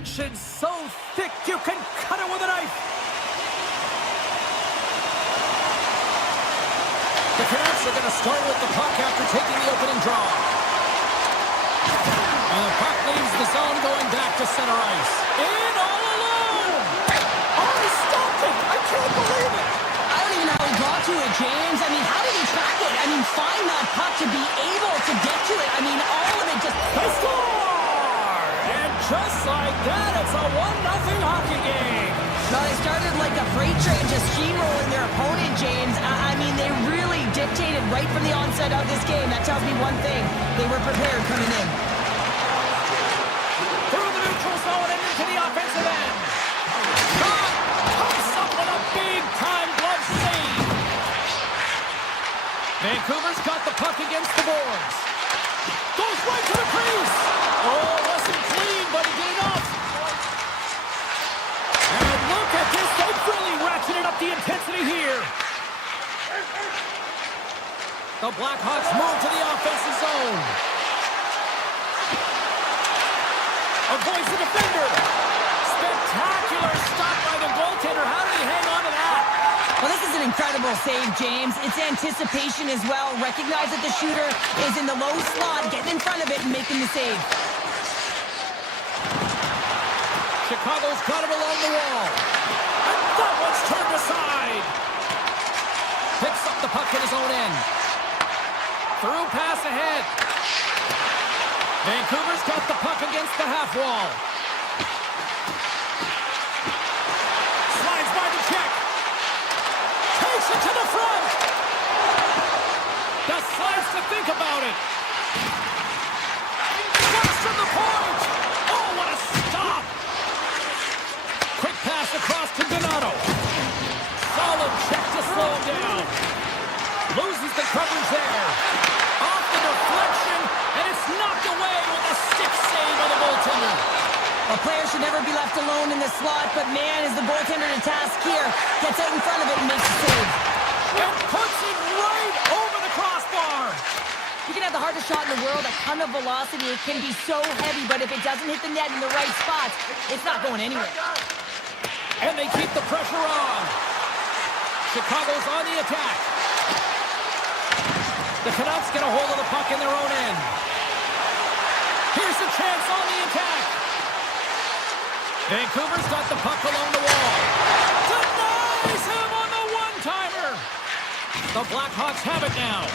tension so thick you can cut it with a knife. The Canucks are going to start with the puck after taking the opening draw. And the puck leaves the zone going back to center ice. In all alone! Oh, he stopped it! I can't believe it! I don't even know how he got to it, James. I mean, how did he track it? I mean, find that puck to be able to get to it. I mean, all of it just... They score! And just like that, it's a 1-0 hockey game. No, they started like a freight train just steamrolling their opponent, James. I mean, they really dictated right from the onset of this game. That tells me one thing. They were prepared coming in. Through the neutral zone and into the offensive end. Shot! Comes up with a big-time glove save. Vancouver's got the puck against the boards. Goes right to the crease. Oh, wasn't clean, but he did enough. And look at this. They've really ratcheted up the intensity here. The Blackhawks move to the offensive zone. Avoids the defender. Spectacular stop by the goaltender. How did he hang on to that? Well, this is an incredible save, James. It's anticipation as well. Recognize that the shooter is in the low slot, getting in front of it and making the save. Chicago's got it along the wall. And that one's turned aside. Picks up the puck at his own end. Through pass ahead. Vancouver's got the puck against the half wall. Slides by the check. Takes it to the front. Decides to think about it. Shots from the point. Oh, what a stop. Quick pass across to Donato. Solid check to slow him down. Loses the coverage there. Off the deflection, and it's knocked away with a stick save by the goaltender. A player should never be left alone in the slot, but man, is the goaltender to task here. Gets out in front of it and makes the save. And puts it right over the crossbar. You can have the hardest shot in the world, a ton of velocity. It can be so heavy, but if it doesn't hit the net in the right spots, it's not going anywhere. And they keep the pressure on. Chicago's on the attack. The Canucks get a hold of the puck in their own end. Here's a chance on the attack. Vancouver's got the puck along the wall. Denies him on the one-timer. The Blackhawks have it now.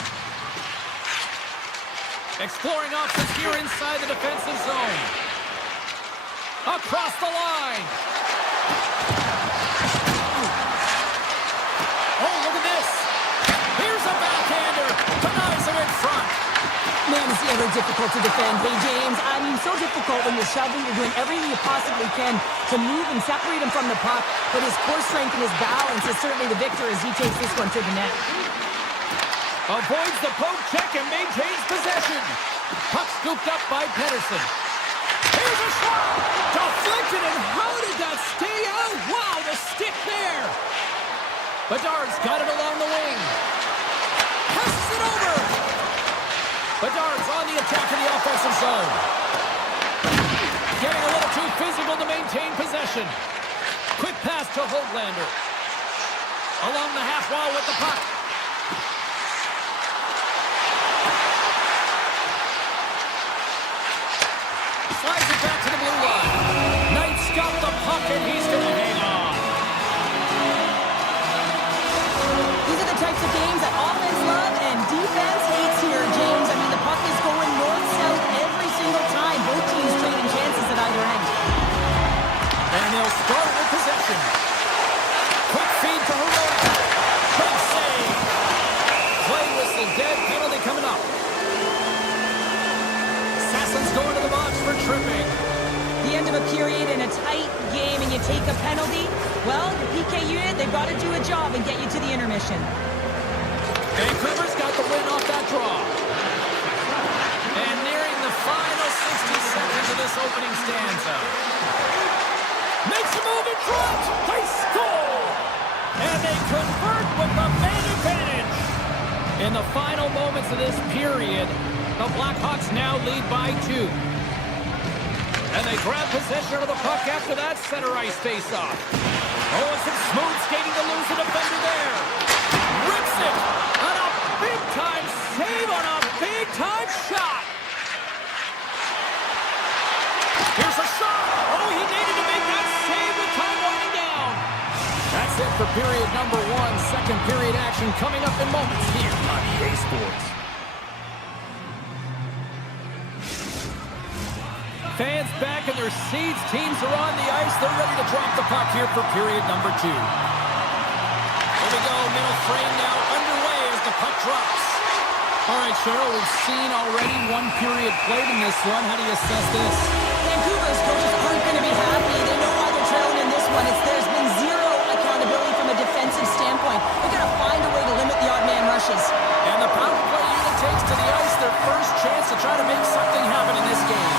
Exploring options here inside the defensive zone. Across the line. Oh, look at this. Here's a backhander. Denies him in front. Man, is he ever difficult to defend. Hey, James, I mean, so difficult when you're shoving. You're doing everything you possibly can to move and separate him from the puck. But his core strength and his balance is certainly the victor as he takes this one to the net. Avoids the poke check and maintains possession. Puck scooped up by Pedersen. Here's a shot. Deflected, and how did that stay out? Wow, the stick there. Bedard's got it along the wing. Passes it over. Bedard's on the attack in the offensive zone. Getting a little too physical to maintain possession. Quick pass to Höglander. Along the half wall with the puck. Slides it back to the blue line. Knight's got the puck and he's going to hang on. These are the types of games that offense love and defense hates here, James. I mean, the puck is going north-south every single time. Both teams trading chances at either end. And they'll start with possession. Quick feed to Herrera. Big save. Play whistle dead. Penalty coming up. Sassen's going to the box for tripping. The end of a period in a tight game and you take a penalty, well, the PK unit, they've got to do a job and get you to the intermission. Vancouver's got the win off that draw. And nearing the final 60 seconds of this opening stanza. Makes a move in front. They score. And they convert with the man advantage. In the final moments of this period, the Blackhawks now lead by 2. And they grab possession of the puck after that center ice face-off. Oh, and some smooth skating to lose the defender there. Rips it! On a big-time save on a big-time shot! Here's a shot! Oh, he needed to make that save with time winding down. That's it for period number 1. Second period action coming up in moments here on EA Sports. Fans back in their seats. Teams are on the ice. They're ready to drop the puck here for period number 2. Here we go. Middle frame now underway as the puck drops. All right, Cheryl, we've seen already 1 period played in this one. How do you assess this? Vancouver's coaches aren't going to be happy. They know why they're trailing in this one. There's been zero accountability from a defensive standpoint. They're going to find a way to limit the odd man rushes. And the power play unit takes to the ice their first chance to try to make something happen in this game.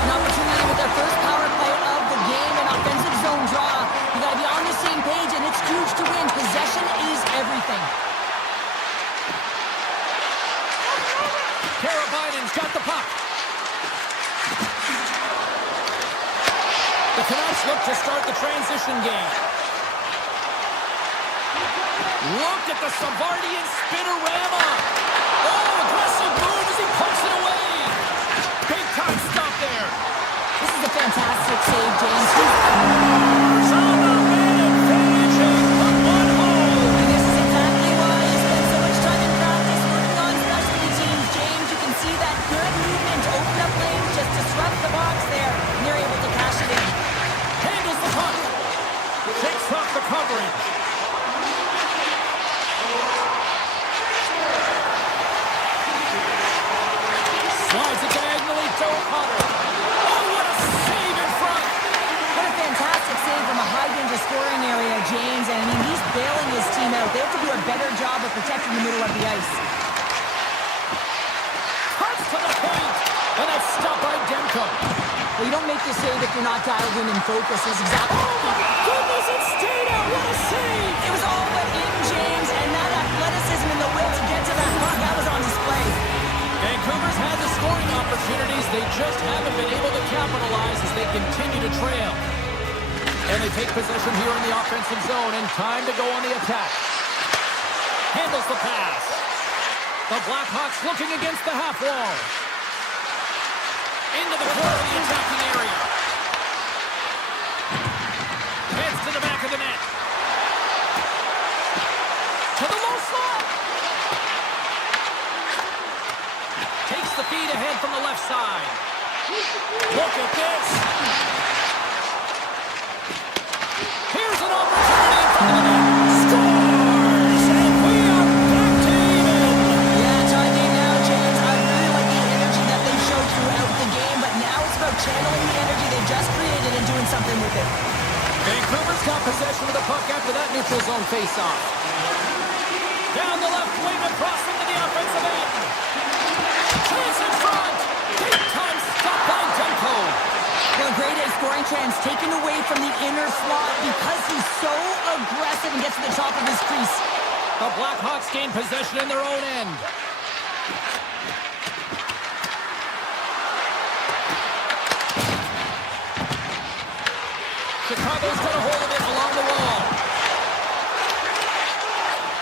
An opportunity with their first power play of the game, an offensive zone draw. You got to be on the same page, and it's huge to win. Possession is everything. Biden's got the puck. The Canucks look to start the transition game. Look at the Savardian spinorama. Oh, aggressive move as he pumps it away. Big time stop there. This is a fantastic save, James. He's on the man advantage from 1 hole. And this is exactly why he spent so much time in practice working on specialty teams, James. You can see that good movement to open up lanes, just disrupt the box there, and they're able to cash it in. Handles the puck. Takes off the coverage. Slides it diagonally to O'Connor. Oh, what a save in front! What a fantastic save from a high-danger scoring area, James. And, I mean, he's bailing his team out. They have to do a better job of protecting the middle of the ice. Cuts to the point! And that's stopped by Demko. Well, you don't make this save if you're not dialed in and focused. That's exactly... Oh, my goodness, it stayed out! What a save! It was all but in, James. And that athleticism and the will to get to that puck, that was on display. Vancouver's had the scoring opportunities. They just haven't been able to capitalize as they continue to trail. And they take possession here in the offensive zone, and time to go on the attack. Handles the pass. The Blackhawks looking against the half wall. Into the corner of the attacking area. Heads to the back of the net. To the low slot. Takes the feed ahead from the left side. Look at this. Here's an opportunity in front of the net. Scores! And we are back to even. Yeah, tie game now, James. I really like the energy that they showed throughout the game, but now it's about channeling the energy they just created and doing something with it. Vancouver's got possession of the puck after that neutral zone faceoff. Down the left wing across into the offensive end. Chance in front. Big time stop by Demko. Well, great A scoring chance taken away from the inner slot because he's so aggressive and gets to the top of his crease. The Blackhawks gain possession in their own end. Chicago's got a hold of it along the wall.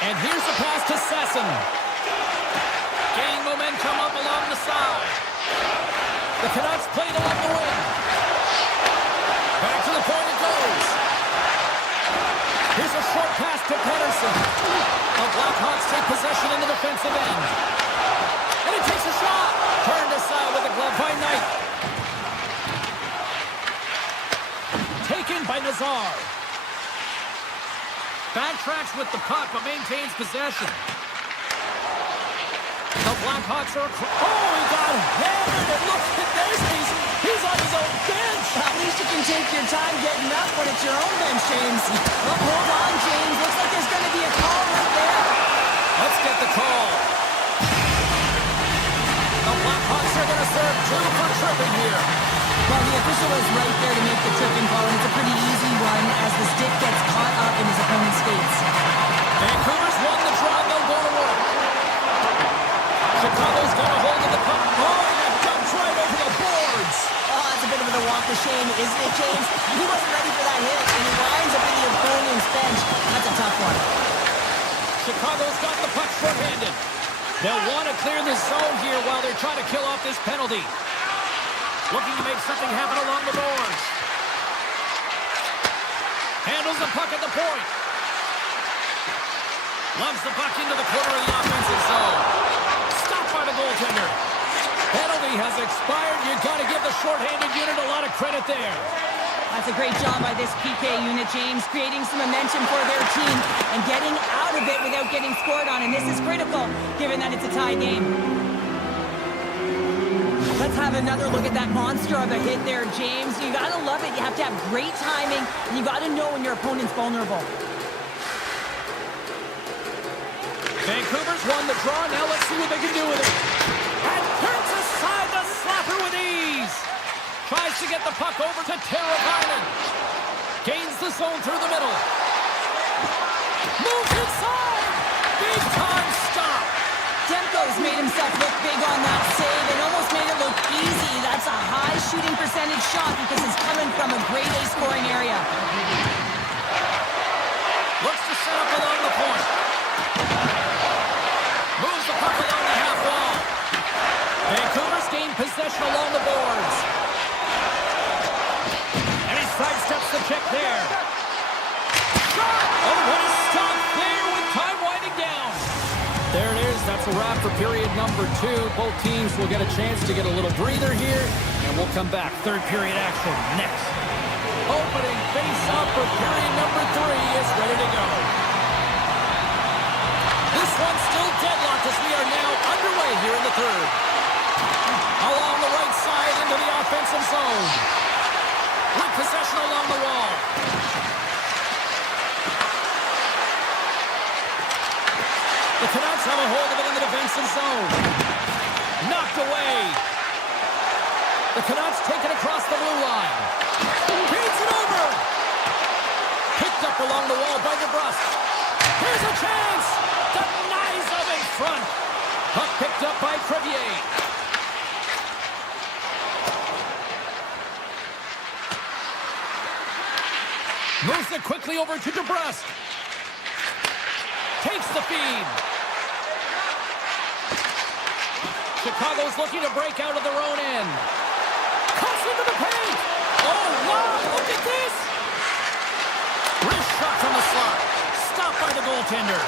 And here's the pass to Sasson. Gaining momentum up along the side. The Canucks played along the wing. Back to the point it goes. Here's a short pass to Pettersson. The Blackhawks take possession in the defensive end. And he takes a shot. Turned aside with a glove by Knight. Taken by Nazar. Backtracks with the puck, but maintains possession. The Blackhawks are... Oh, he got hammered, and look at this. He's on his own bench. At least you can take your time getting up when it's your own bench, James. Oh, hold on, James. Looks like there's going to be a call right there. Let's get the call. The Blackhawks are going to serve 2 for tripping here. Well, the official is right there to make the tripping call, and it's a pretty easy one as the stick gets caught up in his opponent's skates. Vancouver's won the draw, they'll go to work. Chicago's got a hold of the puck. Oh, and that jumps right over the boards. Oh, that's a a bit of a walk of shame, isn't it, James? He wasn't ready for that hit, and he winds up in the opponent's bench. That's a tough one. Chicago's got the puck short-handed. They'll want to clear the zone here while they're trying to kill off this penalty. Looking to make something happen along the boards. Handles the puck at the point. Loves the puck into the corner of the offensive zone. Stopped by the goaltender. Penalty has expired. You've got to give the short-handed unit a lot of credit there. That's a great job by this PK unit, James, creating some momentum for their team and getting out of it without getting scored on. And this is critical, given that it's a tie game. Let's have another look at that monster of a hit there, James. You got to love it. You have to have great timing, and you got to know when your opponent's vulnerable. Vancouver's won the draw. Now let's see what they can do with it. And turns aside the slapper with ease. Tries to get the puck over to Teravainen. Gains the zone through the middle. Moves inside. Big time stop. Demko's made himself look big on that save and almost made it look easy. That's a high shooting percentage shot because it's coming from a grade A scoring area. Looks to set up along the point. Moves the puck along the half wall. Vancouver's gained possession along the boards. And he sidesteps the check there. Shot! Oh, what a stop there with time winding down. There it is. That's a wrap for period number 2. Both teams will get a chance to get a little breather here, and we'll come back. Third period action next. Opening face-off for period number 3 is ready to go. This one's still deadlocked as we are now underway here in the third. Along the right side into the offensive zone. With possession along the wall. The Canucks have a hold of it in the defensive zone. Knocked away. The Canucks take it across the blue line. Beats it over. Picked up along the wall by DeBrusque. Here's a chance. Denies them in front. Puck picked up by Crevier. Moves it quickly over to DeBrusque. Takes the feed. Chicago's looking to break out of their own end. Cuts into the paint. Oh, wow, look at this. Wrist shot from the slot. Stopped by the goaltender.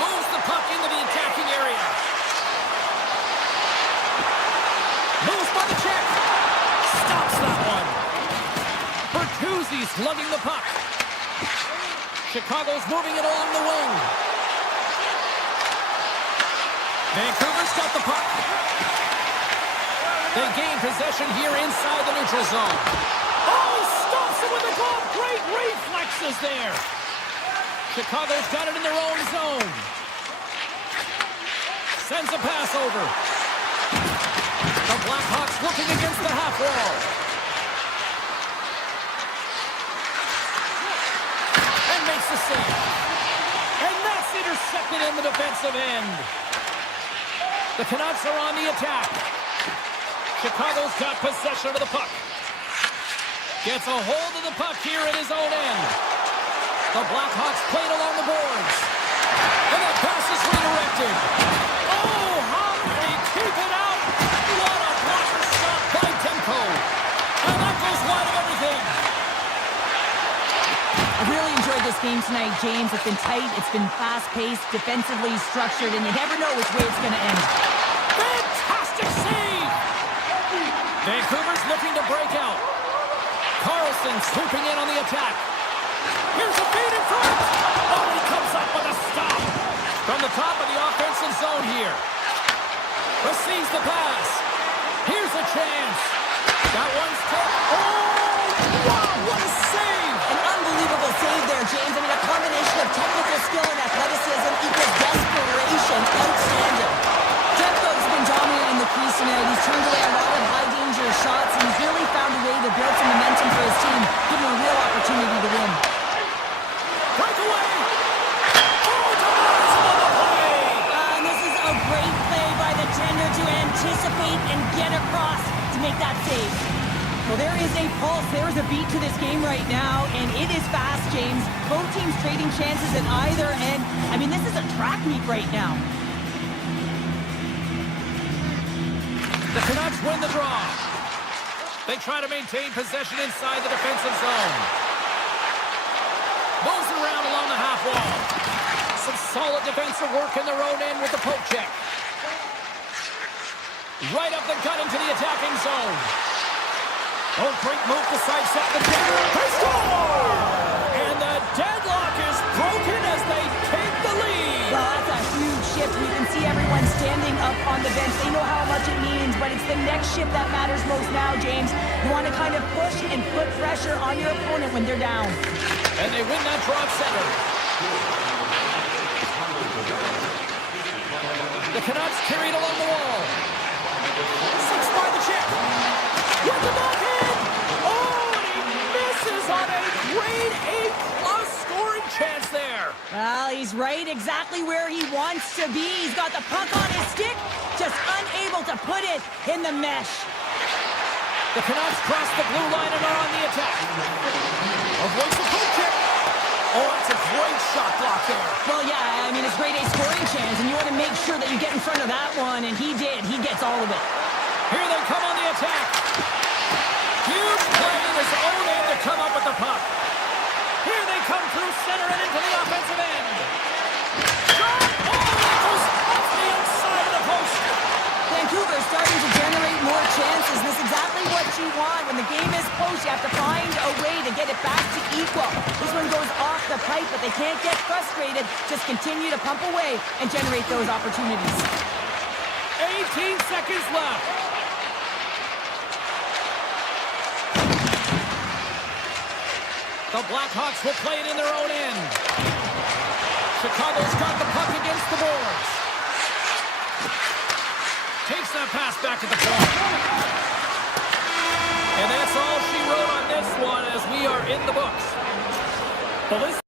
Moves the puck into the attacking area. Moves by the check. Stops that one. Bertuzzi's lugging the puck. Chicago's moving it along the wing. Vancouver's got the puck. They gain possession here inside the neutral zone. Oh, stops it with a glove. Great reflexes there. Chicago's got it in their own zone. Sends a pass over. The Blackhawks looking against the half wall. And makes the save. And that's intercepted in the defensive end. The Canucks are on the attack. Chicago's got possession of the puck. Gets a hold of the puck here at his own end. The Blackhawks played along the boards. And that pass is redirected. Oh, how did he keep it out? What a blocker shot by Demko. And that goes wide of everything. I really enjoyed this game tonight, James. It's been tight, it's been fast-paced, defensively structured, and you never know which way it's going to end. Fantastic save! Vancouver's looking to break out. Carlson swooping in on the attack. Here's a feed in front! Oh, he comes up with a stop! From the top of the offensive zone here. Receives the pass. Here's a chance. That one's tipped. Oh, wow, what a save! An unbelievable save there, James. I mean, a combination of technical skill and athleticism equals desperation. Outstanding. Demko's been dominant in the crease tonight. He's turned away a lot of high-danger shots, and he's really found a way to build some momentum for his team, give him a real opportunity to win. Breakaway! Oh, denies him on the play! And this is a great play by the tender to anticipate and get across to make that save. Well, there is a pulse, there is a beat to this game right now, and it is fast, James. Both teams trading chances at either end. I mean, this is a track meet right now. The Canucks win the draw. They try to maintain possession inside the defensive zone. Moves around along the half wall. Some solid defensive work in their own end with the poke check. Right up the gut into the attacking zone. Oh, great move to sidestep the deadlock. They score! And the deadlock is broken as they take the lead. Well, that's a huge shift. We can see everyone standing up on the bench. They know how much it means, but it's the next shift that matters most now, James. You want to kind of push and put pressure on your opponent when they're down. And they win that draw center. The Canucks carried along the wall. Six by the check. With the backhand. Oh, and he misses on a grade A+ scoring chance there. Well, he's right exactly where he wants to be. He's got the puck on his stick, just unable to put it in the mesh. The Canucks cross the blue line and are on the attack. Avoids the poke check. Oh, that's a great shot block there. Well, yeah, I mean, it's grade A scoring chance, and you want to make sure that you get in front of that one, and he did. He gets all of it. Here they come on the attack. Huge play in his own end to come up with the puck. Here they come through center and into the offensive end. Shot! Oh, that goes off the outside of the post. Vancouver starting to generate more chances. This is exactly what you want. When the game is close, you have to find a way to get it back to equal. This one goes off the pipe, but they can't get frustrated. Just continue to pump away and generate those opportunities. 18 seconds left. The Blackhawks will play it in their own end. Chicago's got the puck against the boards. Takes that pass back to the point. And that's all she wrote on this one as we are in the books. Well, this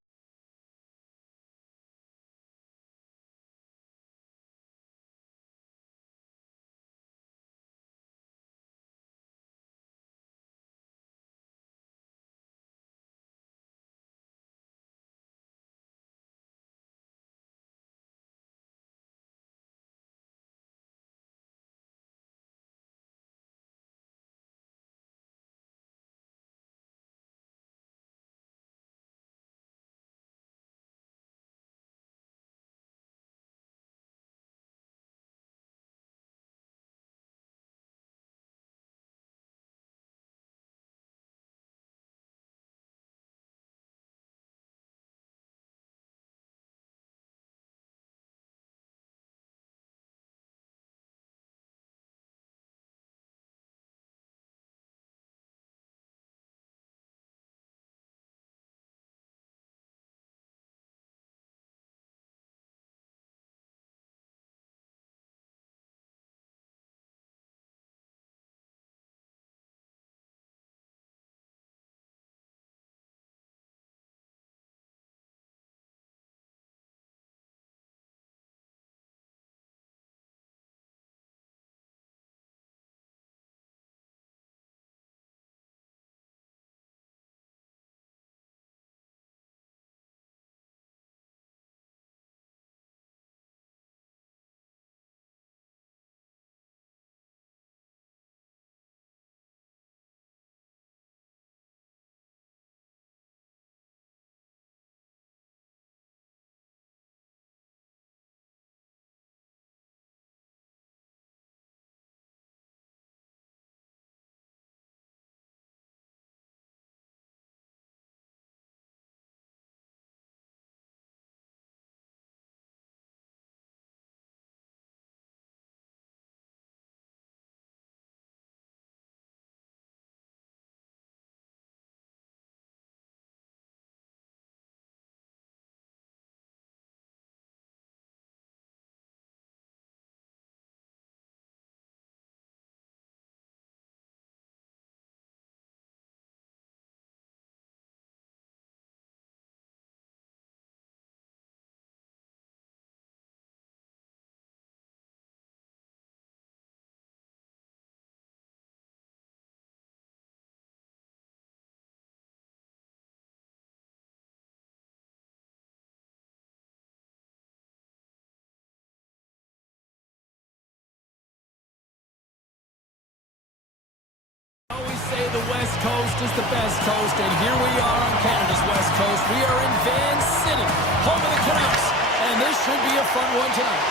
say the West Coast is the best coast, and here we are on Canada's West Coast. We are in Van City, home of the Canucks, and this should be a fun one tonight.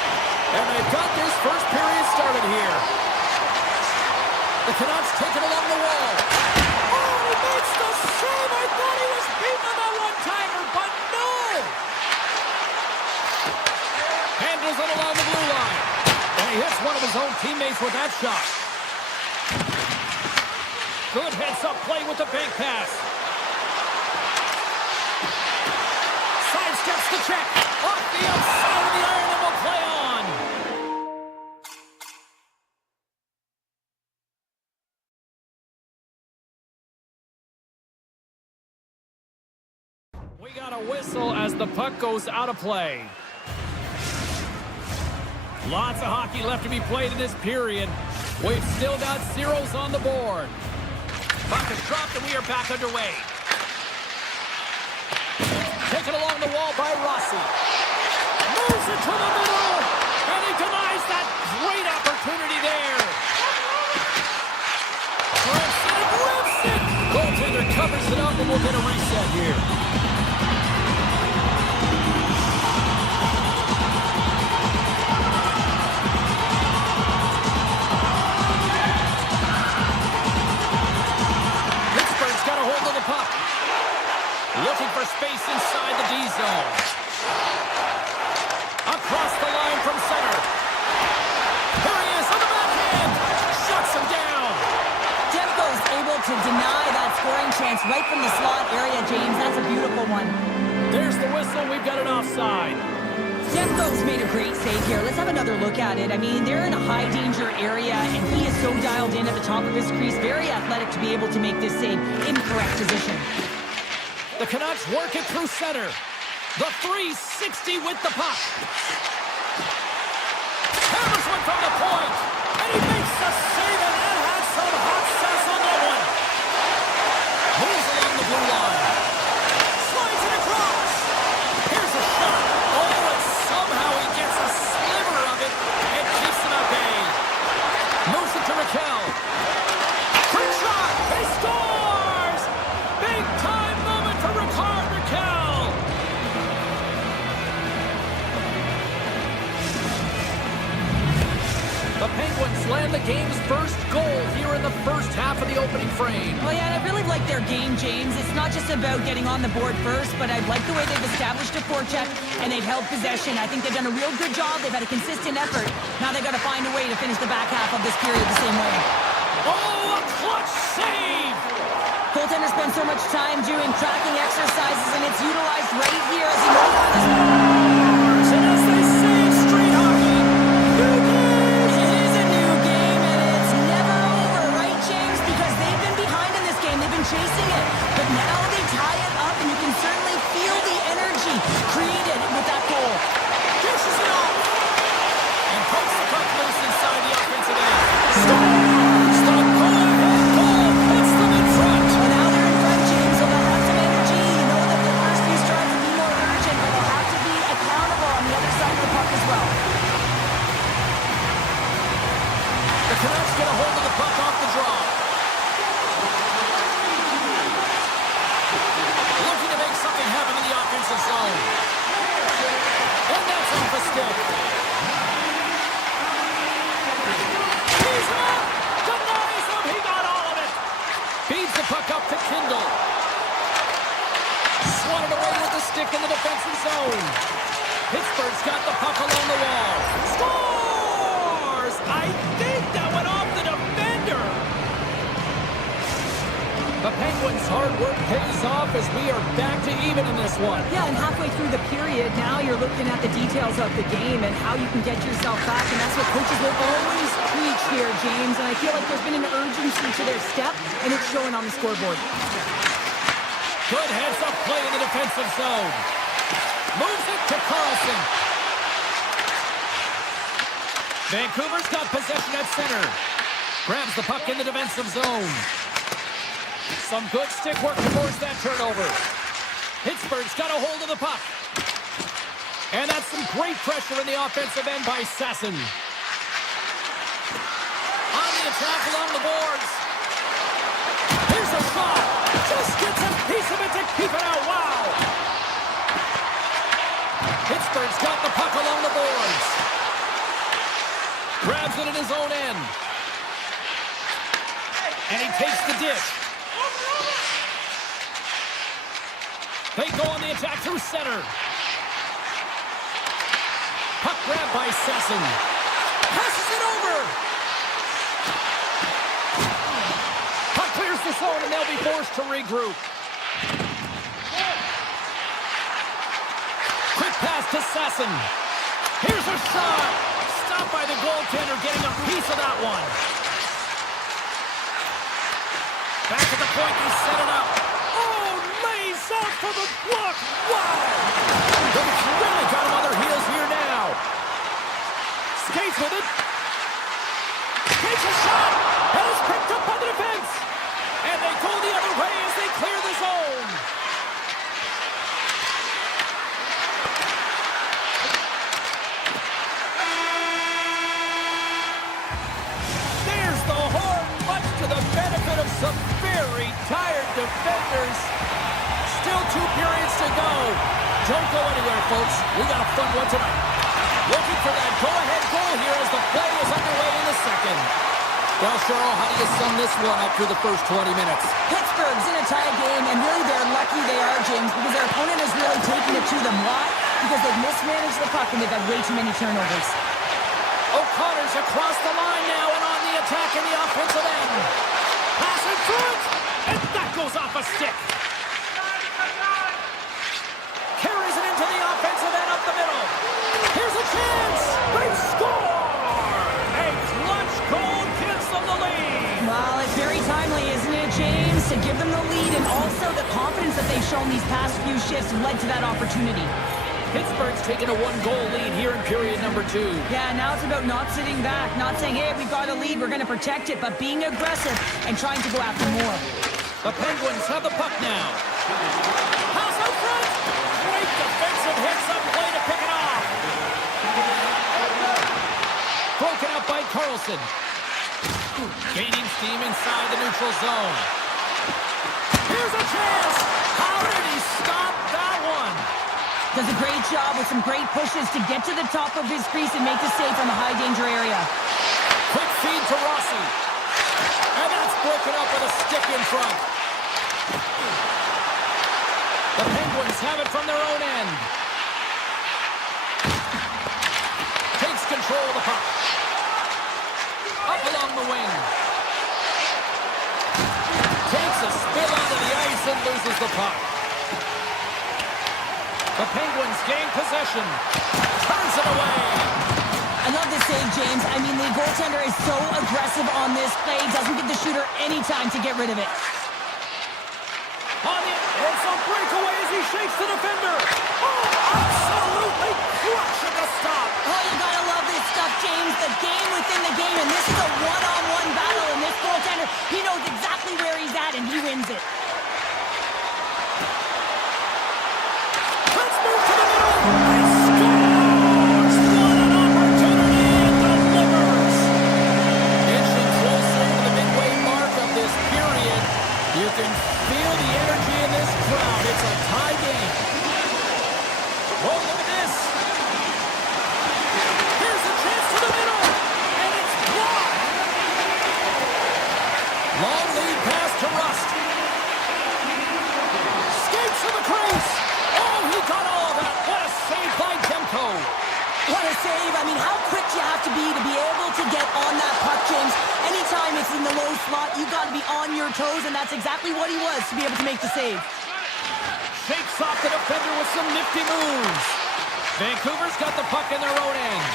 And they've got this first period started here. The Canucks take it along the wall. Oh, he makes the save! I thought he was beating on that one-timer, but no! Handles it along the blue line. And he hits one of his own teammates with that shot. Good heads-up play with the bank pass. Sidesteps the check. Off the outside of the iron and will play on. We got a whistle as the puck goes out of play. Lots of hockey left to be played in this period. We've still got zeros on the board. Puck is dropped and we are back underway. Taken along the wall by Rossi. Moves it to the middle. And he denies that great opportunity there. Rips it and rips it. Goaltender covers it up and we'll get a reset here. Looking for space inside the D zone. Across the line from center. Here he is on the backhand. Shuts him down. Demko's able to deny that scoring chance right from the slot area, James. That's a beautiful one. There's the whistle. We've got an offside. Demko's made a great save here. Let's have another look at it. I mean, they're in a high-danger area, and he is so dialed in at the top of his crease. Very athletic to be able to make this save in correct position. The Canucks work it through center. The 360 with the puck. Hammers one from the point. And he makes the save, and that had some hot sauce on that one. Moves along the blue line. Slides it across. Here's a shot. Oh, and somehow he gets a sliver of it and keeps it at bay. Moves it to Raquel. Quick shot. He scores! Big time moment for Raquel. The Penguins land the game's first goal here in the first half of the opening frame. Well, yeah, and I really like their game, James. It's not just about getting on the board first, but I like the way they've established a forecheck and they've held possession. I think they've done a real good job. They've had a consistent effort. Now they've got to find a way to finish the back half of this period the same way. Oh, a clutch save! Goaltender spends so much time doing tracking exercises, and it's utilized right here as he moves on this. And as they say in street hockey, new game! It is a new game, and it's never over, right, James? Because they've been behind in this game. They've been chasing it. But now they tie it up, and you can certainly feel the energy created with that goal. Dishes it off! And pokes the puck loose inside the offensive end. Scores! The go-ahead goal puts them in front! Well, now they're in front, James, so they'll have some energy. You know that the first few strides will be more urgent, but they'll have to be accountable on the other side of the puck as well. The Canucks get a hold of the puck off the draw. Looking to make something happen in the offensive zone. And that's off a stick. He's up! Denies him! He got all of it! Feeds the puck up to Kindle. Swatted away with the stick in the defensive zone. Pittsburgh's got the puck along the wall. Scores! I think that went off the defender. The Penguins' hard work pays off as we are back to even in this one. Yeah, and halfway through the period, now you're looking at the details of the game and how you can get yourself back, and that's what coaches will always preach here, James, and I feel like there's been an urgency to their step, and it's showing on the scoreboard. Good heads-up play in the defensive zone. Moves it to Carlson. Vancouver's got possession at center. Grabs the puck in the defensive zone. Some good stick work to force that turnover. Pittsburgh's got a hold of the puck. And that's some great pressure in the offensive end by Sasson. On the attack along the boards. along the boards. Grabs it in his own end. And he takes the dish. They go on the attack through center. Puck grabbed by Sesson. Passes it over. Puck clears the zone, and they'll be forced to regroup. Quick pass to Sesson. Here's a shot. Stopped by the goaltender, getting a piece of that one. Back at the point, he set it up. Oh, lays out for the block. Wow. But it's really got him on their heels here now. Skates with it. Takes a shot. And is picked up by the defense. And they go the other way as they clear the zone. There's the horn, much to the benefit of some very tired defenders. Still 2 periods to go. Don't go anywhere, folks. We got a fun one tonight. Looking for that go-ahead goal here as the play is underway in the second. Well, Cheryl, how do you sum this one up through the first 20 minutes? Pittsburgh's in a tie game, and really they're lucky they are, James, because their opponent has really taken it to them. Why? Because they've mismanaged the puck and they've got way too many turnovers. O'Connor's across the line now and on the attack in the offensive end. Pass in front, and that goes off a stick. Carries it into the offensive end up the middle. Here's a chance. They score! A clutch goal gives them the lead. Well, it's very timely, isn't it, James? To give them the lead, and also the confidence that they've shown these past few shifts led to that opportunity. Pittsburgh's taken a 1-goal lead here in period number 2. Yeah, now it's about not sitting back, not saying, hey, we've got a lead, we're going to protect it, but being aggressive and trying to go after more. The Penguins have the puck now. Pass out front. Great defensive hits up play to pick it off. Broken up by Carlson. Gaining steam inside the neutral zone. Here's a chance. How did he stop that one? Does a great job with some great pushes to get to the top of his crease and make the save from the high-danger area. Quick feed to Rossi. And that's broken up with a stick in front. The Penguins have it from their own end. Takes control of the puck. Up along the wing. Takes a spill onto the ice and loses the puck. The Penguins gain possession. Turns it away. I love this save, James. I mean, the goaltender is so aggressive on this play. Doesn't give the shooter any time to get rid of it. On it. It's a breakaway as he shakes the defender. Oh, absolutely crushing the stop. Oh, you gotta love this stuff, James. The game within the game, and this is a one-on-one battle, and this goaltender, he knows exactly where he's at, and he wins it. Let's move to the middle. He scores! What an opportunity and delivers. Inching closer to the midway mark of this period. You can feel the energy in this crowd. It's a tie game. Oh, look at this. Here's a chance to the middle. And it's blocked. Long lead pass to Rust. Skates to the crease. Oh, he got all of that. What a save by Demko. What a save. I mean, how quick you have to be able to get on that puck, James. Anytime it's in the low slot, you got to be on your toes, and that's exactly what he was to be able to make the save. Shakes off the defender with some nifty moves. Vancouver's got the puck in their own end.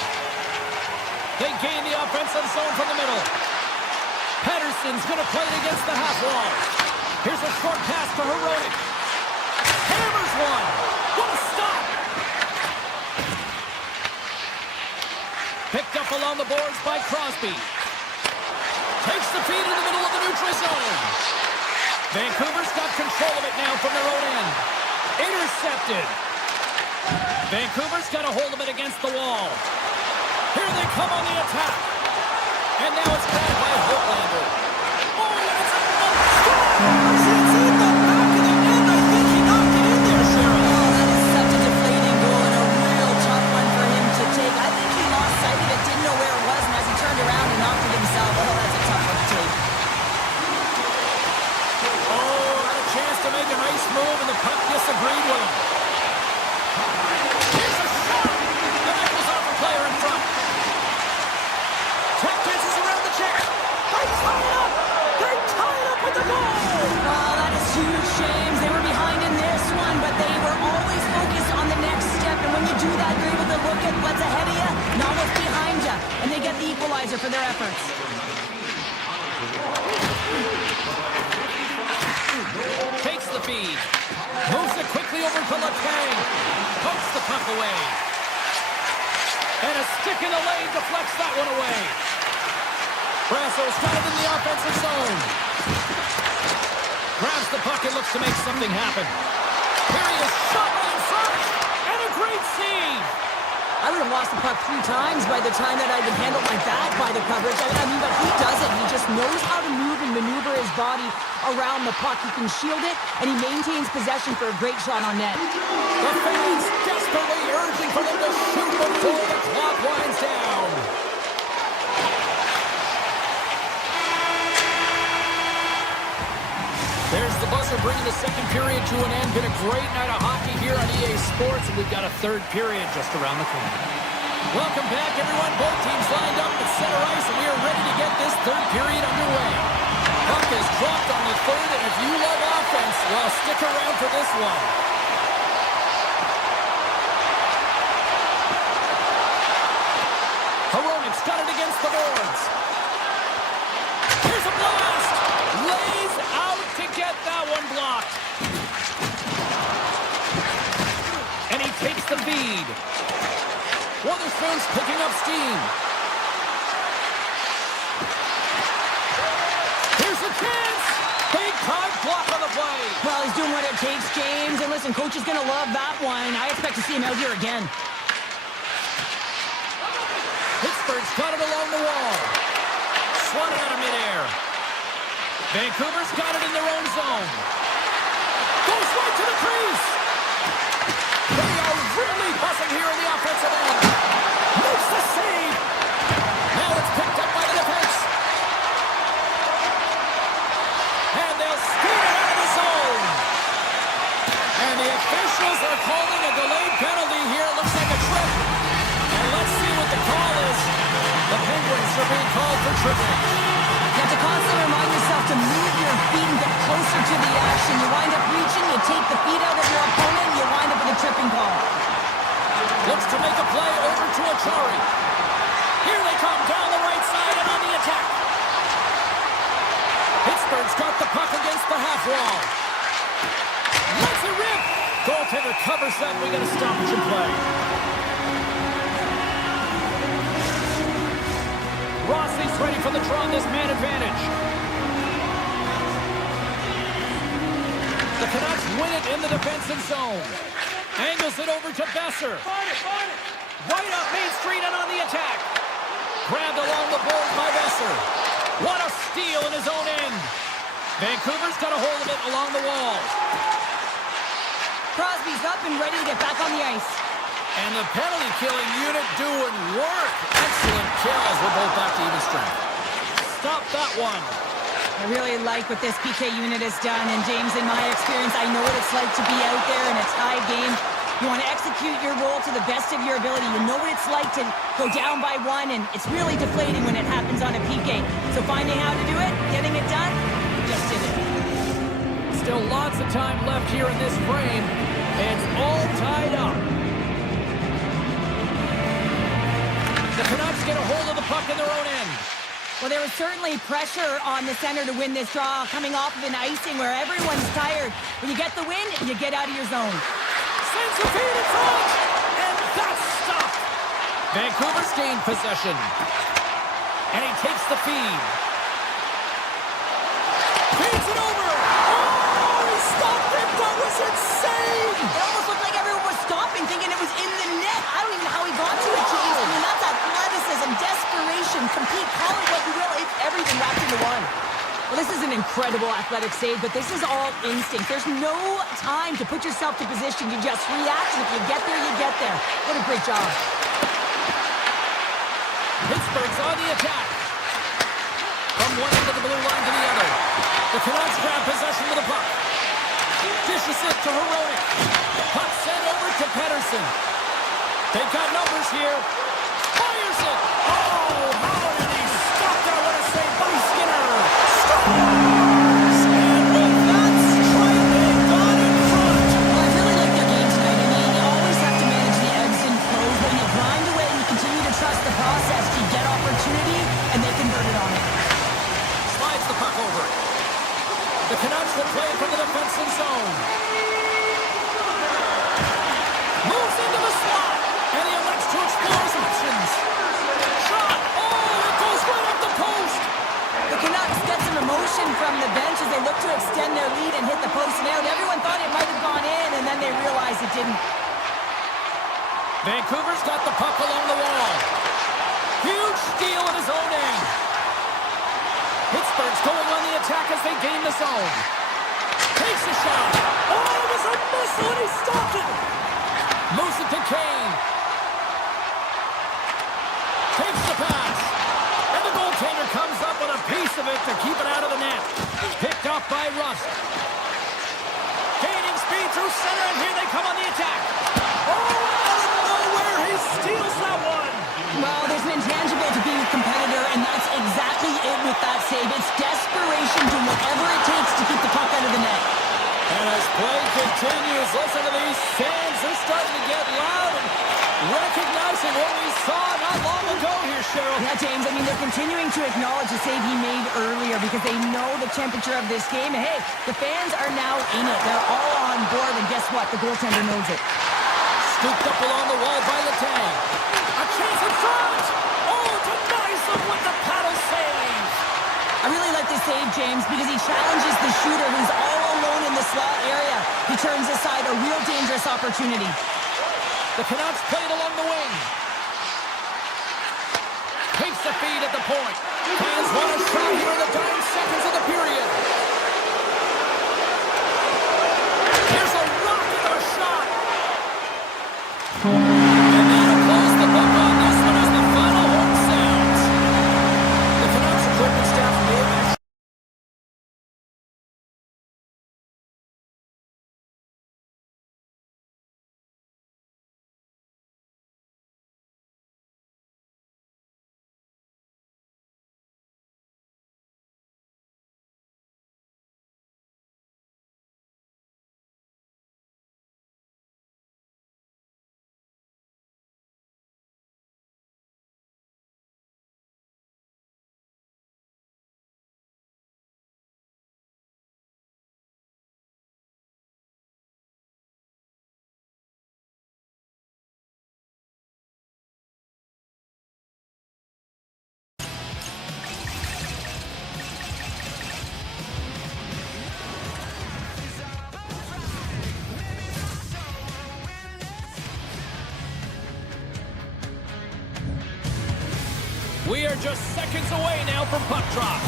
They gain the offensive zone from the middle. Pettersson's going to play it against the half wall. Here's a short pass to Herodic. Hammers one. What a stop. Picked up along the boards by Crosby. Takes the feed in the middle of the neutral zone. Vancouver's got control of it now from their own end. Intercepted. Vancouver's got a hold of it against the wall. Here they come on the attack. And now it's grabbed by Hoaglander. Oh, and it's a scores! It's in the back of the net. I think he knocked it in there, Cheryl. Oh, that is such a deflating goal and a real tough one for him to their efforts. Takes the feed. Moves it quickly over to Letang. Pokes the puck away. And a stick in the lane deflects that one away. Brasso's got it in the offensive zone. Grabs the puck and looks to make something happen. Here he is, shot right in front. And a great save. I would have lost the puck 3 times by the time that I'd been handled like that by the coverage. I mean, but he doesn't. He just knows how to move and maneuver his body around the puck. He can shield it, and he maintains possession for a great shot on net. The fans desperately urging for them to shoot before the clock winds down. There's the buzzer bringing the second period to an end. Been a great night of hockey here on EA Sports, and we've got a third period just around the corner. Welcome back, everyone. Both teams lined up at center ice, and we are ready to get this third period underway. Puck is dropped on the third, and if you love offense, well, stick around for this one. Hronik's got it against the boards. Here's a blast! Lays out to get that one blocked. And he takes the feed. Wotherspoon's picking up steam. Here's a chance! Big time block on the play. Well, he's doing what it takes, James. And listen, coach is going to love that one. I expect to see him out here again. Pittsburgh's got it along the wall. Swatted out of midair. Vancouver's got it in their own zone. Goes right to the crease. They are really buzzing here in the offensive end. Makes the save. Now it's picked up by the defense. And they'll skate it out of the zone. And the officials are calling a delayed penalty here. It looks like a trip. And let's see what the call is. The Penguins are being called for tripping. You have to constantly remind yourself to move your feet and get closer to the action. You wind up reaching, you take the feet out of your opponent, and you wind up with a tripping call. Looks to make a play over to Achari. Here they come down the right side and on the attack. Pittsburgh's got the puck against the half wall. Let's it rip. Goaltender covers that. We got a stoppage in play. Rossi's ready for the draw on this man advantage. The Canucks win it in the defensive zone. Angles it over to Besser. Right up Main Street and on the attack. Grabbed along the boards by Besser. What a steal in his own end. Vancouver's got a hold of it along the wall. Crosby's up and ready to get back on the ice. And the penalty-killing unit doing work. Excellent kill as we're both back to even strength. Stop that one. I really like what this PK unit has done. And James, in my experience, I know what it's like to be out there in a tie game. You want to execute your role to the best of your ability. You know what it's like to go down by 1, and it's really deflating when it happens on a PK. So finding how to do it, getting it done, just did it. Still lots of time left here in this frame. It's all tied up. The Canucks get a hold of the puck in their own end. Well, there was certainly pressure on the center to win this draw, coming off of an icing where everyone's tired. When you get the win, you get out of your zone. Sends a feed in front, and that's stopped. Vancouver's gained possession. And he takes the feed. Feeds it over. Oh, he stopped it. That was insane. It almost looked like everyone was stopping, thinking it was in the net. I don't even know how he got to it, James. I mean, that's athleticism, desperation, compete, call it what you will. It's everything wrapped into one. Well, this is an incredible athletic save, but this is all instinct. There's no time to put yourself to position. You just react, and if you get there, you get there. What a great job. Pittsburgh's on the attack. From one end of the blue line to the other. The Canucks grab possession with the puck. Dishes it to Hronik. Puck sent over to Pettersson. They've got numbers here. Fires it. Oh, how did he stop that? What a save by Skinner. And with that strike, they got in front. Well, I really like their game tonight. I mean, you always have to manage the ebbs and flows. When you grind away and you continue to trust the process, you get opportunity, and they extend their lead and hit the post and out. Everyone thought it might have gone in, and then they realized it didn't. Vancouver's got the puck along the wall. Huge steal at his own end. Pittsburgh's going on the attack as they gain the zone. Takes a shot. Oh, it was a missile, and he stopped it. Moves it to Kane. Takes the pass. And the goaltender comes up with a piece of it to keep it out of the net. Picked off by Rust. Gaining speed through center, and here they come on the attack. Oh, out of nowhere, he steals that one. Well, there's an intangible to being a competitor, and that's exactly it with that save. It's desperation, doing whatever it takes to keep the puck out of the net. And as play continues, listen to these fans. They're starting to get loud and recognizing what we saw not long ago here, Cheryl. Yeah, James, I mean, they're continuing to acknowledge the save he made earlier because they know the temperature of this game. And, hey, the fans are now in it. They're all on board, and guess what? The goaltender knows it. Scooped up along the wall by Letang. A chance in front! Oh, denies them with the paddle save! I really like this save, James, because he challenges the shooter who's all alone in the slot area. He turns aside a real dangerous opportunity. The Canucks play it along the wing. Takes the feed at the point. Fans want a shot here in the dying seconds of the period. Here's a rocket of a shot. And that'll close the book on this one as the final horn sounds. The Canucks equipment staff may have actually... We are just seconds away now from puck drop.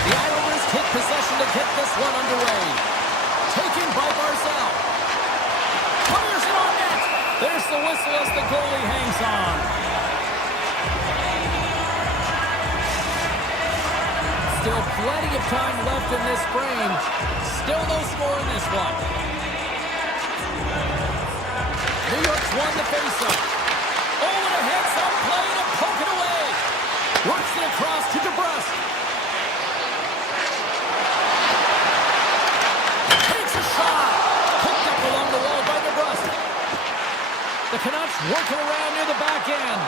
The Islanders take possession to get this one underway. Taken by Barzal. Fires it on net. There's the whistle as the goalie hangs on. Still plenty of time left in this frame. Still no score in this one. New York's won the faceoff. Oh, and a heads-up play to poke it away. Works it across to DeBrusque. Takes a shot. Picked up along the wall by DeBrusque. The Canucks working around near the back end.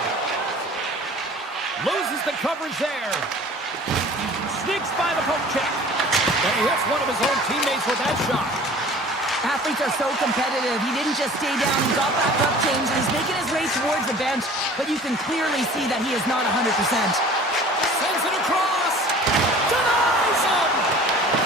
Loses the coverage there. Sneaks by the poke check. And he hits one of his own teammates with that shot. Athletes are so competitive. He didn't just stay down. He got back up, James, and he's making his way towards the bench, but you can clearly see that he is not 100%. Sends it across. Denies him.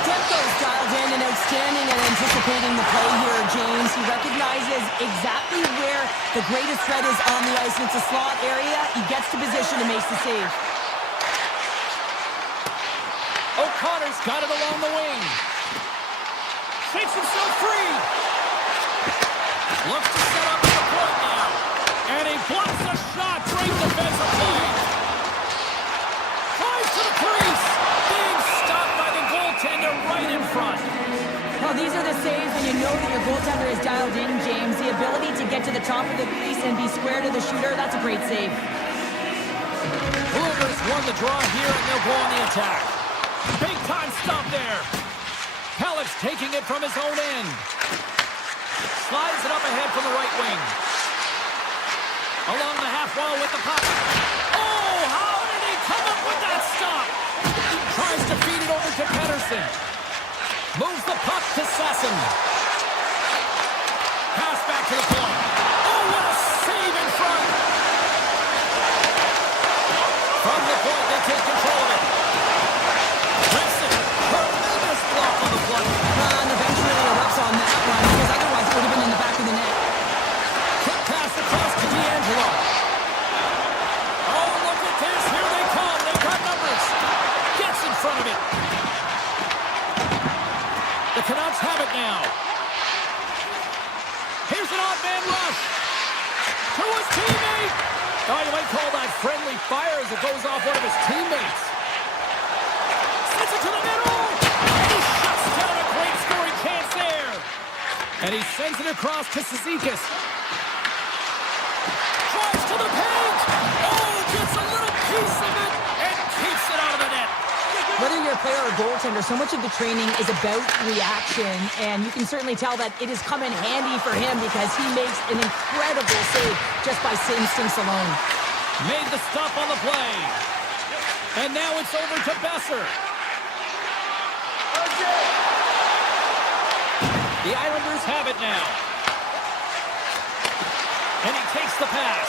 Demko's dialed in and outstanding at anticipating the play here, James. He recognizes exactly where the greatest threat is on the ice. It's a slot area. He gets to position and makes the save. O'Connor's got it along the wing. Shakes himself free. Looks to set up at the point now. And he blocks a shot. Great defensive play. Flies to the crease. Being stopped by the goaltender right in front. Well, these are the saves when you know that your goaltender is dialed in, James. The ability to get to the top of the crease and be square to the shooter, that's a great save. Blueber's won the draw here, and they'll go on the attack. Big time stop there. Pellick's taking it from his own end. Slides it up ahead from the right wing. Along the half wall with the puck. Oh, how did he come up with that stop? Tries to feed it over to Pettersson. Moves the puck to Sasson. Pass back to the point. Oh, what a save in front. From the point, they take Oh, you might call that friendly fire as it goes off one of his teammates. Sends it to the middle. And he shuts down a great scoring chance there. And he sends it across to Cizikas. Drives to the paint. Oh, gets a little piece of it and keeps it out of the net. Whether you're a player or goaltender, so much of the training is about reaction, and you can certainly tell that it has come in handy for him because he makes an incredible save just by instincts alone. Made the stop on the play. And now it's over to Besser. The Islanders have it now. And he takes the pass.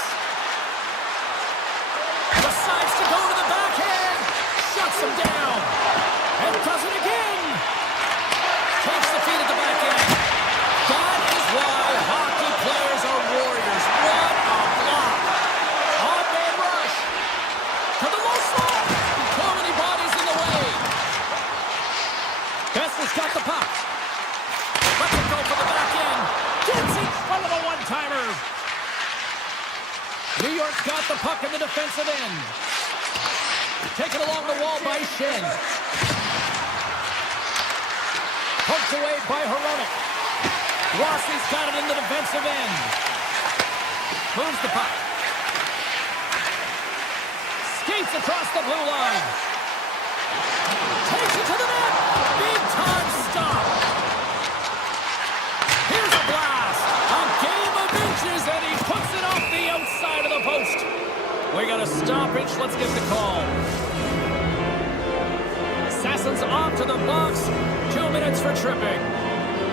Decides to go to the backhand. Shuts him down. And does it again. Takes the feed at the backhand. That is why hockey players are warriors. What a block. On-man rush. To the low slot. So many bodies in the way. Besser's got the puck. Lets it go for the back end. Gets in front of the one-timer. New York's got the puck in the defensive end. Taken along the wall by Shen. Poked away by Hronek. Rossi's got it in the defensive end. Moves the puck. Skates across the blue line. Takes it to the net. Big time stop. Here's a blast. A game of inches, and he puts it off the outside of the post. We got a stoppage. Let's get the call. Sassen's off to the box. 2 minutes for tripping.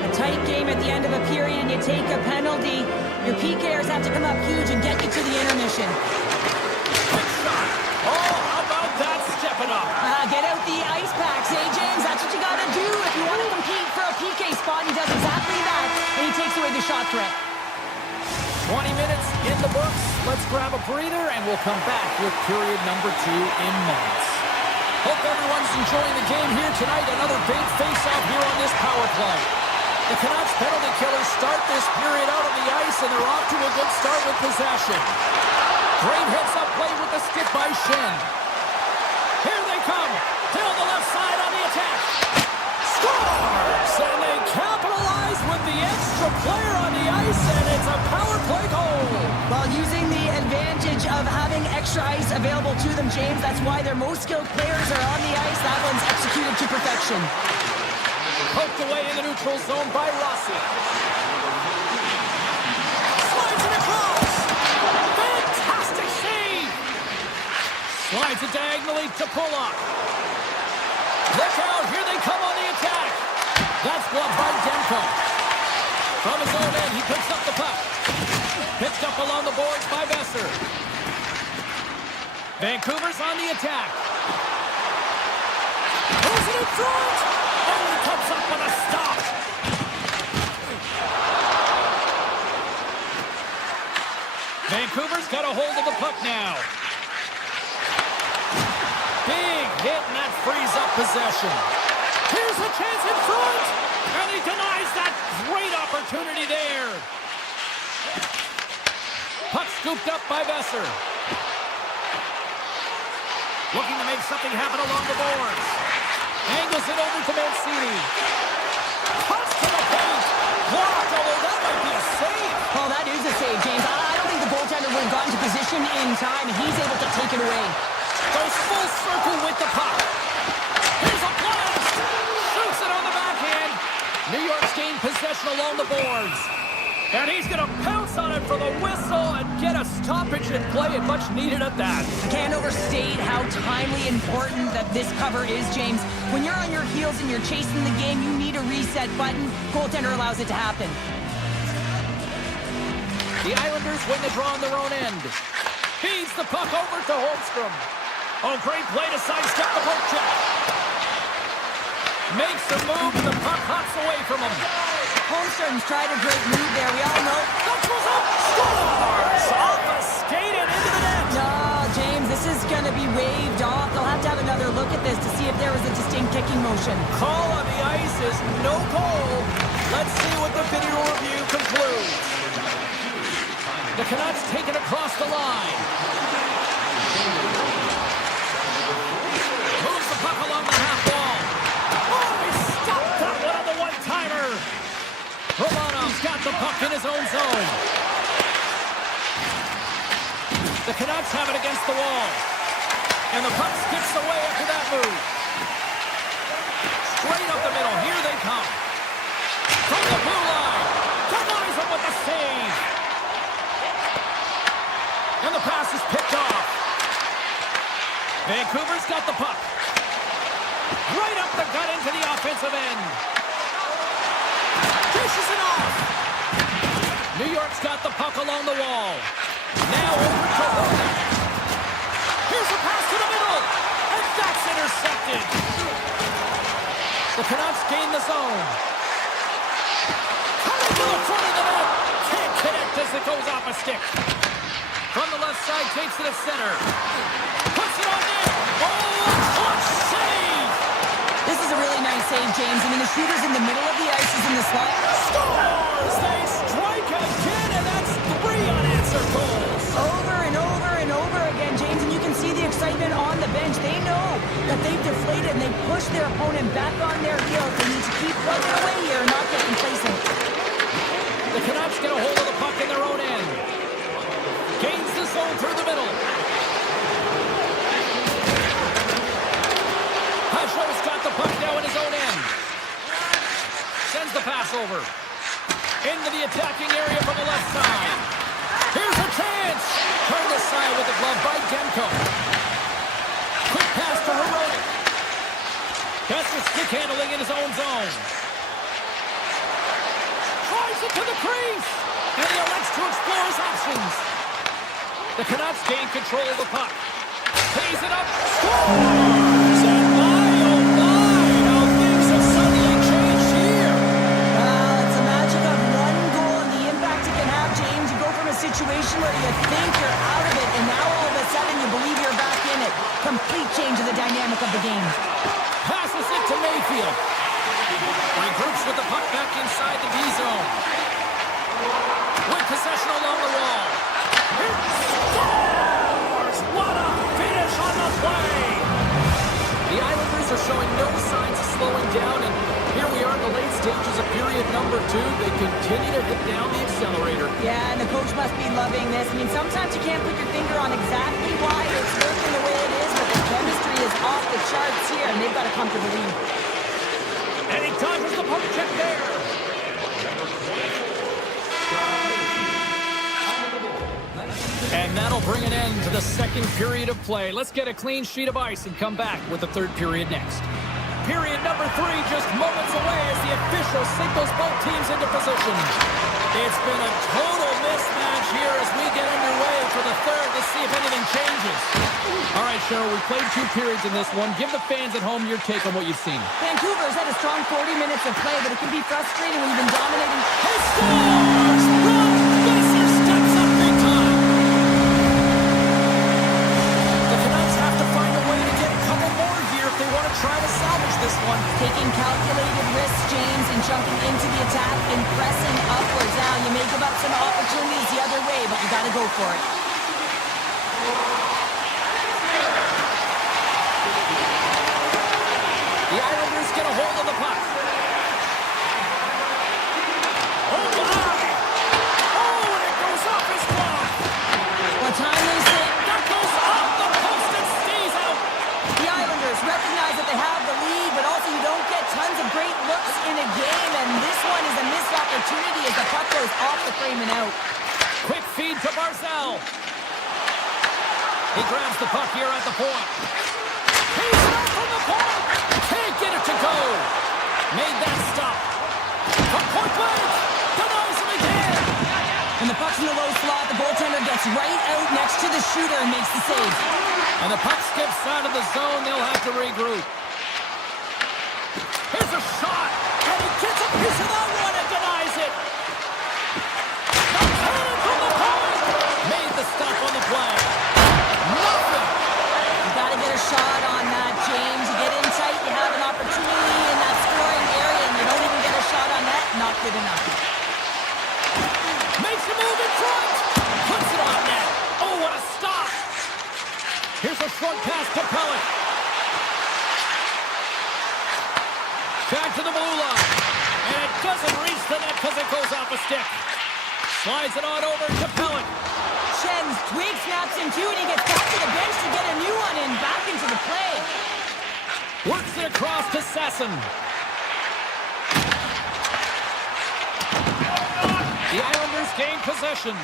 A tight game at the end of a period, and you take a penalty. Your PKers have to come up huge and get you to the intermission. Quick shot. Oh, how about that stepping up? Get out the ice packs, hey, James? That's what you got to do if you want to compete for a PK spot. He does exactly that, and he takes away the shot threat. 20 minutes in the books. Let's grab a breather, and we'll come back with period number 2 in moments. Hope everyone's enjoying the game here tonight. Another big face-off here on this power play. The Canucks penalty killers start this period out on the ice, and they're off to a good start with possession. Great heads-up play with the stick by Shen. Here they come. Down the left side on the attack. Scores! And they capitalize with the extra player on the ice, and it's a power play goal. While using the advantage of having extra ice available to them, James, that's why their most skilled players are on the ice. That one's executed to perfection. Poked away in the neutral zone by Rossi. Slides it across. Fantastic save. Slides it diagonally to Pulock. Look out, here they come on the attack. That's blocked by Demko. From his own end, he picks up the puck. Picked up along the boards by Besser. Vancouver's on the attack. Goes it in front. Oh, he comes up with a stop. Vancouver's got a hold of the puck now. Big hit, and that frees up possession. Here's a chance in front, and he denies that great opportunity there. Puck scooped up by Besser. Looking to make something happen along the boards. Angles it over to Mancini. Cuts to the paint. Blocked, although that might be a save. Oh, that is a save, James. I don't think the goaltender would have gotten to position in time, and he's able to take it away. Goes full circle with the puck. Here's a blast. Shoots it on the backhand. New York's gained possession along the boards. And he's going to pounce on it for the whistle and get a stoppage in play, and much needed at that. I can't overstate how timely important that this cover is, James. When you're on your heels and you're chasing the game, you need a reset button. Goaltender allows it to happen. The Islanders win the draw on their own end. Feeds the puck over to Holmstrom. Oh, great play to sidestep the poke check. Makes the move, and the puck hops away from him. Holmstrom's tried a great move there. We all know. Puck goes up. Scores! Off a skate and into the net. No, James, this is going to be waved off. They'll have to have another look at this to see if there was a distinct kicking motion. Call on the ice is no goal. Let's see what the video review concludes. The Canucks take it across the line. Moves the puck along the half wall. Oh, he stopped that one on the one-timer. Romanov's got the puck in his own zone. The Canucks have it against the wall. And the puck skips away after that move. Straight up the middle. Here they come. From the blue line. Denies him with the save. And the pass is picked off. Vancouver's got the puck. Right up the gut into the offensive end. Dishes it off. New York's got the puck along the wall. Now over to Rona. Here's a pass to the middle. And that's intercepted. The Canucks gain the zone. Coming to the front of the net. Can't connect as it goes off a stick. From the left side, takes it to center. Puts it on net. Oh, clutch save. This is a really nice save, James. I mean, the shooter's in the middle of the ice. He's in the slot. Scores! They strike again, and that's 3 unanswered goals. Over and over and over again, James. And you can see the excitement on the bench. They know that they've deflated, and they push their opponent back on their heels. They need to keep plugging away here and not get complacent. The Canucks get a hold of the puck in their own end. Gains the zone through the middle. Hasho's got the puck now in his own end. Sends the pass over. Into the attacking area from the left side. Here's a chance. Turned aside with the glove by Demko. Quick pass to Heroic. That's the stick handling in his own zone. Drives it to the crease. And he elects to explore his options. The Canucks gain control of the puck. Pays it up. Scores! And my, oh my, how things have suddenly changed here. It's a magic of one goal and the impact it can have, James. You go from a situation where you think you're out of it, and now all of a sudden you believe you're back in it. Complete change of the dynamic of the game. Passes it to Mayfield. Regroups with the puck back inside the D zone. With possession along the wall. Scores! What a finish on the play! The Islanders are showing no signs of slowing down, and here we are in the late stages of period number 2. They continue to hit down the accelerator. Yeah, and the coach must be loving this. I mean, sometimes you can't put your finger on exactly why it's working the way it is, but the chemistry is off the charts here, and they've got a comfortable lead. And he dodges the poke check there. And that'll bring an end to the second period of play. Let's get a clean sheet of ice and come back with the third period next. Period number 3 just moments away as the official signals both teams into position. It's been a total mismatch here as we get underway for the third. Let's see if anything changes. All right, Cheryl, we played 2 periods in this one. Give the fans at home your take on what you've seen. Vancouver's had a strong 40 minutes of play, but it can be frustrating when you've been dominating. He scores! Brock Besser steps up big time. The Canucks have to find a way to get a couple more here if they want to try to salvage this one. Taking calculated risks, James, and jumping into the attack and pressing upwards. Now, you may give up some opportunities the other way, but you got to go for it. The Islanders get a hold of the puck. Oh, my! Oh, and it goes off his glove. What time is it? That goes off the post and stays out. The Islanders recognize that they have the lead, but also you don't get tons of great looks in a game, and this one is a missed opportunity as the puck goes off the frame and out. Quick feed to Barzal. He grabs the puck here at the point. He's not from the point. Can't get it to go. Made that stop. From point blank. Denies him again. And the puck's in the low slot. The goaltender gets right out next to the shooter and makes the save. And the puck skips out of the zone. They'll have to regroup. Here's a shot. And he gets a piece of that one and denies it. The cannon from the point. Made the stop on the play. Nothing. You got to get a shot on that, James. You get in tight, you have an opportunity in that scoring area, and you don't even get a shot on that. Not good enough. Makes a move in front. Back to the blue line. And it doesn't reach the net because it goes off a stick. Slides it on over to Pellet. Schen's twig snaps in two, and he gets back to the bench to get a new one and back into the play. Works it across to Sasson. The Islanders gain possession.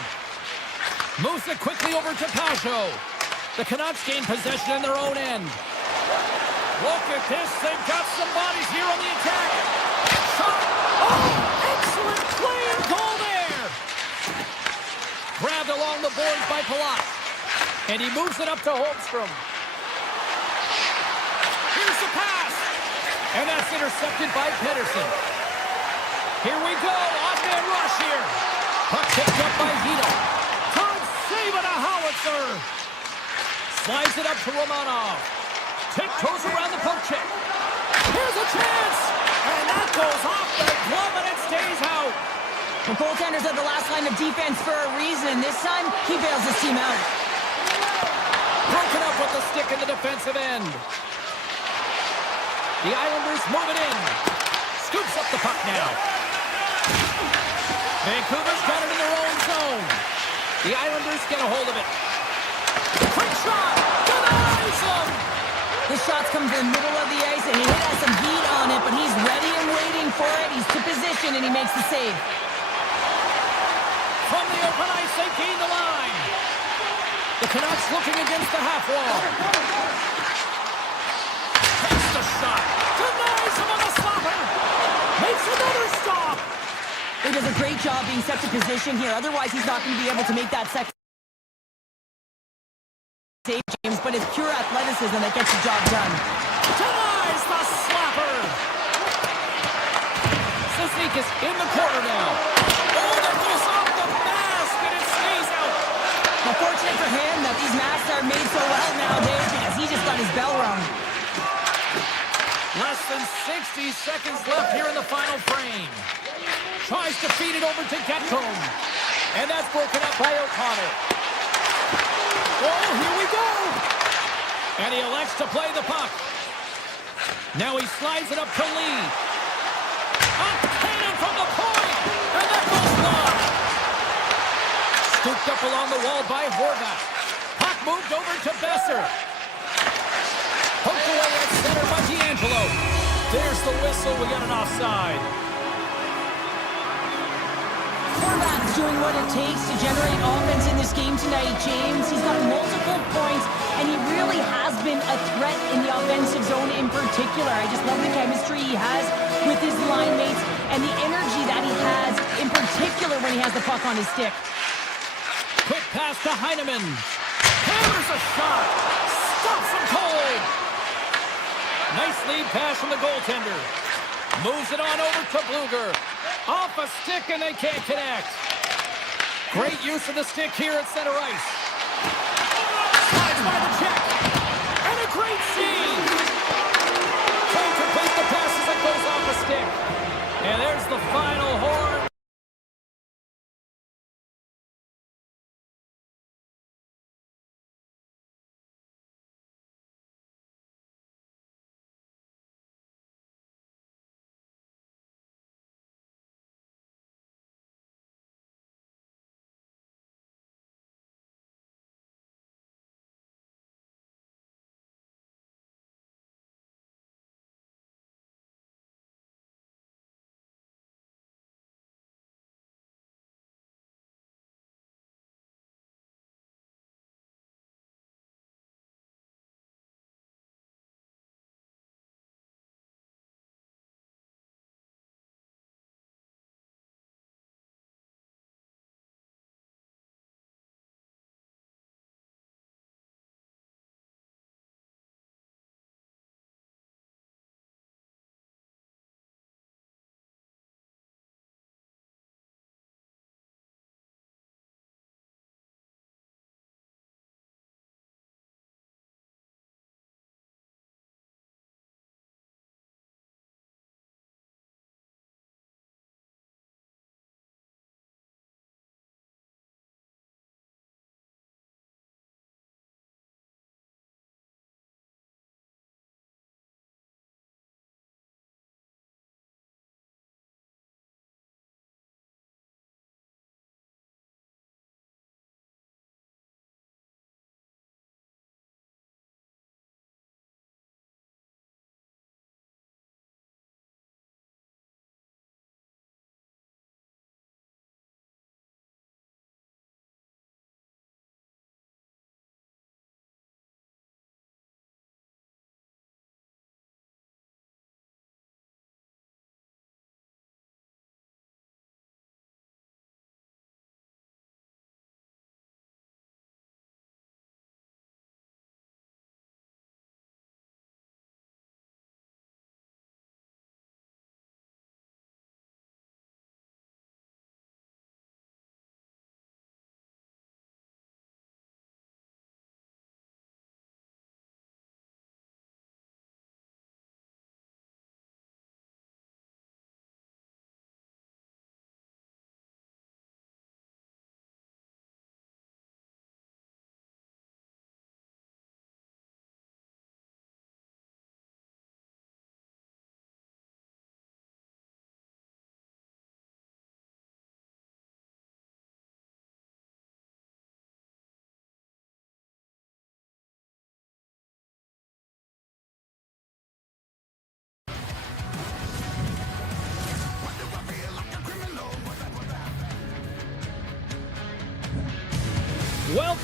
Moves it quickly over to Pajot. The Canucks gain possession in their own end. Look at this. They've got some bodies here on the attack. Shot. Oh, excellent play and goal there. Grabbed along the boards by Palat. And he moves it up to Holmstrom. Here's the pass. And that's intercepted by Pedersen. Here we go. Off-man rush here. Puck picked up by Hito. Todd saving a howitzer. Slides it up to Romanov. Tiptoes around the poke check. Here's a chance. And that goes off the glove and it stays out. The goaltenders are the last line of defense for a reason. This time, he bails his team out. Broken up with the stick in the defensive end. The Islanders move it in. Scoops up the puck now. Vancouver's got it in their own zone. The Islanders get a hold of it. Quick shot. Denies them. The shots come from the middle of the ice, and he has some heat on it, but he's ready and waiting for it. He's to position, and he makes the save. From the open ice, they gain the line. The Canucks looking against the half wall. Takes the shot. Denies him on the slapper. Makes another stop. He does a great job being set to position here. Otherwise, he's not going to be able to make that second save, James, but it's pure athleticism that gets the job done. Denies the slapper. Sisnik is in the corner now. Oh, that goes off the mask, and it stays out. Well, fortunate for him that these masks are made so well nowadays because he just got his bell rung. Less than 60 seconds left here in the final frame. Tries to feed it over to Getcomb. And that's broken up by O'Connor. Oh, here we go. And he elects to play the puck. Now he slides it up to Lee. A cannon from the point. And that goes wide. Scooped up along the wall by Horvath. Puck moved over to Besser. Poked away at center by D'Angelo. There's the whistle. We got an offside. Horvath's doing what it takes to generate offense in this game tonight, James. He's got multiple points, and he really has been a threat in the offensive zone in particular. I just love the chemistry he has with his line mates and the energy that he has, in particular when he has the puck on his stick. Quick pass to Heineman. Hammers a shot. Stops him cold. Nice lead pass from the goaltender. Moves it on over to Bluger. Off a stick, and they can't connect. Great use of the stick here at center ice. Slides by the check. And a great scene. Trying to complete the pass as it goes off the stick. And there's the final horn.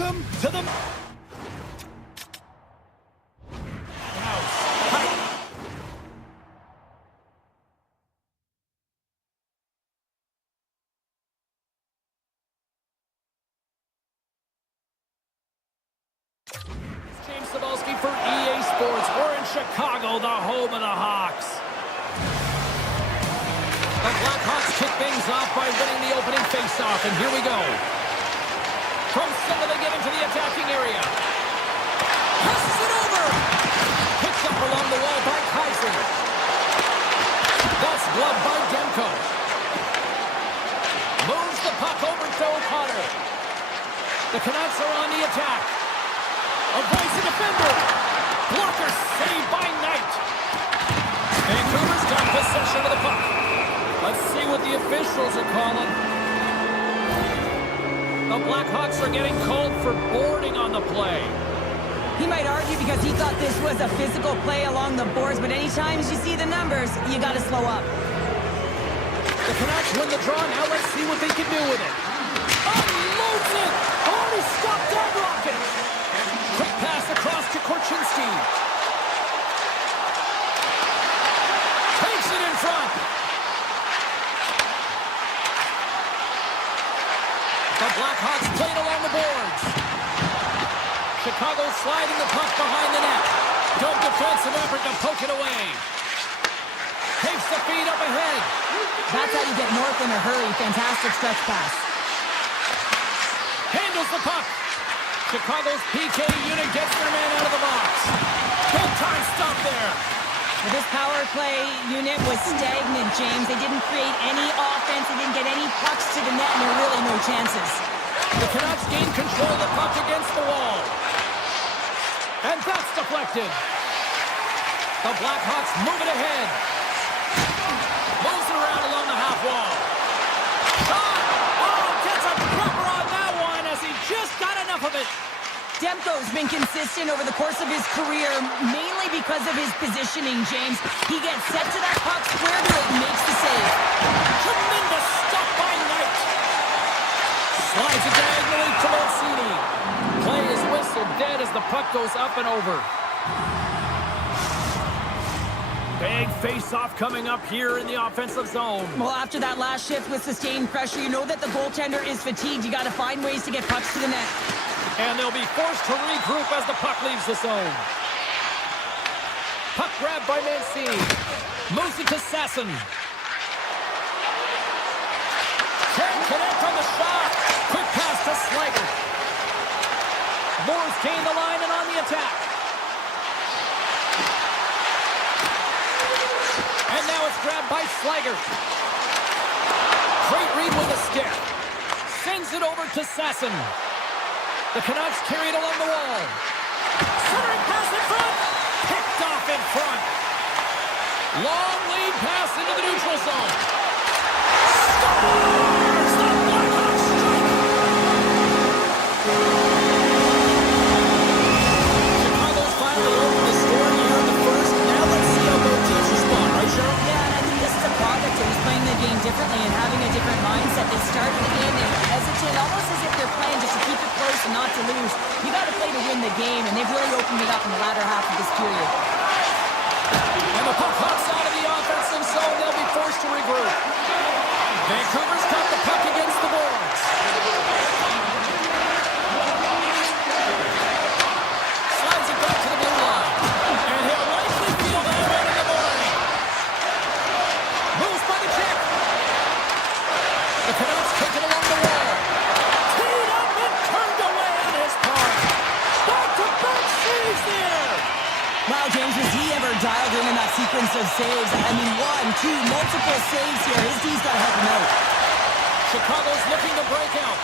Welcome to the... For EA Sports, we're in Chicago, the home of the Hawks. The Blackhawks kick things off by winning the opening faceoff, and here we go. From center, they get into the attacking area. Passes it over. Picks up along the wall by Kaiser. That's gloved by Demko. Moves the puck over to O'Connor. The Canucks are on the attack. Avoids the defender. Blocker saved by Knight. Vancouver's got possession of the puck. Let's see what the officials are calling. The Blackhawks are getting called for boarding on the play. He might argue because he thought this was a physical play along the boards, but anytime you see the numbers, you got to slow up. The Canucks win the draw. Now let's see what they can do with it. Unloads it. Oh, he stopped that rocket. Quick pass across to Korchinski. Takes it in front. The Blackhawks played along the boards. Chicago sliding the puck behind the net. Good defensive effort to poke it away. Takes the feed up ahead. That's how you get north in a hurry. Fantastic stretch pass. Handles the puck. Chicago's PK unit gets their man out of the box. Good time stop there. Well, this power play unit was stagnant, James. They didn't create any offense. They didn't get any pucks to the net, and there were really no chances. The Canucks gain control of the puck against the wall. And that's deflected. The Blackhawks move it ahead. Moves it around along the half wall. Shot! Oh, gets a proper on that one as he just got enough of it. Demko's been consistent over the course of his career, mainly because of his positioning, James. He gets set to that puck, square to it, and makes the save. Tremendous stuff by Knight. Slides it diagonally to Mancini. Play is whistled dead as the puck goes up and over. Big face-off coming up here in the offensive zone. Well, after that last shift with sustained pressure, you know that the goaltender is fatigued. You got to find ways to get pucks to the net. And they'll be forced to regroup as the puck leaves the zone. Puck grabbed by Mancini. Moves it to Sasson. Can't connect on the shot. Quick pass to Slager. Moore's gained the line and on the attack. And now it's grabbed by Slager. Great read with a stick. Sends it over to Sasson. The Canucks carried along the wall. Centering pass in front. Picked off in front. Long lead pass into the neutral zone. Scores! The Blackhawks strike! Chicago's finally opened the score here in the first. Now let's see how both teams respond, right, Cheryl? Yeah, and I think this is a product of just playing the game differently and having a different mindset. They started in and hesitate, almost as if they're playing just to keep it close and not to lose. You got to play to win the game, and they've really opened it up in the latter half of this period. And the puck hops out of the offensive zone. They'll be forced to regroup. Vancouver's got the puck against the boards. Slides it back to the blue line. And he'll likely feel that one in the morning. Moves by the check. The Canucks take it along the wall. Teed up and turned away on his part. Back-to-back saves there. Wow, James, was he ever dialed in that sequence of saves? I mean, 1, 2, multiple saves here. His D's got to help him out. Chicago's looking to break out.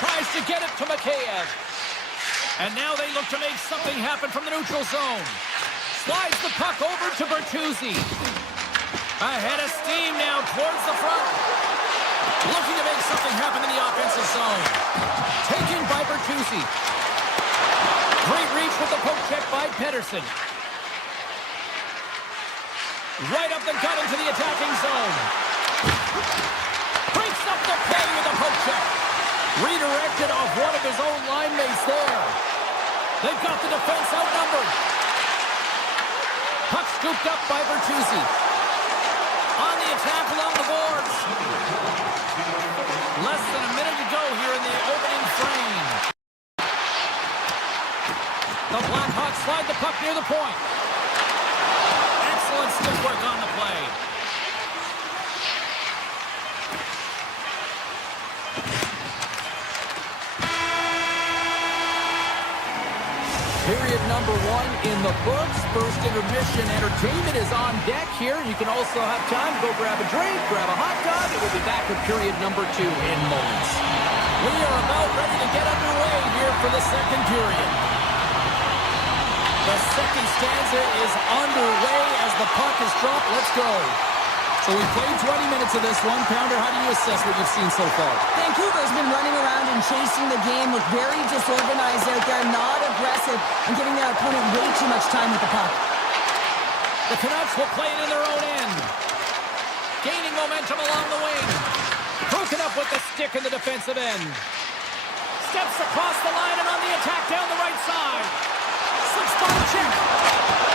Tries to get it to Mikheyev. And now they look to make something happen from the neutral zone. Slides the puck over to Bertuzzi. Ahead of steam now towards the front. Looking to make something happen in the offensive zone. Taken by Bertuzzi. Great reach with the poke check by Pedersen. Right up the gut into the attacking zone. Breaks Breaks up the play with a poke check. Redirected off one of his own line mates there. They've got the defense outnumbered. Puck scooped up by Bertuzzi. On the attack along the boards. Less than a minute to go here in the opening frame. The Blackhawks slide the puck near the point. Excellent stick work on the play. Period number 1 in the books. First intermission entertainment is on deck here. You can also have time to go grab a drink, grab a hot dog, and we'll be back with period number 2 in moments. We are about ready to get underway here for the second period. The second stanza is underway as the puck is dropped. Let's go. So we played 20 minutes of this one. Pounder, how do you assess what you've seen so far? Vancouver's been running around and chasing the game, look very disorganized out there, not aggressive, and giving their opponent way too much time with the puck. The Canucks will play it in their own end. Gaining momentum along the wing. Broken up with the stick in the defensive end. Steps across the line and on the attack down the right side. Six-spot check.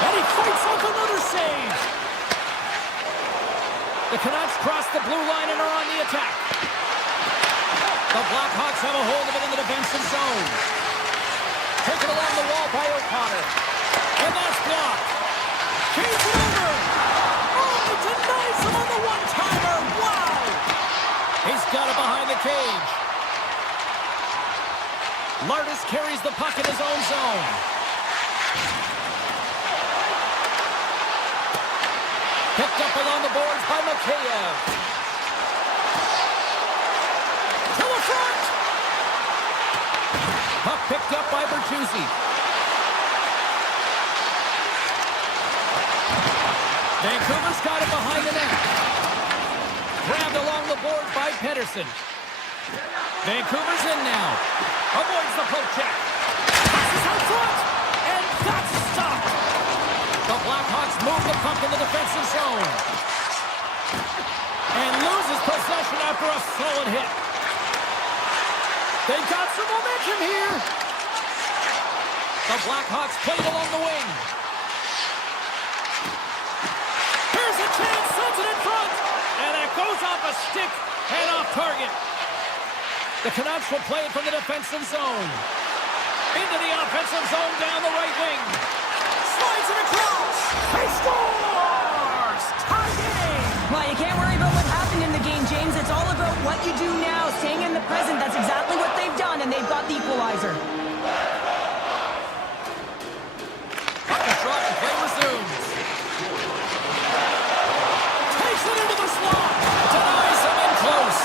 And he fights off another save. The Canucks cross the blue line and are on the attack. The Blackhawks have a hold of it in the defensive zone. Taken along the wall by O'Connor. And that's blocked. Keeps it over. Oh, he denies him on the one-timer. Wow. He's got it behind the cage. Lardis carries the puck in his own zone. Picked up along the boards by Mikheyev. To the front. Puck picked up by Bertuzzi. Vancouver's got it behind the net. Grabbed along the boards by Pedersen. Vancouver's in now. Avoids the poke check. Passes out front. And that's stopped. The Blackhawks move the puck in the defensive zone. And loses possession after a solid hit. They've got some momentum here. The Blackhawks play it along the wing. Here's a chance, sends it in front. And it goes off a stick and off target. The Canucks will play it from the defensive zone. Into the offensive zone down the right wing. Slides it across. He scores! Tie game! Well, you can't worry about what happened in the game, James. It's all about what you do now, staying in the present. That's exactly what they've done, and they've got the equalizer. Puck is dropped and play resumes. Takes it into the slot. Denies him in close.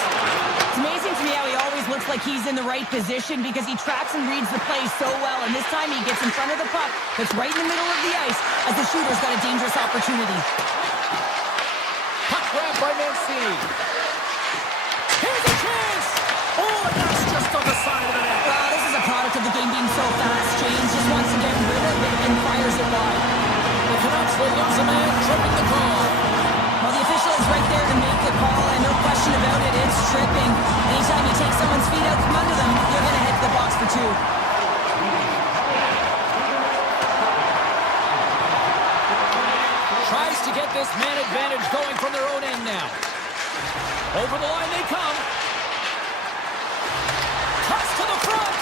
It's amazing to me how he always looks like he's in the right position because he tracks and reads the play so well, and this time he gets in front of the puck that's right in the middle of the ice as the shooter's got a dangerous opportunity. Puck grabbed by Mancini. Here's a chance! Oh, and that's just on the side of the net. Wow, this is a product of the game being so fast. James just wants to get rid of it and fires it wide. The Canucks will lose a man, tripping the call. Well, the official is right there to make the call, and no question about it, it's tripping. Anytime you take someone's feet out from under them, you're going to hit the box for 2. Tries to get this man advantage going from their own end now. Over the line they come. Toss to the front.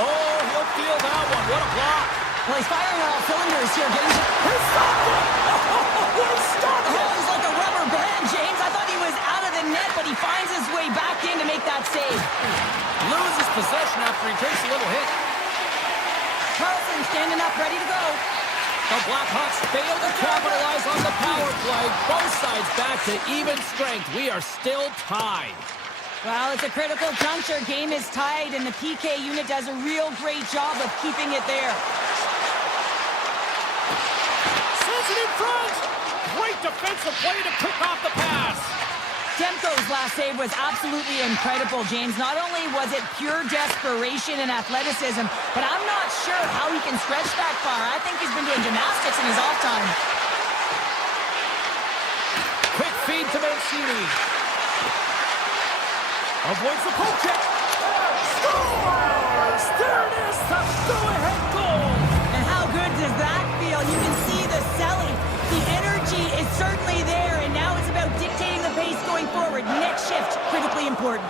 Oh, he'll feel that one. What a block. Well, he's firing on all cylinders here, getting to... He stopped it. Oh, he stopped it. Oh, he's like a rubber band, James. I thought he was out of the net, but he finds his way back in to make that save. Loses possession after he takes a little hit. Carlson standing up, ready to go. The Blackhawks fail to capitalize on the power play. Both sides back to even strength. We are still tied. Well, it's a critical juncture. Game is tied, and the PK unit does a real great job of keeping it there. Sends it in front. Great defensive play to pick off the pass. Demko's last save was absolutely incredible, James. Not only was it pure desperation and athleticism, but I'm not sure how he can stretch that far. I think he's been doing gymnastics in his off time. Quick feed to Mancini. Avoids the poke check. Scores! There it is, the go-ahead goal. And how good does that feel? You can see the selling. The energy is certainly there, and now it's about dictating the pace going forward. Next shift, critically important.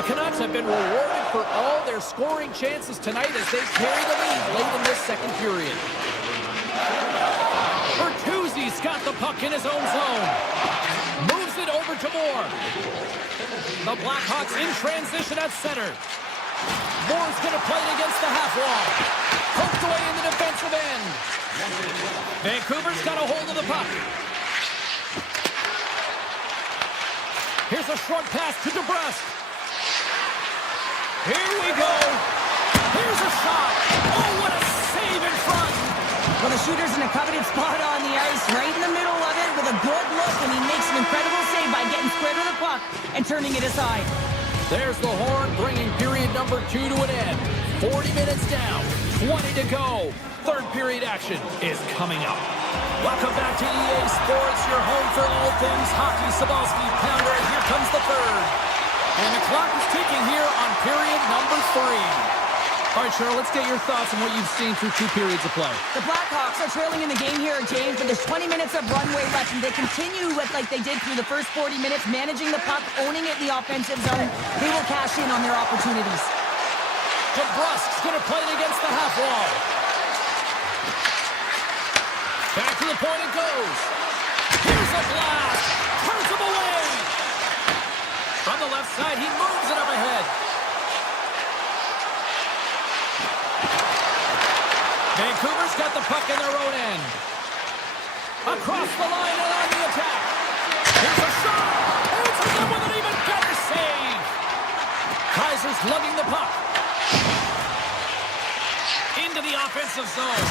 The Canucks have been rewarded for all their scoring chances tonight as they carry the lead late in this second period. Bertuzzi's got the puck in his own zone. Moves it over to Moore. The Blackhawks in transition at center. Moore's going to play it against the half wall. Poked away in the defensive end. Vancouver's got a hold of the puck. Here's a short pass to DeBrusque. Here we go. Here's a shot. Oh, what a save in front. Well, the shooter's in a coveted spot on the ice, right in the middle of it with a good look, and he makes an incredible save by getting square to the puck and turning it aside. There's the horn, bringing period number 2 to an end. 40 minutes down, 20 to go. Third period action is coming up. Welcome back to EA Sports, your home for all things hockey. Sabalski, Pounder, here comes the third. And the clock is ticking here on period number 3. All right, Cheryl, let's get your thoughts on what you've seen through 2 periods of play. The Blackhawks are trailing in the game here, James, but there's 20 minutes of runway left, and they continue with like they did through the first 40 minutes, managing the puck, owning it in the offensive zone. They will cash in on their opportunities. DeBrusque's going to play it against the half wall. Back to the point it goes. Here's a blast. Turns him away. From the left side, he moves it up ahead. Vancouver's got the puck in their own end. Across the line and on the attack. Here's a shot. It's a good with an even better save. Kaiser's lugging the puck. Into the offensive zone.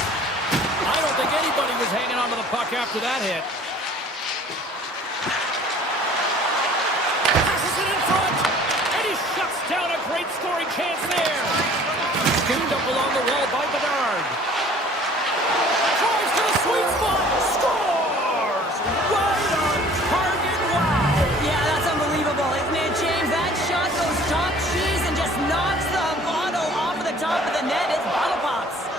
I don't think anybody was hanging onto the puck after that hit. Passes it in front. And he shuts down a great scoring chance there. Skimmed up along the wall by Bedard. Drives to the sweet spot. Scores! Right on target. Wow. Yeah, that's unbelievable, isn't it, James? That shot goes top cheese and just knocks the bottle off of the top of the net. It's bottle pops.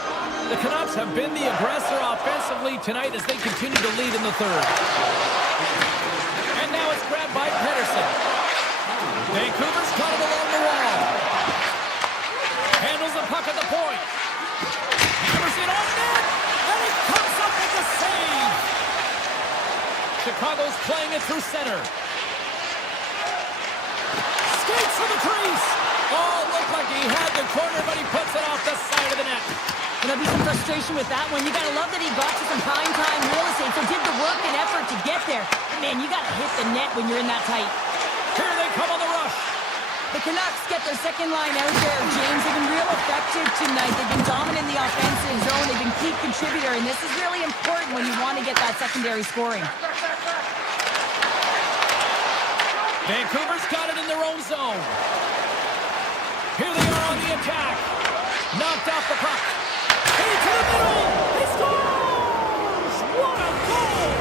The Canucks have been the aggressor offensively tonight as they continue to lead in the third. And now it's grabbed by Pedersen. Vancouver's got it along the wall. Handles the puck at the point. Hammers it on net. And he comes up with the save. Chicago's playing it through center. Skates to the crease. Oh, looked like he had the corner, but he puts it off the side of the net. There'll be some frustration with that one. You gotta love that he got to some prime time real estate, so did the work and effort to get there. But man, you gotta hit the net when you're in that tight. Here they come on the rush. The Canucks get their second line out there, James. They've been real effective tonight. They've been dominant in the offensive zone. They've been key contributor, and this is really important when you want to get that secondary scoring. Vancouver's got it in their own zone. Here they are on the attack. Knocked off the puck. Into the middle. He scores! What a goal!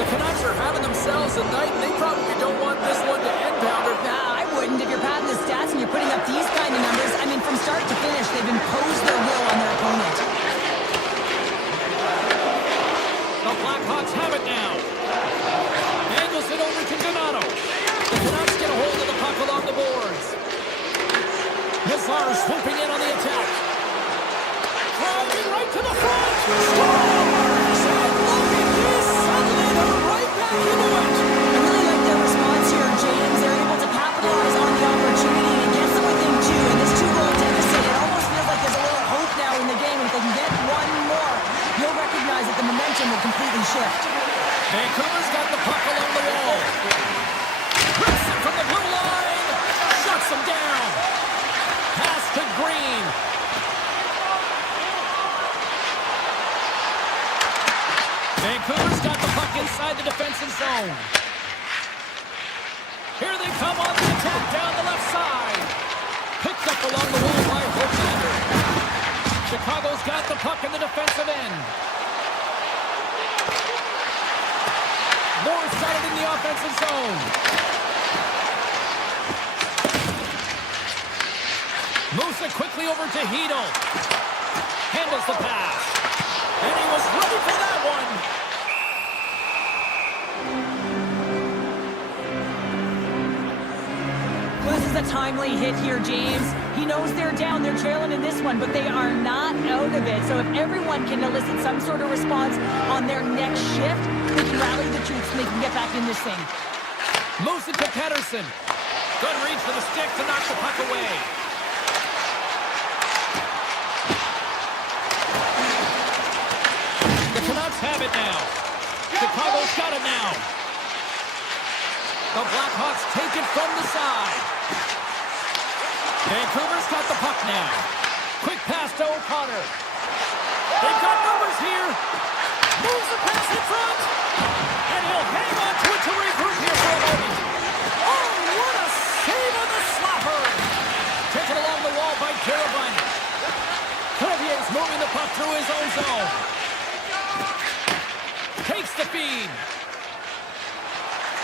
The Canucks are having themselves a night, and they probably don't want this one to end, Pounder. Nah, I wouldn't. If you're padding the stats and you're putting up these kind of numbers, I mean, from start to finish, they've imposed their will on their opponent. The Blackhawks have it now. Angles it over to Donato. The Canucks get a hold of the puck along the boards. Nazar swooping in on the attack. Driving right to the front. Scores! And look at this. Suddenly they're right back into it. I really like their response here, James. They're able to capitalize on the opportunity and get them within two. And this two-goal deficit, it almost feels like there's a little hope now in the game. If they can get one more, you'll recognize that the momentum will completely shift. Vancouver's got the puck along the wall. Rips it from the blue line. Shuts him down. Pass to Green. Vancouver's got the puck inside the defensive zone. Here they come on the attack down the left side. Picked up along the wall by Hochlander. Chicago's got the puck in the defensive end. Moore's got it in the offensive zone. Moves it quickly over to Hedel. Handles the pass. And he was ready for that one. Well, this is a timely hit here, James. He knows they're down, they're trailing in this one, but they are not out of it. So if everyone can elicit some sort of response on their next shift, they can rally the troops and they can get back in this thing. Moves it to Pedersen. Good reach for the stick to knock the puck away. The Canucks have it now. Chicago's got it now. The Blackhawks take it from the side. Vancouver's got the puck now. Quick pass to O'Connor. They've got numbers here. Moves the pass in front. And he'll hang on to it to regroup here for a moment. Oh, what a save on the slapper. Taken along the wall by Carabin. Clevier's moving the puck through his own zone. Takes the feed.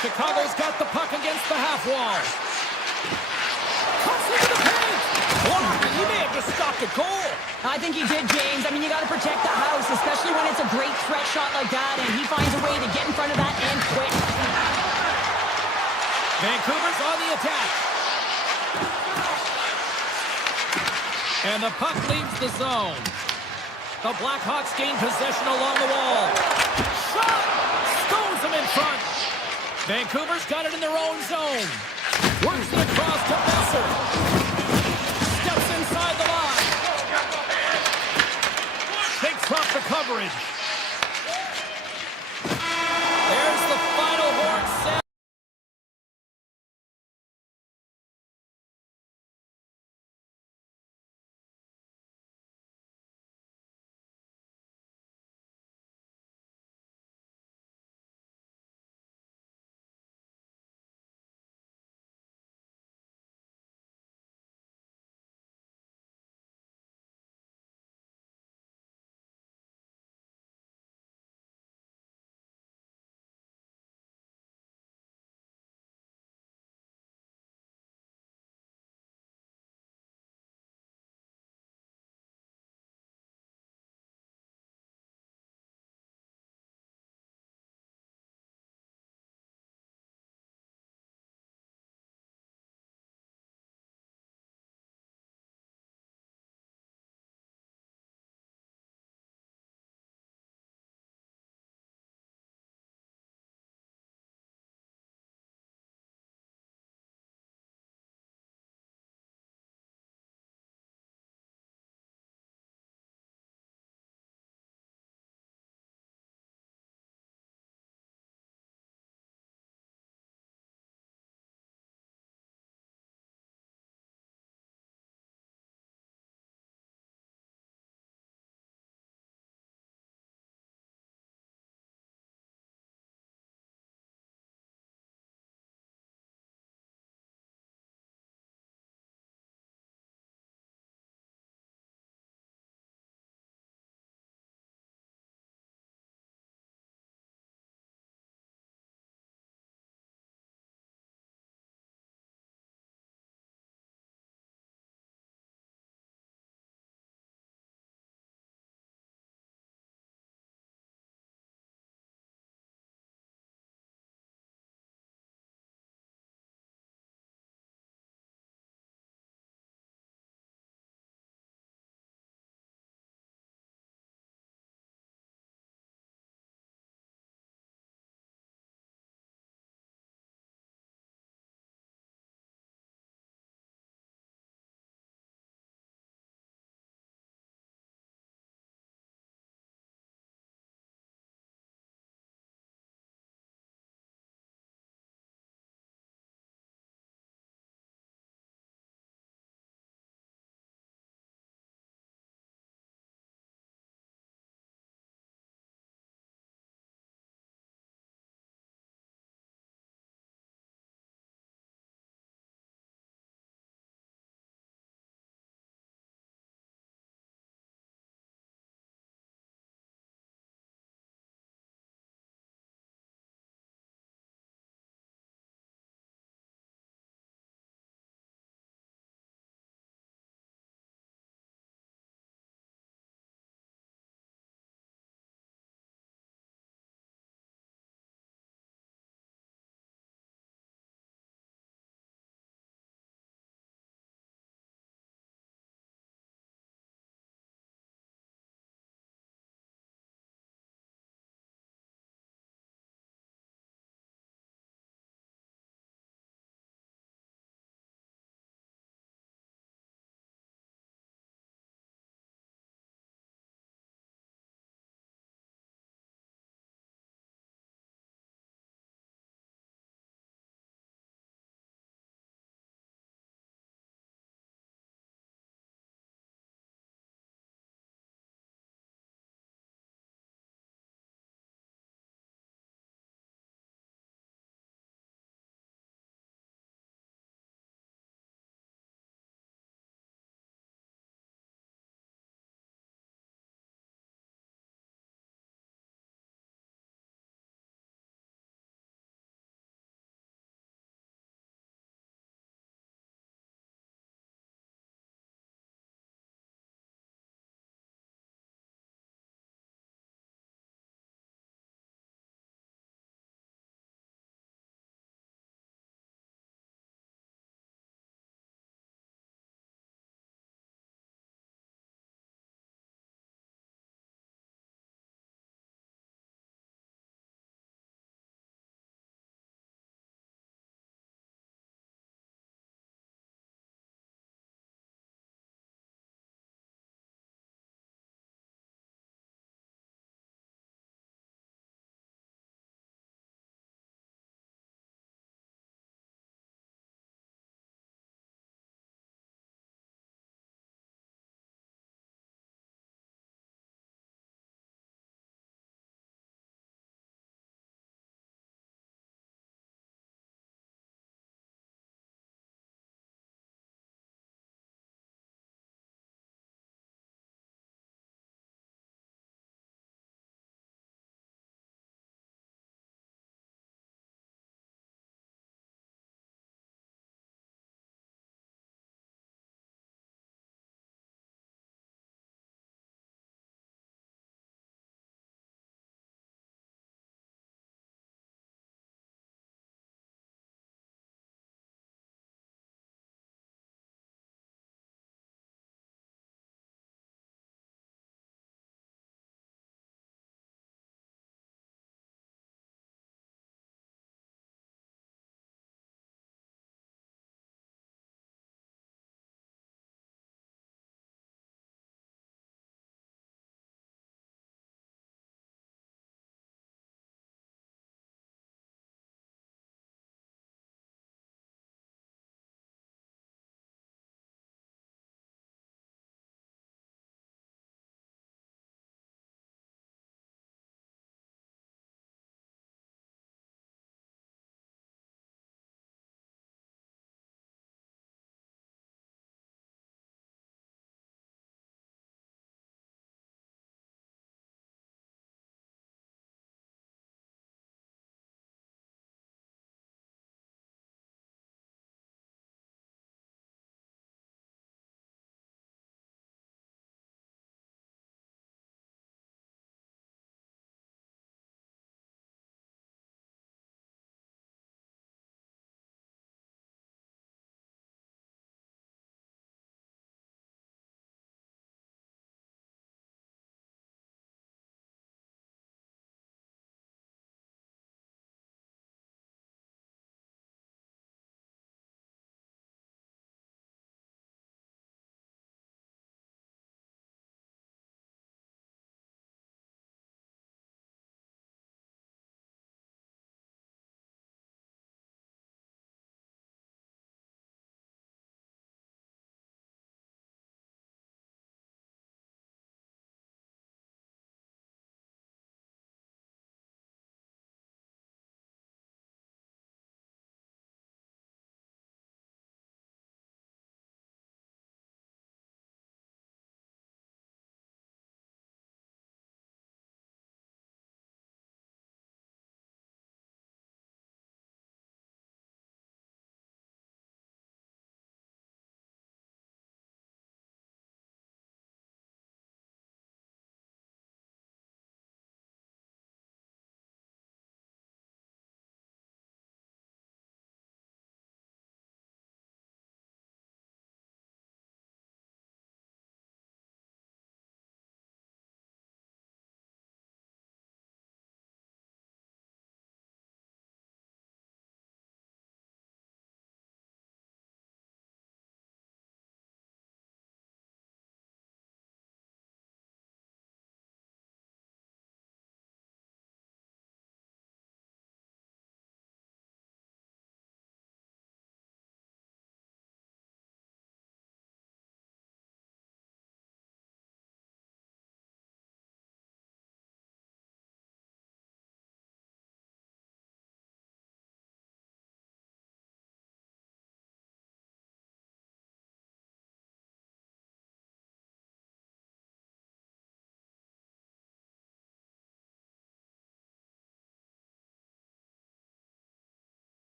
Chicago's got the puck against the half wall. Cuts into the paint. He may have just stopped a goal. I think he did, James. I mean, you got to protect the house, especially when it's a great threat shot like that, and he finds a way to get in front of that and quick. Vancouver's on the attack. And the puck leaves the zone. The Blackhawks gain possession along the wall. Shot! Stones him in front. Vancouver's got it in their own zone. Works it across to Besser. Steps inside the line. Takes off the coverage.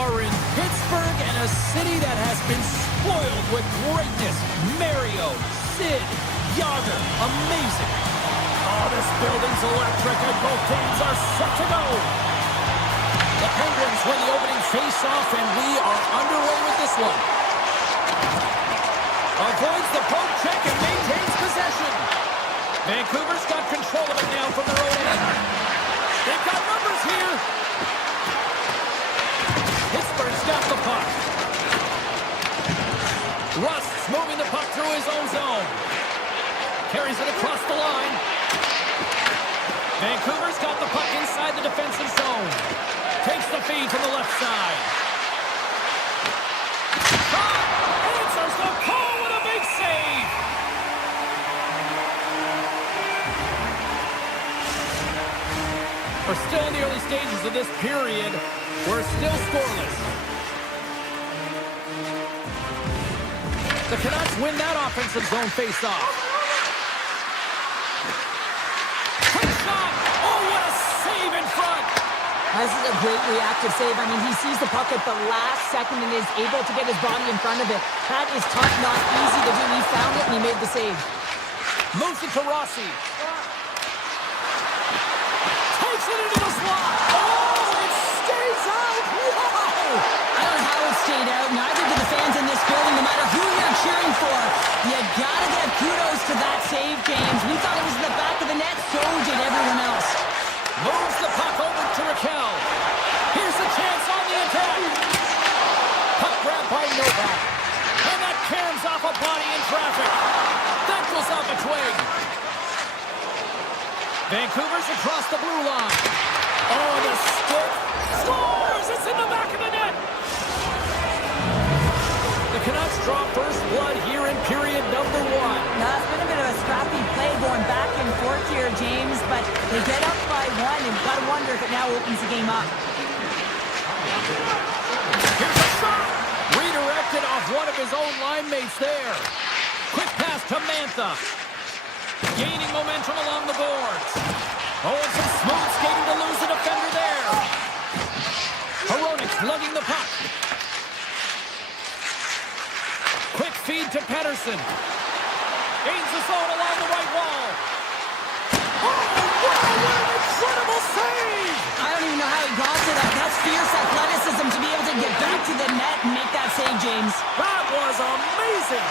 are in Pittsburgh, and a city that has been spoiled with greatness. Mario, Sid, Yager, amazing. Oh, this building's electric, and both teams are set to go. The Penguins win the opening face-off, and we are underway with this one. Avoids the poke check and maintains possession. Vancouver's got control of it now from their own end. They've got numbers here. Pittsburgh's got the puck. Rust's moving the puck through his own zone. Carries it across the line. Vancouver's got the puck inside the defensive zone. Takes the feed from the left side. Answers the call with a big save. We're still in the early stages of this period. We're still scoreless. The Canucks win that offensive zone face-off. Quick shot! Oh, what a save in front! This is a great reactive save. I mean, he sees the puck at the last second and is able to get his body in front of it. That is tough, not easy to do. He found it and he made the save. Moves it to Rossi. Takes it into the slot. Oh, it stays out. Wow! I don't know how it stayed out. Neither do the fans in this building, no matter who you're cheering for. You gotta give kudos to that save, James. We thought it was in the back of the net. So did everyone else. Moves the puck over to Raquel. Here's a chance on the attack. Puck grab by Novak. And that caroms off a body in traffic. That goes off a twig. Vancouver's across the blue line. Oh, the stick. Scores! It's in the back of the net. The Canucks draw first blood here in period number 1. Now, it's been a bit of a scrappy play going back and forth here, James, but they get up by 1, and you've got to wonder if it now opens the game up. Here's a shot! Redirected off one of his own line mates there. Quick pass to Mantha. Gaining momentum along the boards. Oh, and some smooth skating to lose the defender there. Hronik's lugging the puck. Quick feed to Pettersson. Gains the zone along the right wall. Oh, wow, what an incredible save! I don't even know how he got to that. That's fierce athleticism to be able to get back to the net and make that save, James. That was amazing!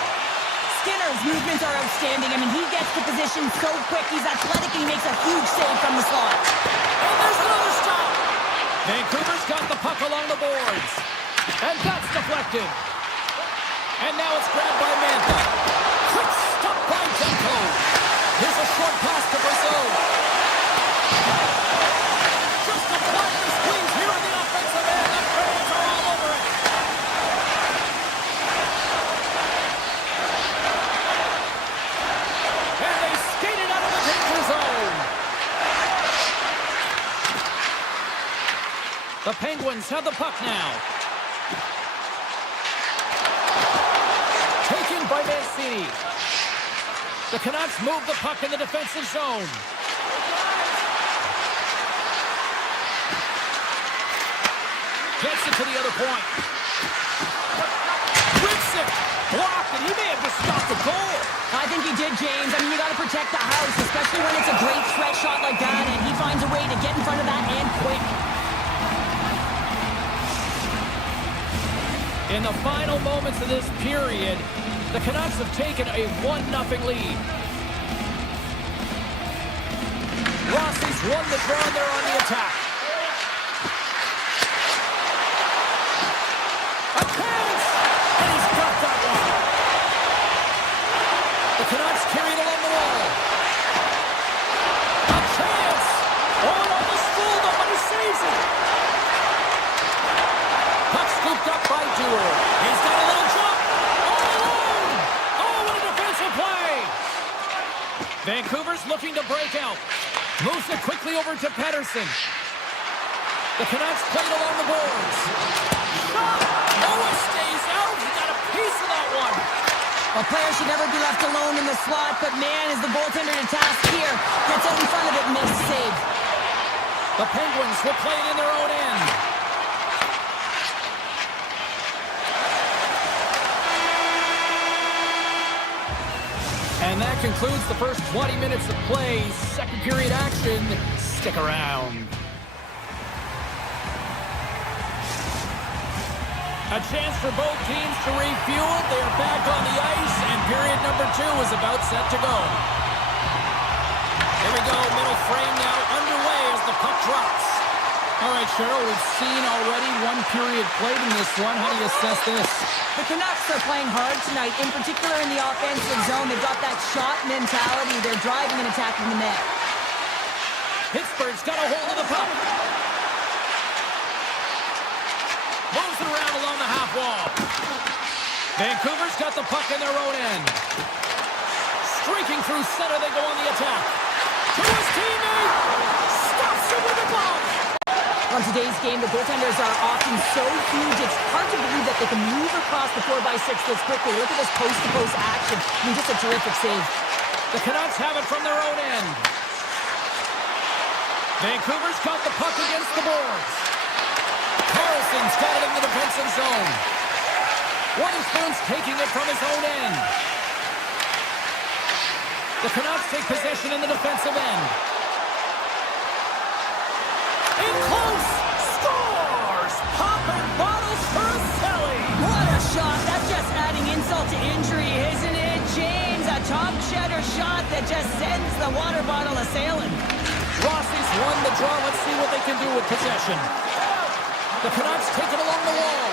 Skinner's movements are outstanding. I mean, he gets to position so quick. He's athletic and he makes a huge save from the slot. And there's another stop! Vancouver's got the puck along the boards. And that's deflected. And now it's grabbed by Mantha. Quick stop by Demko. Here's a short pass to Brazil. Just a partner squeeze here in the offensive end. The fans are all over it. And they skated out of the danger zone. The Penguins have the puck now. Taken by Mancini. The Canucks move the puck in the defensive zone. Gets it to the other point. Rips it. Blocked, and he may have just stopped the goal. I think he did, James. I mean, you got to protect the house, especially when it's a great stretch shot like that, and he finds a way to get in front of that and quick. In the final moments of this period, the Canucks have taken a 1-0 lead. Rossi's won the draw there on the attack. A chance! And he's got that one. The Canucks carry it along the wall. A chance! Oh, it almost fooled him, but he saves it. Puck scooped up by Dewar. He's got a little jump. All alone. Oh, what a defensive play. Vancouver's looking to break out. Moves it quickly over to Pettersson. The Canucks played along the boards. Shot. Oh, it stays out. He got a piece of that one. A player should never be left alone in the slot, but man, is the goaltender to task here. Gets out in front of it and makes the save. The Penguins will play it in their own end. And that concludes the first 20 minutes of play. Second period action. Stick around. A chance for both teams to refuel. They are back on the ice, and period number 2 is about set to go. Here we go, middle frame now underway as the puck drops. All right, Cheryl, we've seen already one period played in this one. How do you assess this? The Canucks are playing hard tonight, in particular in the offensive zone. They've got that shot mentality. They're driving and attacking the net. Pittsburgh's got a hold of the puck. Moves it around along the half wall. Vancouver's got the puck in their own end. Streaking through center, they go on the attack. To his teammate! Stops him with a glove! On today's game, the goaltenders are often so huge, it's hard to believe that they can move across the 4x6 this quickly. Look at this post-to-post action. I mean, just a terrific save. The Canucks have it from their own end. Vancouver's got the puck against the boards. Carlson's got it in the defensive zone. Witherspoon's taking it from his own end. The Canucks take possession in the defensive end. In close, scores! Pop and bottles for Selly. What a shot! That's just adding insult to injury, isn't it, James? A top cheddar shot that just sends the water bottle a-sailing. Rossi's won the draw. Let's see what they can do with possession. The Canucks take it along the wall.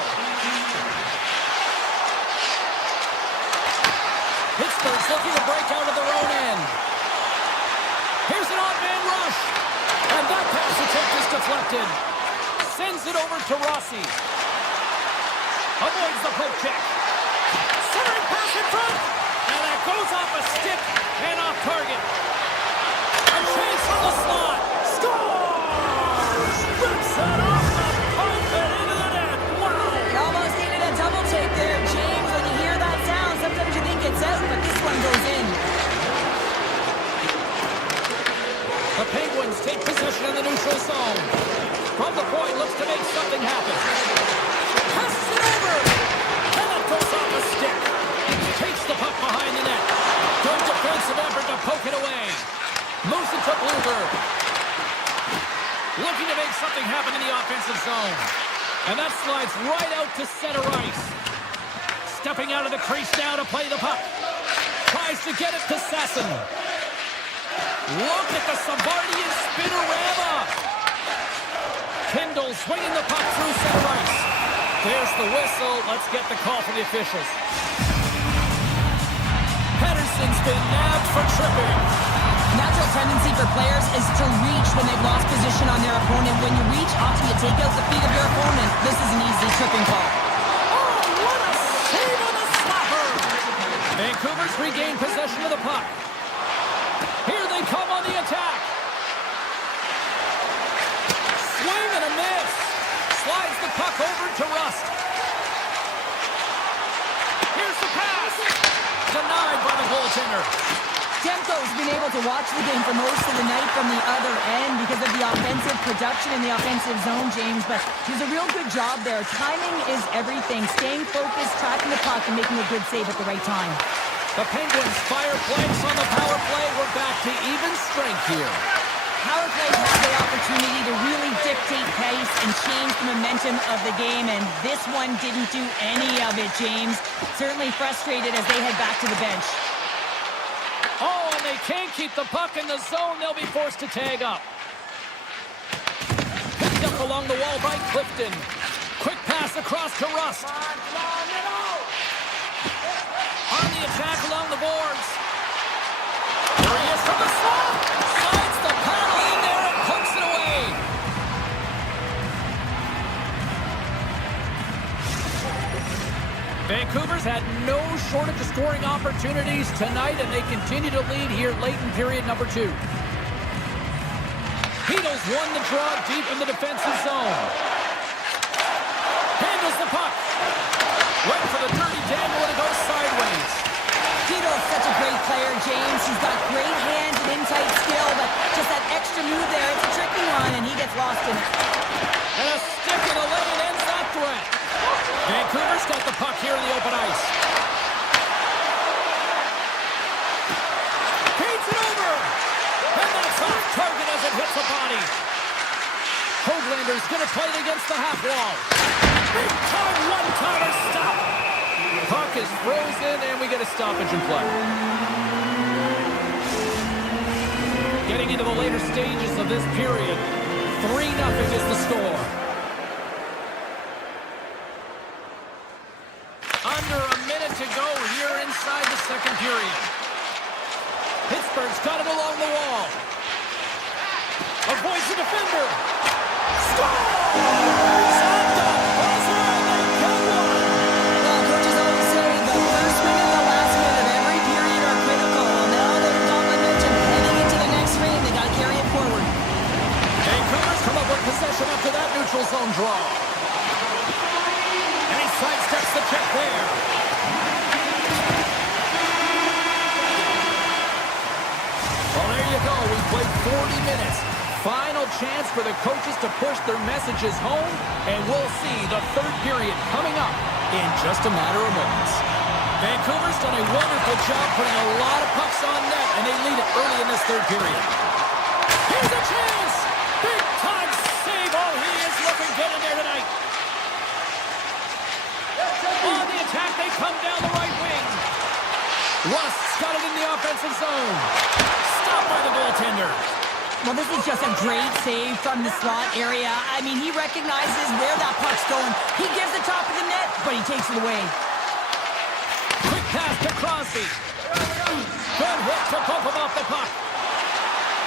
Pittsburgh's looking to break out of their own end. Here's an odd man rush. And that pass attempt is deflected. Sends it over to Rossi. Avoids the poke check. Centering pass in front. And that goes off a stick and off target. A chase from the slot. Scores! Rips it off the pipe and into the net. Wow! You almost needed a double take there, James. When you hear that sound, sometimes you think it's out, but this one goes in. The Penguins take possession in the neutral zone. From the point, looks to make something happen. Passes it over. And it goes off a stick. Takes the puck behind the net. Good defensive effort to poke it away. Moves it to Blueberg. Looking to make something happen in the offensive zone. And that slides right out to center ice. Stepping out of the crease now to play the puck. Tries to get it to Sasson. Look at the Savardian spinorama. Kindle swinging the puck through center ice. There's the whistle. Let's get the call from the officials. Pettersson's been nabbed for tripping. Natural tendency for players is to reach when they've lost position on their opponent. When you reach, often you take out the feet of your opponent. This is an easy tripping call. Oh, what a save on the slapper! Vancouver's regained possession of the puck. Here they come on the attack. Swing and a miss. Slides the puck over to Rust. Here's the pass. Denied by the goaltender. Demko's been able to watch the game for most of the night from the other end because of the offensive production in the offensive zone, James, but he's a real good job there. Timing is everything. Staying focused, tracking the puck, and making a good save at the right time. The Penguins fire blanks on the power play. We're back to even strength here. Power play has the opportunity to really dictate pace and change the momentum of the game, and this one didn't do any of it, James. Certainly frustrated as they head back to the bench. Oh, and they can't keep the puck in the zone. They'll be forced to tag up. Picked up along the wall by Clifton. Quick pass across to Rust. On the attack along the boards. There he is from the slot. Slides the paddle in there and hooks it away. Vancouver's had no shortage of scoring opportunities tonight, and they continue to lead here late in period number 2. Beatles won the draw deep in the defensive zone. Handles the puck. Went for the dirty dangle and it goes sideways. Beatles such a great player, James. He's got great hands and in-tight skill, but just that extra move there, it's a tricky one, and he gets lost in it. And a stick in the lane ends that threat. Vancouver's got the puck here in the open ice. hits a body. Hoaglander's going to play it against the half wall. Big time one-timer stop. Puck is frozen, and we get a stoppage in play. Getting into the later stages of this period, 3-0 is the score. Under a minute to go here inside the second period. Pittsburgh's got it along the wall. Avoids the defender. Scores! Well, coaches always say the first minute and the last minute of every period are critical. Now they've got momentum heading into the next frame. They got to carry it forward. Vancouver's come up with possession after that neutral zone draw. And he sidesteps the check there. Well, there you go. We played 40 minutes. Final chance for the coaches to push their messages home, and we'll see the third period coming up in just a matter of moments. Vancouver's done a wonderful job putting a lot of pucks on net, and they lead it early in this third period. Here's a chance! Big time save! Oh, he is looking good in there tonight. On the attack, they come down the right wing. Rust's got it in the offensive zone. Stopped by the goaltender. Well, this is just a great save from the slot area. I mean, he recognizes where that puck's going. He gives the top of the net, but he takes it away. Quick pass to Crosby. Good hit to bump him off the puck.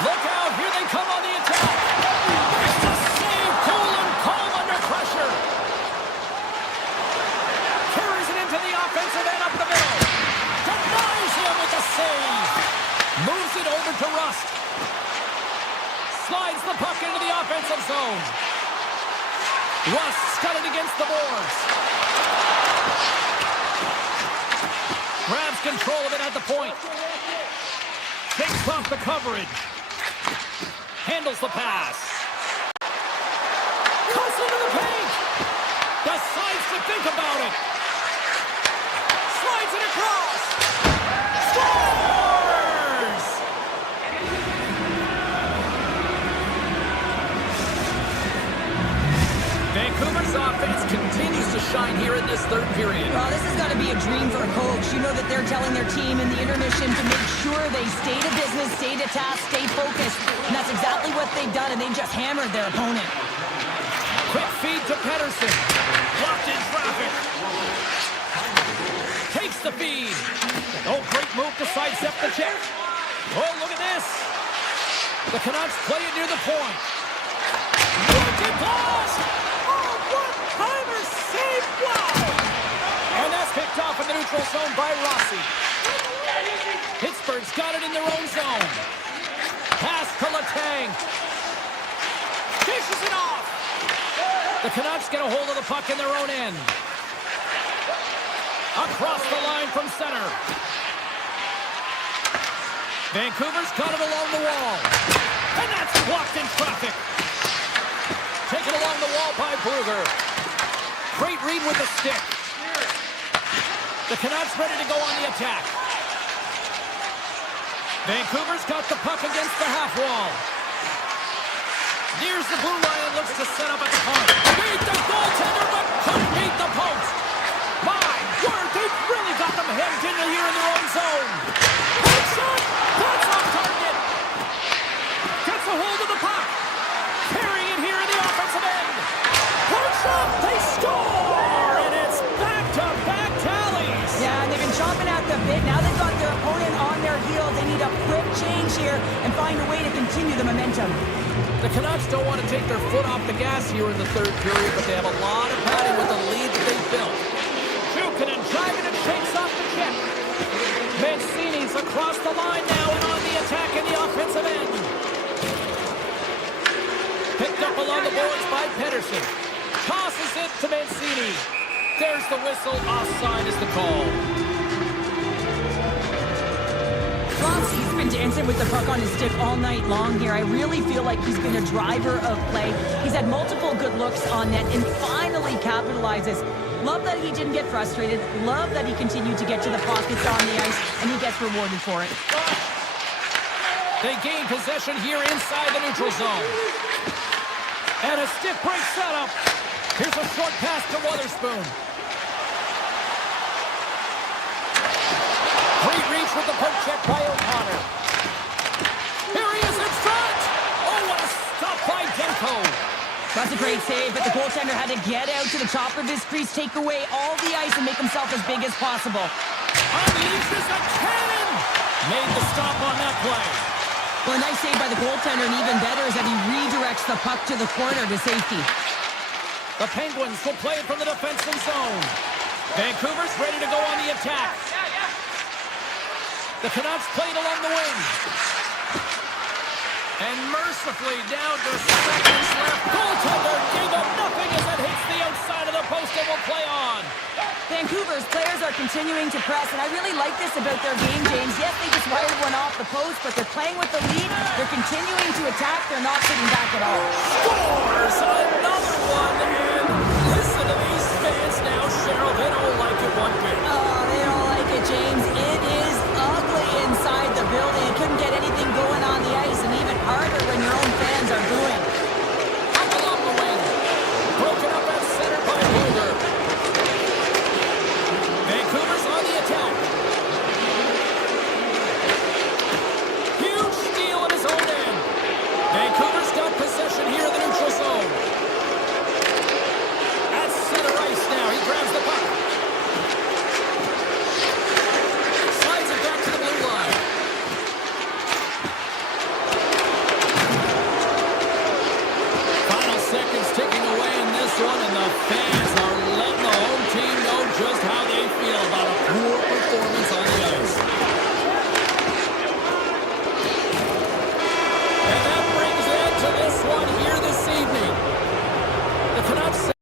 Look out, here they come on the attack. It's a save, cool and calm under pressure. Carries it into the offensive end up the middle. Denies him with the save. Moves it over to Rust. Slides the puck into the offensive zone. Rust's got it against the boards. Grabs control of it at the point. Takes off the coverage. Handles the pass. Cuts into the paint. Decides to think about it. Slides it across. Scores! Vancouver's offense continues to shine here in this third period. Well, this has got to be a dream for a coach. You know that they're telling their team in the intermission to make sure they stay to business, stay to task, stay focused. And that's exactly what they've done, and they've just hammered their opponent. Quick feed to Pedersen. Blocked in traffic. Takes the feed. Oh, great move to sidestep the check. Oh, look at this. The Canucks play it near the point. Good pass. Oh, one-timer save. Wow. And that's picked off in the neutral zone by Rossi. Pittsburgh's got it in their own zone. Pass to Letang. Dishes it off. The Canucks get a hold of the puck in their own end. Across the line from center. Vancouver's got it along the wall. And that's blocked in traffic. Taken along the wall by Brugger. Great read with the stick. The Canucks ready to go on the attack. Vancouver's got the puck against the half wall. Nears the blue line and looks to set up at the point. Beat the goaltender, but couldn't beat the post. My word, they've really got them hemmed in here in their own zone. Good shot! That's on target! Gets a hold of the puck. Carrying it here in the offensive end. Push up, they score! And it's back-to-back tallies. Yeah, and they've been chomping at the bit. Now they've got their opponent on their heels. They need a quick change here and find a way to continue the momentum. The Canucks don't want to take their foot off the gas here in the third period, but they have a lot of padding with the lead that they've built. Jukunin driving and shakes off the check. Mancini's across the line now and on the attack in the offensive end. Picked up along the boards by Pedersen. Tosses it to Mancini. There's the whistle. Offside is the call. He's been dancing with the puck on his stick all night long here. I really feel like he's been a driver of play. He's had multiple good looks on net and finally capitalizes. Love that he didn't get frustrated. Love that he continued to get to the pockets on the ice, and he gets rewarded for it. They gain possession here inside the neutral zone. And a stiff break setup. Here's a short pass to Wotherspoon. Great reach with the poke check by O'Connor. Here he is in front. Oh, what a stop by Demko. That's a great save, but the goaltender had to get out to the top of his crease, take away all the ice, and make himself as big as possible. Unleashes a cannon. Made the stop on that play. Well, a nice save by the goaltender, and even better is that he redirects the puck to the corner to safety. The Penguins will play it from the defensive zone. Vancouver's ready to go on the attack. The Canucks played along the wing. And mercifully down to seconds left. Goaltender gave up nothing as it hits the outside of the post and will play on. Vancouver's players are continuing to press, and I really like this about their game, James. Yes, they just wired one off the post, but they're playing with the lead. They're continuing to attack. They're not sitting back at all. Scores another one, and listen to these fans now, Cheryl. They don't like it one bit. Oh, they don't like it, James. It is ugly inside the building. You couldn't get anything going on the ice, and even harder when your own fans are booing. Up along the wing. Broken up at center by Luger. Vancouver's on the attack. Huge steal at his own end. Vancouver's got possession here in the neutral zone. At center ice now. He grabs the puck. Slides it back to the blue line. Final seconds ticking away in this one, and the fans are letting the home team know just how they feel about a poor performance on the ice. And that brings it to this one here this evening. The Canucks.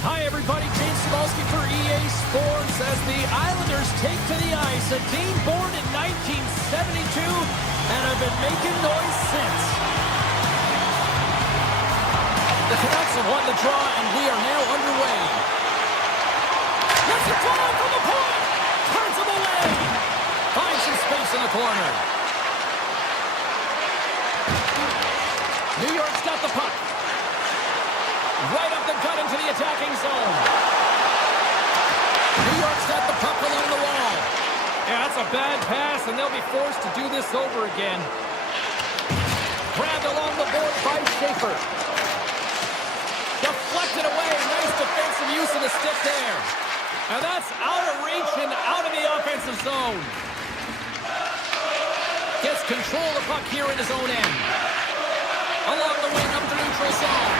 Hi, everybody. James Cebulski for EA Sports as the Islanders take to the ice. A team born in 1972 and have been making noise since. The Canucks have won the draw, and we are now underway. Let's Flying from the point! Turns him away! Finds some space in the corner. New York's got the puck. Right up the gut into the attacking zone. New York's got the puck along the wall. Yeah, that's a bad pass, and they'll be forced to do this over again. Grabbed along the board by Schaefer. Deflected away. Nice defensive use of the stick there. And that's out of reach and out of the offensive zone. Gets control of the puck here in his own end. Along the wing up the neutral zone.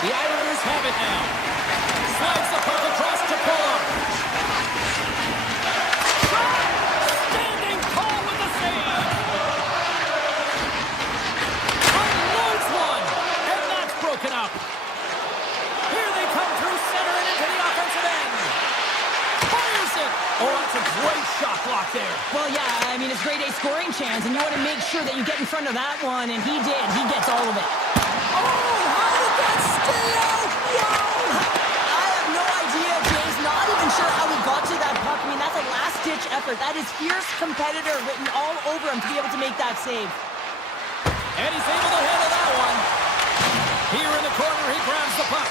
The Islanders have it now. Slides the puck across to Puller. Standing tall with the save. Unloads one. And that's broken up. Here they come through center and into the offensive end. Fires it. Oh, that's a great shot block there. Well, yeah, I mean, it's grade A scoring chance, and you want to make sure that you get in front of that one, and he did. He gets all of it. Oh, how did that stay out? Wow! I have no idea, James. Not even sure how he got to that puck. I mean, that's a last-ditch effort. That is fierce competitor written all over him to be able to make that save. And he's able to handle that one. Here in the corner, he grabs the puck.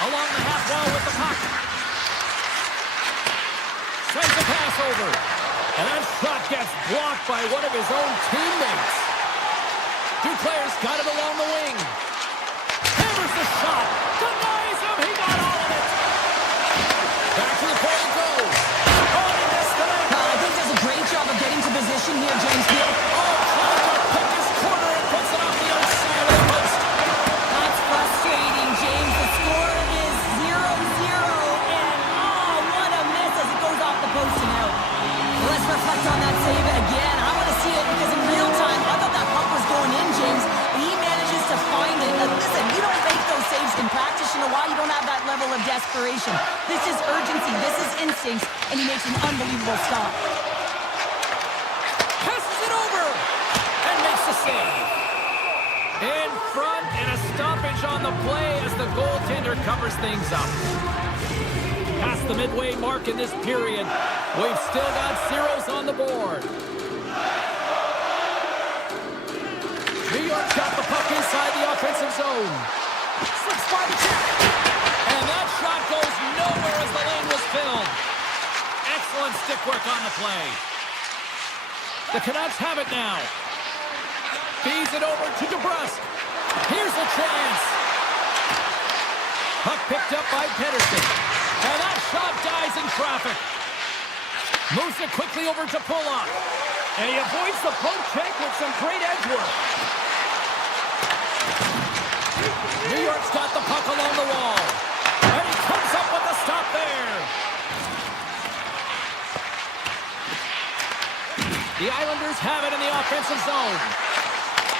Along the half wall with the puck. Sends a pass over. And that shot gets blocked by one of his own teammates. Two players got it along the wing. Hammers the shot. Denies him. He got all of it. Back to the point it goes. Oh, he missed the net. I think does a great job of getting to position here, James Field. Oh, trying to pick his corner and puts it off the outside of the post. That's frustrating, James. The score is 0-0, and oh, what a miss as it goes off the post and out. Well, let's reflect on that save again. I want to see it because in real time, I thought that puck was going in, James. He manages to find it. Now, listen, you don't make those saves in practice. You know why? You don't have that level of desperation. This is urgency. This is instincts, and he makes an unbelievable stop. Passes it over and makes the save. In front and a stoppage on the play as the goaltender covers things up. Past the midway mark in this period, we've still got zeros on the board. New York's got the puck inside the offensive zone. Slips by the check. And that shot goes nowhere as the lane was filled. Excellent stick work on the play. The Canucks have it now. Feeds it over to DeBrusque. Here's a chance. Puck picked up by Pedersen. And that shot dies in traffic. Moves it quickly over to Pulock. And he avoids the poke check with some great edge work. New York's got the puck along the wall. And he comes up with the stop there. The Islanders have it in the offensive zone.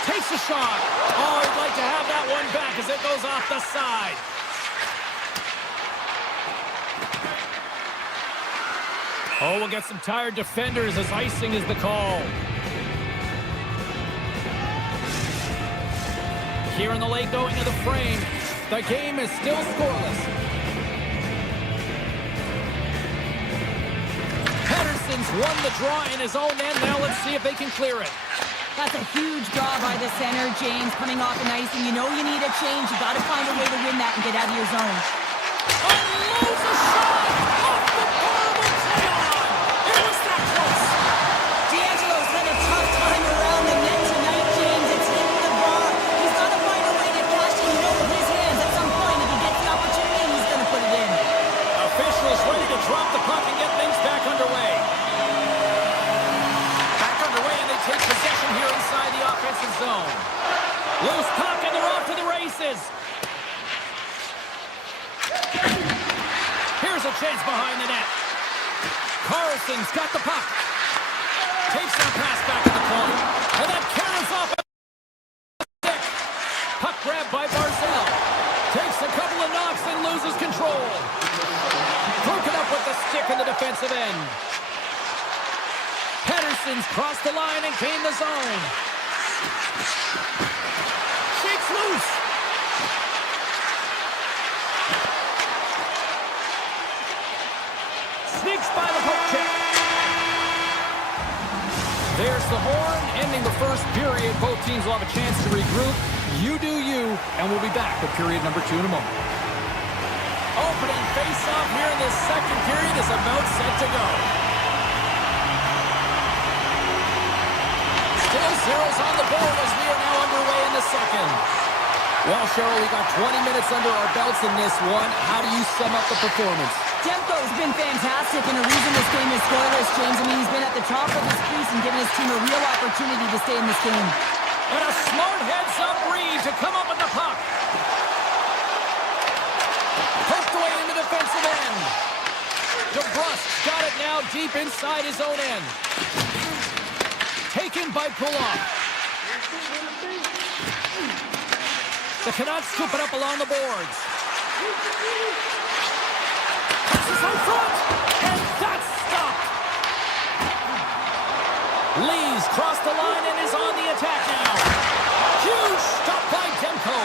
Takes a shot. Oh, he'd like to have that one back as it goes off the side. Oh, we'll get some tired defenders as icing is the call. Here in the late going to the frame. The game is still scoreless. Pedersen's won the draw in his own end. Now let's see if they can clear it. That's a huge draw by the center, James, coming off an icing. You know you need a change. You got to find a way to win that and get out of your zone. Unloads a shot off the bar with Leon. It was that close. D'Angelo's had a tough time around the net tonight, James. It's hitting the bar. He's got to find a way to cash it, you know, with his hands. At some point, if he gets the opportunity, he's going to put it in. Officials ready to drop the puck and get things back underway. Take possession here inside the offensive zone. Loose puck and they're off to the races. Here's a chance behind the net. Carlson's got the puck. Takes that pass back to the point. And that carries off a stick. Puck grabbed by Barzell. Takes a couple of knocks and loses control. Broken up with the stick in the defensive end. Pedersen's crossed the line and gained the zone. Shakes loose. reached by the poke check. There's the horn, ending the first period. Both teams will have a chance to regroup. You do you, and we'll be back with period number 2 in a moment. Opening face-off here in this second period is about set to go. Still zeros on the board as we are now underway in the second. Well, Cheryl, we got 20 minutes under our belts in this one. How do you sum up the performance? Demko's been fantastic, and the reason this game is scoreless, James, I mean, he's been at the top of his crease and given his team a real opportunity to stay in this game. And a smart heads-up read to come up with the puck. Poked away in the defensive end. DeBrusque got it now deep inside his own end. Taken by Puloff. The Canucks scoop it up along the boards. Passes in front, and that's stopped. Lee's crossed the line and is on the attack now. Huge stop by Demko.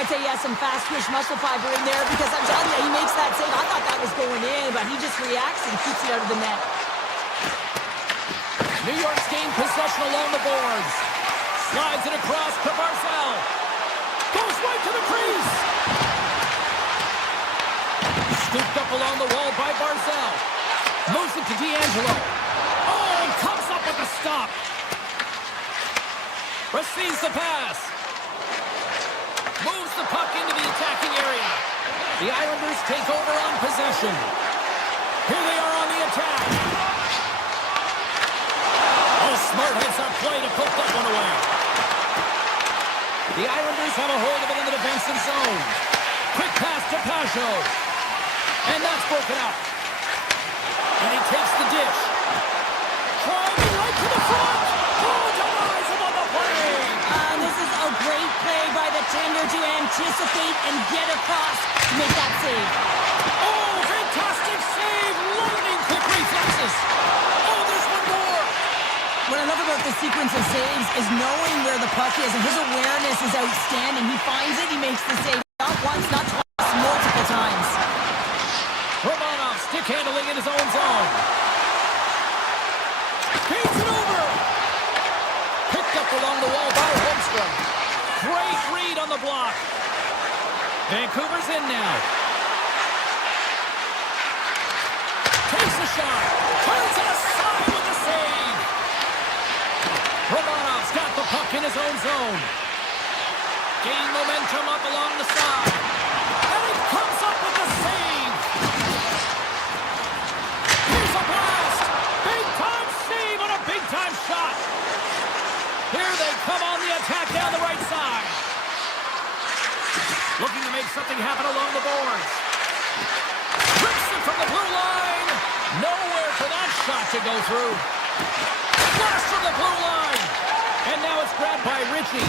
I'd say he has some fast-twitch muscle fiber in there because I'm telling you, he makes that save. I thought that was going in, but he just reacts and keeps it out of the net. New York's gained possession along the boards. Slides it across to Barzal. Goes right to the crease. Scooped up along the wall by Barzal. Moves it to D'Angelo. Oh, comes up with the stop. Receives the pass. Moves the puck into the attacking area. The Islanders take over on possession. Here they are on the attack. Oh, smart heads-up play to poke that one away. The Islanders have a hold of it in the defensive zone. Quick pass to Pajot. And that's broken up. And he takes the dish. Driving right to the front. Oh, denies him on the play. This is a great play by the tender to anticipate and get across to make that save. Oh, fantastic save. Lightning quick reflexes. Oh, there's one more. What I love about this sequence of saves is knowing where the puck is, and his awareness is outstanding. He finds it, he makes the save. Not once, not twice, multiple times. Romanov stick handling in his own zone. Feeds it over. Picked up along the wall by Holmstrom. Great read on the block. Vancouver's in now. Takes a shot. Turns it aside with the save. Romanov's got the puck in his own zone. Gain momentum up along the side. And he comes up with the save. Here's a blast. Big-time save on a big-time shot. Here they come on the attack down the right side. Looking to make something happen along the boards. Rips it from the blue line. Nowhere for that shot to go through. Blast from the blue line. And now it's grabbed by Ritchie.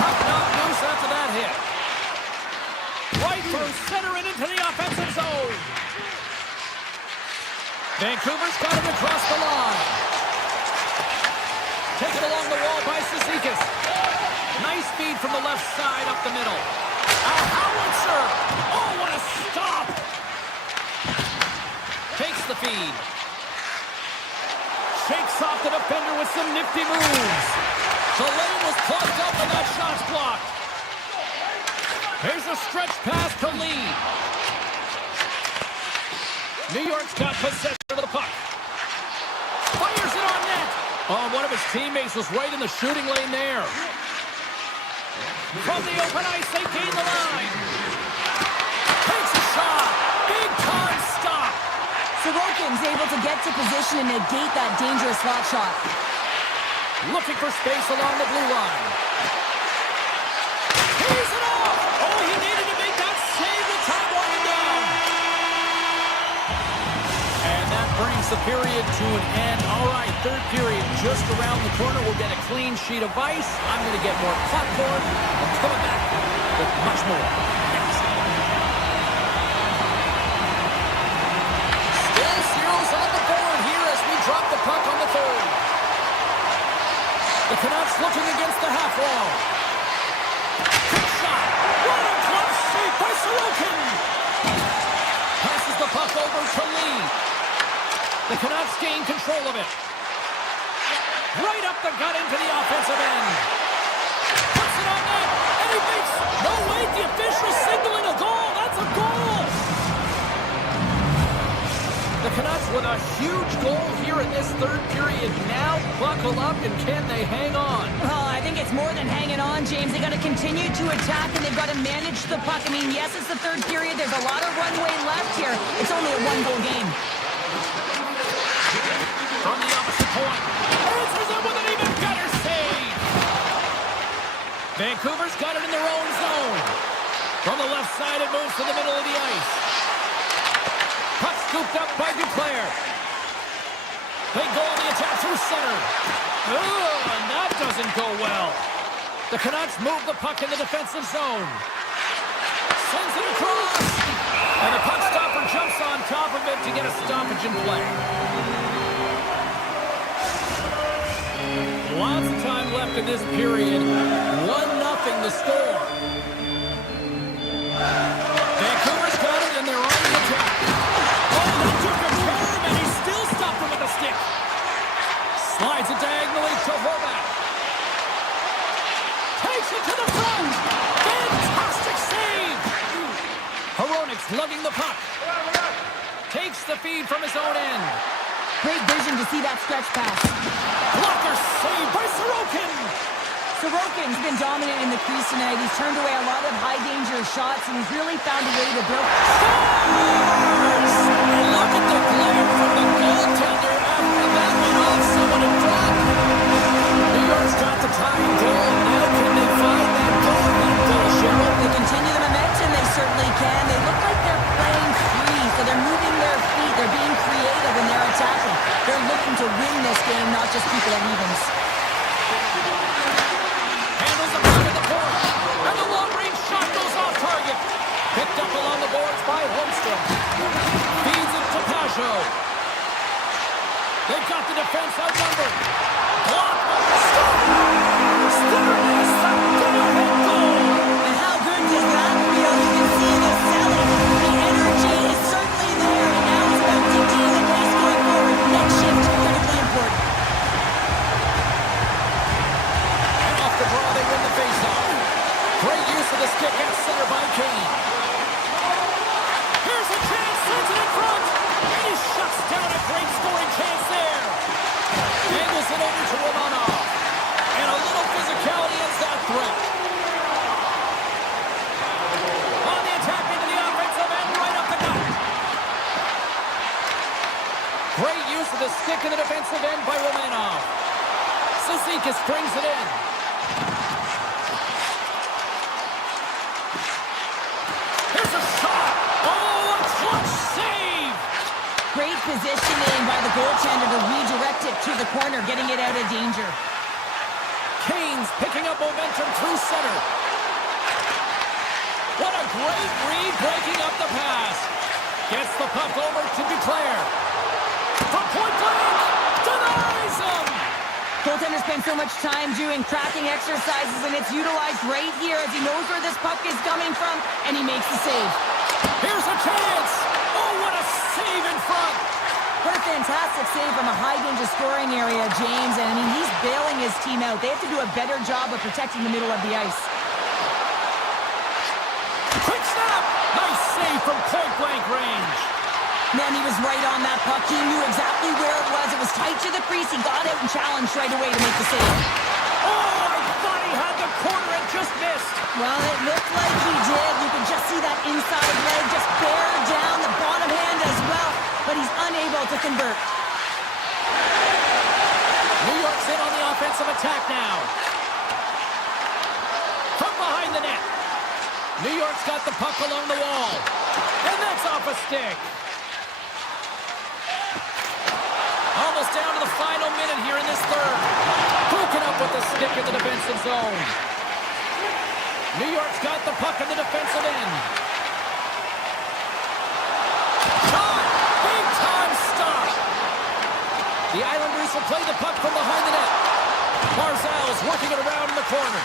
Puck knocked loose after that hit. Right through center and into the offensive zone. Vancouver's got it across the line. Taken along the wall by Cizikas. Nice feed from the left side up the middle. A howitzer. Oh, what a stop. Takes the feed. Shakes off the defender with some nifty moves. The lane was plugged up and that shot's blocked. Here's a stretch pass to Lee. New York's got possession of the puck. Fires it on net. Oh, one of his teammates was right in the shooting lane there. From the open ice, they gain the line. Takes a shot. Big time stop. Sorokin's able to get to position and negate that dangerous slot shot. Looking for space along the blue line. Tees it off. Oh, he needed to make that save with time winding down. And that brings the period to an end. All right, third period just around the corner. We'll get a clean sheet of ice. I'm going to get more popcorn. I'm coming back with much more next. Still zeros on the board here as we drop the puck on the third. The Canucks looking against the half wall. Quick shot. What a glove save by Sorokin. Passes the puck over to Lee. The Canucks gain control of it. Right up the gut into the offensive end. Puts it on net, and he makes... No, wait, the official signaling a goal. That's a goal. The Canucks with a huge goal here in this third period. Now buckle up, and can they hang on? Oh, I think it's more than hanging on, James. They got to continue to attack, and they've got to manage the puck. I mean, yes, it's the third period. There's a lot of runway left here. It's only a one-goal game. From the opposite point. Answers it with an even better save. Vancouver's got it in their own zone. From the left side, it moves to the middle of the ice. Puck scooped up by Duclair. They go on the attack through center. Oh, and that doesn't go well. The Canucks move the puck in the defensive zone. Sends it across. And the puck stopper jumps on top of it to get a stoppage in play. Lots of time left in this period. 1-0 the score. Vancouver's got it, and they're on the attack. Oh, that took a turn, and he still stopped him with a stick. Slides it diagonally to Horvath. Takes it to the front. Fantastic save. Hronik's lugging the puck. Takes the feed from his own end. Great vision to see that stretch pass. Blocker save by Sorokin. Sorokin's been dominant in the crease tonight. He's turned away a lot of high-danger shots, and he's really found a way to build. Scores! Look at the glare from the goaltender after that went off someone in front. New York's got the tying goal. Now can they find that goal, Cheryl? They continue the momentum. They certainly can. They look like they're playing free, so they're moving their feet. They're being creative, and they're attacking. They're looking to win this game, not just keep it at evens. Handles the puck at the point, and the long-range shot goes off target. Picked up along the boards by Holmstrom. Feeds it to Pajot. They've got the defense outnumbered. Blocked. Stop! Stinner goal! And how good does that feel? You can see the selling. The energy is certainly there, and now it's about dictating the pace going forward. Next shift, critically important. And off the draw, they win the faceoff. Great use of the stick at center by Kane. Here's a chance, sends it in front, and he shuts down a great scoring chance there. Angles it over to Romanov. And a little physicality ends that threat. On the attack into the offensive end, right up the gut. Great use of the stick in the defensive end by Romanov. Cizikas brings it in. Here's a shot. Oh, a clutch save. Great positioning by the goaltender to redirect it to the corner, getting it out of danger. Kane's picking up momentum through center. What a great read, breaking up the pass. Gets the puck over to Duclair. From point blank, denies him. Goaltender spends so much time doing tracking exercises, and it's utilized right here as he knows where this puck is coming from, and he makes the save. Here's a chance. Oh, what a save in front. What a fantastic save from a high-danger scoring area, James. And, I mean, he's bailing his team out. They have to do a better job of protecting the middle of the ice. Quick snap. Nice save from point-blank range. Man, he was right on that puck. He knew exactly where it was. It was tight to the crease. He got out and challenged right away to make the save. Oh, I thought he had the corner and just missed. Well, it looked like he did. You could just see that inside leg just bear down the bottom hand as well. But he's unable to convert. New York's in on the offensive attack now. From behind the net. New York's got the puck along the wall. And that's off a stick. Almost down to the final minute here in this third. Broken up with the stick in the defensive zone. New York's got the puck in the defensive end. Shot! Big time stop! The Islanders will play the puck from behind the net. Barzal's working it around in the corner.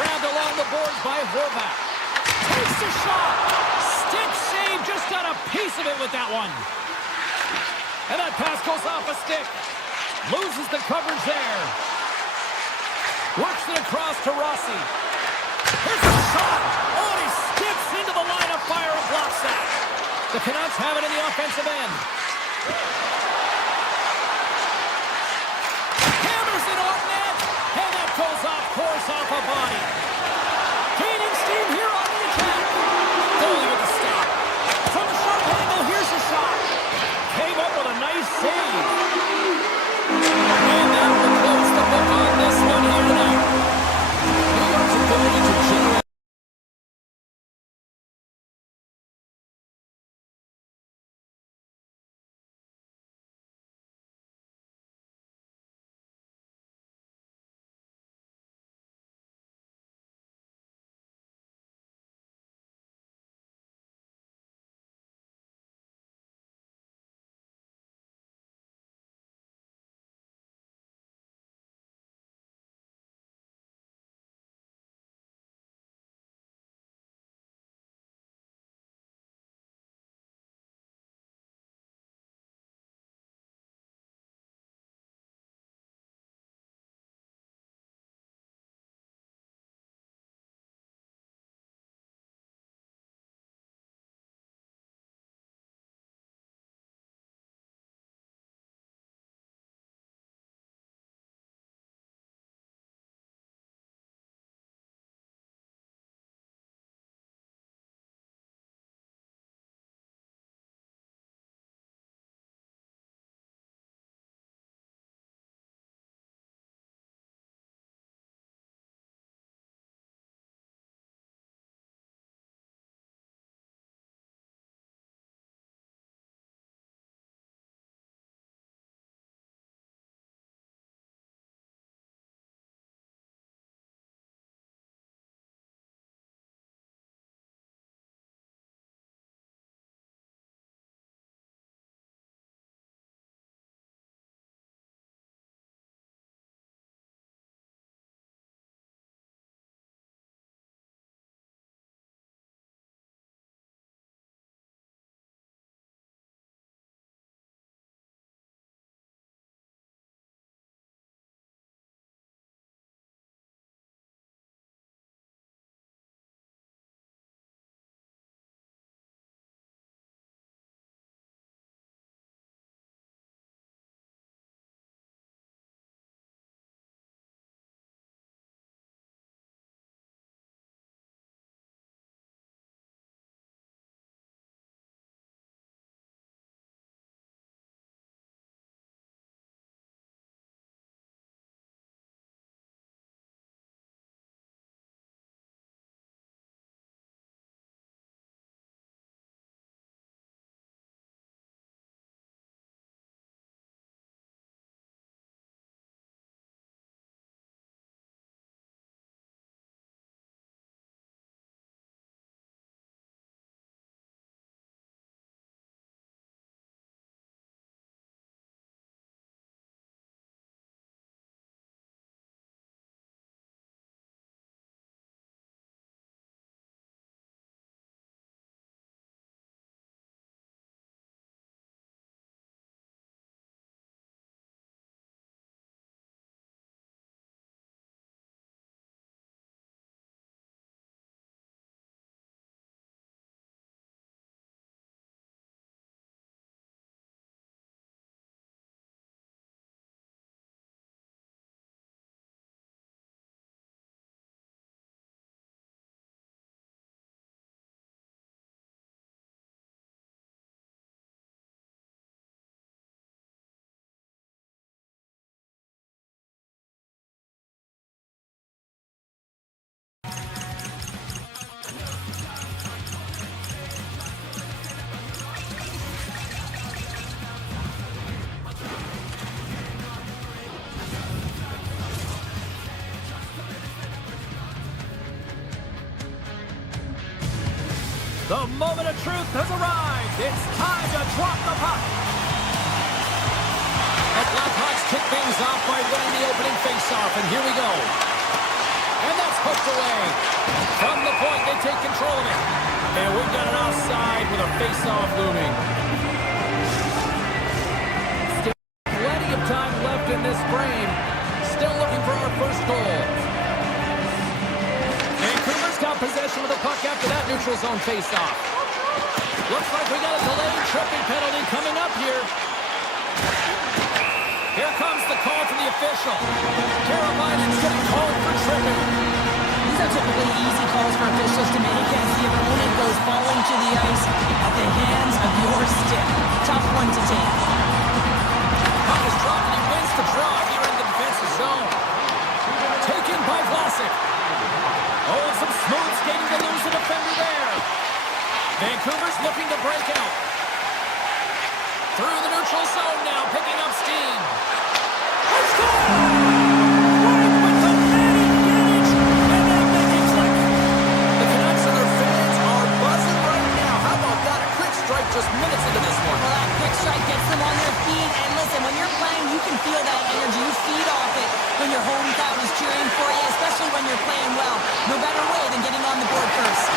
Grabbed along the boards by Horvath. Takes the shot! Stick save, just got a piece of it with that one. And that pass goes off a stick. Loses the coverage there. Works it across to Rossi. Here's a shot. Oh, and he skips into the line of fire and blocks that. The Canucks have it in the offensive end. Hammers it off net. And that goes off course off a body. Gaining steam here on the attack. Goalie with the stop. From the short angle, here's a shot. Came up with a nice save. And that will close the book on this one here tonight. New York's ability to generate. The moment of truth has arrived. It's time to drop the puck. The Blackhawks kick things off by winning the opening faceoff, and here we go. And that's poked away. From the point, they take control of it. And we've got an offside with a faceoff looming. face-off. Looks like we got a delayed tripping penalty coming up here. Here comes the call from the official. Carolina's getting called for tripping. These are typically easy calls for officials to make as the opponent goes falling to the ice at the hands of your stick. Tough one to take. Puck is dropped and he wins the draw here in the defensive zone. Taken by Vlasic. Oh, some smooth skating to lose the defender there. Vancouver's looking to break out. Through the neutral zone now, picking up steam. Let's go! Right with the man advantage, and that makes it click. The Canucks and their fans are buzzing right now. How about that? A quick strike just minutes into this one. Well, that quick strike gets them on their feet. And listen, when you're playing, you can feel that energy. You feed off it when your home crowd is cheering for you, especially when you're playing well. No better way than getting on the board first.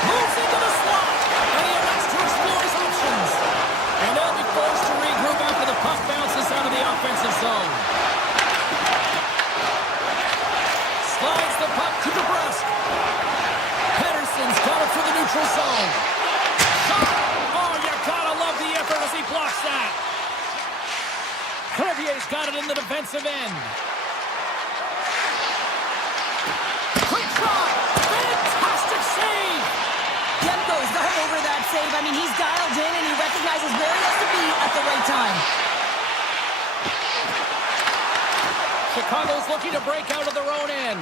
Moves into the slot, and he elects to explore his options. And they'll be forced to regroup after the puck bounces out of the offensive zone. Slides the puck to the breast. Pedersen's got it for the neutral zone. Shot! Oh, you gotta love the effort as he blocks that. Crevier's got it in the defensive end. Quick shot! Fantastic save! Demko's got over that save. I mean, he's dialed in and he recognizes where he has to be at the right time. Chicago's looking to break out of their own end.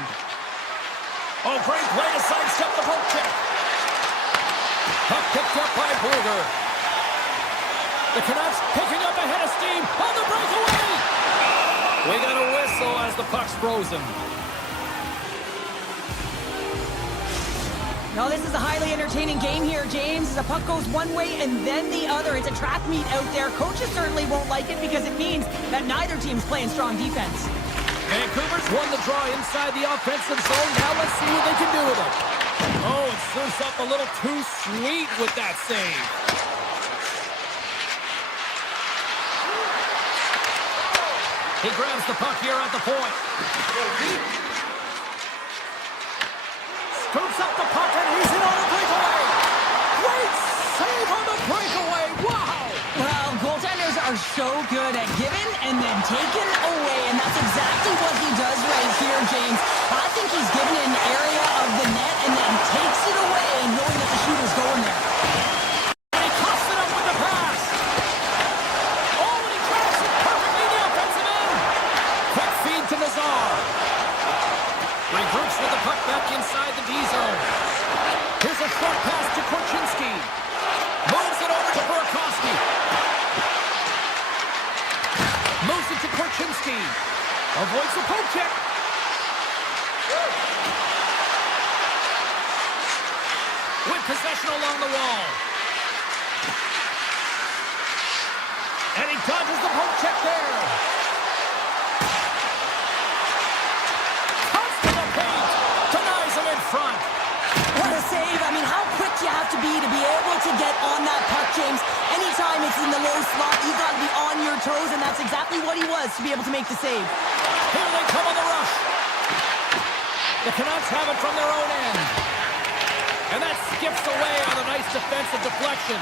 Oh, great play to sidestep the poke check. Puck picked up by Bluger. The Canucks picking up a head of steam on the breakaway. We got a whistle as the puck's frozen. No, this is a highly entertaining game here, James. The puck goes one way and then the other. It's a track meet out there. Coaches certainly won't like it because it means that neither team's playing strong defense. Vancouver's won the draw inside the offensive zone. Now let's see what they can do with it. Oh, it serves up a little too sweet with that save. He grabs the puck here at the point. Scoops up the puck and he's in on the breakaway. Great save on the breakaway. Wow. Well, goaltenders are so good at giving and then taking away, and that's exactly what he does right here, James. I think he's given an area of the net and then takes it away, knowing that the shooter's going there. And he cuffs it up with the pass. Oh, and he grabs it perfectly in the offensive end. Quick feed to Nazar. Regroups with the puck back inside the D zone. Here's a short pass to Korchinski. Moves it over to Burakovsky. Moves it to Korchinski. Avoids the poke check. With possession along the wall. And he dodges the poke check there. Cuts to the paint. Denies him in front. What a save. I mean, how quick you have to be able to get on that puck, James. Anytime it's in the low slot, you got to be on your toes, and that's exactly what he was to be able to make the save. Here they come on the rush. The Canucks have it from their own end. And that skips away on a nice defensive deflection.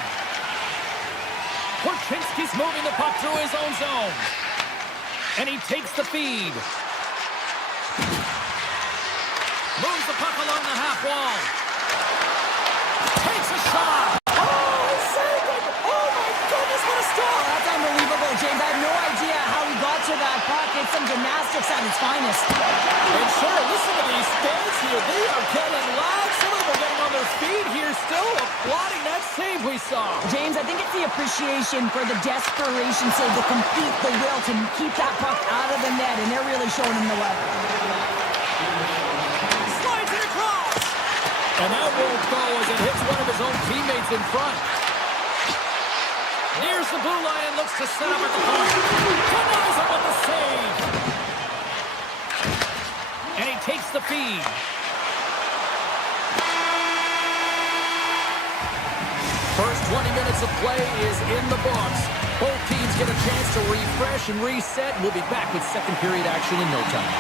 Korchinski's moving the puck through his own zone. And he takes the feed. Moves the puck along the half wall. Takes a shot. Oh, he saved it. Oh, my goodness, what a stop. That's unbelievable, James. I have no idea how he got to that puck. It's some gymnastics at its finest. And sure, listen to these fans here. They are getting loud. Some of them are getting on their feet here, still applauding that save we saw. James, I think it's the appreciation for the desperation save, the complete, the will to keep that puck out of the net, and they're really showing him the way. Slides it across. And that won't go as it hits one of his own teammates in front. Nears the blue line and looks to set up at the point. Denies him with the save. And he takes the feed. First 20 minutes of play is in the books. Both teams get a chance to refresh and reset. We'll be back with second period action in no time.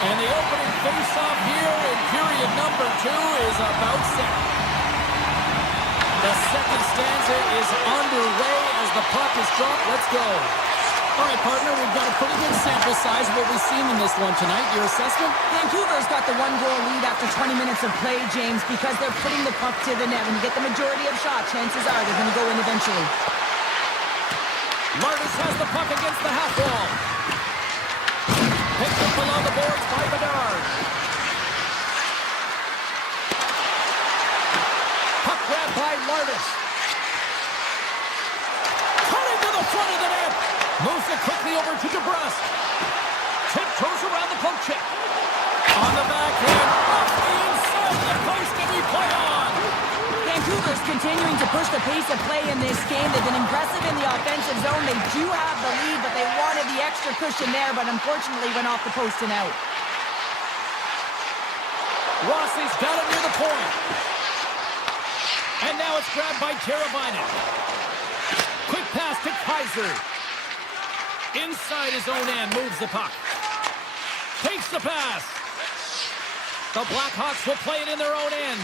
And the opening face-off here in period number 2 is about set. The second stanza is underway as the puck is dropped. Let's go. All right, partner, we've got a pretty good sample size of what we've seen in this one tonight. Your assessment? Vancouver's got the one-goal lead after 20 minutes of play, James, because they're putting the puck to the net. When you get the majority of shots, chances are they're going to go in eventually. Martis has the puck against the half wall. Picked up below the boards by Bedard. Puck grabbed by Martis. Cutting to the front of the net. Moves it quickly over to DeBrusque. Tiptoes around the poke check. On the backhand. Off the inside of the post, and we play on. Vancouver's continuing to push the pace of play in this game. They've been impressive in the offensive zone. They do have the lead, but they wanted the extra cushion there, but unfortunately went off the post and out. Rossi's got it near the point. And now it's grabbed by Teravainen. Quick pass to Kaiser. Inside his own end, moves the puck. Takes the pass. The Blackhawks will play it in their own end.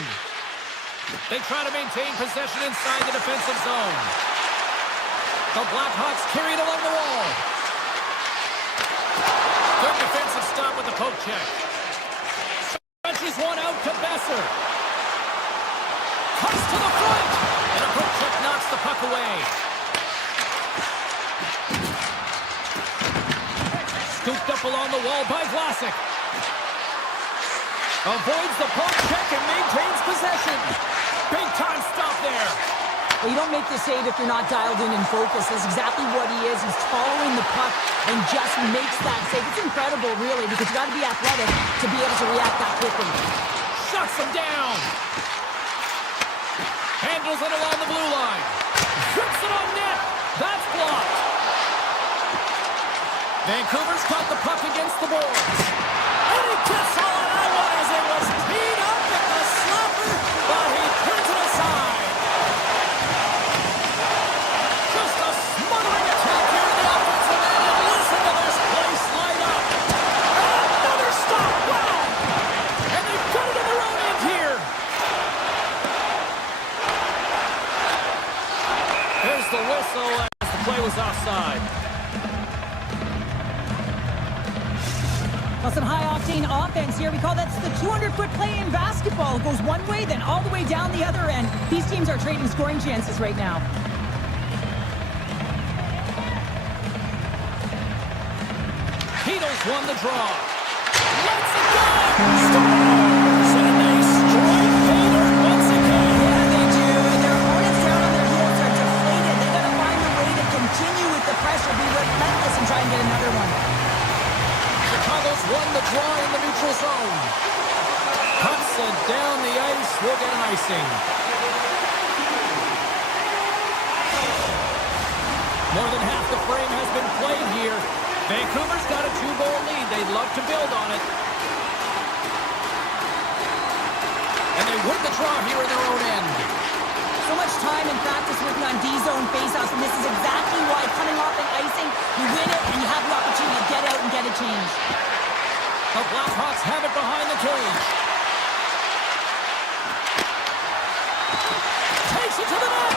They try to maintain possession inside the defensive zone. The Blackhawks carry it along the wall. Good defensive stop with the poke check. Stretches one out to Besser. Comes to the front. And a poke check knocks the puck away. Scooped up along the wall by Vlasic. Avoids the poke check and maintains possession. Big time stop there. Well, you don't make the save if you're not dialed in and focused. That's exactly what he is. He's following the puck and just makes that save. It's incredible, really, because you got to be athletic to be able to react that quickly. Shuts him down. Handles it along the blue line. Shoots it on net. That's blocked. Vancouver's got the puck against the boards. And he gets all on that one as it was teed up at the slapper, but he turns it aside. Just a smothering attack here in the offensive end, and listen to this place light up. Another stop, wow! And they've got it in their own end here. There's the whistle as the play was offside. Well, some high-octane offense here. We call that the 200-foot play in basketball. It goes one way, then all the way down the other end. These teams are trading scoring chances right now. Tito's won the draw. Let's it go! Scores! And they strike Taylor once again. Yeah, they do. And their opponents down on their heels are deflated. They got to find a way to continue with the pressure, be relentless, and try and get another one. Chicago's won the draw in the neutral zone. Cuts it down the ice. We'll get an icing. More than half the frame has been played here. Vancouver's got a 2-goal lead. They'd love to build on it. And they win the draw here in their own end. So much time and practice working on D-zone faceoffs, and this is exactly why coming off an icing, you win it, and you have the opportunity to get out and get a change. The Blackhawks have it behind the cage. Takes it to the net.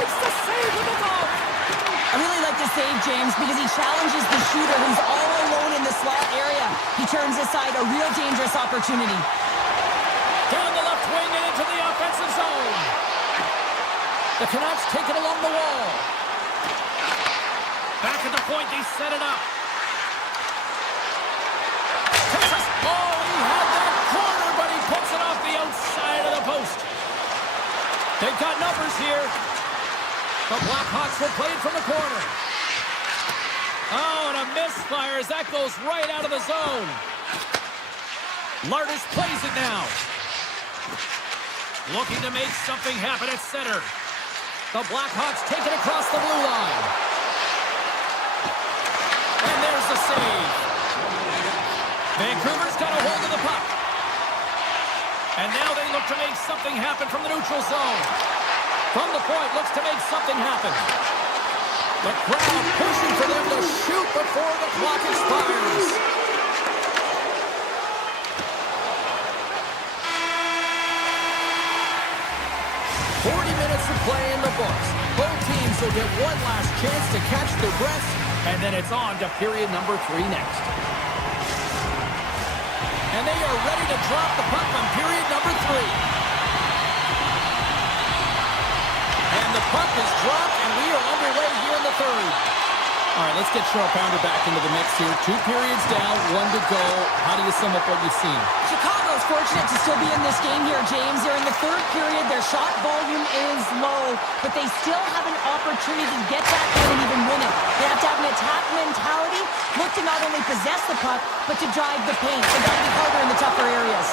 Makes the save with the glove. I really like the save, James, because he challenges the shooter who's all alone in the slot area. He turns aside a real dangerous opportunity. Down the left wing and into the offensive zone. The Canucks take it along the wall. Back at the point, they set it up. Texas. Oh, he had that corner, but he puts it off the outside of the post. They've got numbers here. The Blackhawks will play it from the corner. Oh, and a misfire as that goes right out of the zone. Lardis plays it now. Looking to make something happen at center. The Blackhawks take it across the blue line. And there's the save. Vancouver's got a hold of the puck. And now they look to make something happen from the neutral zone. From the point, looks to make something happen. The crowd pushing for them to shoot before the clock expires. 40 minutes of play in the books. Both teams will get one last chance to catch their breaths, and then it's on to period number 3 next. And they are ready to drop the puck on period number 3. And the puck is dropped, and we are underway here in the third. All right, let's get Cheryl Pounder back into the mix here. 2 periods down, 1 to go. How do you sum up what you've seen? Chicago's fortunate to still be in this game here, James. They're in the third period. Their shot volume is low, but they still have an opportunity to get back in and even win it. They have to have an attack mentality, look to not only possess the puck, but to drive the paint. They got to be harder in the tougher areas.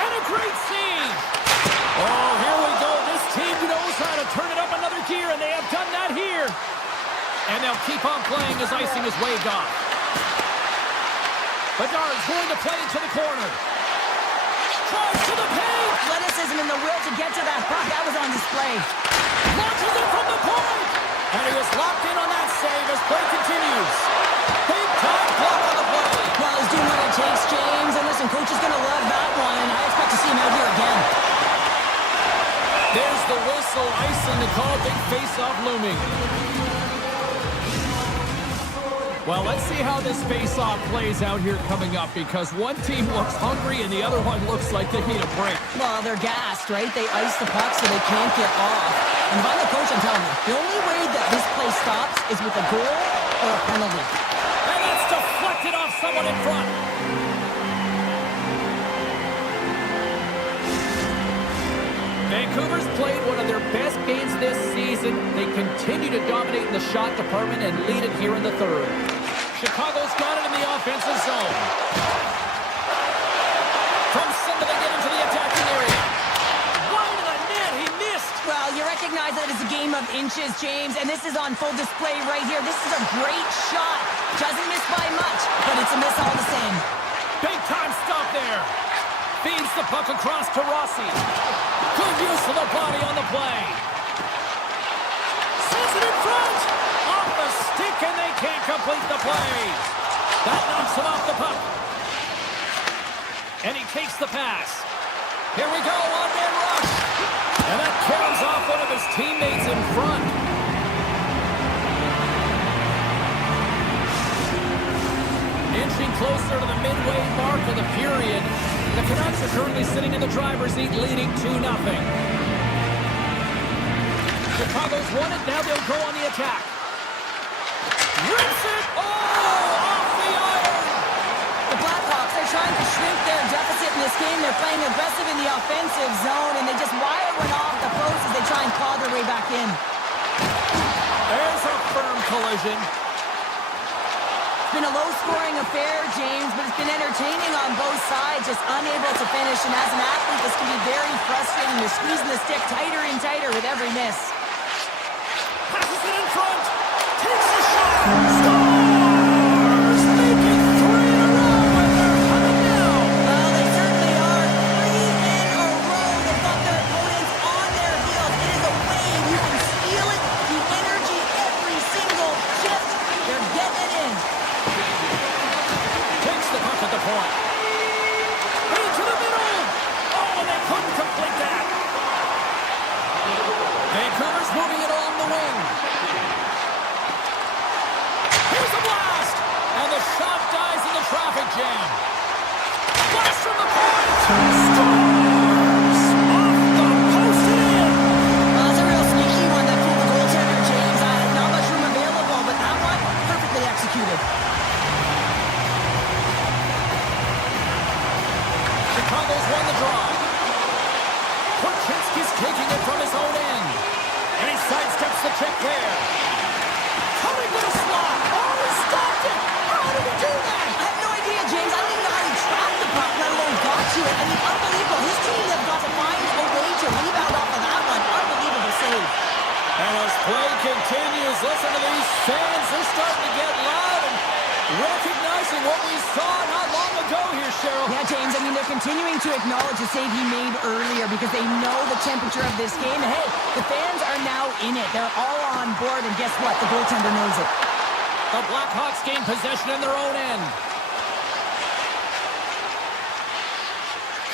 And a great save! Oh, here we go. This team knows how to turn it up another gear, and they have done that here. And they'll keep on playing as icing is waved off. Bedard's going to play into the corner. Tries to the paint. Athleticism and the will to get to that puck. That was on display. Launches it from the point. And he was locked in on that save as play continues. Big time block on the play. Well, he's doing what it takes, James. And listen, coach is going to love that one. And I expect to see him out here again. There's the whistle. Icing the call. Big face-off looming. Well, let's see how this face-off plays out here coming up, because one team looks hungry and the other one looks like they need a break. Well, they're gassed, right? They ice the puck so they can't get off. And if I'm the coach, I'm telling you, the only way that this play stops is with a goal or a penalty. And that's deflected off someone in front. Vancouver's played one of their best games this season. They continue to dominate in the shot department and lead it here in the third. Chicago's got it in the offensive zone. From center, they get into the attacking area. Wide of the net, he missed. Well, you recognize that it's a game of inches, James, and this is on full display right here. This is a great shot. Doesn't miss by much, but it's a miss all the same. Big time stop there. Feeds the puck across to Rossi. Good use of the body on the play. Sends it in front. Off the stick, and they can't complete the play. That knocks him off the puck. And he takes the pass. Here we go, one-man rush. And that carries off one of his teammates in front. Inching closer to the midway mark of the period. The Canucks are currently sitting in the driver's seat, leading 2-0. Chicago's won it. Now they'll go on the attack. Rips it! Oh! Off the iron! The Blackhawks are trying to shrink their deficit in this game. They're playing aggressive in the offensive zone, and they just wire one off the post as they try and claw their way back in. There's a firm collision. It's been a low-scoring affair, James, but it's been entertaining on both sides, just unable to finish. And as an athlete, this can be very frustrating. You're squeezing the stick tighter and tighter with every miss. Passes it in front. Takes the shot. Scores! Making 3 in a row, and they're coming now. Well, they certainly are. 3 in a row. They've got their opponents on their heels. It is a wave. You can feel it. The energy every single shift. They're getting it in. Takes the puck at the point. Into the middle. Oh, and they couldn't complete that. Vancouver's moving it along the wing. Here's a blast. And the shot dies in the traffic jam. Blast from the point. Scores! Off the post and in. Well, that's a real sneaky one that fooled the goaltender, James. Not much room available, but that one, perfectly executed. Chicago's won the draw. Korchinski's taking it from his own end. And he sidesteps the check there. Coming with a slot. Oh, he stopped it. How did he do that? I have no idea, James. I don't even know how he trapped the puck, let alone got to it. I mean, unbelievable. His team has got to find a way to rebound off of that one. Unbelievable save. And as play continues, listen to these fans. They're starting to get loud and recognizing what we saw not long ago here, Cheryl. Yeah, James, I mean, they're continuing to acknowledge the save he made earlier because they know the temperature of this game. And hey, the fans are now in it. They're all on board, and guess what? The goaltender knows it. The Blackhawks gain possession in their own end.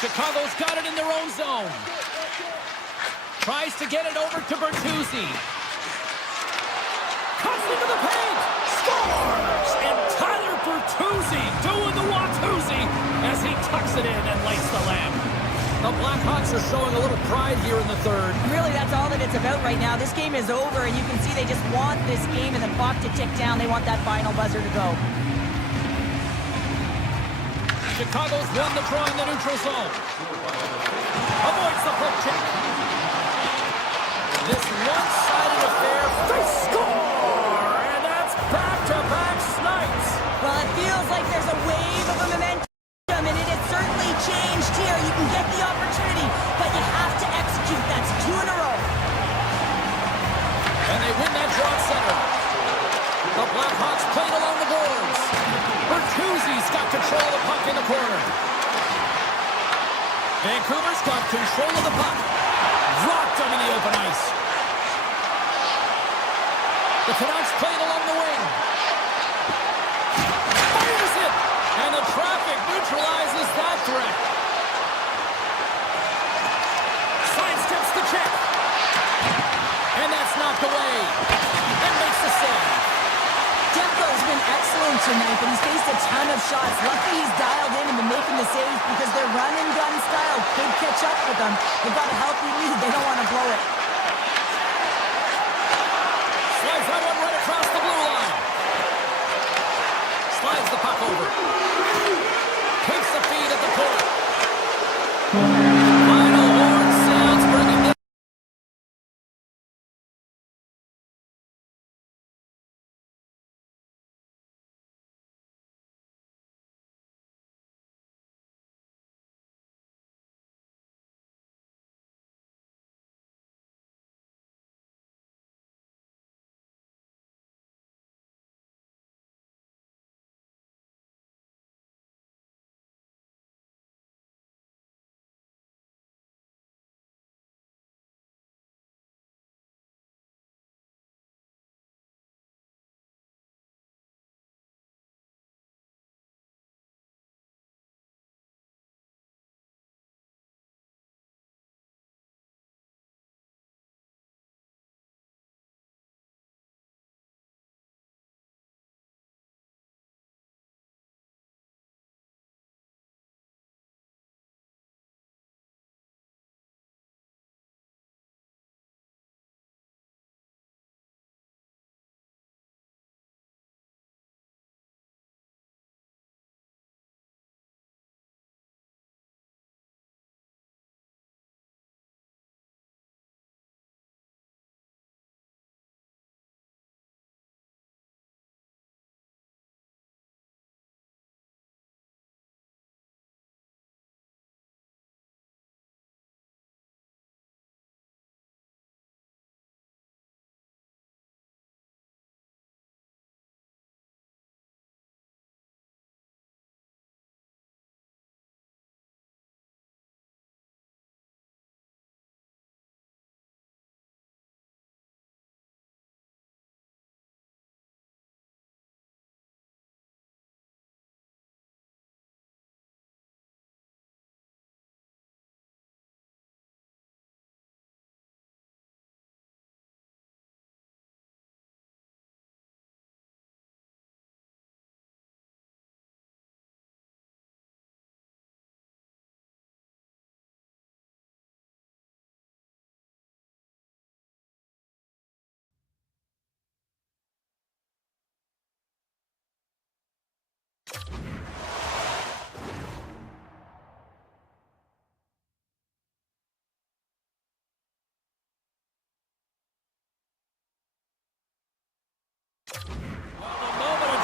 Chicago's got it in their own zone. Tries to get it over to Bertuzzi. Cuts into the paint. Scores! And Tyler Bertuzzi doing the Watusi as he tucks it in and lights the lamp. The Blackhawks are showing a little pride here in the third. Really, that's all that it's about right now. This game is over, and you can see they just want this game and the clock to tick down. They want that final buzzer to go. Chicago's won the draw in the neutral zone. Avoids the poke check. This one-sided affair, they score! And that's back-to-back snipes. Well, it feels like there's a wave of a momentum, and it has certainly changed here. You can get the opportunity, but you have to execute. That's 2 in a row. And they win that draw center. The Blackhawks played along the boards. Bertuzzi's got control of the puck in the corner. Vancouver's got control of the puck. Dropped him in the open ice. The Canucks played along the wing. Fires it! And the traffic neutralizes that threat. Sidesteps the check. And that's knocked away. And makes the save. Demko's been excellent tonight, but he's faced a ton of shots. Luckily, he's dialed in and been making the saves because their run-and-gun style could catch up with them. They've got a healthy lead. They don't want to blow it. Slides that one right across the blue line. Slides the puck over. Takes the feed at the point. Final horn sounds, bringing this.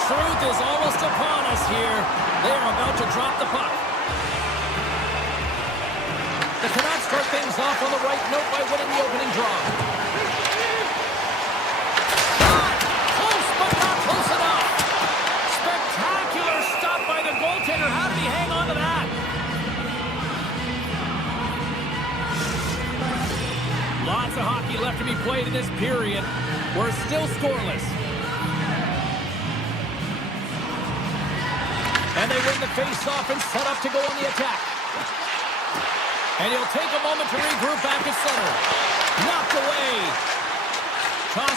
Truth is almost upon us here. They're about to drop the puck. The Canucks start things off on the right note by winning the opening draw. Shot! Close, but not close enough. Spectacular stop by the goaltender. How did he hang on to that? Lots of hockey left to be played in this period. We're still scoreless. And they win the face-off and set up to go on the attack. And he'll take a moment to regroup back at center.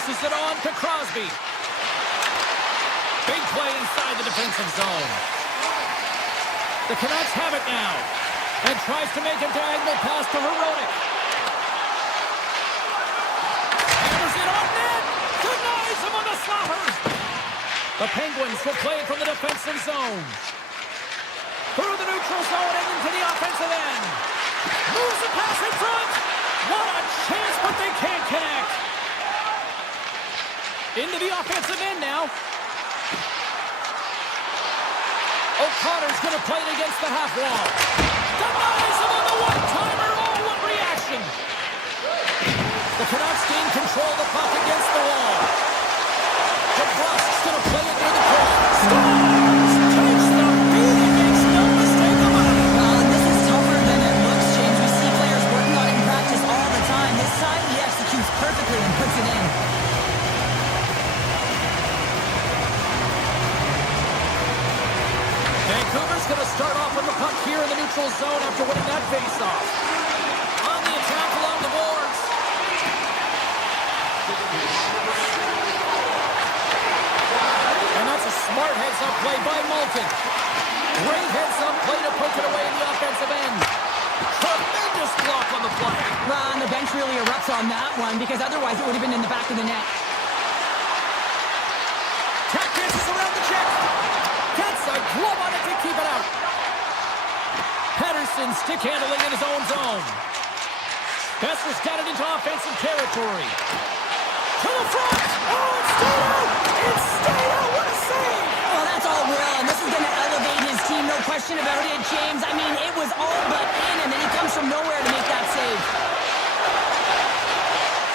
Passes it on to Crosby. Big play inside the defensive zone. The Canucks have it now. And tries to make a diagonal pass to Hronek. Hammers it on net. Denies him on the slaughter. The Penguins will play it from the defensive zone. Through the neutral zone and into the offensive end. Moves the pass in front. What a chance, but they can't connect. Into the offensive end now. O'Connor's going to play it against the half wall. Denies him on the one-timer. Oh, what reaction. The Canucks gain control of the puck against the wall. DeBrusk's going to play it near the cross. Scores! Takes the beat. Makes no mistake about it. Well, this is tougher than it looks, James. We see players working on it in practice all the time. This side, he executes perfectly and puts it in. Vancouver's going to start off with the puck here in the neutral zone after winning that faceoff. On the attack along the boards. And that's a smart heads-up play by Malkin. Great heads-up play to poke it away in the offensive end. Tremendous block on the play. Well, and the bench really erupts on that one because otherwise it would have been in the back of the net. Tack dances around the check. Gets a glove on it to keep it out. Pettersson stick handling in his own zone. Besser's got it into offensive territory. To the front. Oh, it's stayed out. It's stayed out. What a save. Oh, that's all Will, and this is going to elevate his team, no question about it, James. I mean, it was all but in, and then he comes from nowhere to make that save.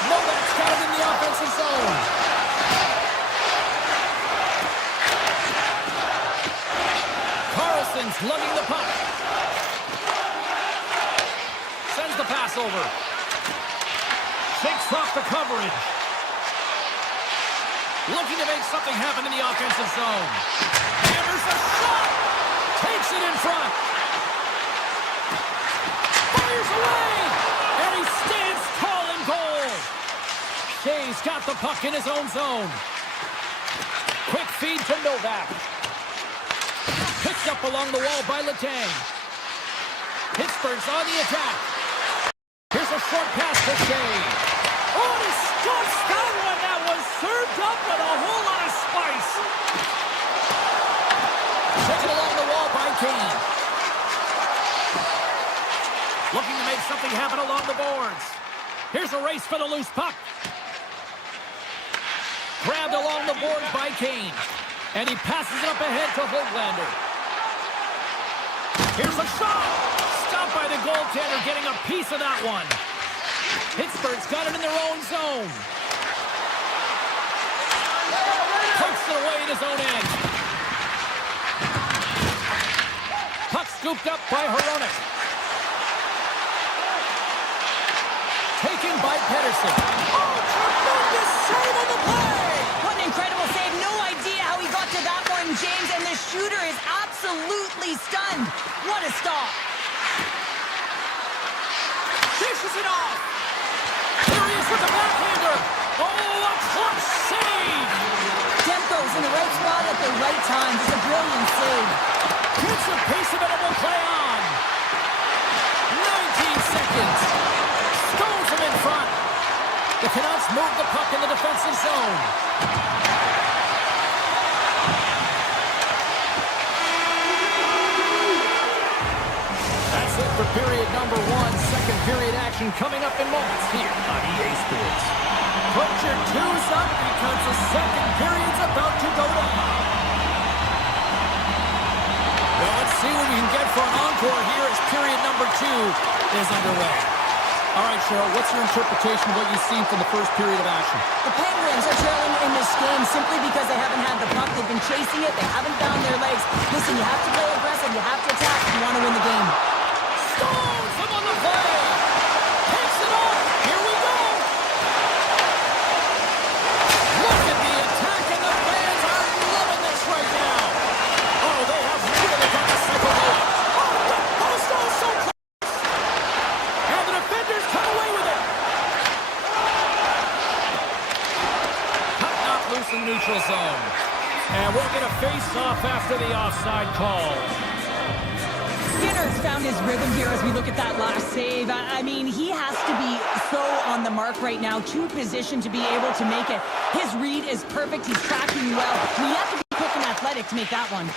Novak's got it in the offensive zone. Carlson's lugging the puck. Sends the pass over. Shakes off the coverage. Looking to make something happen in the offensive zone. Hammers a shot. Takes it in front. Fires away. And he stands tall in goal. Shea's got the puck in his own zone. Quick feed to Novak. Picked up along the wall by Letang. Pittsburgh's on the attack. Here's a short pass to Shea. Oh, he stuffs that one. That was served up with a whole lot of spice. Taken along the wall by Kane. Looking to make something happen along the boards. Here's a race for the loose puck. Grabbed along the boards by Kane. And he passes it up ahead to Höglander. Here's a shot. Stopped by the goaltender, getting a piece of that one. Pittsburgh's got it in their own zone. Pucks it away in his own end. Puck scooped up by Hronek. Taken by Pettersson. Oh, tremendous save on the play! What an incredible save. No idea how he got to that one, James, and the shooter is absolutely stunned. What a stop. Dishes it off. Here he is with the backhander. Oh, a clutch save. Demko's in the right spot at the right time. It's a brilliant save. Gets a piece of it and will play on. 19 seconds. Stones him in front. The Canucks move the puck in the defensive zone. That's it for period number one. Second period action coming up in moments here on EA Sports. Put your twos up because the second period's about to go down. Well, let's see what we can get for an encore here as period number two is underway. All right, Cheryl, what's your interpretation of what you've seen from the first period of action? The Penguins are trailing in this game simply because they haven't had the puck. They've been chasing it. They haven't found their legs. Listen, you have to play aggressive. You have to attack if you want to win the game. Stones him on the play. Takes it off. Here we go. Look at the attack, and the fans are loving this right now. Oh, they have really got the second goal. Oh, the post goal so close. And the defenders come away with it. in the neutral zone. And we'll get a face-off after the offside call. Skinner's found his rhythm here as we look at that last save. I mean, he has to be so on the mark right now, to position to be able to make it. His read is perfect. He's tracking well. You have to be quick and athletic to make that one.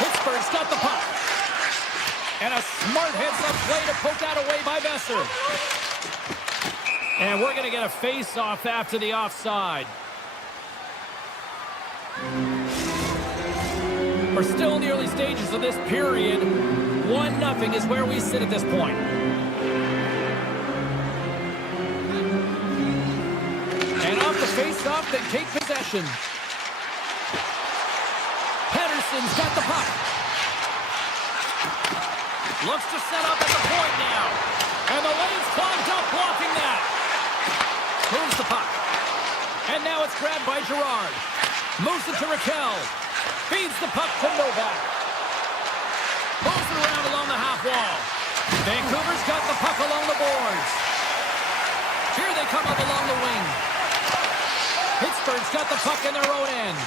Pittsburgh's got the puck. And a smart heads-up play to poke that away by Besser. And we're going to get a face-off after the offside. We're still in the early stages of this period. 1-0 is where we sit at this point. And off the face-off, they take possession. Pedersen's got the puck. Looks to set up at the point now. And the lane's clogged up, blocking that. Moves the puck. And now it's grabbed by Girard. Moves it to Raquel. Feeds the puck to Novak. Moves it around along the half wall. Vancouver's got the puck along the boards. Here they come up along the wing. Pittsburgh's got the puck in their own end.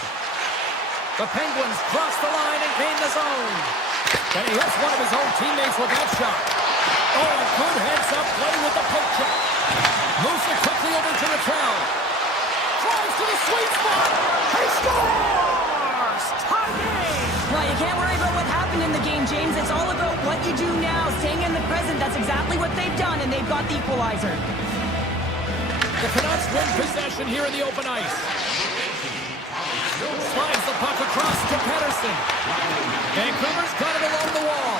The Penguins cross the line and gain the zone. And he hits one of his own teammates with that shot. Oh, a good heads-up play with the poke check. Moves it quickly over to Raquel. Drives to the sweet spot. He scores! Tie game! Well, you can't worry about what happened in the game, James. It's all about what you do now, staying in the present. That's exactly what they've done, and they've got the equalizer. The Canucks win possession here in the open ice. Slides the puck across to Pedersen. Vancouver's got it along the wall.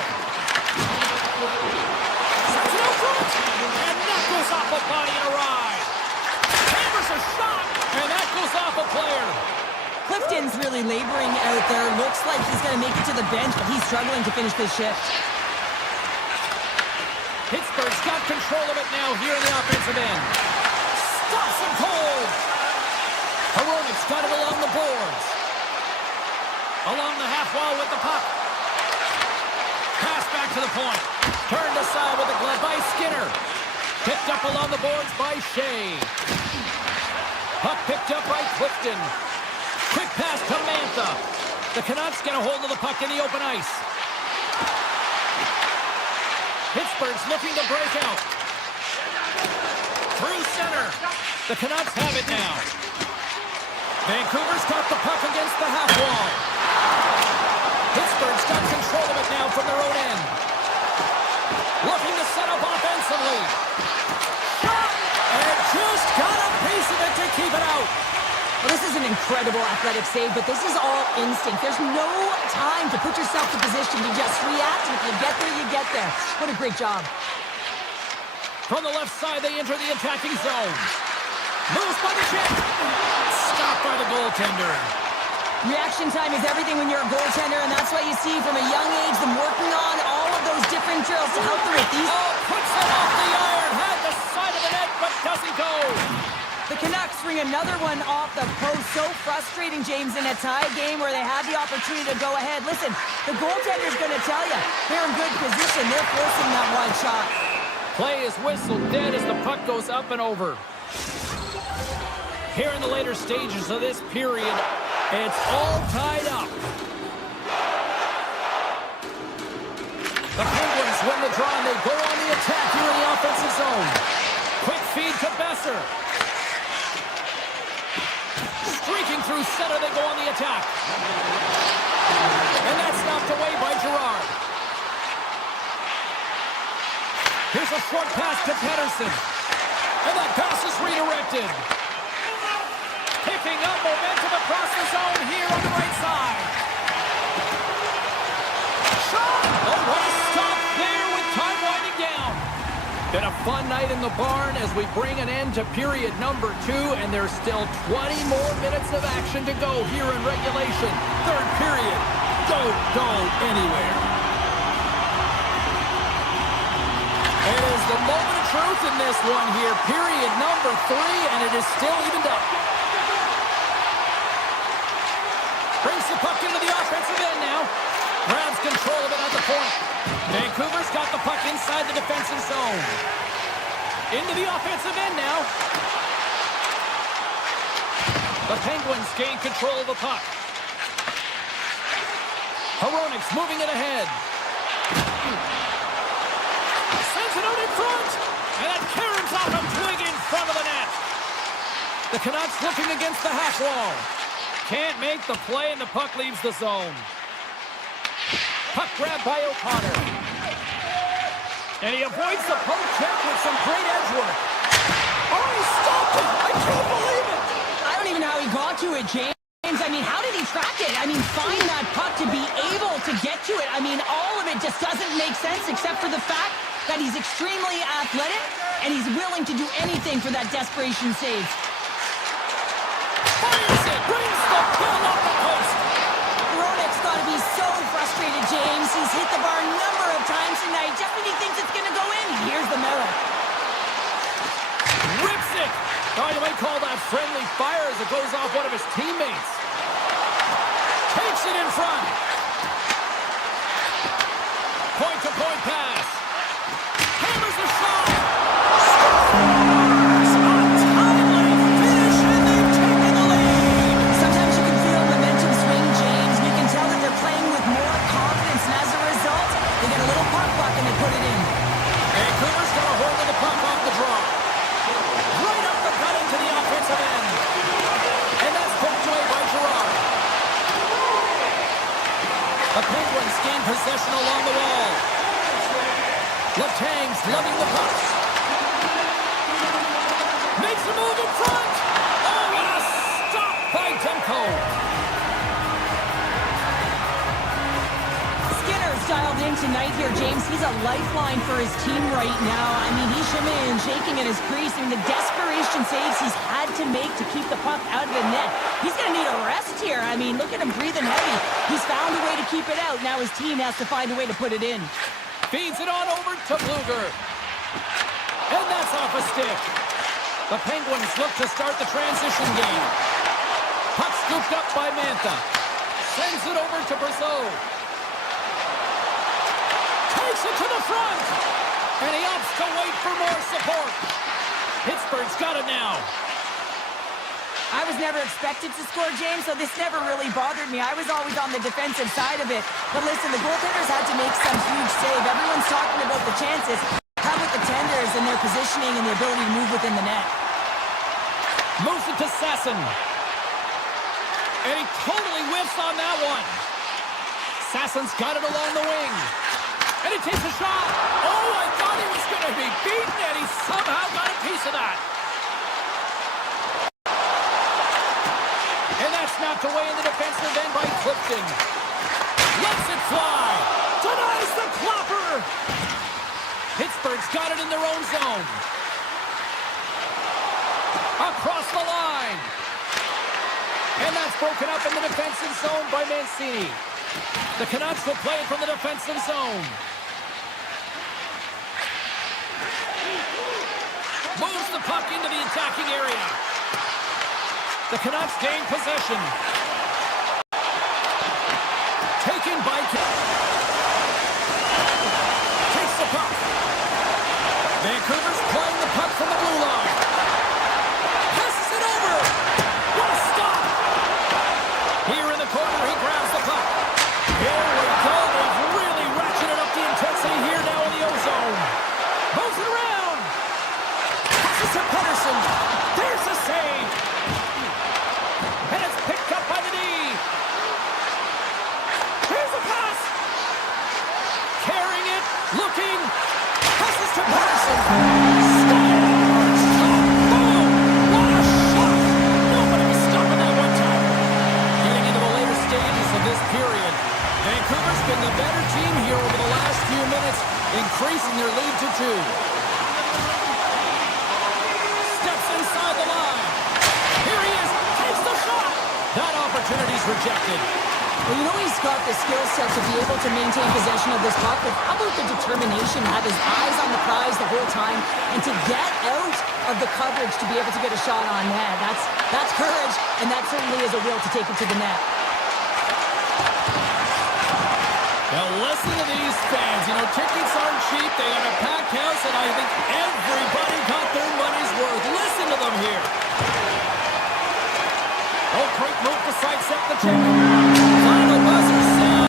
Sets it out front. And that goes off a body and a ride. Hammers a shot. And that goes off a player. Clifton's really laboring out there. Looks like he's going to make it to the bench, but he's struggling to finish this shift. Pittsburgh's got control of it now here in the offensive end. Stops him cold. Hronik's got it along the boards. Along the half wall with the puck. Pass back to the point. Turned aside with a glove by Skinner. Picked up along the boards by Shea. Puck picked up by Clifton. Quick pass to Mantha. The Canucks get a hold of the puck in the open ice. Pittsburgh's looking to break out. Through center. The Canucks have it now. Vancouver's got the puck against the half wall. Pittsburgh's got control of it now from their own end. Looking to set up offensively. And just got a piece of it to keep it out. Well, this is an incredible athletic save, but this is all instinct. There's no time to put yourself in position. You just react, and if you get there, you get there. What a great job. From the left side, they enter the attacking zone. Moves by the check. Stopped by the goaltender. Reaction time is everything when you're a goaltender, and that's why you see from a young age them working on all of those different drills to help them with these. Oh, puts it off the iron. Had the side of the net, but doesn't go. The Canucks bring another one off the post. So frustrating, James, in a tie game where they had the opportunity to go ahead. Listen, the goaltender's going to tell you they're in good position. They're forcing that wide shot. Play is whistled dead as the puck goes up and over. Here in the later stages of this period, it's all tied up. The Penguins win the draw and they go on the attack here in the offensive zone. Quick feed to Besser. Streaking through center, they go on the attack. And that's knocked away by Girard. Here's a short pass to Pedersen. And that pass is redirected. Picking up momentum across the zone here on the right side. Shot! Oh, what a stop there with time winding down. Been a fun night in the barn as we bring an end to period number 2, and there's still 20 more minutes of action to go here in regulation. Third period. Don't go anywhere. It is the moment of truth in this one here. Period number 3, and it is still evened up. Brings the puck into the offensive end now. Grabs control of it at the point. Vancouver's got the puck inside the defensive zone. Into the offensive end now. The Penguins gain control of the puck. Hronek's moving it ahead. Sends it out in front. And that caroms off a twig in front of the net. The Canucks looking against the half wall. Can't make the play, and the puck leaves the zone. Puck grabbed by O'Connor. And he avoids the poke check with some great edge work. Oh, he stopped it! I can't believe it! I don't even know how he got to it, James. I mean, how did he track it? I mean, find that puck to be able to get to it. I mean, all of it just doesn't make sense except for the fact that he's extremely athletic and he's willing to do anything for that desperation save. Fires it! Brings the pull off the post! Hronek's got to be so frustrated, James. He's hit the bar a number of times tonight just when he thinks it's going to go in. Here's the mirror. Rips it! Oh, you might call that friendly fire as it goes off one of his teammates. Takes it in front. Point-to-point pass. Hammers the shot. Scores! A timely finish, and they've taken the lead. Sometimes you can feel momentum swing, James, and you can tell that they're playing with more confidence, and as a result, they get a little puck buck and they put it in. Vancouver's got a hold of the puck off the draw. Right up the gut into the offensive end. And that's poked away by Gerard. The Penguins gain possession along the wall. Letang's loving the puck. Makes a move in front. Oh, what a stop by Demko. Skinner's dialed in tonight here, James. He's a lifeline for his team right now. I mean, he's shimmying and shaking in his crease. I mean, the desperation saves he's had to make to keep the puck out of the net. He's going to need a rest here. I mean, look at him breathing heavy. He's found a way to keep it out. Now his team has to find a way to put it in. Feeds it on over to Bluger. And that's off a stick. The Penguins look to start the transition game. Puck scooped up by Mantha. Sends it over to Brazeau. Takes it to the front. And he opts to wait for more support. Pittsburgh's got it now. I was never expected to score, James, so this never really bothered me. I was always on the defensive side of it. But listen, the goaltenders had to make some huge save. Everyone's talking about the chances. How about the tenders and their positioning and the ability to move within the net? Moves it to Sasson. And he totally whiffs on that one. Sasson's got it along the wing. And he takes a shot. Oh, I thought he was going to be beaten, and he somehow got a piece of that. And that's knocked away in the defensive end by Clifton. Lets it fly. Denies the clopper. Pittsburgh's got it in their own zone. Across the line. And that's broken up in the defensive zone by Mancini. The Canucks will play it from the defensive zone. Moves the puck into the attacking area. The Canucks gain possession. Taken by takes the puck. Vancouver's playing the puck from the blue line. Passes it over. What a stop. Here in the corner, he grabs the puck. Here we go. They've really ratcheted up the intensity here now in the O-zone. Moves it around. Passes to Pettersson. There's a save. And it's picked up by the D. Here's a pass. Carrying it. Looking. Passes to Pettersson. Scores. Boom. What a shot. Nobody was stopping that one time. Getting into the later stages of this period. Vancouver's been the better team here over the last few minutes, increasing their lead to 2. Steps inside the line. Here he is. Takes the shot. That opportunity's rejected. Well, you know he's got the skill set to be able to maintain possession of this puck, but how about the determination, have his eyes on the prize the whole time, and to get out of the coverage to be able to get a shot on net. That's courage, and that certainly is a will to take it to the net. Now listen to these fans. You know, tickets aren't cheap. They got a packed house, and I think everybody got their money's worth. Listen to them here. accept the check. Final buzzer sound.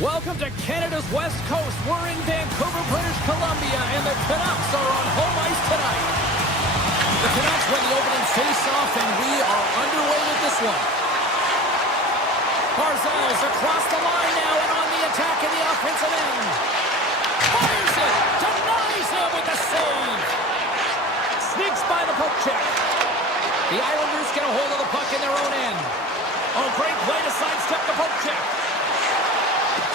Welcome to Canada's West Coast. We're in Vancouver, British Columbia, and the Canucks are on home ice tonight. The Canucks win the opening face-off, and we are underway with this one. Barzal's across the line now and on the attack in the offensive end. Fires it! Denies him with the save! Sneaks by the poke check. The Islanders get a hold of the puck in their own end. Oh, great play to sidestep the poke check.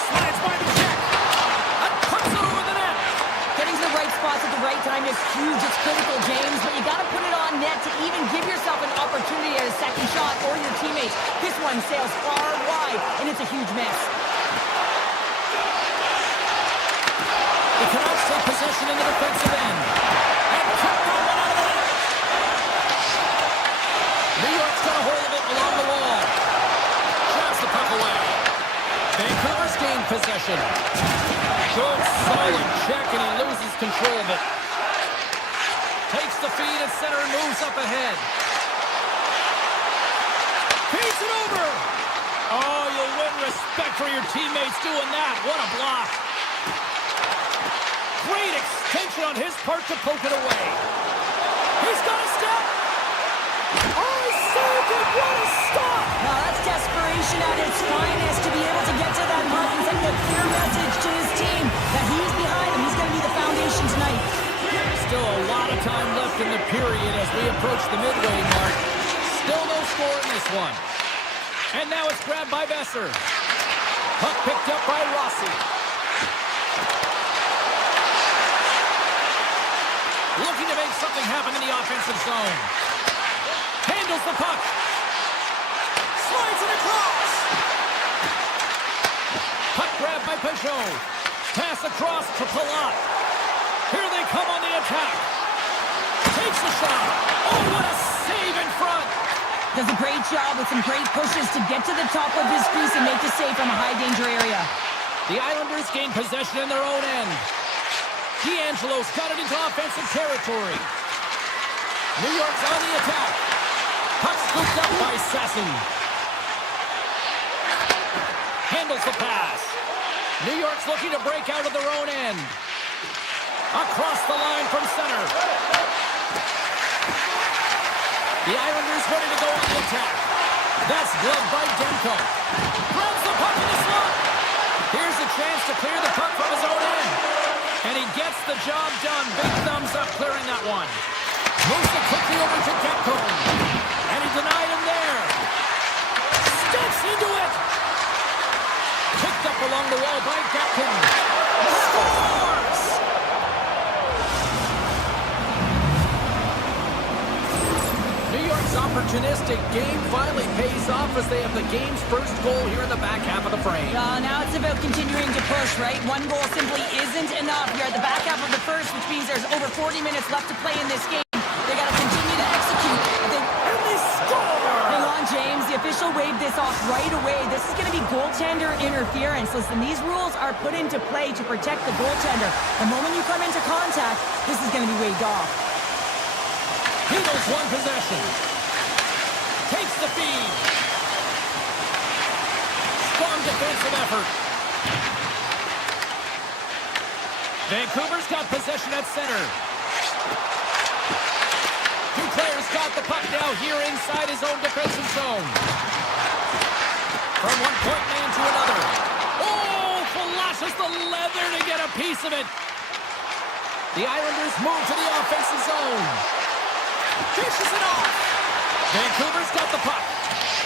Slides by the check. And puts it over the net. Getting to the right spots at the right time is huge. It's critical, James, but you got to put it on net to even give yourself an opportunity at a second shot or your teammates. This one sails far wide, and it's a huge miss. The Canucks take possession in the defensive end. And cut that one out of the net. New York's got a hold of it along the wall. Shots the puck away. Vancouver's gained possession. Good, solid check, and he loses control of it. Takes the feed at center and moves up ahead. Feeds it over. Oh, you'll win respect for your teammates doing that. What a block. Great extension on his part to poke it away. He's got a step. Oh, he saved it. What a stop. Now that's desperation at its finest to be able to get to that mark and send a clear message to his team that he's behind him. He's going to be the foundation tonight. Still a lot of time left in the period as we approach the midway mark. Still no score in this one. And now it's grabbed by Besser. Puck picked up by Rossi. Looking to make something happen in the offensive zone. Handles the puck. Slides it across. Puck grabbed by Peugeot. Pass across to Palat. Here they come on the attack. Takes the shot. Oh, what a save in front. Does a great job with some great pushes to get to the top of his crease and make the save from a high-danger area. The Islanders gain possession in their own end. D'Angelo's got it into offensive territory. New York's on the attack. Puck scooped up by Sasson. Handles the pass. New York's looking to break out of their own end. Across the line from center. The Islanders ready to go on the attack. That's gloved by Demko. Grabs the puck in the slot. Here's a chance to clear the puck from his own end. And he gets the job done. Big thumbs up clearing that one. Moves it quickly over to Demko. And he denied him there. Steps into it. Picked up along the wall by Gatkin. Scores! New York's opportunistic game finally pays off as they have the game's first goal here in the back half of the frame. Now it's about continuing to push, right? One goal simply isn't enough. You're at the back half of the first, which means there's over 40 minutes left to play in this game. They got to continue to execute. And they score! Hang on, James. The official waved this off right away. This is going to be goaltender interference. Listen, these rules are put into play to protect the goaltender. The moment you come into contact, this is going to be waved off. Eagles one possession. Takes the feed. Strong defensive effort. Vancouver's got possession at center. Two players got the puck now here inside his own defensive zone. From one point man to another. Oh, flashes the leather to get a piece of it. The Islanders move to the offensive zone. Dishes it off. Vancouver's got the puck.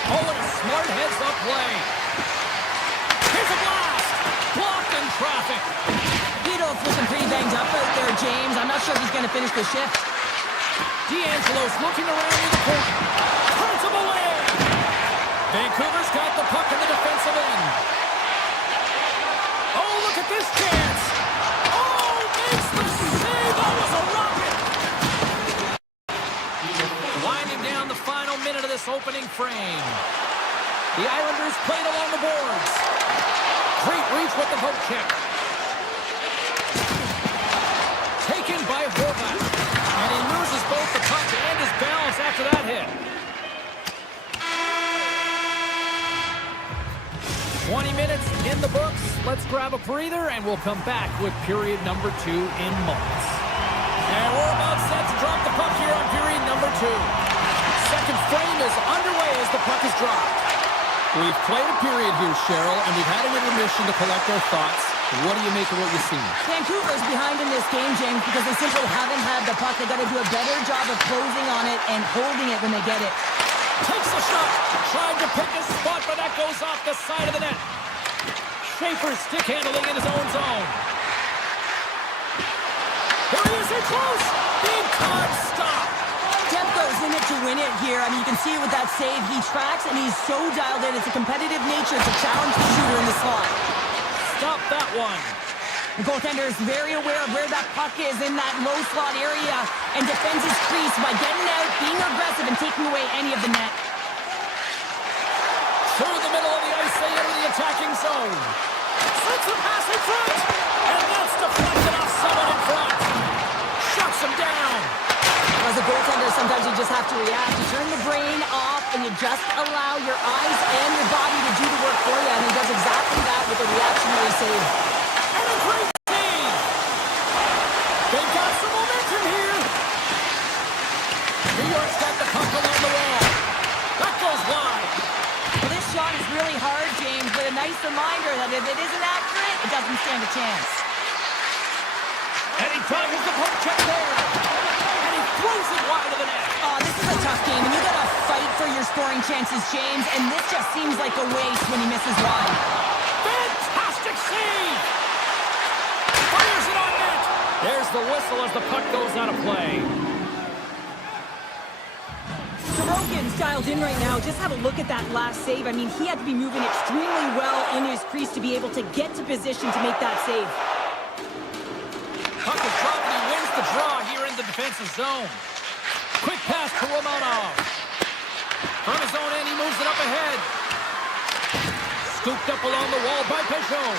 Oh, and a smart heads-up play. Here's a blast. Blocked in traffic. Vito's looking pretty banged up out there, James. I'm not sure if he's going to finish the shift. D'Angelo's looking around in the corner. Turns him away. Vancouver's got the puck in the defensive end. Oh, look at this chance. Oh, makes the save. That was a rocket. Winding down the final minute of this opening frame. The Islanders played along the boards. Great reach with the poke check. Taken by Horvath. And he loses both the puck and his balance after that hit. 20 20 minutes in the books. Let's grab a breather, and we'll come back with period number 2 in moments. And we're about set to drop the puck here on period number 2. Second frame is underway as the puck is dropped. We've played a period here, Cheryl, and we've had an intermission to collect our thoughts. What do you make of what you've seen? Vancouver's behind in this game, James, because they simply haven't had the puck. They've got to do a better job of closing on it and holding it when they get it. Takes a shot. Trying to pick a spot, but that goes off the side of the net. Schaefer stick handling in his own zone. Here he is in close. Big time stop. Depth goes in it to win it here. I mean, you can see it with that save. He tracks, and he's so dialed in. It's a competitive nature to challenge the shooter in the slot. Stop that one. The goaltender is very aware of where that puck is in that low slot area and defends his crease by getting out, being aggressive, and taking away any of the net. Through the middle of the ice, they enter the attacking zone. Sends the pass in front, and that's deflected off someone in front. Shuts him down. As a goaltender, sometimes you just have to react. You turn the brain off, and you just allow your eyes and your body to do the work for you, and he does exactly that with a reactionary save. And a great save. They've got some momentum here. New York's got the puck along the wall. That goes wide. Well, this shot is really hard, James, but a nice reminder that if it isn't accurate, it doesn't stand a chance. And he tries the poke check there. And he throws it wide of the net. Oh, this is a tough game, and you got to fight for your scoring chances, James, and this just seems like a waste when he misses wide. Fantastic save. Fires it on net. There's the whistle as the puck goes out of play. Sorokin's dialed in right now. Just have a look at that last save. I mean, he had to be moving extremely well in his crease to be able to get to position to make that save. Puck is dropped and he wins the draw here in the defensive zone. Quick pass to Romanov. From his own end, he moves it up ahead. Scooped up along the wall by Peugeot.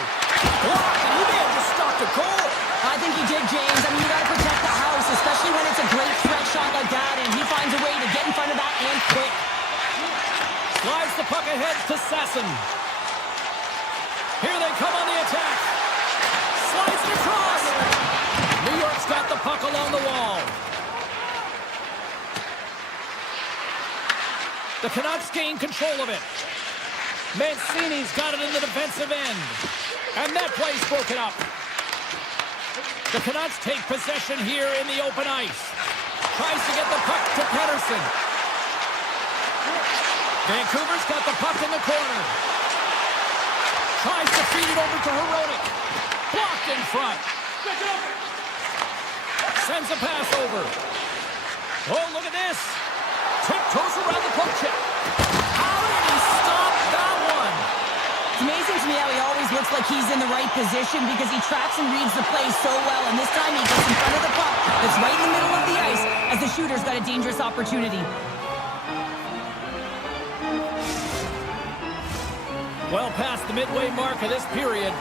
Blocked, and he may have just stopped a goal. I think he did, James. I mean, you got to protect the house, especially when it's a great threat shot like that, and he finds a way to get in front of that and quick. Slides the puck ahead to Sasson. Here they come on the attack. Slides it across. New York's got the puck along the wall. The Canucks gain control of it. Mancini's got it in the defensive end. And that play's broken up. The Canucks take possession here in the open ice. Tries to get the puck to Pettersson. Vancouver's got the puck in the corner. Tries to feed it over to Hronek. Blocked in front. Sends a pass over. Oh, look at this. Tiptoes around the poke check. How did he stop that one? It's amazing to me how he always looks like he's in the right position because he tracks and reads the play so well, and this time he gets in front of the puck that's right in the middle of the ice as the shooter's got a dangerous opportunity. Well past the midway mark of this period,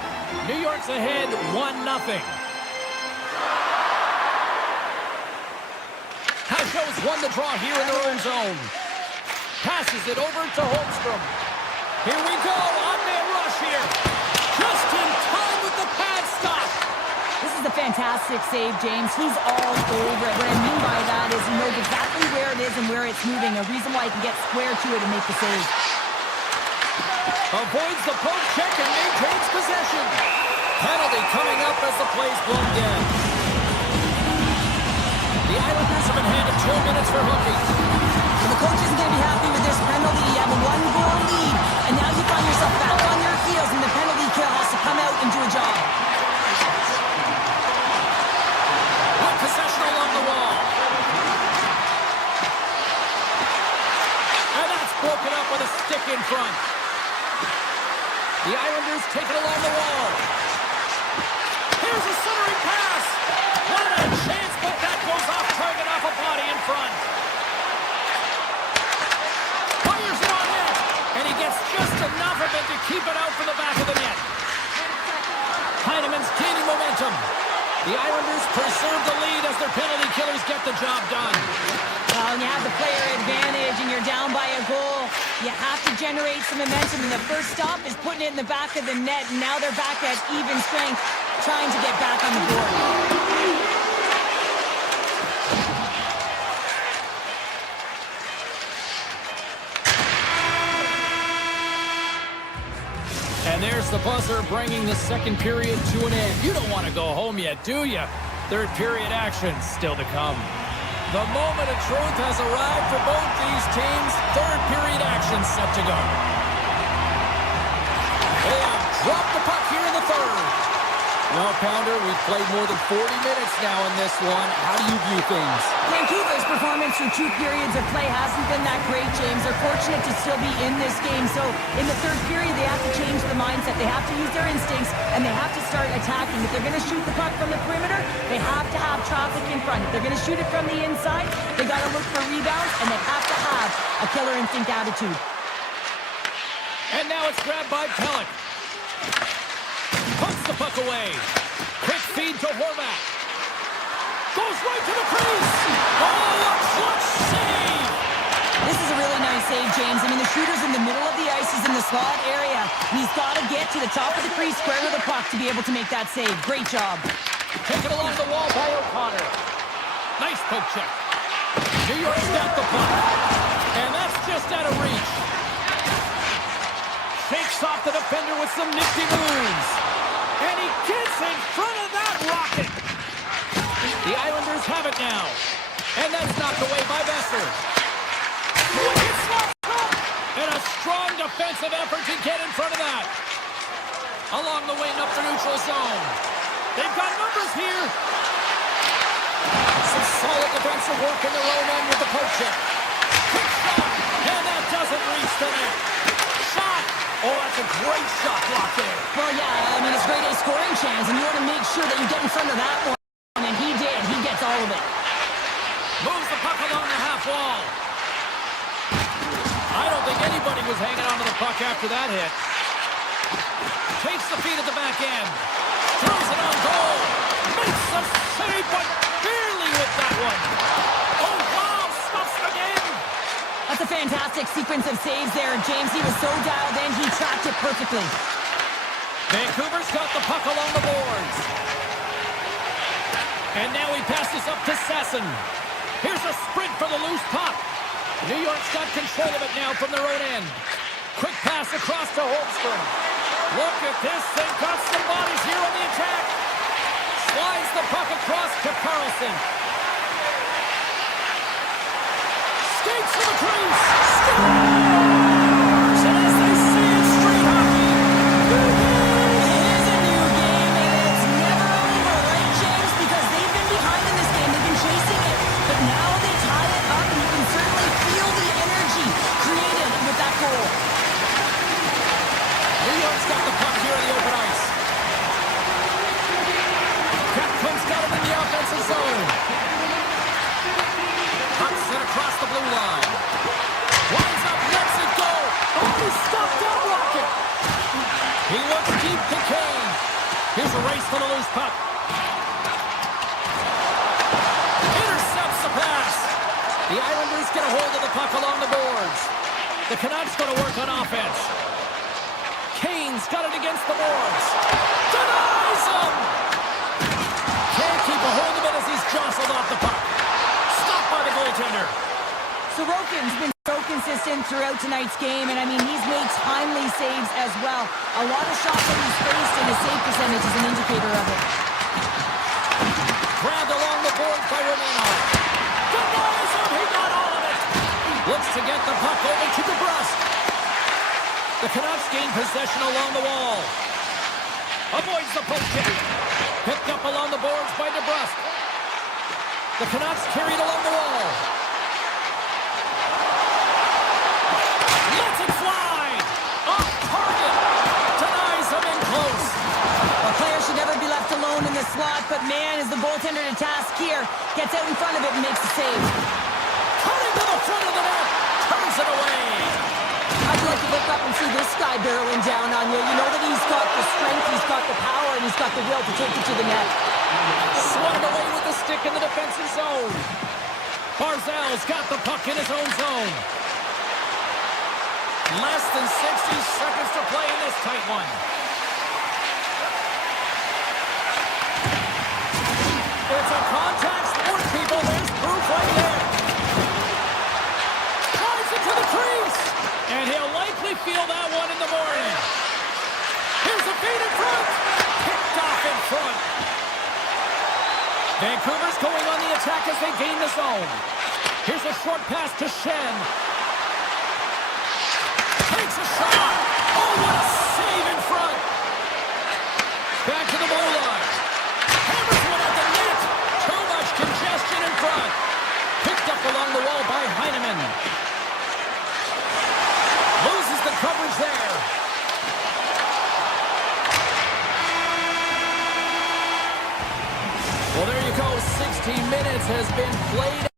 New York's ahead 1-0. Peugeot's won the draw here in their own zone. Passes it over to Holmstrom. Here we go, on-man rush here. Just in time with the pad stop. This is a fantastic save, James. He's all over it. What I mean by that is he knows exactly where it is and where it's moving, a reason why he can get square to it and make the save. Avoids the poke check and maintains possession. Penalty coming up as the play's blown dead. The Islanders have been handed 2 minutes for hooking. And the coach isn't going to be happy with this penalty. You have a 1-goal lead, and now you find yourself back on your heels, and the penalty kill has to come out and do a job. With possession along the wall. And that's broken up with a stick in front. The Islanders take it along the wall. Here's a centering pass. What a chance, but that goes off target off a body in front. Fires it on net, and he gets just enough of it to keep it out from the back of the net. Heineman's gaining momentum. The Islanders preserve the lead as their penalty killers get the job done. Well, when you have the player advantage and you're down by a goal, You have to generate some momentum, and the first stop is putting it in the back of the net, and now they're back at even strength, trying to get back on the board. And there's the buzzer, bringing the second period to an end. You don't want to go home yet, do you? Third period action still to come. The moment of truth has arrived for both these teams. Third period action set to go. They have dropped the puck here in the third. Well, Pounder, we've played more than 40 minutes now in this one. How do you view things? Vancouver's performance through 2 periods of play hasn't been that great, James. They're fortunate to still be in this game. So in the third period, they have to change the mindset. They have to use their instincts, and they have to start attacking. If they're going to shoot the puck from the perimeter, they have to have traffic in front. If they're going to shoot it from the inside, they got to look for rebounds, and they have to have a killer instinct attitude. And now it's grabbed by Pellick. Pumps the puck away. Quick feed to Horvat. Goes right to the crease. Oh, a clutch save. This is a really nice save, James. I mean, the shooter's in the middle of the ice. He's in the slot area. And he's got to get to the top of the crease, square to the puck to be able to make that save. Great job. Taken along the wall by O'Connor. Nice poke check. New York's got the puck. And that's just out of reach. Shakes off the defender with some nifty moves. And he gets in front of that rocket. The Islanders have it now. And that's knocked away by Besser. And a strong defensive effort to get in front of that. Along the wing up the neutral zone. They've got numbers here. Some solid defensive work in their own end with the poke check. Quick shot. And that doesn't reach the net. Shot. Oh, that's a great shot block there. Well, yeah, I mean, it's great a scoring chance, and you want to make sure that you get in front of that one. And he did. He gets all of it. Moves the puck along the half wall. I don't think anybody was hanging onto the puck after that hit. Takes the feed at the back end. Throws it on goal. Makes the save, but barely with that one. Oh, wow, stuffs it again. That's a fantastic sequence of saves there, James. He was so dialed in, he tracked it perfectly. Vancouver's got the puck along the boards. And now he passes up to Sasson. Here's a sprint for the loose puck. New York's got control of it now from their own end. Quick pass across to Holmstrom. Look at this. They've got some bodies here on the attack. Slides the puck across to Carlson. Skates to the crease. Scores! And as they say in street hockey, it is a new game, and it's never over, right, James? Because they've been behind in this game. They've been chasing it. But now they tie it up, and you can certainly feel the energy created with that goal. New York's got the puck here in the open ice. Capcom's got him in the offensive zone. Puck sent across the blue line. Winds up, lets it go. Oh, he stopped that rocket. He looks deep to Kane. Here's a race for the loose puck. Intercepts the pass. The Islanders get a hold of the puck along the boards. The Canucks going to work on offense. Kane's got it against the boards. Denies him! Can't keep a hold of it as he's jostled off the puck. Stopped by the goaltender. Sorokin's been so consistent throughout tonight's game, and I mean, he's made timely saves as well. A lot of shots that he's faced, and his save percentage is an indicator of it. Grabbed along the boards by Romanov. Denies him! He got all of it! Looks to get the puck over to DeBrusque. The Canucks gain possession along the wall. Avoids the poke check. Picked up along the boards by DeBrusque. The Canucks carried along the wall. Lets it fly! Off target! Denies him in close. A player should never be left alone in the slot, but man, is the goaltender to task here. Gets out in front of it and makes the save. Cutting to the front of the net. Turns it away. I'd like to look up and see this guy barreling down on you. You know that he's got the strength, he's got the power, and he's got the will to take it to the net. Swung away with the stick in the defensive zone. Barzal's got the puck in his own zone. than 60 seconds to play in this tight one. It's a contact sport, people. There's proof right there. Drives it to the crease. And he'll likely feel that one in the morning. Here's a feed in front. Picked off in front. Vancouver's going on the attack as they gain the zone. Here's a short pass to Shen. Takes a shot. Oh, what a save in front. Back to the blue line. Hammers one at the net. Too much congestion in front. Picked up along the wall by Heineman. Loses the coverage there. Well, there you go. 16 minutes has been played.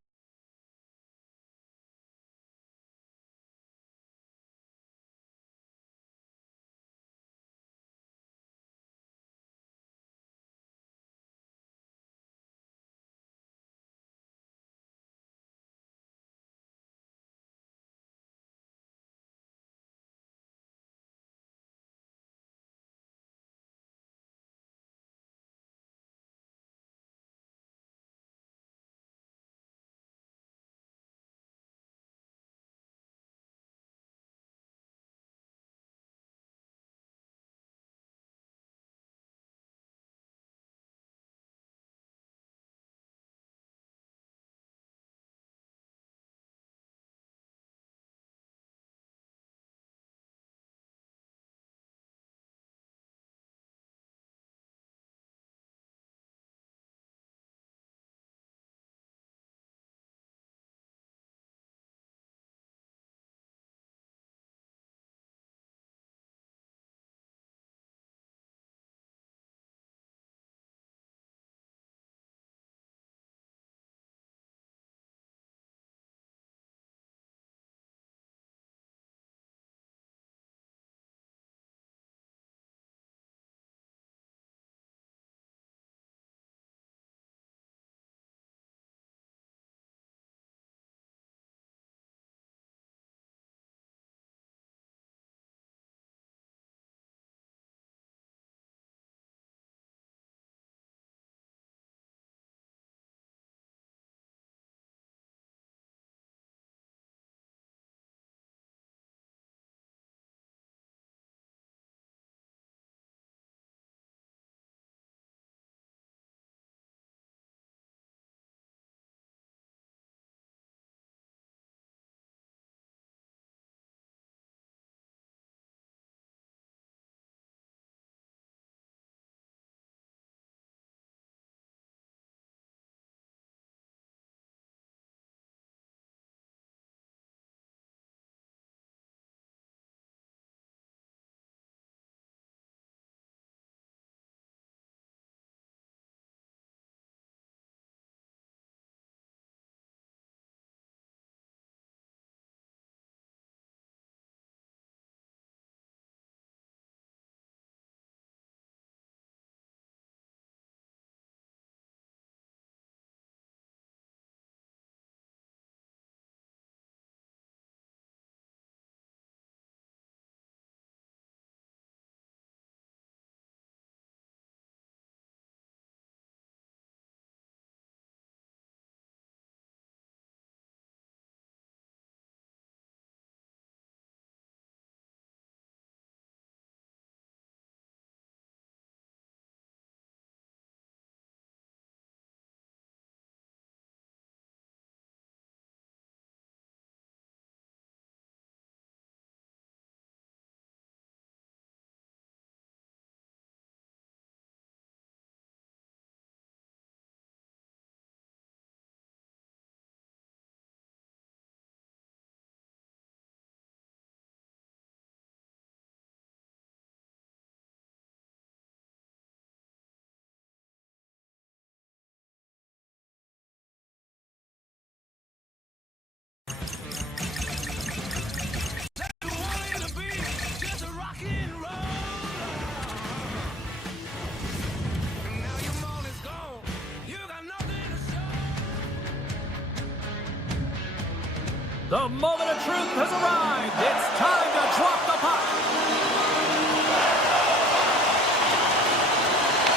moment of truth has arrived. It's time to drop the puck.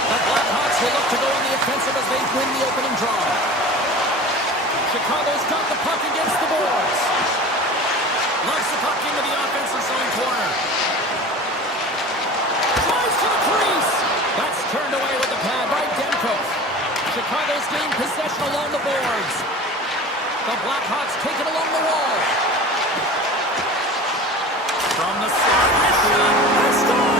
The Blackhawks will look to go on the offensive as they win the opening draw. Chicago's got the puck against the boards. Launch the puck into the offensive zone corner. Drives to the crease. That's turned away with the pad by Demko. Chicago's gained possession along the boards. The Blackhawks take it along the wall. From the slot, this shot, they score!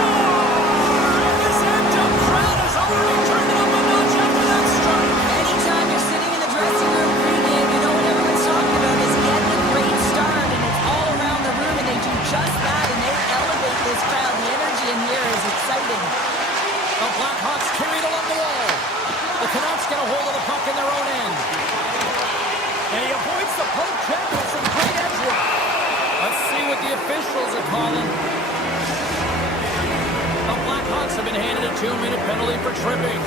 And this amped-up crowd has already turned it up a notch after that strike. Anytime you're sitting in the dressing room pregame, you know what everyone's talking about is getting a great start, and it's all around the room, and they do just that, and they elevate this crowd. The energy in here is exciting. The Blackhawks carry it along the wall. The Canucks get a hold of the puck in their own end. And he avoids the poke check with some great edge work. Let's see what the officials are calling. The Blackhawks have been handed a 2-minute penalty for tripping.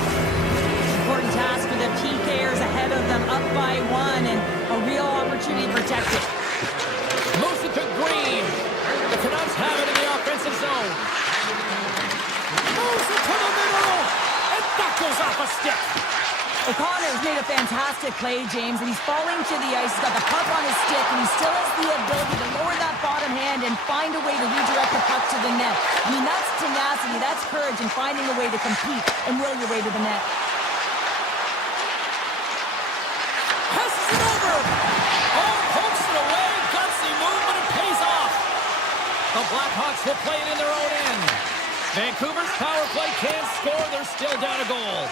Important task for the PKers ahead of them, up by 1, and a real opportunity to protect it. Moves it to Green. The Canucks have it in the offensive zone. Moves it to the middle. And that goes off a stick. O'Connor's made a fantastic play, James, and he's falling to the ice. He's got the puck on his stick, and he still has the ability to lower that bottom hand and find a way to redirect the puck to the net. I mean, that's tenacity, that's courage, and finding a way to compete and will your way to the net. Passes it over. Oh, pokes it away. Gutsy move, but it pays off. The Blackhawks will play it in their own end. Vancouver's power play can't score. They're still down a goal.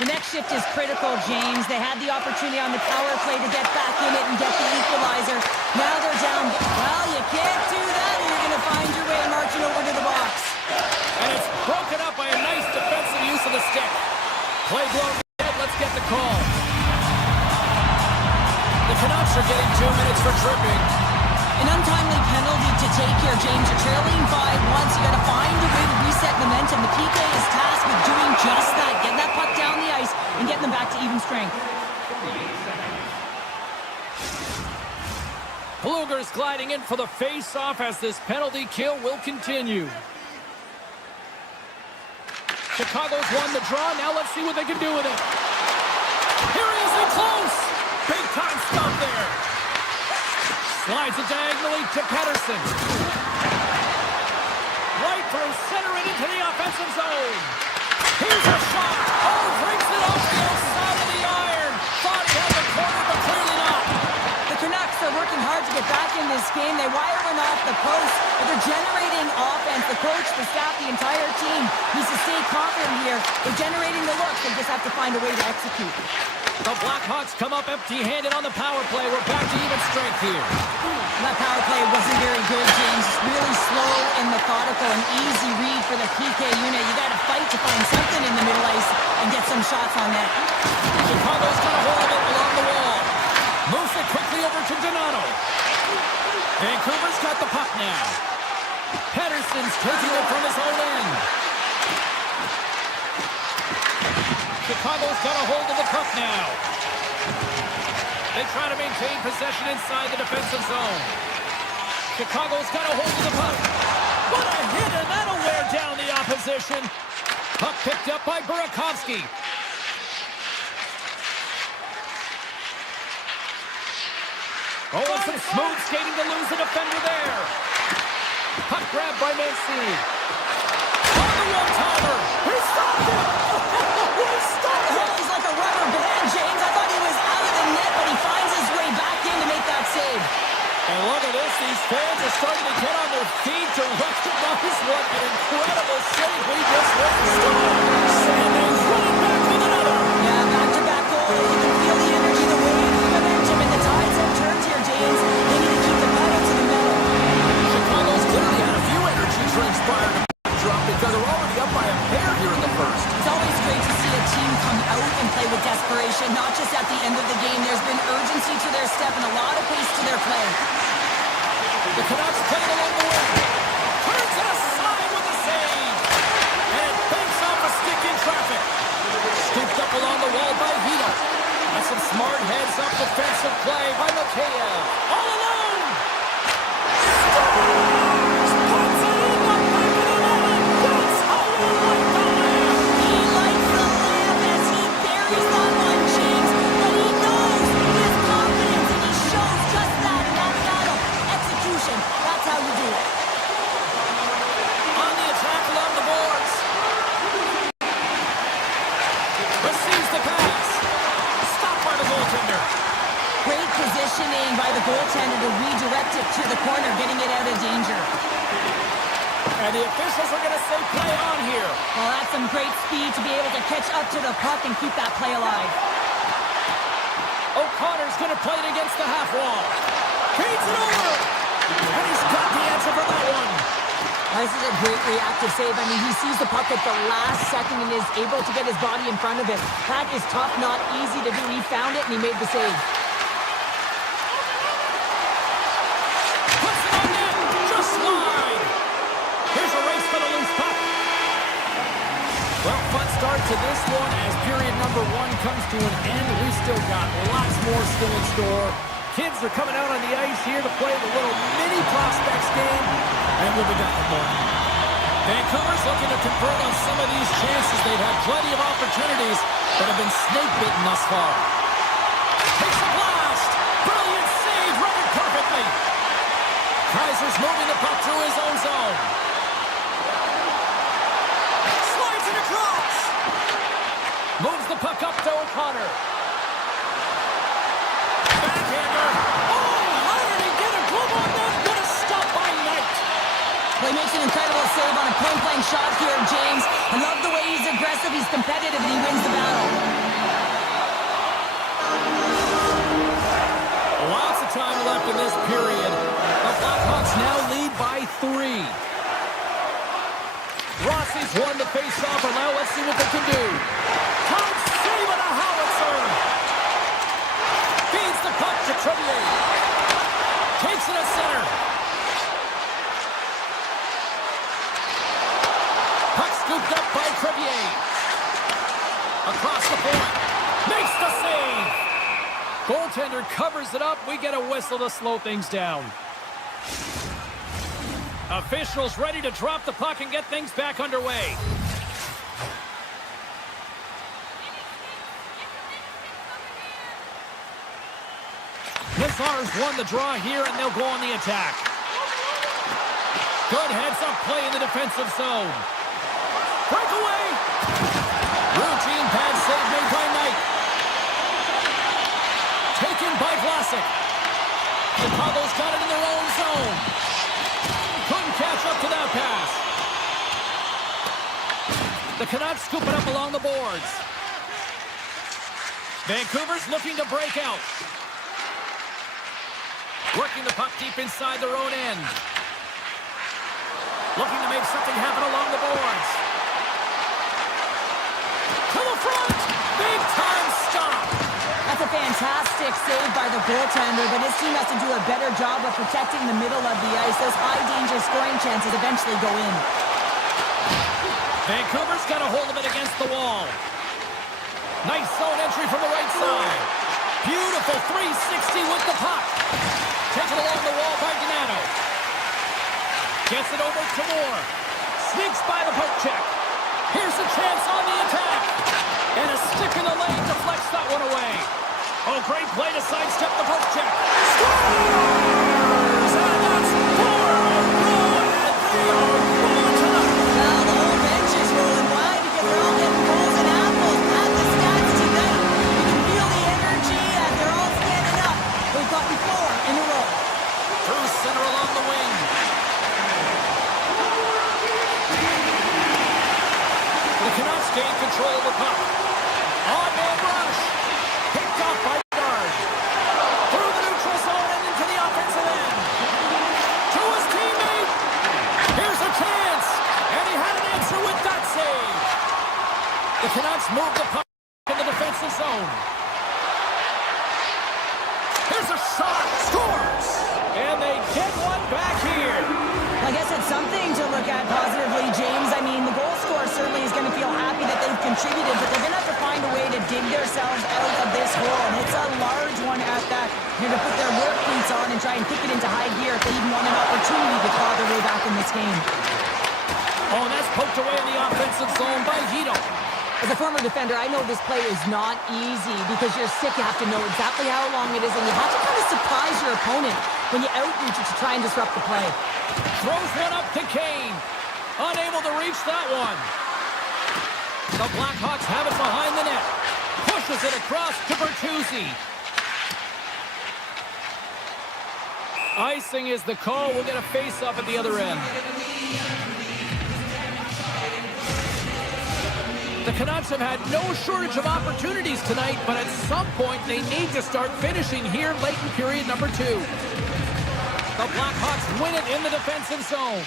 The next shift is critical, James. They had the opportunity on the power play to get back in it and get the equalizer. Now they're down. Well, you can't do that, and you're going to find your way marching over to the box. And it's broken up by a nice defensive use of the stick. Play blown dead. Let's get the call. The Canucks are getting 2 minutes for tripping. An untimely penalty to take here, James. You're trailing 5-1, so you got to find a way to reset momentum. The PK is tasked with doing just that, getting that puck down the ice and getting them back to even strength. Blueger's gliding in for the face-off as this penalty kill will continue. Chicago's won the draw. Now let's see what they can do with it. Here he is in close. Big-time stop there. Slides it diagonally to Pettersson. Right through center and into the offensive zone. Here's a shot. Oh, brings it off the outside of the iron. Thought he had the corner, but clearly not. The Canucks are working hard to get back in this game. They wire one off the post, but they're generating offense. The coach, the staff, the entire team needs to stay confident here. They're generating the looks. They just have to find a way to execute. The Blackhawks come up empty-handed on the power play. We're back to even strength here. That power play wasn't very good, James. Really slow and methodical. An easy read for the PK unit. You got to fight to find something in the middle ice and get some shots on net. Chicago's got a hold of it along the wall. Moves it quickly over to Donato. Vancouver's got the puck now. Pettersson's taking it from his own end. Chicago's got a hold of the puck now. They try to maintain possession inside the defensive zone. Chicago's got a hold of the puck. What a hit, and that'll wear down the opposition. Puck picked up by Burakovsky. Oh, and some smooth skating to lose the defender there. Puck grabbed by Mancini. On the one-timer. He stopped it. He stopped it. He's like a rubber band, James. I thought he was out of the net, but he finds his way back in to make that save. And look at this. These fans are starting to get on their feet to recognize what an incredible save we just witnessed. Sanders running back with another. Yeah, back-to-back goal. You can feel the energy, the wave, the momentum, and the tides have turned here, James. They need to keep the pedal to the metal. Chicago's clearly had a few energy drinks prior to the drop because they're already up by a pair here in the first. It's always great to see a team come out and play with desperation, not just at the end of the game. There's been urgency to their step and a lot of pace to their play. The Canucks play it along the way. Turns it aside with a save. And it banks off a stick in traffic. Scooped up along the wall by Vito. And some smart heads-up defensive play by Mikheyev. All alone. it to the corner, getting it out of danger. And the officials are going to say play on here. Well, that's some great speed to be able to catch up to the puck and keep that play alive. O'Connor's going to play it against the half wall. Feeds it over. And he's got the answer for that one. This is a great reactive save. I mean, he sees the puck at the last second and is able to get his body in front of it. That is tough, not easy to do. He found it and he made the save. Puts it on net. Just slide. Here's a race for the loose puck. Well, fun start to this one as period number 1 comes to an end. We've still got lots more still in store. Kids are coming out on the ice here to play the little mini prospects game, and we'll be back in more. Vancouver's looking to convert on some of these chances. They've had plenty of opportunities, but have been snake-bitten thus far. Takes a blast! Brilliant save, read it perfectly. Kaiser's moving the puck through his own zone. Slides it across. Moves the puck up to O'Connor. Backhander. Oh, how did he get a glove on that? What a stop by Knight. Well, he makes an incredible save on a point-blank shot here, James. I love the way he's aggressive, he's competitive, and he wins the battle. Lots of time left in this period. The Blackhawks now lead by 3. Rossi's won the face-off, and now let's see what they can do. Top save on a howitzer. Feeds the puck to Trevier. Takes it to center. Puck scooped up by Trevier. Across the point. Makes the save. Goaltender covers it up. We get a whistle to slow things down. Officials ready to drop the puck and get things back underway. Lazar's won the draw here, and they'll go on the attack. Good heads-up play in the defensive zone. Breakaway! Routine pad save made by Knight. Taken by Vlasic. Chicago's got it in their own zone. Couldn't catch up to that pass. The Canucks scoop it up along the boards. Vancouver's looking to break out. Working the puck deep inside their own end. Looking to make something happen along the boards. To the front! Big time stop! That's a fantastic save by the goaltender, but his team has to do a better job of protecting the middle of the ice. Those high-danger scoring chances eventually go in. Vancouver's got a hold of it against the wall. Nice zone entry from the right side. Beautiful 360 with the puck. Taken along the wall by Donato. Gets it over to Moore. Sneaks by the poke check. Here's a chance on the attack. And a stick in the lane deflects that one away. Oh, great play to sidestep the poke check. Scores! And that's 4 in a row, and they are rolling tonight. Now the whole bench is rolling. Why? Because they're all getting goals and apples. Add the stats tonight. You can feel the energy as they're all standing up. They've gotten 4 in a row. Through center along the wing. The Canucks gain control of the puck. On-man rush. Picked off by Guard. Through the neutral zone and into the offensive end. To his teammate. Here's a chance. And he had an answer with that save. The Canucks move the puck in the defensive zone. Here's a shot. Scores. And they get one back here. I guess it's something to look at positively, James. I mean, the goal scorer certainly is going to feel happy that they've contributed, but they're going to have to find a way to dig themselves out of this hole, and it's a large one at that. They're going to put their work boots on and try and kick it into high gear if they even want an opportunity to claw their way back in this game. Oh, and that's poked away in the offensive zone by Hito. As a former defender, I know this play is not easy because you're sick. You have to know exactly how long it is, and you have to kind of surprise your opponent when you outreach it to try and disrupt the play. Throws one up to Kane. Unable to reach that one. The Blackhawks have it behind the net. Pushes it across to Bertuzzi. Icing is the call. We'll get a face-off at the other end. The Canucks have had no shortage of opportunities tonight, but at some point they need to start finishing here late in period number 2. The Blackhawks win it in the defensive zone.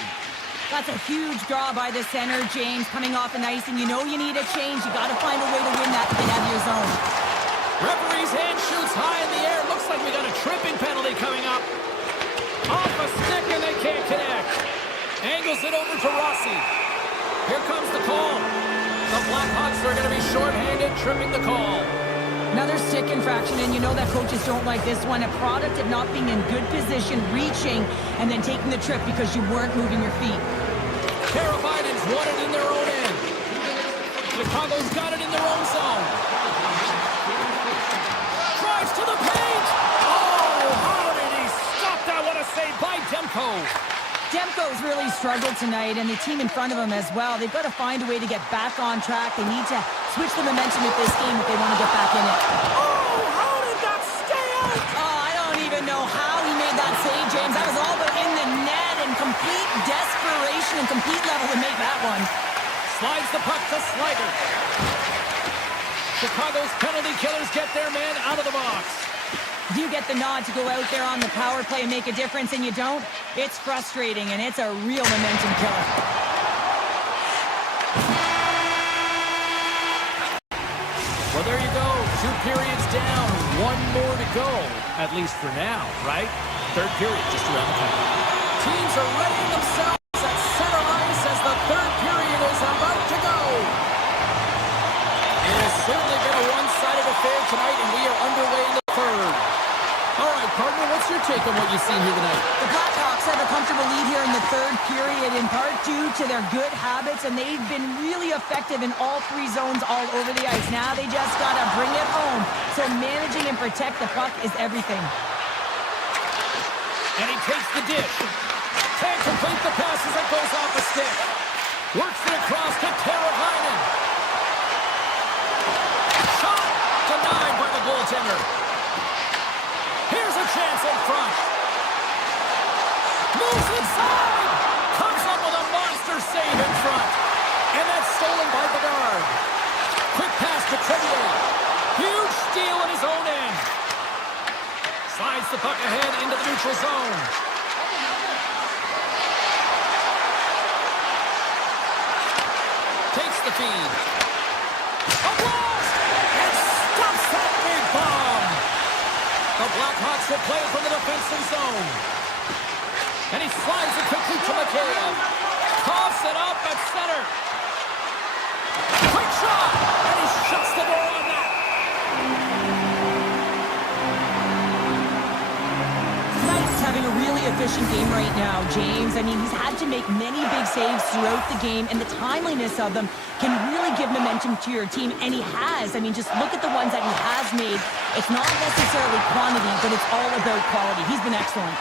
That's a huge draw by the center, James, coming off an ice, and you know you need a change. You got to find a way to win that to get out of your zone. Referee's hand shoots high in the air. Looks like we got a tripping penalty coming up. Off a stick, and they can't connect. Angles it over to Rossi. Here comes the call. The Blackhawks are going to be shorthanded, tripping the call. Another stick infraction, and you know that coaches don't like this one. A product of not being in good position, reaching, and then taking the trip because you weren't moving your feet. Carabiners won it in their own end. Chicago's got it in their own zone. Drives to the paint. Oh, how did he stop that? What a save by Demko. Demko's really struggled tonight, and the team in front of him as well. They've got to find a way to get back on track. They need to switch the momentum of this game if they want to get back in it. Oh, how did that stay out? Oh, I don't even know how he made that save, James. That was all but in the net and complete desperation and complete level to make that one. Slides the puck to Slider. Chicago's penalty killers get their man out of the box. You get the nod to go out there on the power play and make a difference, and you don't. It's frustrating, and it's a real momentum killer. Well, there you go. 2 periods down. 1 more to go, at least for now, right? Third period just around the corner. Teams are readying themselves at center ice as the third period is about to go. It has certainly been a one-sided affair tonight, and we are underway in the third. All right, partner, what's your take on what you've seen here tonight? The Blackhawks have a comfortable lead here in the third period, in part due to their good habits, and they've been really effective in all 3 zones all over the ice. Now they just got to bring it home. So managing and protect the puck is everything. And he takes the dish. Can't complete the pass as it goes off the stick. Works it across to Teravainen. Shot denied by the goaltender. Here's a chance in front. Moves inside. Comes up with a monster save in front. And that's stolen by Bedard. Quick pass to Trevier. Huge steal in his own end. Slides the puck ahead into the neutral zone. Takes the feed. A blast! And stops that big bomb. The Blackhawks will play it from the defensive zone. And he slides it quickly to Mikheyev. Toss it up at center. Quick shot! And he shuts the door on that. Knight's having a really efficient game right now, James. I mean, he's had to make many big saves throughout the game, and the timeliness of them can really give momentum to your team, and he has. I mean, just look at the ones that he has made. It's not necessarily quantity, but it's all about quality. He's been excellent.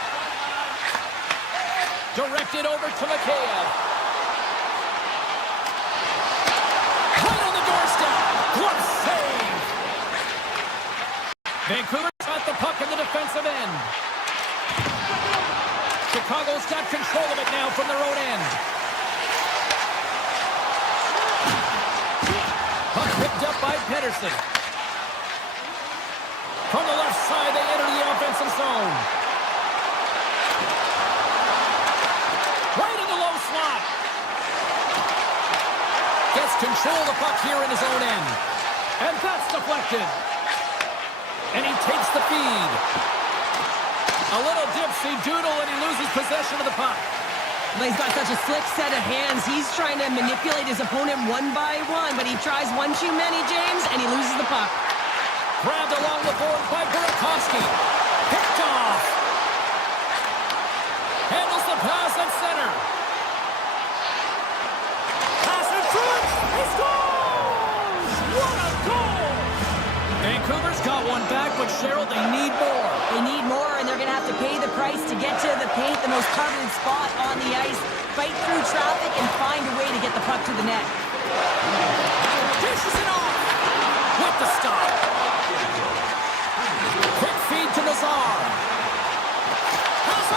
Directed over to Mikheyev. Right on the doorstep. What a save! Vancouver's got the puck in the defensive end. Chicago's got control of it now from their own end. Puck picked up by Pedersen. From the left side, they enter the offensive zone. Right in the low slot. Gets control of the puck here in his own end. And that's deflected. And he takes the feed. A little dipsy doodle, and he loses possession of the puck. Well, he's got such a slick set of hands. He's trying to manipulate his opponent one by one, but he tries one too many, James, and he loses the puck. Grabbed along the board by Burakovsky. Picked off. Handles the pass at center. Pass in front. He scores! What a goal! Vancouver's got one back, but Cheryl, they need more. They need more, and they're going to have to pay the price to get to the paint, the most covered spot on the ice, fight through traffic, and find a way to get the puck to the net. Dishes it off with the stop. Quick feed to Nazar. Pass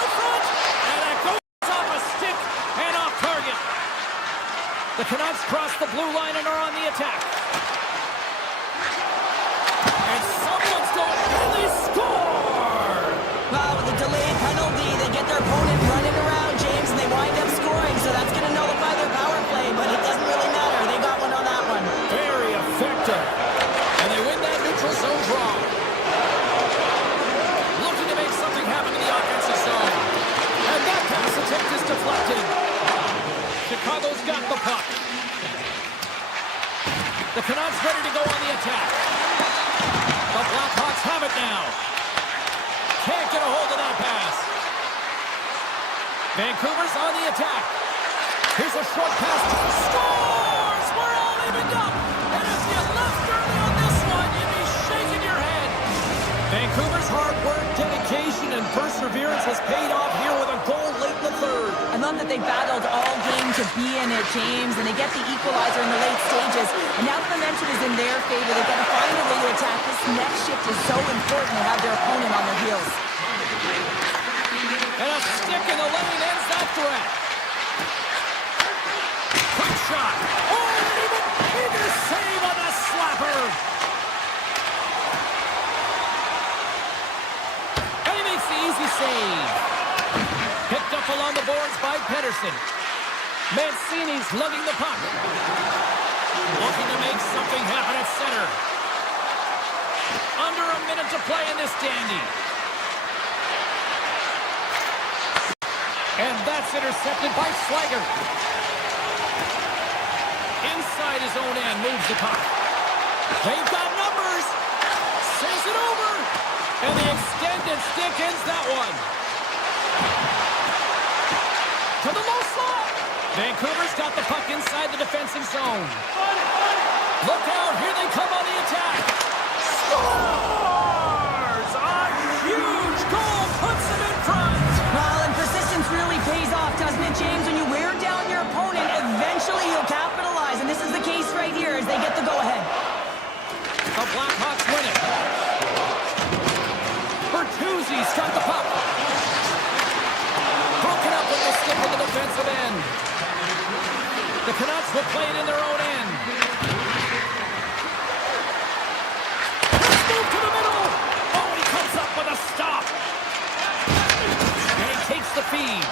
The Canucks cross the blue line and are on the attack. And someone's going, and they score! Well, with a delayed penalty, they get their opponent running around, James, and they wind up scoring, so that's going to nullify their power play, but it doesn't really matter. They got one on that one. Very effective. And they win that neutral zone draw. Looking to make something happen in the offensive zone. And that pass attempt is deflected. Chicago's got the puck. The Canucks ready to go on the attack. The Blackhawks have it now. Can't get a hold of that pass. Vancouver's on the attack. Here's a short pass. Scores! We're all evened up. And if you left early on this one, you'd be shaking your head. Vancouver's hard work, dedication, and perseverance has paid off here with a goal late in the third. I love that they battled all game to be in it, James, and they get the equalizer in the late stages. And now the momentum is in their favor. They've got to find a way to attack. This next shift is so important to have their opponent on their heels. And a stick in the lane ends that threat. Quick shot. Oh, and even bigger save on the slapper. And he makes the easy save. Picked up along the boards by Pedersen. Mancini's lugging the puck. Looking to make something happen at center. Under a minute to play in this dandy. And that's intercepted by Slager. Inside his own end, moves the puck. They've got numbers. Says it over. And the extended stick ends that one. To the low slot. Vancouver's got the puck inside the defensive zone. Look out, here they come on the attack. Scores! A huge goal puts them in front. Well, and persistence really pays off, doesn't it, James? When you wear down your opponent, eventually he'll capitalize, and this is the case right here as they get the go-ahead. The Blackhawks win it. Bertuzzi's got the puck. Broken up with the stick at the defensive end. The Canucks will play it in their own end. Let's move to the middle. Oh, he comes up with a stop. And he takes the feed.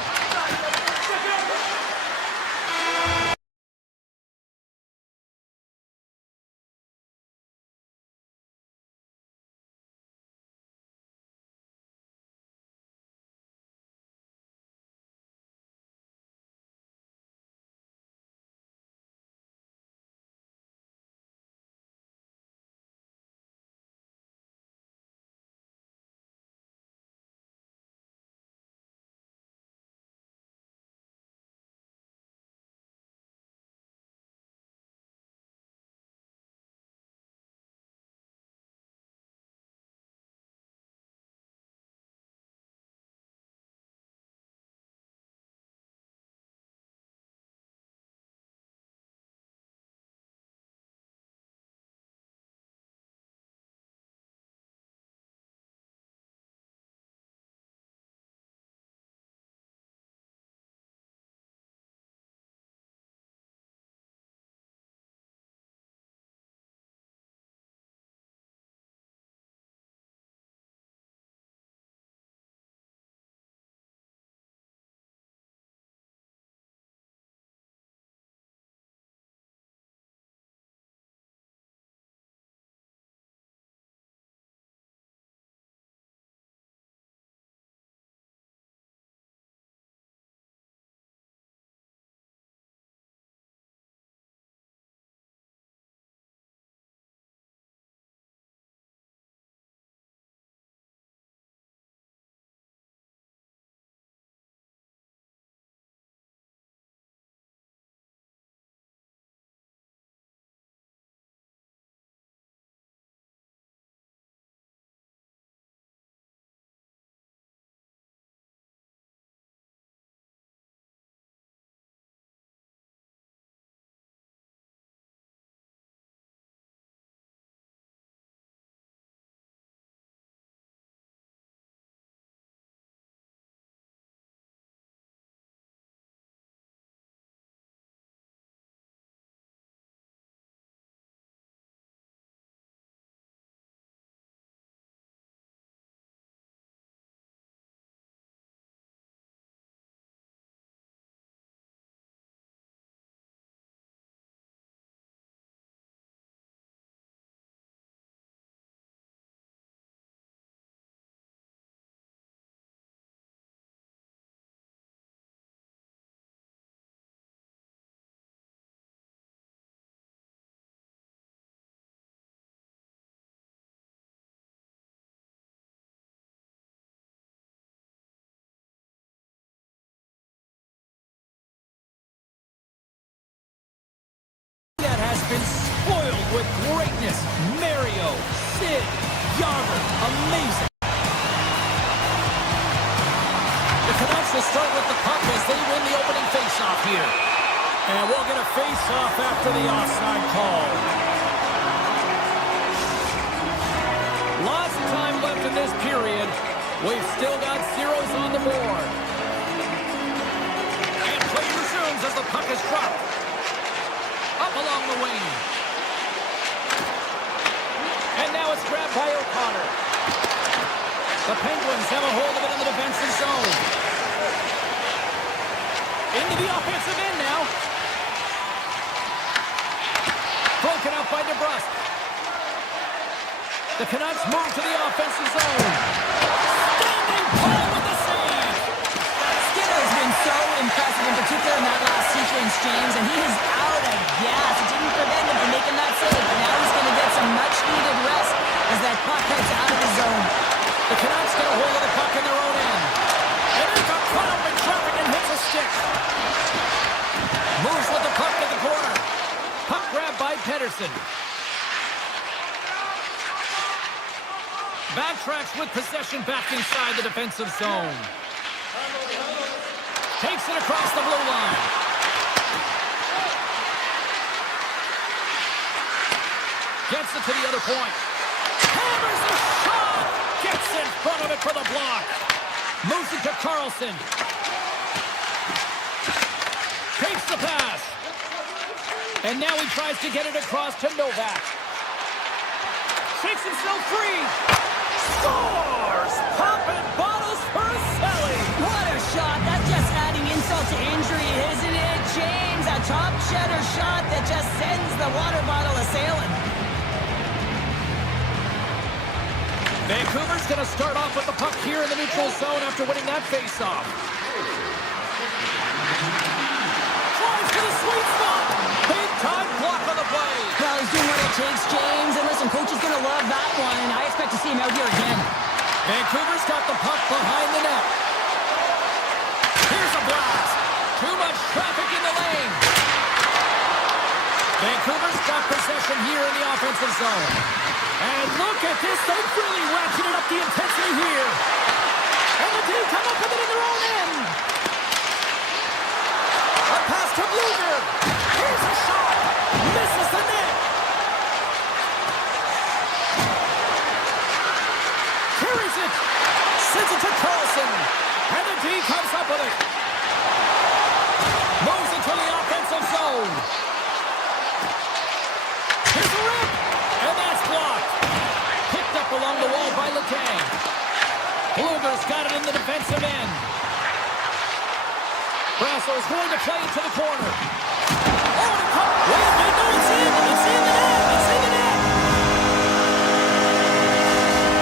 been spoiled with greatness. Mario, Sid, Yarmer, amazing. The Canucks will start with the puck as they win the opening faceoff here. And we'll get a face-off after the offside call. Lots of time left in this period. We've still got zeros on the board. And play resumes as the puck is dropped. Up along the wing. And now it's grabbed by O'Connor. The Penguins have a hold of it in the defensive zone. Into the offensive end now. Broken up by DeBrusque. The Canucks move to the offensive zone. Standing tall with the save. Skinner has been so impressive, in particular in that last sequence, James, and he is out of gas. It didn't prevent him from making that save, but now he's going to get some much-needed rest as that puck heads out of the zone. The Canucks get a hold of the puck in their own end. And he got caught up in traffic and hits a stick. Moves with the puck to the corner. Puck grabbed by Pedersen. Backtracks with possession back inside the defensive zone. Takes it across the blue line. Gets it to the other point. Hammers the shot! Gets in front of it for the block. Moves it to Carlson. Takes the pass. And now he tries to get it across to Novak. Shakes himself free. Scores! Popping bottles for Selly. What a shot. That's just adding insult to injury, isn't it, James? A top cheddar shot that just sends the water bottle a-sailing. Vancouver's going to start off with the puck here in the neutral zone after winning that faceoff. Tries to the sweet spot. Big time block on the play. Well, he's doing what it takes, James. And listen, coach is going to love that one, and I expect to see him out here again. Vancouver's got the puck behind the net. Here's a blast. Too much traffic in the lane. Vancouver's got possession here in the offensive zone. And look at this. They've really ratcheted up the intensity here. And the team come up with it in their own end. A pass to Bluger. Here's a shot. Misses the net. Carries it. Sends it to Carlson. And the D comes up with it. Moves it to the offensive zone. Here's a rip. And that's blocked. Picked up along the wall by Letang. Bluger's got it in the defensive end. Brasso's going to play it to the corner. Oh, and come. Wait, no, it's in. It's in the net. It's in the net.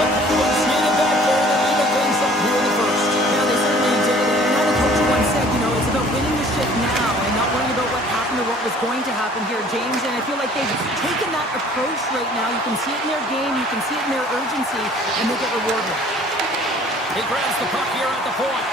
The Penguins needed that goal to even things up here in the first. Yeah, they certainly did. And I know coach once said, it's about winning the ship now and not worrying about what happened or what was going to happen here, James. And I feel like they've taken that approach right now. You can see it in their game. You can see it in their urgency. And they get rewarded. He grabs the puck here at the point.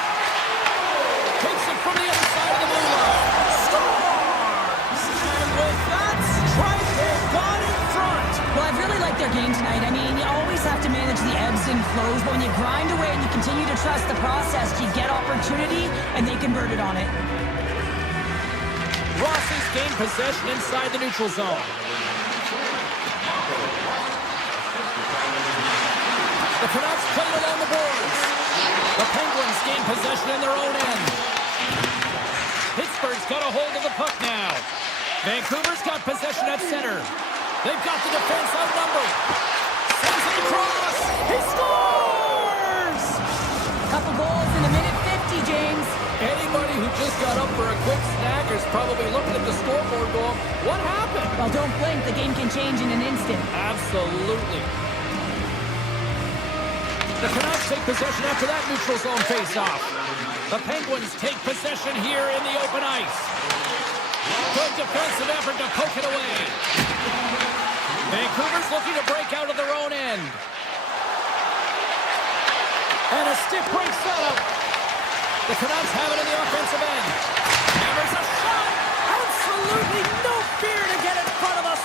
Takes it from the other side of the blue line. Scores! And with that strike, they've got in front. Well, I've really liked their game tonight. I mean, you always have to manage the ebbs and flows, but when you grind away and you continue to trust the process, you get opportunity, and they converted on it. Rossi's gained possession inside the neutral zone. The Canucks played along the boards. The Penguins gain possession in their own end. Pittsburgh's got a hold of the puck now. Vancouver's got possession at center. They've got the defense outnumbered. Sends it across. He scores! Couple goals in a minute 50, James. Anybody who just got up for a quick snack is probably looking at the scoreboard going, what happened? Well, don't blink. The game can change in an instant. Absolutely. The Canucks take possession after that neutral zone face-off. The Penguins take possession here in the open ice. Good defensive effort to poke it away. Vancouver's looking to break out of their own end. And a stick breaks that up. The Canucks have it in the offensive end. Hammers a shot. Absolutely no fear to get in front of the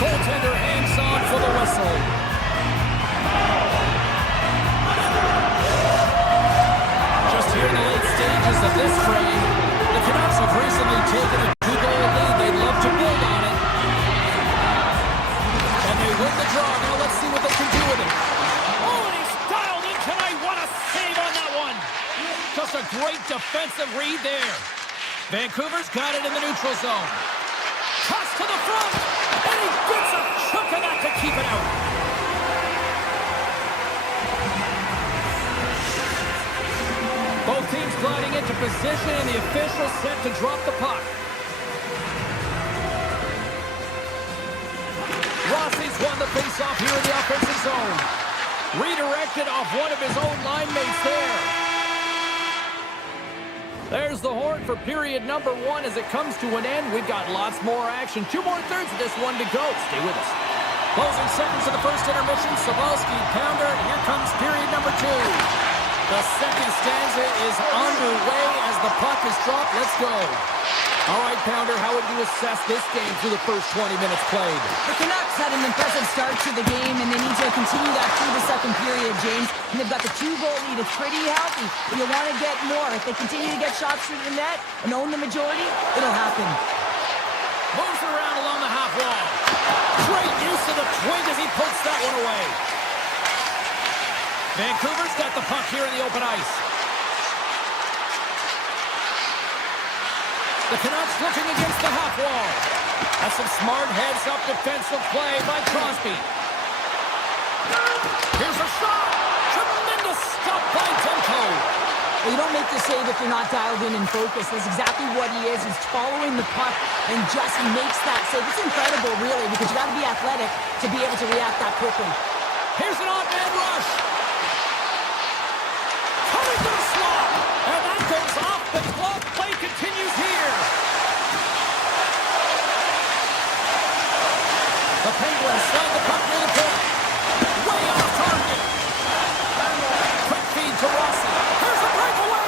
Goaltender hangs on for the whistle. Just here in the late stages of this frame, the Canucks have recently taken a 2-goal lead. They'd love to build on it. And they win the draw. Now let's see what they can do with it. Oh, and he's dialed in tonight. What a save on that one. Just a great defensive read there. Vancouver's got it in the neutral zone. Toss to the front. And he gets a chunk of that to keep it out. Both teams gliding into position, and the official set to drop the puck. Rossi's won the faceoff here in the offensive zone. Redirected off one of his own line mates there. There's the horn for period number 1 as it comes to an end. We've got lots more action. 2 more thirds of this one to go. Stay with us. Closing seconds of the first intermission. Sabalski, pounder. Here comes period number 2. The second stanza is underway as the puck is dropped. Let's go. All right, Pounder, how would you assess this game through the first 20 minutes played? The Canucks had an impressive start to the game, and they need to continue that through the second period, James. And they've got the 2-goal lead. It's pretty healthy, but you want to get more. If they continue to get shots through the net and own the majority, it'll happen. Moves around along the half wall. Great use of the twig as he puts that one away. Vancouver's got the puck here in the open ice. The Canucks looking against the half wall. That's some smart heads-up defensive play by Crosby. Here's a shot. Tremendous stop by Demko. Well, you don't make the save if you're not dialed in and focused. That's exactly what he is. He's following the puck and just makes that save. It's incredible, really, because you got to be athletic to be able to react that quickly. Here's an off-man rush. Coming to the slot. And that goes off the glove. Play continues here. The Penguins slide the puck near the point. Way off target. Quick feed to Rossi. Here's a breakaway.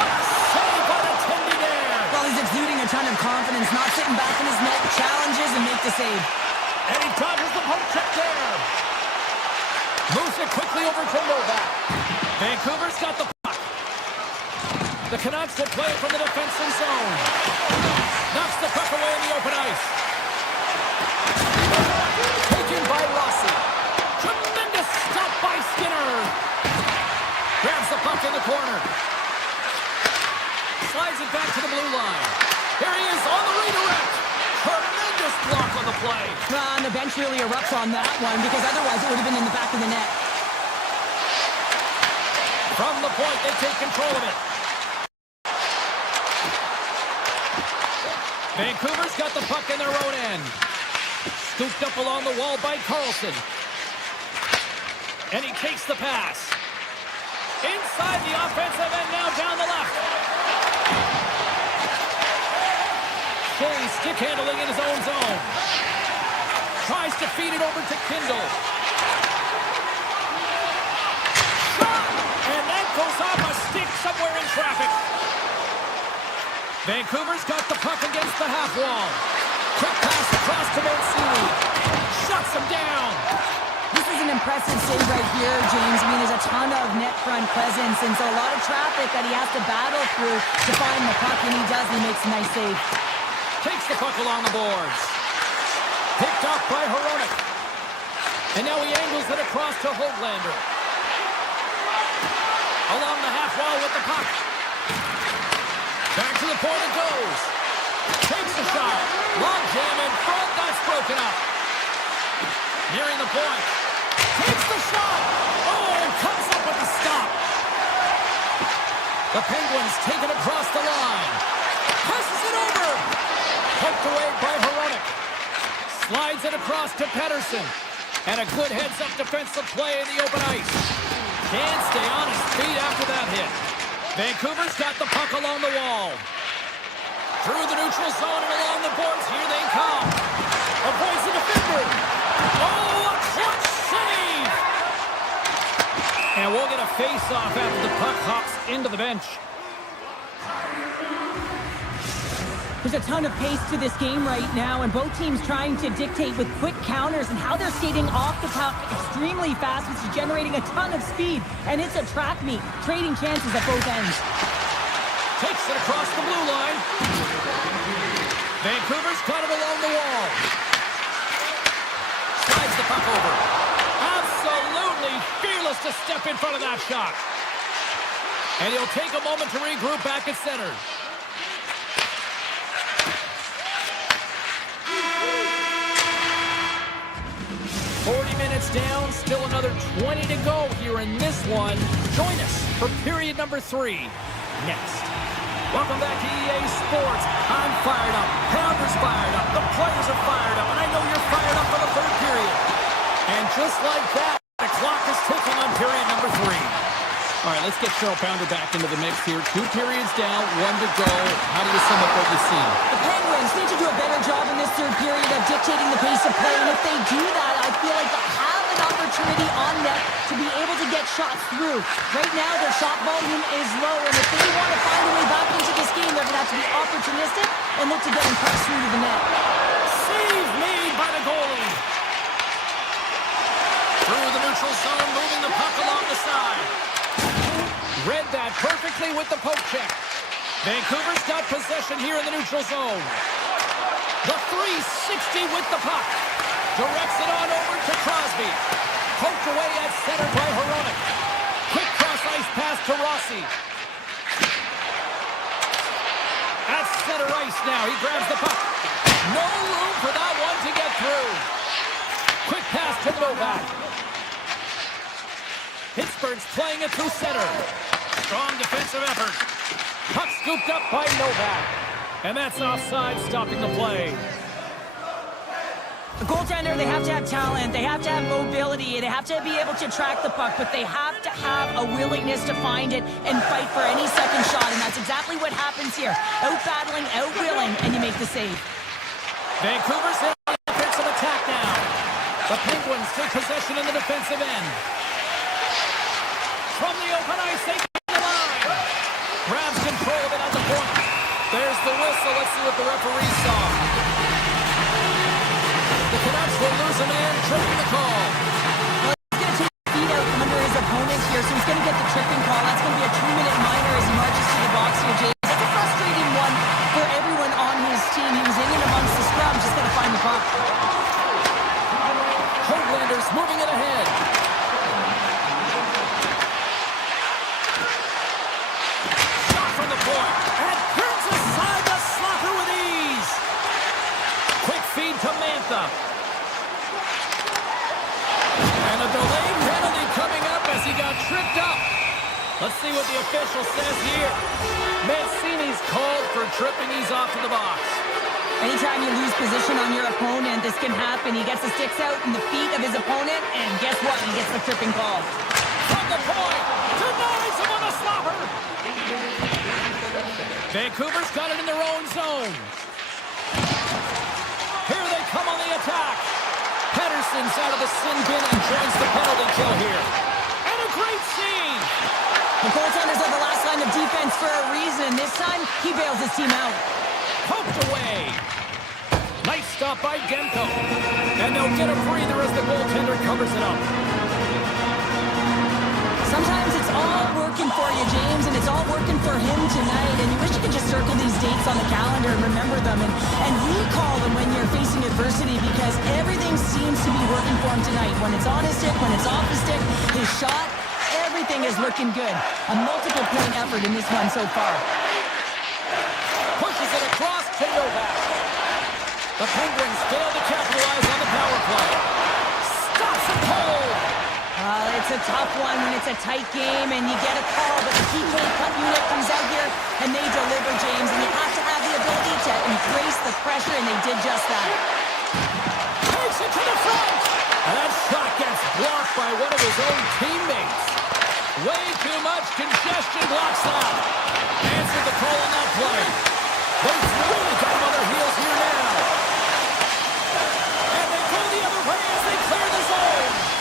What a save by the Tendy there. Well, he's exuding a ton of confidence, not sitting back in his net, challenges and make the save. And he dodges the poke check there. Moves it quickly over to Novak. Vancouver's got the puck. The Canucks will play it from the defensive zone. Knocks the puck away in the open ice. Taken by Rossi. Tremendous stop by Skinner. Grabs the puck in the corner. Slides it back to the blue line. Here he is on the redirect. Tremendous block on the play. And the bench really erupts on that one because otherwise it would have been in the back of the net. From the point, they take control of it. Vancouver's got the puck in their own end. Scooped up along the wall by Carlson. And he takes the pass. Inside the offensive end, now down the left. Shea stick handling in his own zone. Tries to feed it over to Kindle. Shot! And that goes off a stick somewhere in traffic. Vancouver's got the puck against the half wall. Quick pass across to Mancini. Shuts him down. This is an impressive save right here, James. I mean, there's a ton of net front presence, and so a lot of traffic that he has to battle through to find the puck, and he does. He makes a nice save. Takes the puck along the boards. Picked off by Hronek. And now he angles it across to Höglander. Along the half wall with the puck. Back to the point it goes. Takes the shot. Long jam in front. That's broken up. Nearing the point. Takes the shot. Oh, and comes up with the stop. The Penguins take it across the line. Passes it over. Poked away by Hronek. Slides it across to Pettersson. And a good heads-up defensive play in the open ice. Can't stay on his feet after that hit. Vancouver's got the puck along the wall. Through the neutral zone and along the boards. Here they come. Avoids the defender. Oh, a clutch save! And we'll get a face-off after the puck hops into the bench. There's a ton of pace to this game right now, and both teams trying to dictate with quick counters and how they're skating off the puck extremely fast, which is generating a ton of speed. And it's a track meet, trading chances at both ends. Takes it across the blue line. Vancouver's got it along the wall. Slides the puck over. Absolutely fearless to step in front of that shot. And he'll take a moment to regroup back at center. Down, still another 20 to go here in this one. Join us for period number 3 next. Welcome back to EA Sports. I'm fired up. Pounder's fired up. The players are fired up. And I know you're fired up for the third period. And just like that, the clock is ticking on period number 3. All right, let's get Cheryl Pounder back into the mix here. 2 periods down, 1 to go. How do you sum up what you see? The Penguins need to do a better job in this third period of dictating the pace of play. And if they do that, I feel like they'll have an opportunity on net to be able to get shots through. Right now, their shot volume is low, and if they want to find a way back into this game, they're going to have to be opportunistic and look to get pucks through to the net. Save made by the goalie. Through the neutral zone, moving the puck along the side. Read that perfectly with the poke check. Vancouver's got possession here in the neutral zone. The 360 with the puck. Directs it on over to Crosby. Poked away at center by Hronek. Quick cross-ice pass to Rossi. At center ice now. He grabs the puck. No room for that one to get through. Quick pass to Novak. Pittsburgh's playing it through center. Strong defensive effort. Puck scooped up by Novak. And that's offside, stopping the play. A goaltender, they have to have talent, they have to have mobility, they have to be able to track the puck, but they have to have a willingness to find it and fight for any second shot, and that's exactly what happens here. Out-battling, out-willing, and you make the save. Vancouver's in the defensive attack now. The Penguins take possession in the defensive end. From the open ice, they get the line. Grabs control of it at the point. There's the whistle. Let's see what the referee saw. The Canucks will lose a man, tripping the call. Well, he's going to take his feet out from under his opponent here, so he's going to get the tripping call. That's going to be a 2-minute minor as he marches to the box here, James. That's a frustrating one for everyone on his team. He was in and amongst the scrum, just got to find the puck. Hoaglander's moving it ahead. Shot from the point. And turns aside the slapper with ease. Quick feed to Mantha. And a delayed penalty coming up as he got tripped up. Let's see what the official says here. Mancini's called for tripping. He's off to the box. Anytime you lose position on your opponent, this can happen. He gets the sticks out in the feet of his opponent, and guess what? He gets the tripping call. From the point. Denies him on a slapper. Vancouver's got it in their own zone. Here they come on the attack. Pettersson's out of the sin bin and joins the penalty kill here. And a great scene. The goaltenders are the last line of defense for a reason. This time, he bails his team out. Poked away. Nice stop by Demko. And they'll get a breather as the goaltender covers it up. Sometimes it's all working for you, James, and it's all working for him tonight. And you wish you could just circle these dates on the calendar and remember them and recall them when you're facing adversity, because everything seems to be working for him tonight. When it's on his stick, when it's off his stick, his shot, everything is looking good. A multiple point effort in this one so far. Pushes it across to Novak. The Penguins fail to capitalize on the power play. Stops it cold. It's a tough one when it's a tight game and you get a call, but the T-K Cup unit comes out here and they deliver, James, and you have to have the ability to embrace the pressure, and they did just that. Takes it to the front. And that shot gets blocked by one of his own teammates. Way too much congestion blocks that. Answered the call on that play. They've really got him on their heels here now. And they go the other way as they clear the zone.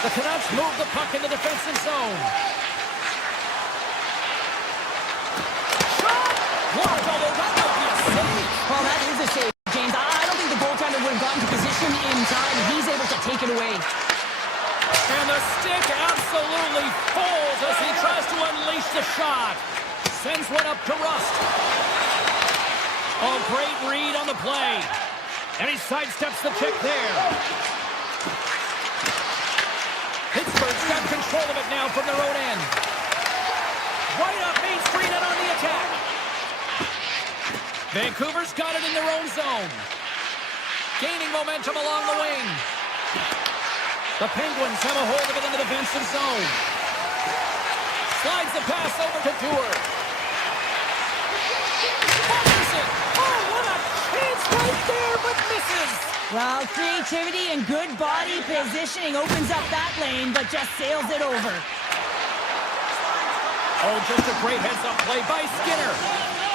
The Canucks move the puck in the defensive zone. Shot! absolutely falls as he tries to unleash the shot. Sends one up to Rust. Oh, great read on the play. And he sidesteps the check there. Pittsburgh's got control of it now from their own end. Right up Main Street and on the attack. Vancouver's got it in their own zone. Gaining momentum along the wing. The Penguins have a hold of it into the defensive zone. Slides the pass over to Dewar. Henderson! Oh, what a chance right there, but misses! Well, creativity and good body positioning opens up that lane, but just sails it over. Oh, just a great heads-up play by Skinner.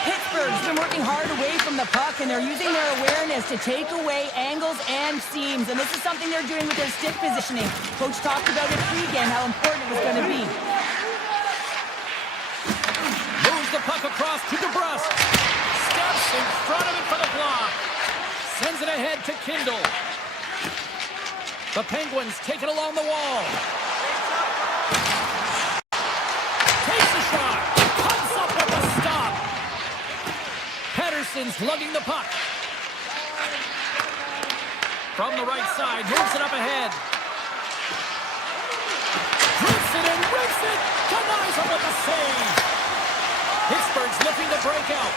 Pittsburgh's been working hard away from the puck, and they're using their awareness to take away angles and seams, and this is something they're doing with their stick positioning. Coach talked about it pre-game, how important it was going to be. Moves the puck across to DeBrusque. Steps in front of it for the block. Sends it ahead to Kindle. The Penguins take it along the wall. Takes the shot. Comes up with the stop. Pedersen's lugging the puck. From the right side, moves it up ahead. Drifts it and rips it. Denies him with a save. Pittsburgh's looking to break out.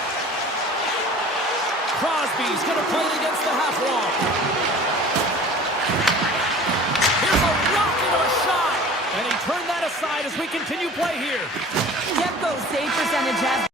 Crosby's going to play it against the half wall. Here's a rocket of a shot. And he turned that aside as we continue play here. Jeffco's save percentage has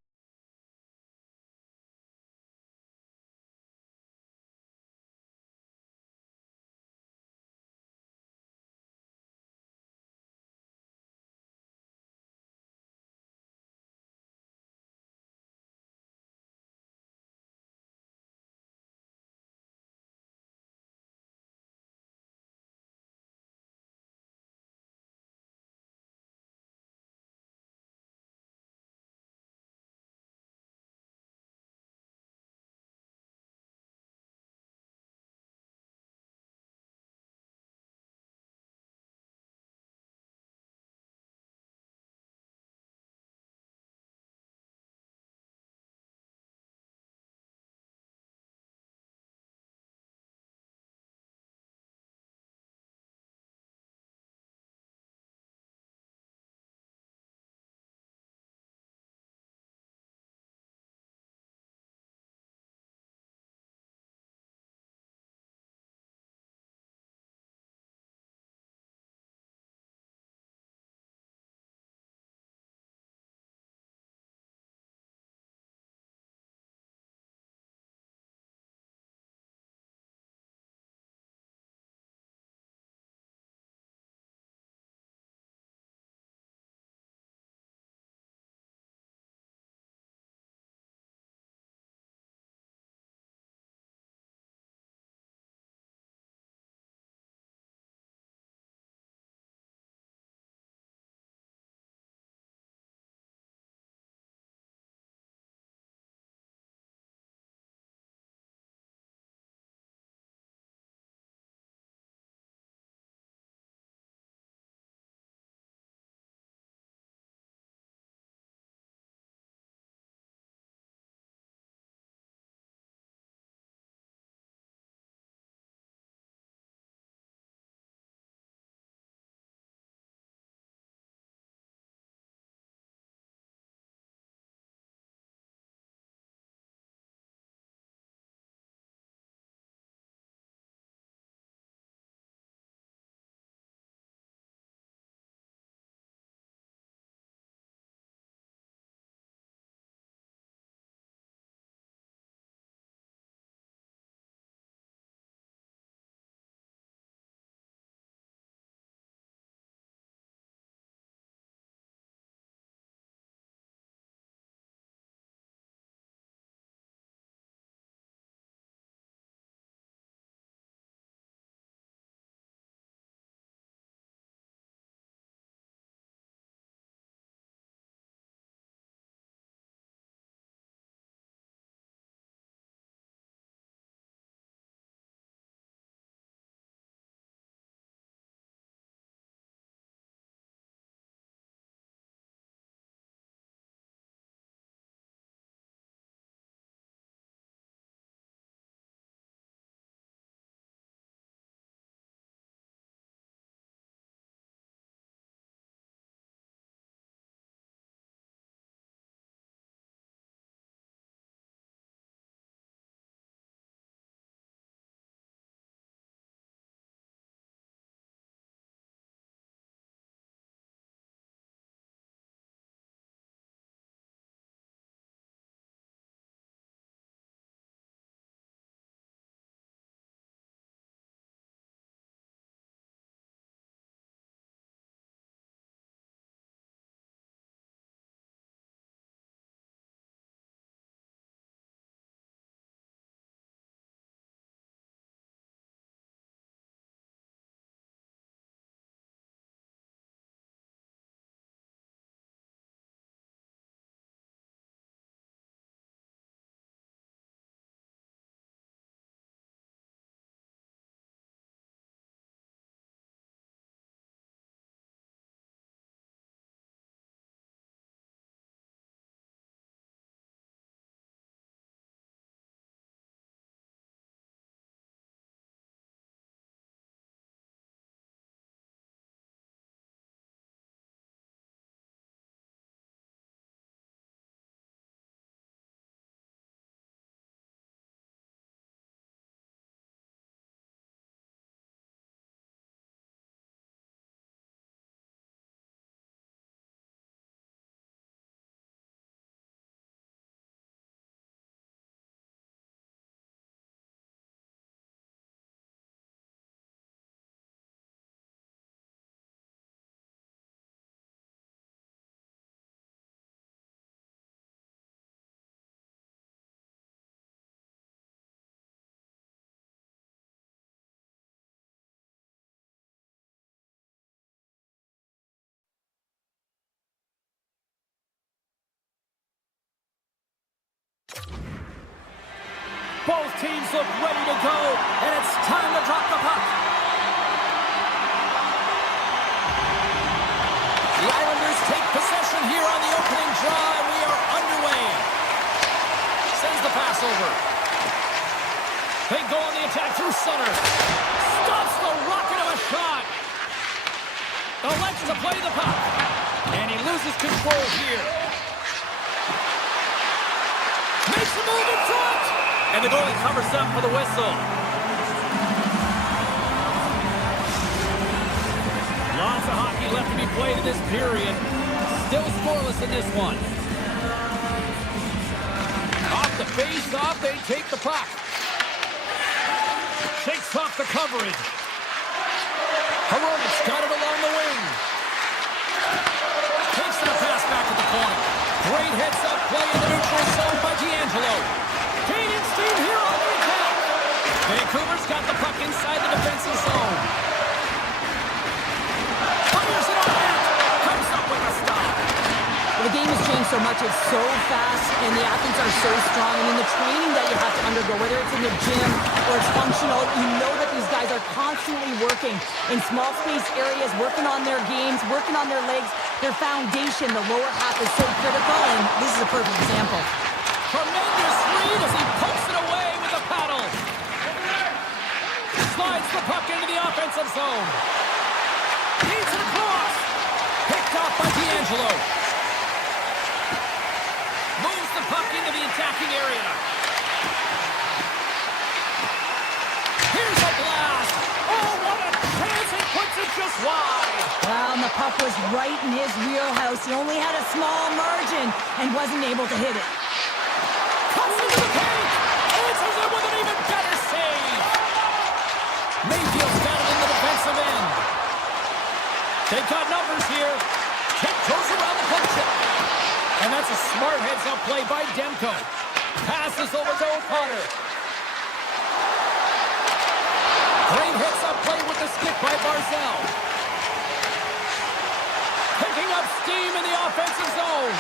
Both teams look ready to go, and it's time to drop the puck. The Islanders take possession here on the opening draw, and we are underway. Sends the pass over. They go on the attack through center. Stops the rocket of a shot. Elects to play the puck. And he loses control here. Makes a move in front. And the goalie covers up for the whistle. Lots of hockey left to be played in this period. Still scoreless in this one. Off the face-off, they take the puck. Shakes off the coverage. Haronic's got it along the wing. Takes the pass back at the point. Great heads-up play in the neutral zone by D'Angelo. Gaining steam here on the attack. Vancouver's got the puck inside the defensive zone. Fires it on net. Comes up with a stop. The game has changed so much. It's so fast, and the athletes are so strong. I mean, the training that you have to undergo, whether it's in the gym or it's functional, you know that these guys are constantly working in small space areas, working on their games, working on their legs. Their foundation, the lower half, is so critical, and this is a perfect example. Tremendous read as he pokes it away with a paddle. Slides the puck into the offensive zone. Feeds it across. Picked off by D'Angelo. Moves the puck into the attacking area. Here's a blast. Oh, what a chance. He puts it just wide. Wow, and the puck was right in his wheelhouse. He only had a small margin and wasn't able to hit it. Cuts into the paint. Answers it with an even better save. Mayfield's got it in the defensive end. They've got numbers here. Tiptoes around the puck check. And that's a smart heads-up play by Demko. Passes over to O'Connor. Great heads-up play with the stick by Barzell. Picking up steam in the offensive zone.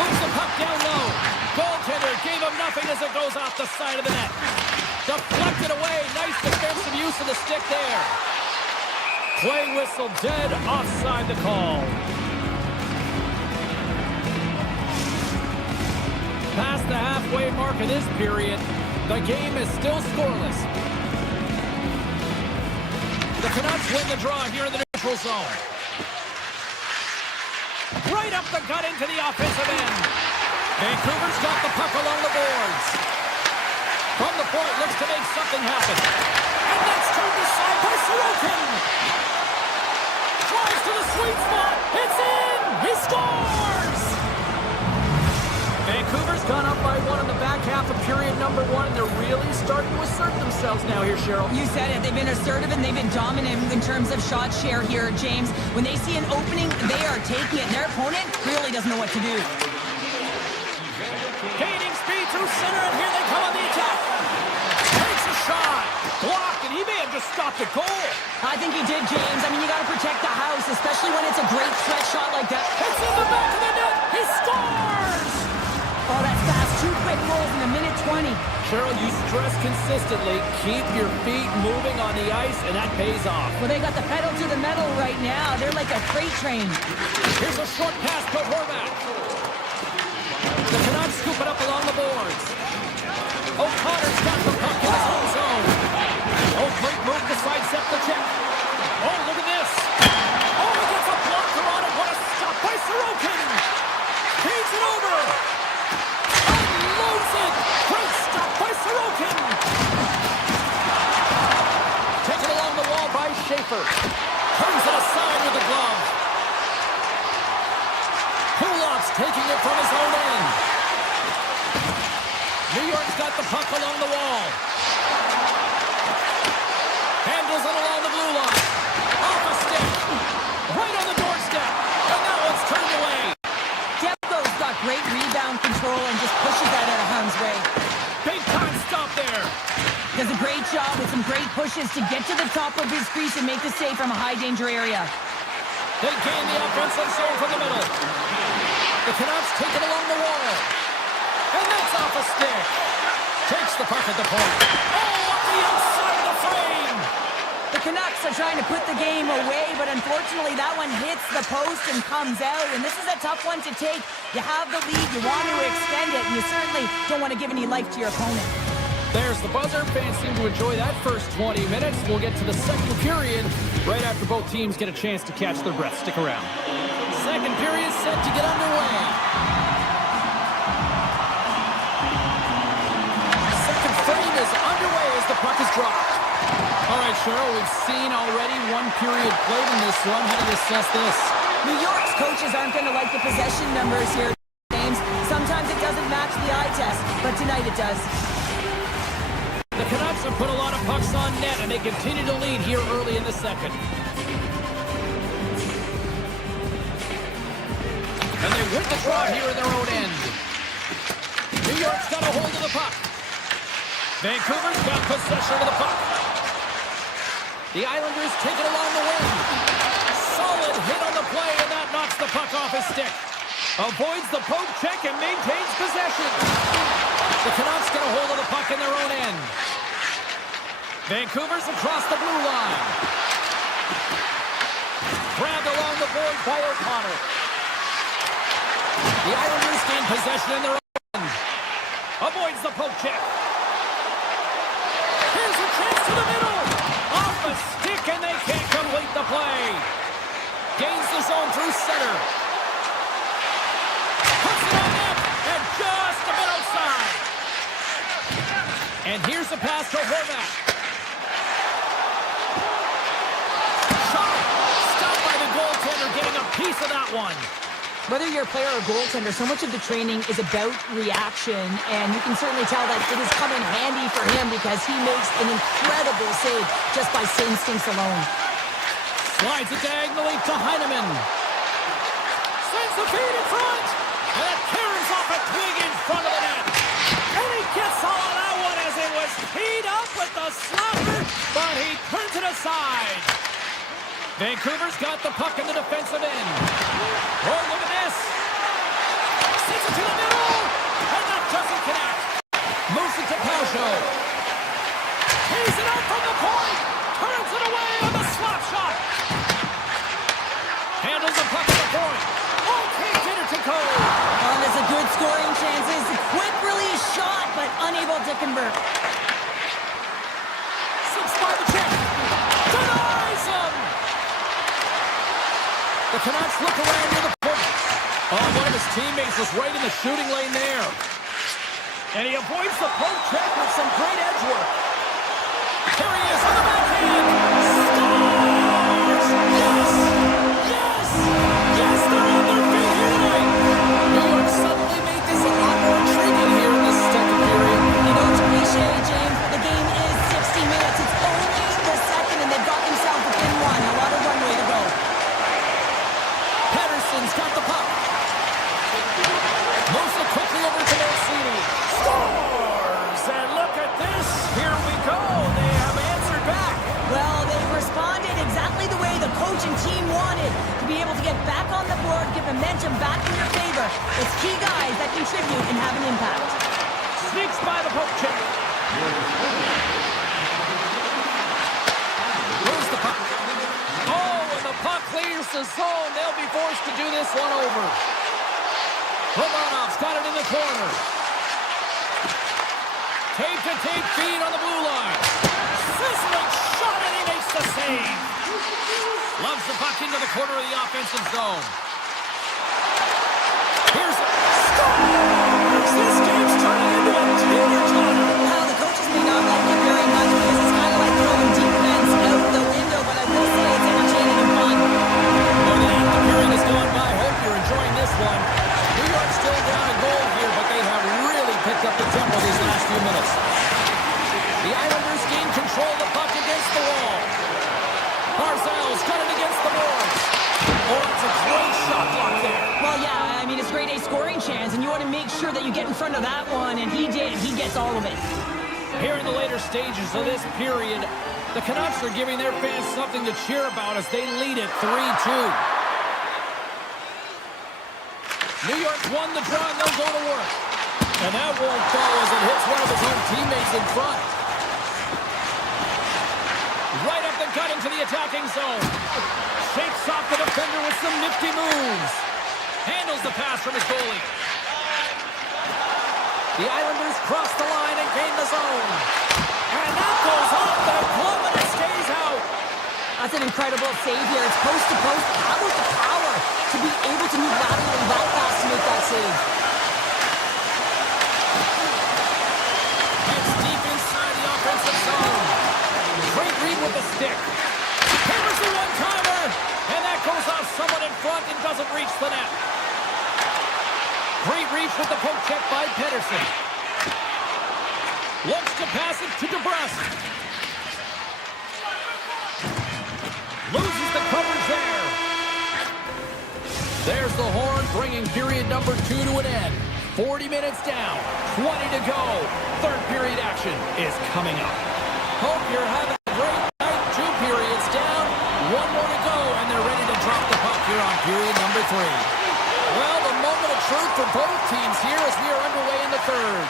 Moves the puck down low. Goaltender gave him nothing as it goes off the side of the net. Deflected away. Nice defensive use of the stick there. Play whistle dead. Offside the call. Past the halfway mark of this period, the game is still scoreless. The Canucks win the draw here in the neutral zone. Right up the gut into the offensive end. Vancouver's got the puck along the boards. From the point, looks to make something happen. And that's turned aside by Sorokin. Drives to the sweet spot. It's in. He scores. Vancouver's gone up by one in the back half of period number one, and they're really starting to assert themselves now here, Cheryl. You said it. They've been assertive and they've been dominant in terms of shot share here, James. When they see an opening, they are taking it. Their opponent really doesn't know what to do. Gaining speed through center, and here they come on the attack. Takes a shot. Blocked, and he may have just stopped a goal. I think he did, James. I mean, you got to protect the house, especially when it's a great stretch shot like that. It's in the back of the net. He scores! Oh, that's fast. 2 quick goals in a minute 20. Cheryl, you stress consistently, keep your feet moving on the ice, and that pays off. Well, they got the pedal to the metal right now. They're like a freight train. Here's a short pass to Horvat. The Canucks scoop it up along the boards. O'Connor's got the puck in his own zone. Oh, great move to sidestep the check. Oh, look at this. Oh, he gets a blocker on it. What a stop by Sorokin. Feeds it over. Unloads it. Great stop by Sorokin. Taken along the wall by Schaefer. Turns it aside with the glove. Kulop's taking it from his own end. New York's got the puck along the wall. Handles it along the blue line. Off a stick. Right on the doorstep. And that one's turned away. Demko's got great rebound control and just pushes that out of harm's way. Big time stop there. Does a great job with some great pushes to get to the top of his crease and make the save from a high-danger area. They gain the offensive zone from the middle. The Canucks take it along the wall. And that's off a stick. Takes the puck at the point. Oh, up the outside of the frame! The Canucks are trying to put the game away, but unfortunately that one hits the post and comes out, and this is a tough one to take. You have the lead, you want to extend it, and you certainly don't want to give any life to your opponent. There's the buzzer. Fans seem to enjoy that first 20 minutes. We'll get to the second period right after both teams get a chance to catch their breath. Stick around. Second period set to get underway. Second frame is underway as the puck is dropped. All right, Cheryl, we've seen already one period played in this one. How do you assess this? New York's coaches aren't going to like the possession numbers here, James. Sometimes it doesn't match the eye test, but tonight it does. The Canucks have put a lot of pucks on net, and they continue to lead here early in the second. And they win the draw here in their own end. New York's got a hold of the puck. Vancouver's got possession of the puck. The Islanders take it along the wing. Solid hit on the play, and that knocks the puck off his stick. Avoids the poke check and maintains possession. The Canucks get a hold of the puck in their own end. Vancouver's across the blue line. Grabbed along the board by O'Connor. The Islanders gain possession in their own end. Avoids the poke check. Here's a chance to the middle. Off the stick, and they can't complete the play. Gains the zone through center. Puts it on net, and just a bit outside. And here's the pass to Horvat. Shot. Stopped by the goaltender, getting a piece of that one. Whether you're a player or goaltender, so much of the training is about reaction, and you can certainly tell that it has come in handy for him because he makes an incredible save just by instincts alone. Slides it diagonally to Heineman. Sends the feed in front, and it carries off a twig in front of the net. And he gets all of that one as it was teed up with the slapper, but he turns it aside. Vancouver's got the puck in the defensive end. Oh, look at this. Sends it to the middle, and that doesn't connect. Moves it to Peugeot. He's it out from the point. Turns it away on the slap shot. Handles the puck at the point. Oh, can't get it to go. Oh, there's a good scoring chances. Quick release shot, but unable to convert. Slips by the check. Denies him. The Canucks look around near the point. Oh, one of his teammates was right in the shooting lane there. And he avoids the poke check with some great edge work. Here he is on the backhand. Scores! Yes! Yes! Yes, they're on their feet here tonight. New York suddenly made this a lot more intriguing here in this second period. You know, it's cliche, James, but the game is 60 minutes. It's only the second, and they've got themselves within one. A lot of runway to go. Patterson's got the puck. Moves it quickly over to Mancini. Scores! And look at this. Here we go. They have answered back. Well, they've responded exactly the way the coach and team wanted, to be able to get back on the board, get momentum back in your favor. It's key guys that contribute and have an impact. Sneaks by the poke check. Moves the puck. Oh, and the puck clears the zone. They'll be forced to do this one over. Romanov's got it in the corner. Tape-to-tape feed on the blue line. Sizzling shot, and he makes the save. Loves the puck into the corner of the offensive zone. Here's a scores! This game's turning into a teeter-totter. Now, the coaches may not like it very much because it's kind of like throwing defense out the window, but I will say it's entertaining and fun. More than half the period has gone by. Hope you're enjoying this one. New York's still down a goal here, but they have really picked up the tempo these last few minutes. The Islanders gain control of the puck against the wall. Barzal's got it against the boards. Oh, it's a great shot block there. Well, yeah, I mean, it's grade A scoring chance, and you want to make sure that you get in front of that one, and he did. He gets all of it. Here in the later stages of this period, the Canucks are giving their fans something to cheer about as they lead it 3-2. New York won the draw, and they'll go to work. And that won't go as it hits one of his own teammates in front. Right up the gut into the attacking zone. Shakes off the defender with some nifty moves. Handles the pass from his goalie. The Islanders cross the line and gain the zone. And that goes off the glove and it stays out. That's an incredible save here. It's post to post. How about the power to be able to move laterally that fast to make that save? It's deep inside the offensive zone. Great read with the stick. Hammers the one-timer. And that goes off someone in front and doesn't reach the net. Great reach with the poke check by Pedersen. Looks to pass it to DeBrusque. Loses the coverage there. There's the horn, bringing period number 2 to an end. 40 minutes down, 20 to go. Third period action is coming up. Hope you're having a great night. 2 periods down, 1 more to go, and they're ready to drop the puck here on period number 3. Well, the moment of truth for both teams here as we are underway in the third.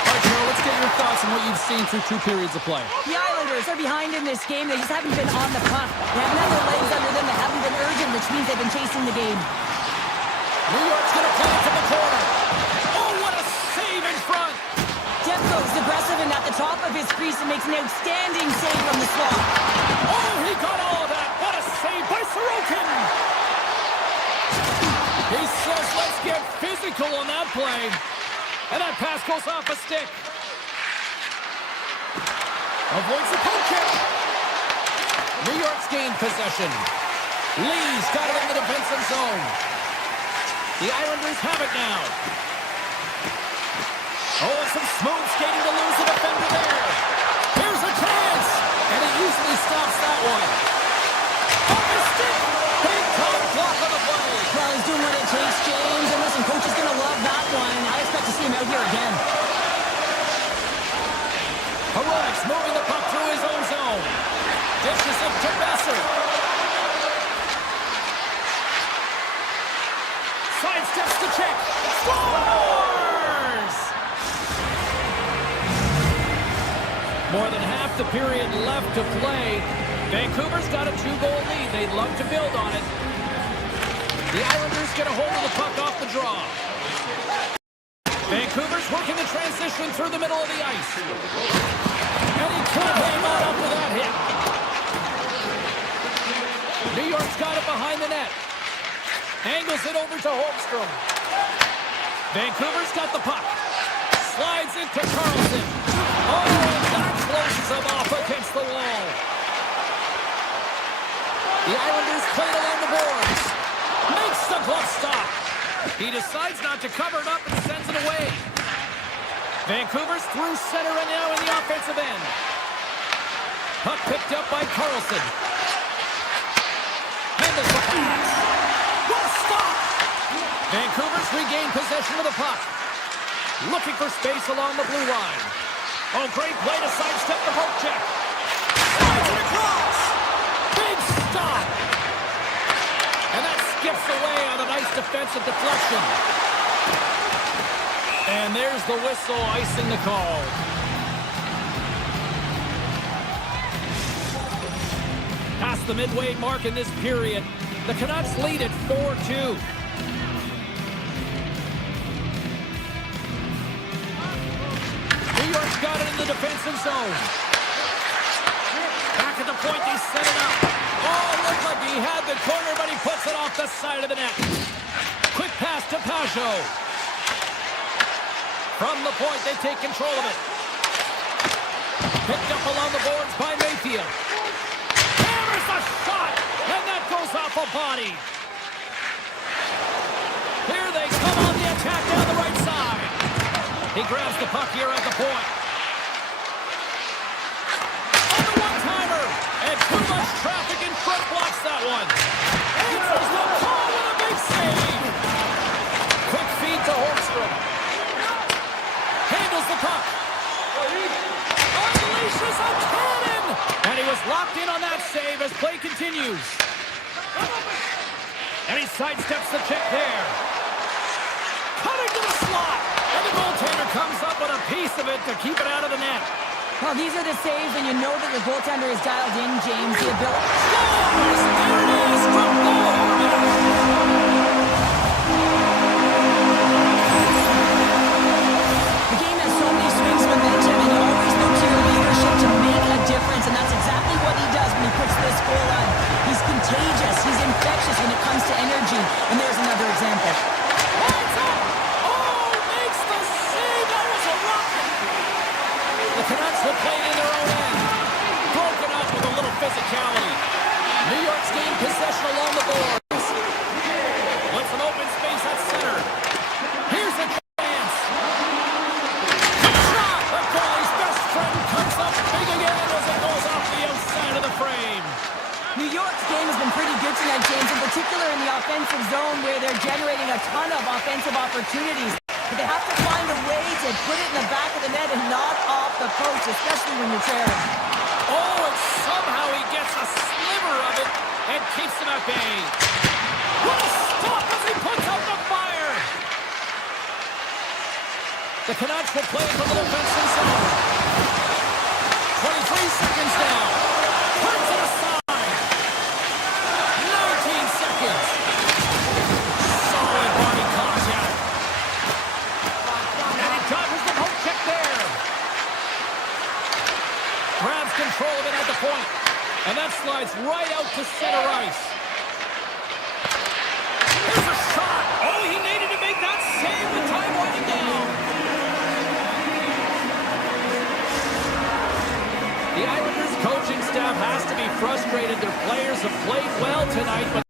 All right, Carol, let's get your thoughts on what you've seen through 2 periods of play. The Islanders are behind in this game. They just haven't been on the puck. They have none of their legs under them. They haven't been urgent, which means they've been chasing the game. New York's going to play it to the corner. Oh, what a save in front. Demko's aggressive and at the top of his crease and makes an outstanding save from the slot. Oh, he got all of that. What a save by Sorokin. He says, let's get physical on that play. And that pass goes off a stick. Avoids the poke check. New York's gained possession. Lee's got it in the defensive zone. The Islanders have it now. Oh, some smooth skating to lose the defender there. Here's a chance. And he usually stops that one. Off his stick. Big time block on the play. Well, he's doing what it takes, James. And listen, coach is going to love that one. I expect to see him out here again. Heroics moving the puck through his own zone. Dishes it to Besser. Sidesteps the check. Scores! More than half the period left to play. Vancouver's got a 2-goal lead. They'd love to build on it. The Islanders get a hold of the puck off the draw. Vancouver's working the transition through the middle of the ice. And he can't hang on up to that hit. New York's got it behind the net. Angles it over to Holmstrom. Vancouver's got the puck. Slides it to Carlson. Oh, and that closes him off against the wall. The Islanders play it along the boards. Makes the glove stop. He decides not to cover it up and sends it away. Vancouver's through center and now in the offensive end. Puck picked up by Carlson. Handles the pass. What a stop! Vancouver's regained possession of the puck. Looking for space along the blue line. Oh, great play to sidestep the poke check. Slides it across. Big stop. And that skips away on a nice defensive deflection. And there's the whistle icing the call. Past the midway mark in this period, the Canucks lead at 4-2. New York's got it in the defensive zone. Back at the point, they set it up. Oh, looked like he had the corner, but he puts it off the side of the net. Quick pass to Pajot. From the point, they take control of it. Picked up along the boards by Mayfield. Hammers a shot, and that goes off a body. Here they come on the attack down the right side. He grabs the puck here at the point. On the one-timer, and too much traffic in front blocks that one. And there's the call with a big save. Quick feed to Holmstrom. Handles the puck. Unleashes a cannon! And he was locked in on that save as play continues. And he sidesteps the check there. Cutting to the slot. And the goaltender goaltender comes up with a piece of it to keep it out of the net. Well, these are the saves, and you know that your goaltender is dialed in, James. The ability... Scores! There it is from goal! The game has so many swings of momentum, and you always look to your leadership to make a difference, and that's exactly what he does when he puts this goal on. He's contagious. He's infectious when it comes to energy, and there's another example. Lights up! Oh, makes the save! That was a rocket! The Canucks will play it in their own end. Broken up with a little physicality. New York's gained possession along the boards. Wants an open space at center. Here's a chance. Shot! The goalie's best friend comes up big again as it goes off the outside of the frame. New York's game has been pretty good tonight, James, in particular in the offensive zone where they're generating a ton of offensive opportunities. But they have to find a way to put it in the back of the net and knock off the post, especially when you're trailing. Oh, and somehow he gets a sliver of it and keeps him at bay. What a stop as he puts out the fire! The Canucks will play from the defensive zone. 23 seconds now. Turns it aside. 19 seconds. Solid body contact. And he dodges the poke check there. Grabs control of it at the point. And that slides right out to center ice. Here's a shot. Oh, he needed to make that save with time winding down. The Islanders coaching staff has to be frustrated. Their players have played well tonight, but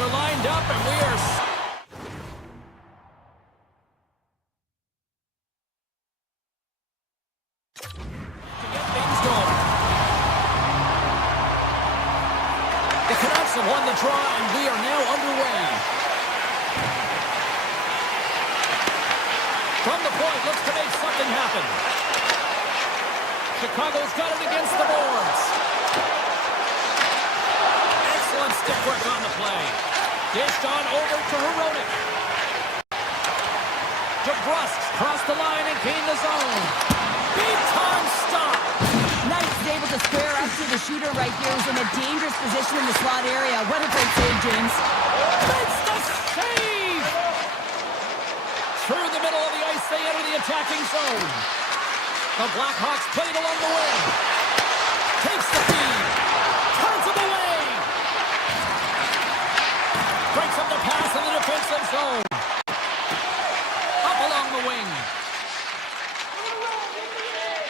are lined up, and we are... to get things going. The Canucks have won the draw, and we are now underway. From the point, looks to make something happen. Chicago's got it against the boards. Excellent stick work on the play. Dished on over to Hronek. DeBrusque crossed the line and gained the zone. Big-time stop. Knight is able to square up to the shooter right here, who's in a dangerous position in the slot area. What a great save, James. Makes the save! Through the middle of the ice, they enter the attacking zone. The Blackhawks played along the wing. Takes the feed. Turns him away. Breaks up the pass in the defensive zone. Up along the wing.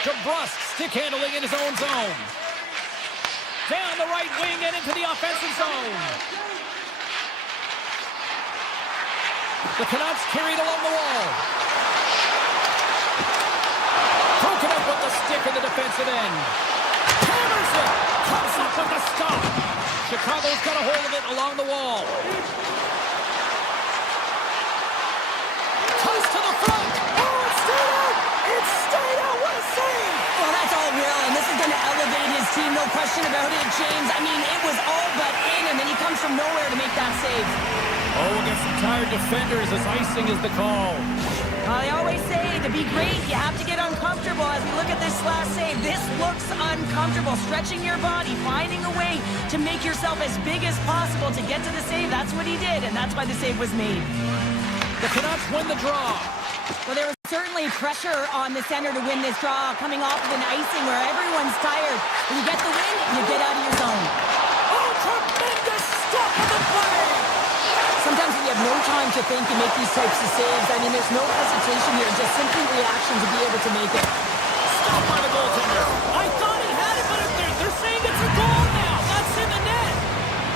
DeBrusque stick handling in his own zone. Down the right wing and into the offensive zone. The Canucks carried along the wall. Broken up with the stick in the defensive end. Hammers it. Comes up with the stop. Chicago's got a hold of it along the wall. Toss to the front. Oh, it's stayed out. It's stayed out. What a save. Well, that's all Will, and this is going to elevate his team, no question about it, James. I mean, it was all but in, and then he comes from nowhere to make that save. Oh, against some tired defenders as icing is the call. They always say to be great, you have to get uncomfortable. As we look at this last save, this looks uncomfortable. Stretching your body, finding a way to make yourself as big as possible to get to the save. That's what he did, and that's why the save was made. The Canucks win the draw. Well, there was certainly pressure on the center to win this draw, coming off of an icing where everyone's tired. When you get the win, you get out of your zone. Oh, tremendous stop of the play! Sometimes when you have no time to think and make these types of saves, I mean, there's no hesitation here, just simply reaction to be able to make it. Stopped by the goaltender. I thought he had it, but they're saying it's a goal now. That's in the net.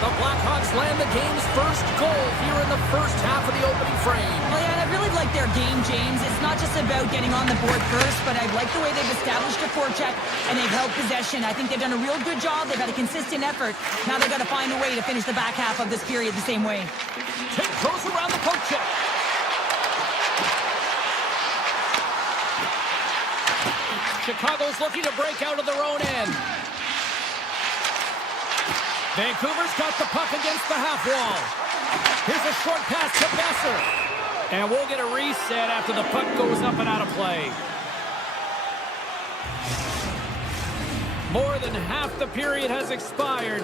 The Blackhawks land the game's first goal here in the first half of the opening frame. Well, yeah, and I really like their game, James. It's not just about getting on the board first, but I like the way they've established a forecheck and they've held possession. I think they've done a real good job. They've had a consistent effort. Now they've got to find a way to finish the back half of this period the same way. Tim throws around the poke check. Chicago's looking to break out of their own end. Vancouver's got the puck against the half wall. Here's a short pass to Besser. And we'll get a reset after the puck goes up and out of play. More than half the period has expired.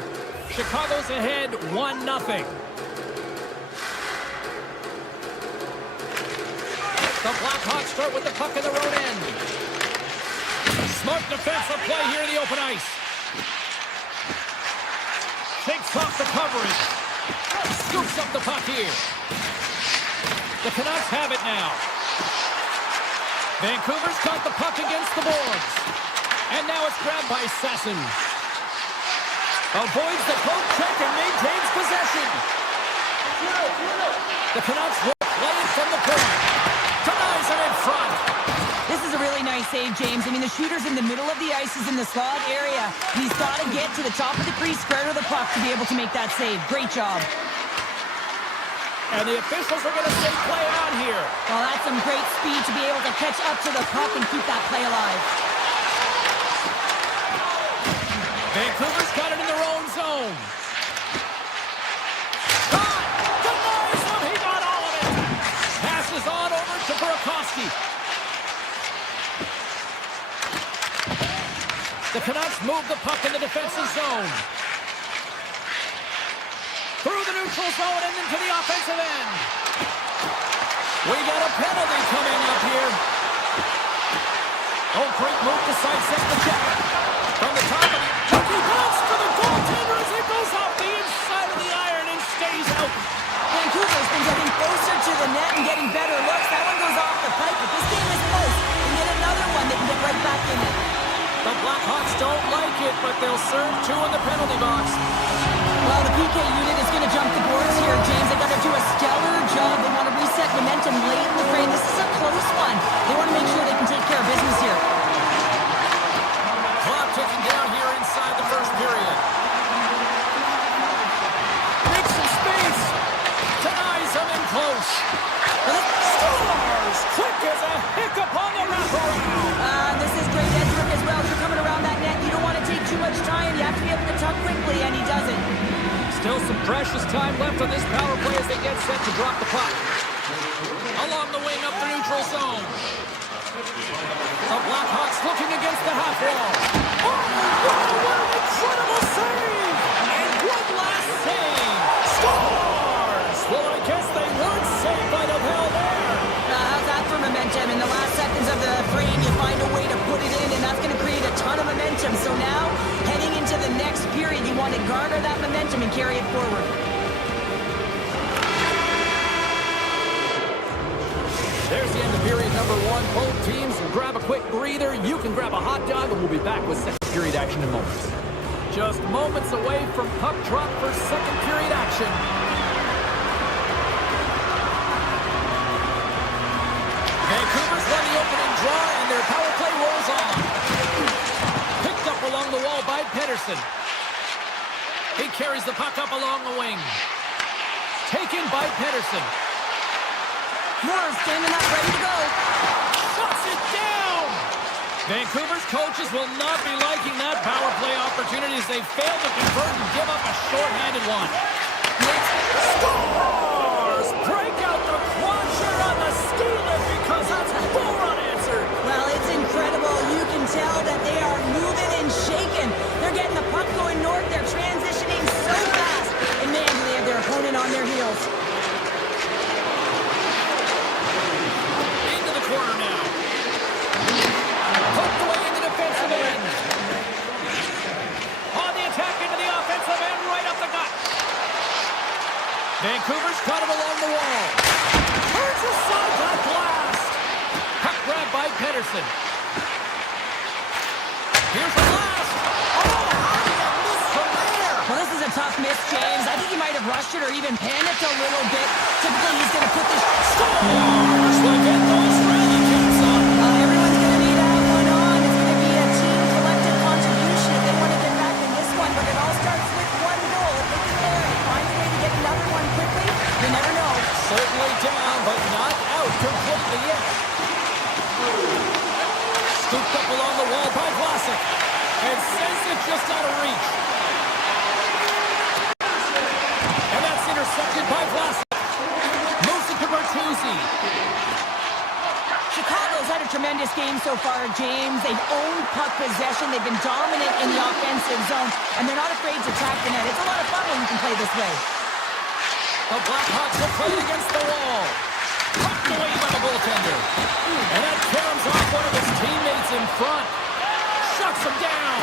Chicago's ahead 1-0. The Blackhawks start with the puck in their own end. Smart defensive play here in the open ice. Takes off the coverage. Scoops up the puck here. The Canucks have it now. Vancouver's got the puck against the boards. And now it's grabbed by Sasson. Avoids the poke check and maintains possession. The Canucks will play it from the point. Denies it in front. This is a really nice save, James. I mean, the shooter's in the middle of the ice. He's in the slot area. He's got to get to the top of the crease, square to the puck to be able to make that save. Great job. And the officials are going to say play on here. Well, that's some great speed to be able to catch up to the puck and keep that play alive. Vancouver's got it in their own zone. Shot! Denies him! He got all of it! Passes on over to Burakovsky. The Canucks move the puck in the defensive zone. Through the neutral zone and into the offensive end. We got a penalty coming up here. Oh, great move to sidestep the check. From the top of the... He runs for the goaltender as it goes off the inside of the iron and stays out. Vancouver's been getting closer to the net and getting better looks. That one goes off the pipe, but this game is close. And get another one that can get right back in it. The Blackhawks don't like it, but they'll serve two in the penalty box. Well, the PK unit is going to jump the boards here, shove. They want to reset momentum late in the frame. This is a close one. They want to make sure they can take care of business here. Clock ticking down here inside the first period. Makes some space. Denies him in close. Scores! Quick as a hiccup on the wraparound. This is great edge work as well. If you're coming around that net, you don't want to take too much time. You have to be able to tuck quickly, and he doesn't. Still some precious time left on this power play as they get set to drop the puck. Along the wing up the neutral zone. The Blackhawks looking against the half wall. Oh, what an incredible save! And one last save. Scores! Well, I guess they weren't saved by the bell there. How's that for momentum? In the last seconds of the frame, you find a way to put it in, and that's going to create a ton of momentum. So now, heading into the next period, you want to garner that momentum and carry it forward. There's the end of period number one. Both teams will grab a quick breather. You can grab a hot dog, and we'll be back with second period action in moments. Just moments away from puck drop for second period action. Vancouver's won the opening draw, and their power play rolls on. Picked up along the wall by Pedersen. He carries the puck up along the wing. Taken by Pedersen. Moore standing up, ready to go. Shuts it down! Vancouver's coaches will not be liking that power play opportunity as they fail to convert and give up a shorthanded one. Scores! Break out the quadsher on the ski lift because that's 4 unanswered. Well, it's incredible. You can tell that they are moving and shaking. They're getting the puck going north. They're transitioning so fast. And man, do they have their opponent on their heels. Into the corner now. Poked away in the defensive end. On the attack into the offensive end, right up the gut. Vancouver's got it along the wall. Turns aside that blast. Puck grab by Pedersen. Here's the blast. Oh, how do you miss from there? Well, this is a tough miss, James. I think he might have rushed it or even panicked a little bit. Typically, he's going to put this... Scores! Look at those rally caps on. Everyone's going to need to have one on. It's going to be a team collective contribution if they want to get back in this one. But it all starts with one goal. If they get there and find a way to get another one quickly, you never know. Certainly down, but not out completely yet. Scooped up along the wall by Vlasic. And sends it just out of reach. And that's intercepted by Vlasic. Moves it to Bertuzzi. Chicago's had a tremendous game so far, James. They've owned puck possession. They've been dominant in the offensive zone, and they're not afraid to attack the net. It's a lot of fun when you can play this way. The Blackhawks will play against the wall. Tucked away by the goaltender. And that caroms off one of his teammates in front. Shuts him down.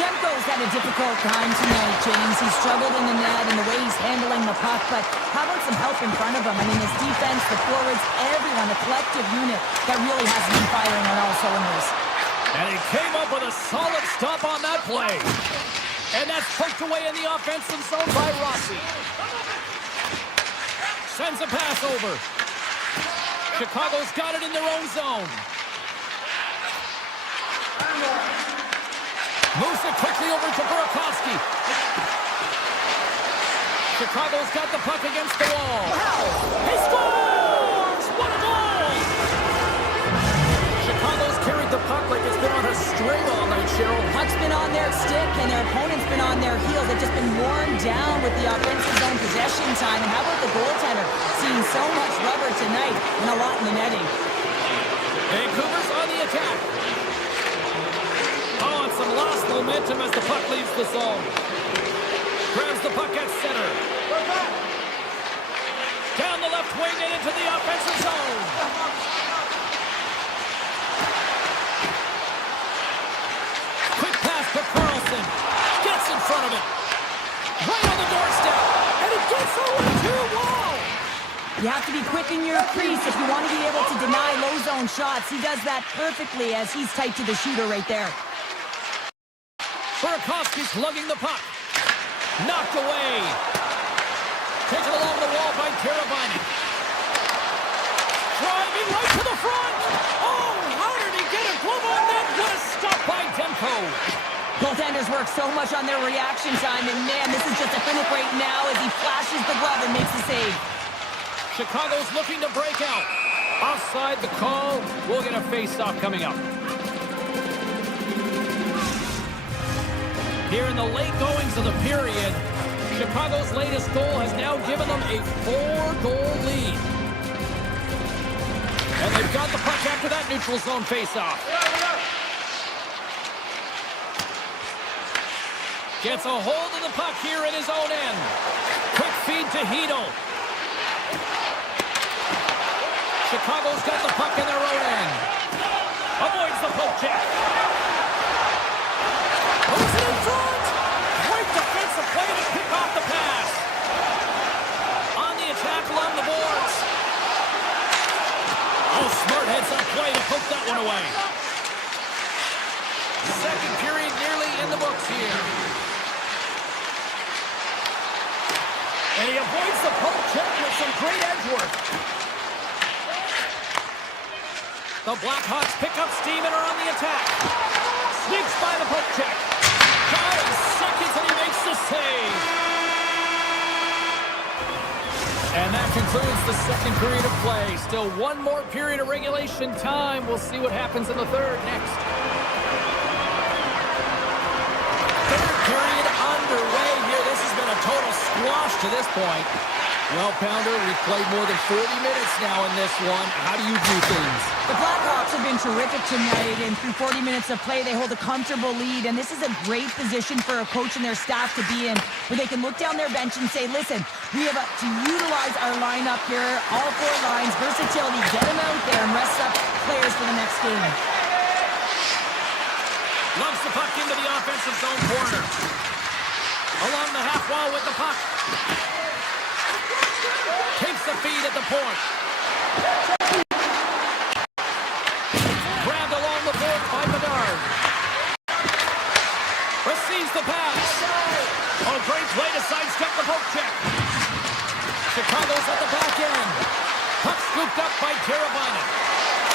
Demko's had a difficult time tonight, James. He's struggled in the net and the way he's handling the puck, but how about some help in front of him? I mean, his defense, the forwards, everyone, a collective unit that really has been firing on all cylinders. And he came up with a solid stop on that play. And that's poked away in the offensive zone by Rossi. Sends a pass over. Chicago's got it in their own zone. Moves it quickly over to Burakovsky. Chicago's got the puck against the wall. He scores! What a goal! Chicago's carried the puck like it's been on a string all night, Cheryl. Puck's been on their stick, and their opponent's been on their heels. They've just been worn down with the offensive zone possession time. And how about the goaltender? Seeing so much rubber tonight and a lot in the netting. Vancouver's on the attack. Oh, and some lost momentum as the puck leaves the zone. Grabs the puck at center. Down the left wing and into the offensive zone. Quick pass to Carlson. Gets in front of it. Right on the doorstep. And it gets over to the wall. You have to be quick in your crease if you want to be able to deny low zone shots. He does that perfectly as he's tight to the shooter right there. Burakovsky's lugging the puck. Knocked away. Taken along the wall by Carabini. driving right to the front. Oh, how did he get a glove on that? What a stop by Demko. Goaltenders work so much on their reaction time, and man, this is just a clinic right now as he flashes the glove and makes the save. Chicago's looking to break out. Offside the call. We'll get a face-off coming up. Here in the late goings of the period, Chicago's latest goal has now given them a 4-goal lead. And they've got the puck after that neutral zone face-off. Gets a hold of the puck here at his own end. Quick feed to Hito. Chicago's got the puck in their own end. Avoids the poke check. Moves it in front. Great defensive play to pick off the pass. On the attack along the boards. Oh, smart heads-up play to poke that one away. Second period nearly in the books here. And he avoids the poke check with some great edge work. The Blackhawks pick up steam and are on the attack. Sneaks by the poke check. 5 seconds and he makes the save. And that concludes the second period of play. Still one more period of regulation time. We'll see what happens in the third next. Third period underway here. This has been a total squash to this point. Well, Pounder, we've played more than 40 minutes now in this one. How do you view things? The Blackhawks have been terrific tonight, and through 40 minutes of play, they hold a comfortable lead, and this is a great position for a coach and their staff to be in, where they can look down their bench and say, listen, we have to utilize our lineup here, all 4 lines, versatility, get them out there and rest up players for the next game. Lumps the puck into the offensive zone corner. Along the half wall with the puck. Takes the feed at the point. Grabbed along the board by Bedard. Receives the pass. Oh, great play to sidestep the poke check. Chicago's at the back end. Puck scooped up by Teravainen.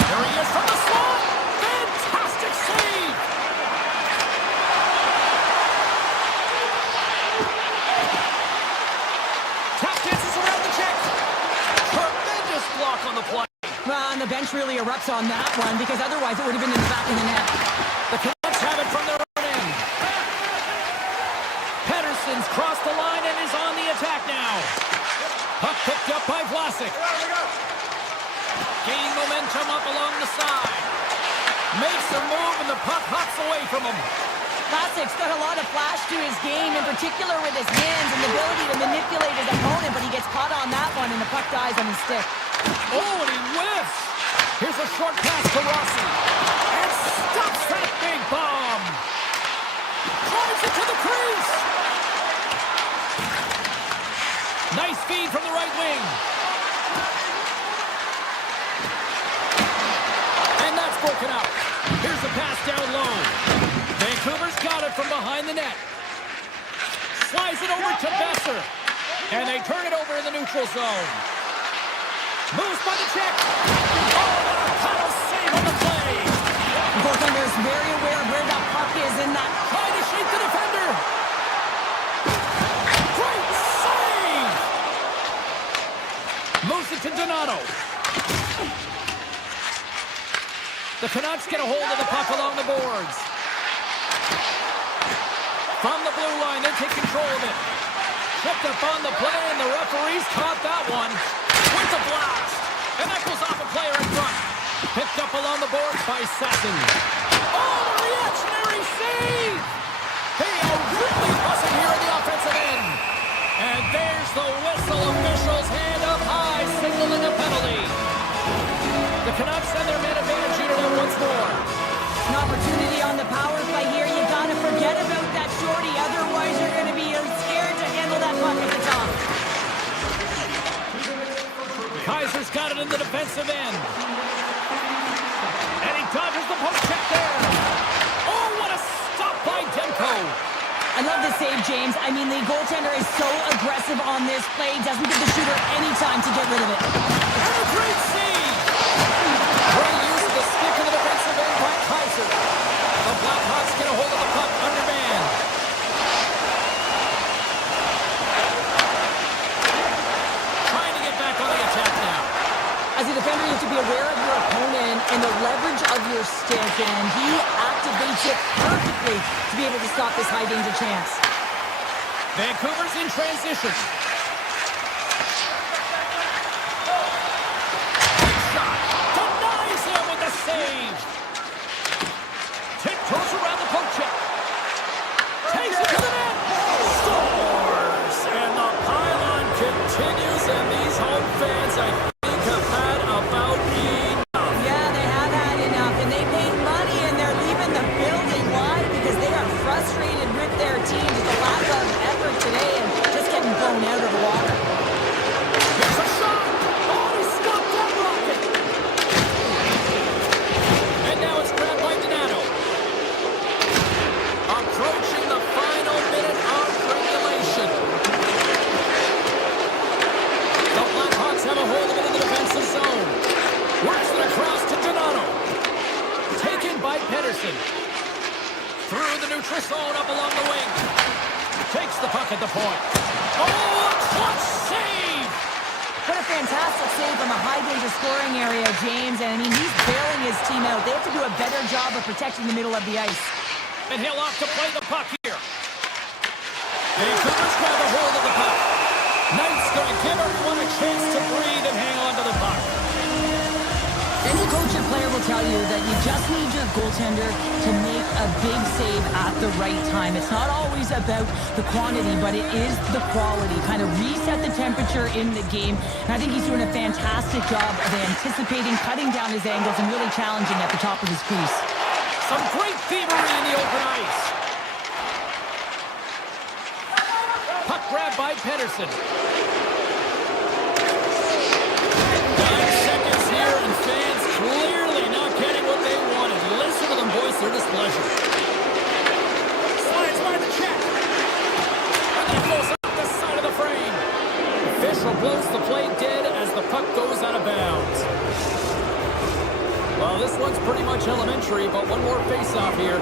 There he is from the slot. Fantastic save. Tap dances around the check. Tremendous block on the play. Well, and the bench really erupts on that one, because otherwise it would have been in the back of the net. The Canucks have it from their own end. Pettersson's crossed the line and is on the attack now. Puck picked up by Vlasic. Gaining momentum up along the side. Makes a move and the puck hops away from him. Vlasic's got a lot of flash to his game, in particular with his hands and the ability to manipulate his opponent, but he gets caught on that one and the puck dies on his stick. Oh, and he whiffs. Here's a short pass to Rossi. And stops that big bomb. Drives it to the crease. Nice feed from the right wing. And that's broken out. Here's a pass down low. Vancouver's got it from behind the net. Slides it over to Besser. And they turn it over in the neutral zone. Moves by the check. Oh, a title save on the play. The goaltender is very aware of where that puck is in that. Trying to shake the defender. Great save. Moves it to Donato. The Canucks get a hold of the puck along the boards. From the blue line, they take control of it. Tripped up on the play, and the referees caught that one. With a blast. And that goes off a player in front. Picked up along the boards by Sasson. Oh, a reactionary save! They are really buzzing here in the offensive end. And there's the whistle. Officials hand up high, signaling a penalty. The Canucks send their man advantage unit out once more. An opportunity on the power play here. You gotta forget about that shorty, otherwise you're gonna be scared to handle that puck at the top. Kaiser's got it in the defensive end. And he dodges the poke check there. Oh, what a stop by Demko. I love the save, James. I mean, the goaltender is so aggressive on this play. Doesn't give the shooter any time to get rid of it. And a great save. surveyed by Kaiser. The Blackhawks get a hold of the puck under man. Trying to get back on the attack now. As a defender, you have to be aware of your opponent and the leverage of your stick, and he activates it perfectly to be able to stop this high-danger chance. Vancouver's in transition. Shot. Denies him with the save. Tiptoes around the poke check. Takes it to the net. Scores. And the pylon continues, and these home fans, I think, have had about enough. Yeah, they have had enough, and they paid money, and they're leaving the building. Why? Because they are frustrated with their team, with the lack of effort today, and just getting blown out of the water. Here's a shot. Oh, he stopped that rocket. And now it's grabbed by Donato. Approaching the final minute of regulation. The Blackhawks have a hold of it in the defensive zone. Works it across to Donato. Taken by Pedersen. Through the neutral zone up along the wing. Takes the puck at the point. Oh, a clutch save! What a fantastic save from a high-danger scoring area, James. And, I mean, he's bailing his team out. They have to do a better job of protecting the middle of the ice. And he'll off to play the puck here. Vancouver's grab a hold of the puck. Knight's going to give everyone a chance to breathe and hang on to the puck. Any coach or player will tell you that you just need your goaltender to make a big save at the right time. It's not always about the quantity, but it is the quality. Kind of reset the temperature in the game. And I think he's doing a fantastic job of anticipating, cutting down his angles, and really challenging at the top of his crease. Some great thievery in the open ice. Puck grab by Pedersen. 9 seconds here, and fans clearly not getting what they wanted. Listen to them voice their displeasure. Slides by the check. And then goes up the side of the frame. Official blows the play dead as the puck goes out of bounds. Well, this one's pretty much elementary, but one more face-off here.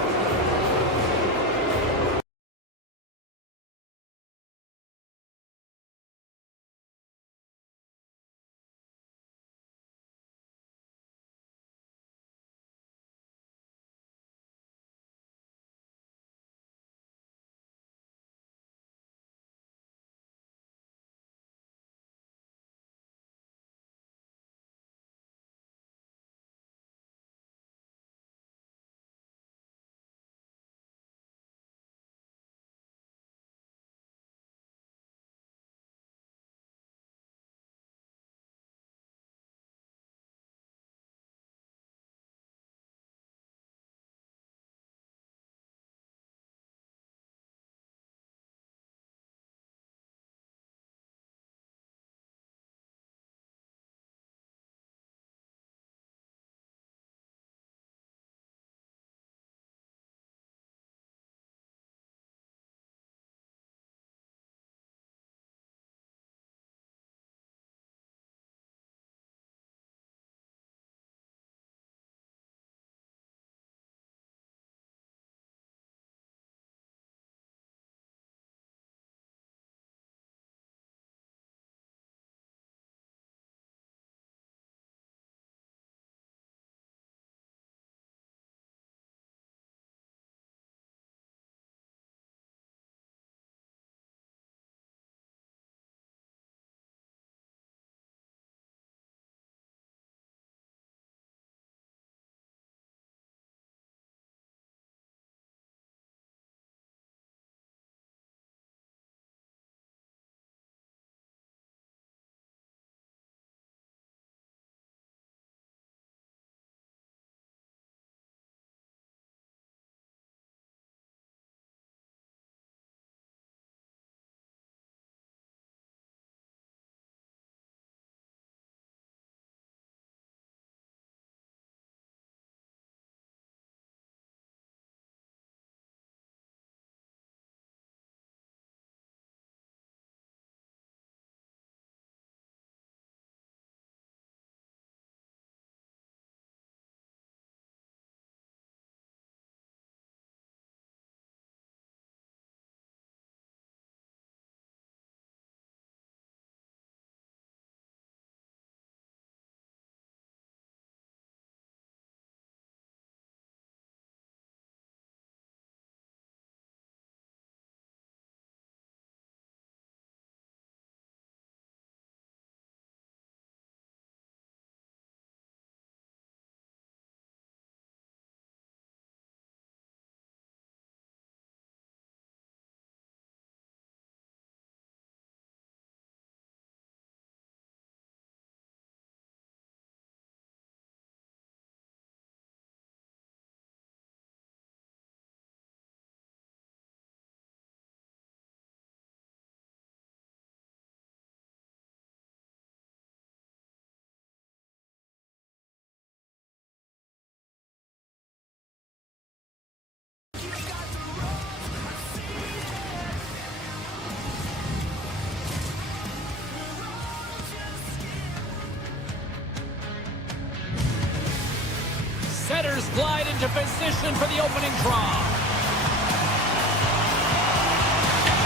into position for the opening draw.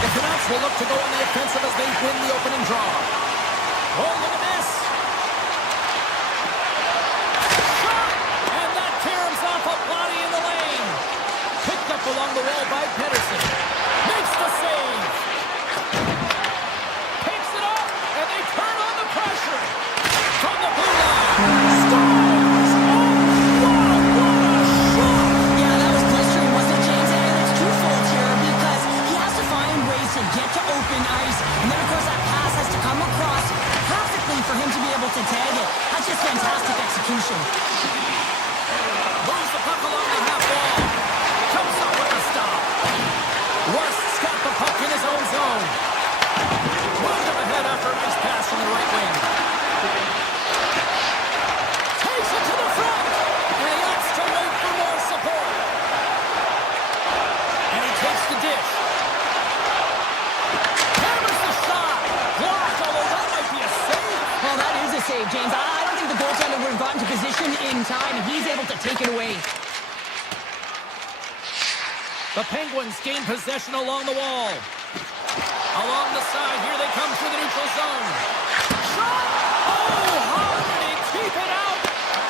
The Canucks will look to go on the offensive as they win the opening draw. Oh, look at this. Shot! And that tears off a body in the lane. Picked up along the wall by Pedersen. Makes the save. Picks it up, and they turn on the pressure. From the blue line. Scores! Oh, what a shot! Yeah, that was blistering, wasn't it, James? And it's twofold here because he has to find ways to get to open ice. And then, of course, that pass has to come across perfectly for him to be able to tag it. That's just fantastic execution. Moves the puck along the half wall. Comes up with a stop. Rust's got the puck in his own zone. Moved him ahead after a nice pass from the right wing. Takes it to the front. And he opts to wait for more support. And he takes the dish. Hammers the shot. Blocked, although that might be a save. Well, that is a save, James. I don't think the goaltender would have gotten to position in time, and he's able to take it away. The Penguins gain possession along the wall. Along the side, here they come through the neutral zone. Shot! Oh, how did he keep it out?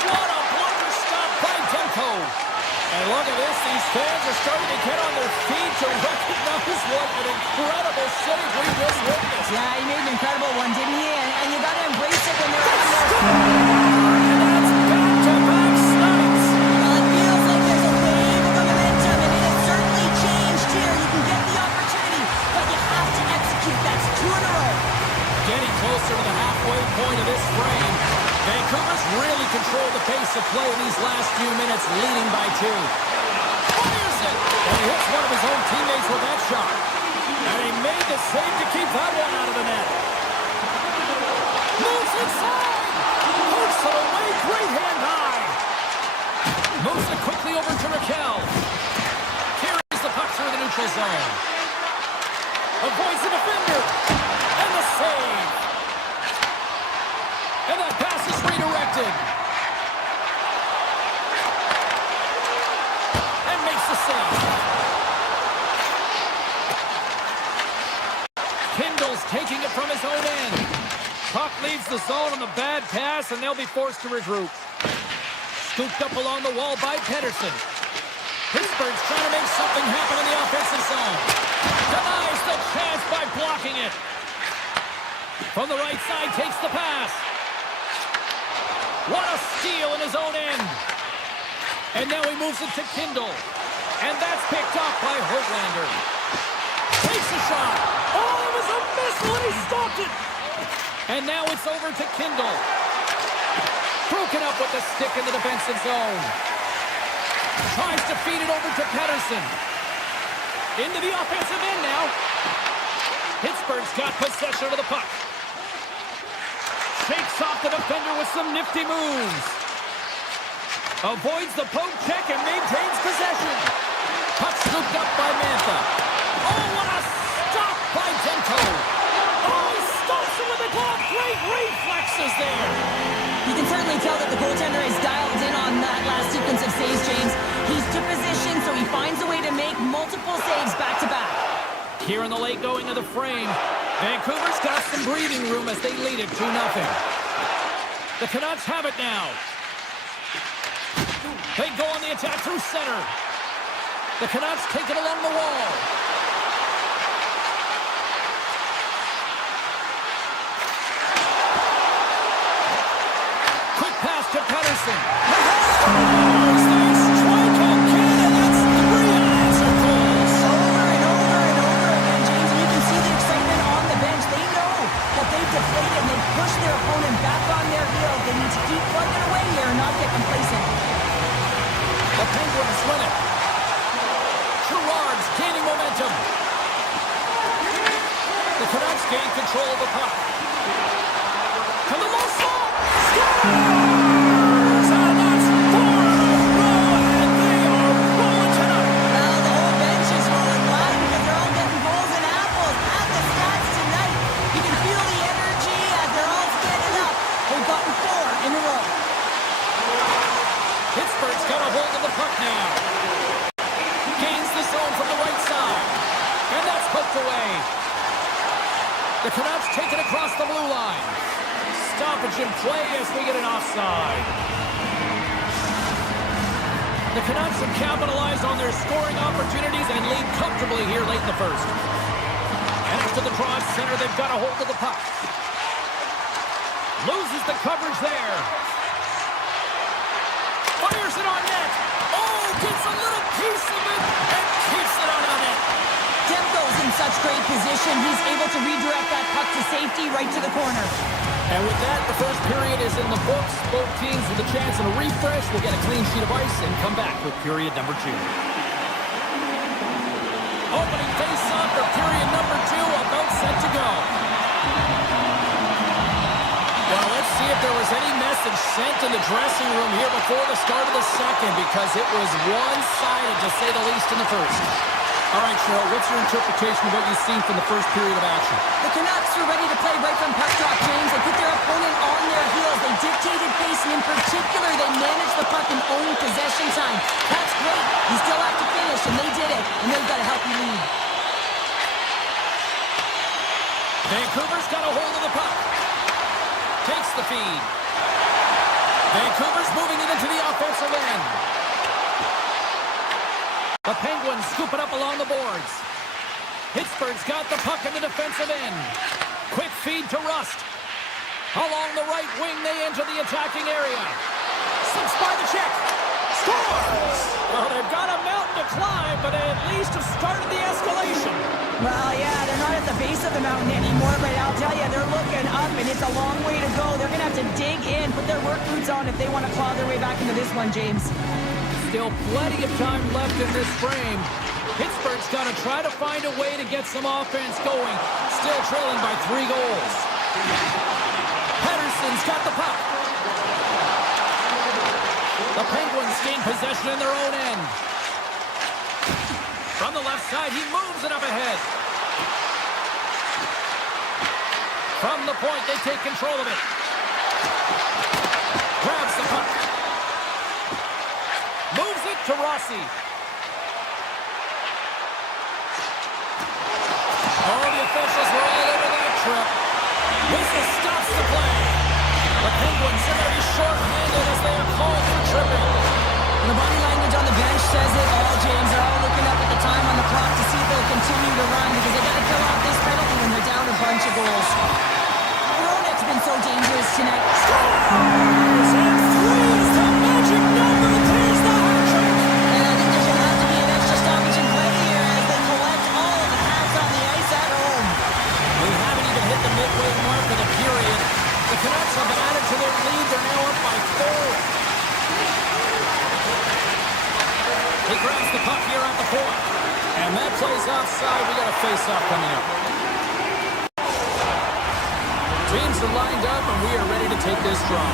What a blunder stop by Demko. And look at this, these fans are starting to get on their feet to recognize what an incredible save we just witnessed. Yeah, he made an incredible one, didn't he? And you got to embrace it when they're out there. And that's back-to-back snipes. Well, it feels like there's a wave of momentum, and it has certainly changed here. You can get the opportunity, but you have to execute. That's 2 in a row. Getting closer to the halfway point of this frame. Vancouver's really controlled the pace of play in these last few minutes, leading by 2. Fires it! And he hits one of his own teammates with that shot. And he made the save to keep that one out of the net. Moves inside! Hooks it away, great hand high! Moves it quickly over to Raquel. Carries the puck through the neutral zone. Avoids the defender. And the save! And that pass is redirected. And makes the save. Kindle's taking it from his own end. Puck leaves the zone on the bad pass, and they'll be forced to regroup. Scooped up along the wall by Pedersen. Pittsburgh's trying to make something happen in the offensive zone. Denies the chance by blocking it. From the right side, takes the pass. What a steal in his own end. And now he moves it to Kindle. And that's picked off by Höglander. Takes a shot. Oh, it was a missile, and he stopped it. And now it's over to Kindle. Broken up with the stick in the defensive zone. Tries to feed it over to Pedersen. Into the offensive end now. Pittsburgh's got possession of the puck. Shakes off the defender with some nifty moves. Avoids the poke check and maintains possession. Puck scooped up by Mantha. Oh, what a stop by Demko. Oh, he stops it with a glove. Great reflexes there. You can certainly tell that the goaltender is dialed in on that last sequence of saves, James. He's to position, so he finds a way to make multiple saves back-to-back. Here in the late going of the frame, Vancouver's got some breathing room as they lead it 2-0. The Canucks have it now. They go on the attack through center. The Canucks take it along the wall. Quick pass to Pedersen. Scores! They strike again, and that's 3 unanswered goals. Over and over and over again, James, and you can see the excitement on the bench. They know that they've deflated and they've pushed their opponent back on their heels. They need to keep plugging away here and not get complacent. The Penguins win it. Gerard's gaining momentum. The Canucks gain control of the puck. To the low slot. Scores! And that's 4 in a row, and they are rolling tonight. Well, the whole bench is rolling wide because they're all getting goals and apples. At the stats tonight, you can feel the energy as they're all standing up. They've gotten 4 in a row. Pittsburgh's got a hold of the puck now. The Canucks take it across the blue line. Stoppage in play as we get an offside. The Canucks have capitalized on their scoring opportunities and lead comfortably here late in the first. And after the draw at center, they've got a hold of the puck. Loses the coverage there. Fires it on net. Oh, gets a little piece of it and keeps it out of the net. Demko's in such great position. He's able to redirect that puck to safety right to the corner. And with that, the first period is in the books. Both teams with a chance and a refresh will get a clean sheet of ice and come back with period number 2. Opening face-off for period number 2, about set to go. Well, let's see if there was any message sent in the dressing room here before the start of the second, because it was one-sided, to say the least, in the first. All right, Cheryl, what's your interpretation of what you've seen from the first period of action? The Canucks were ready to play right from puck drop, James. They put their opponent on their heels. They dictated pace, and in particular, they managed the puck and owned possession time. That's great. You still have to finish, and they did it, and they've got a healthy lead. Vancouver's got a hold of the puck. Takes the feed. Vancouver's moving it into the offensive end. The Penguins scoop it up along the boards. Pittsburgh's got the puck in the defensive end. Quick feed to Rust. Along the right wing, they enter the attacking area. Slips by the check. Scores! Well, they've got a mountain to climb, but at least have started the escalation. Well, yeah, they're not at the base of the mountain anymore, but I'll tell you, they're looking up, and it's a long way to go. They're going to have to dig in, put their work boots on if they want to claw their way back into this one, James. Still plenty of time left in this frame. Pittsburgh's got to try to find a way to get some offense going. Still trailing by 3 goals. Pettersson's got the puck. The Penguins gain possession in their own end. From the left side, he moves it up ahead. From the point, they take control of it. Grabs the puck. Moves it to Rossi. Oh, the officials were all over that trip. Whistle stops the play. The Penguins are going to be short-handed as they are called for tripping. And the body language on the bench says it all, James. They're all looking up at the time on the clock to see if they'll continue to run because they got to kill off this penalty when they're down a bunch of goals. Hronek's been so dangerous tonight. Scores! And 3 is the magic number. There's the hat trick. And I think there's going to have to be an extra stoppage in play here as they collect all of the hats on the ice at home. We haven't even hit the midway mark of the period. The Canucks have added to their lead. They're now up by 4. He grabs the puck here at the point. And that plays offside. We got a face-off coming up. Teams are lined up, and we are ready to take this draw.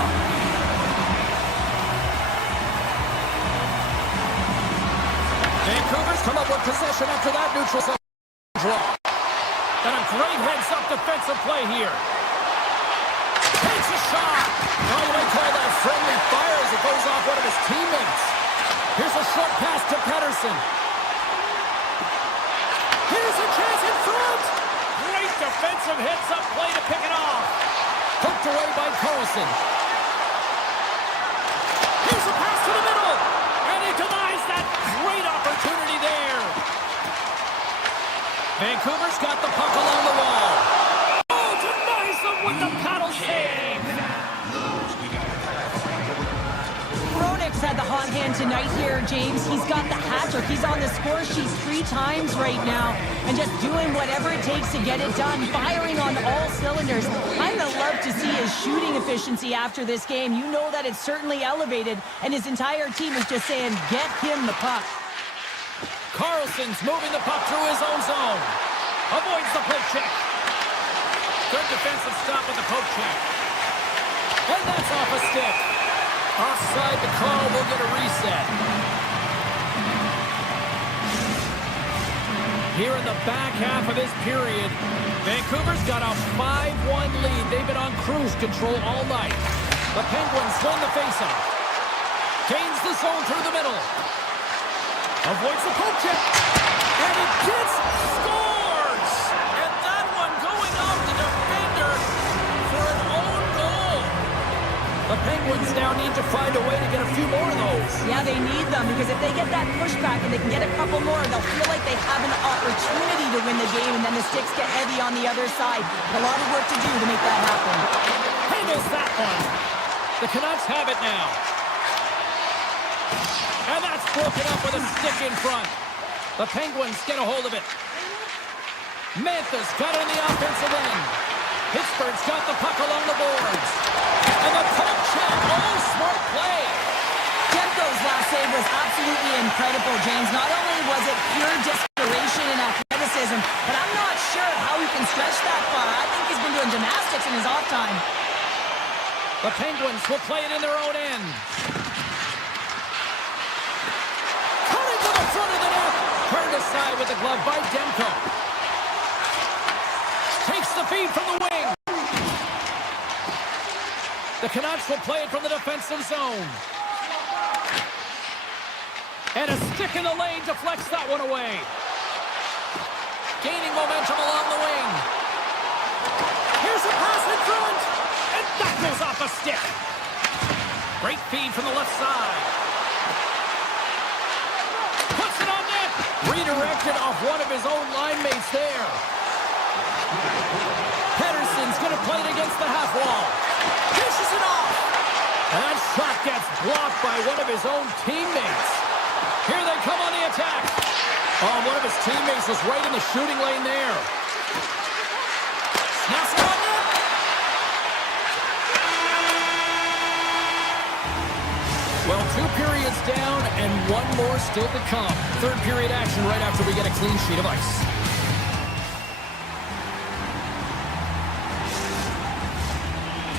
Vancouver's come up with possession after that neutral zone draw. And a great heads-up defensive play here. Takes a shot. Oh, you might call that friendly fire as it goes off one of his teammates. Here's a short pass to Pettersson. Here's a chance in front. Great defensive heads-up play to pick it off. Hooked away by Carlson. Here's a pass to the middle. And he denies that great opportunity there. Vancouver's got the puck along the wall. Oh, denies them with the paddle save. Hronek's had the hot hand tonight here, James. He's got the hat trick. He's on the score sheet 3 times right now and just doing whatever it takes to get it done, firing on all cylinders. I'm going to love to see his shooting efficiency after this game. You know that it's certainly elevated, and his entire team is just saying, get him the puck. Carlson's moving the puck through his own zone. Avoids the poke check. Good defensive stop with the poke check. And that's off a stick. Offside the call, we'll get a reset. Here in the back half of this period, Vancouver's got a 5-1 lead. They've been on cruise control all night. The Penguins win the faceoff. Gains the zone through the middle. Avoids the poke check. And it gets scores! And that one going off the The Penguins now need to find a way to get a few more of those. Yeah, they need them because if they get that pushback and they can get a couple more, they'll feel like they have an opportunity to win the game, and then the sticks get heavy on the other side. A lot of work to do to make that happen. Handles that one. The Canucks have it now. And that's broken up with a stick in front. The Penguins get a hold of it. Mantha's got it in the offensive end. Pittsburgh's got the puck along the boards. And the poke check. Oh, smart play. Demko's last save was absolutely incredible, James. Not only was it pure desperation and athleticism, but I'm not sure how he can stretch that far. I think he's been doing gymnastics in his off time. The Penguins will play it in their own end. Coming to the front of the net. Turned aside with the glove by Demko. Takes the feed from the wing. The Canucks will play it from the defensive zone. And a stick in the lane deflects that one away. Gaining momentum along the wing. Here's a pass in front. And that goes off a stick. Great feed from the left side. Puts it on net. Redirected off one of his own line mates there. Pedersen's going to play it against the half wall. Dishes it off. And that shot gets blocked by one of his own teammates. Here they come on the attack. Oh, one of his teammates was right in the shooting lane there. Snaps it on net. Well, 2 periods down and 1 more still to come. Third period action right after we get a clean sheet of ice.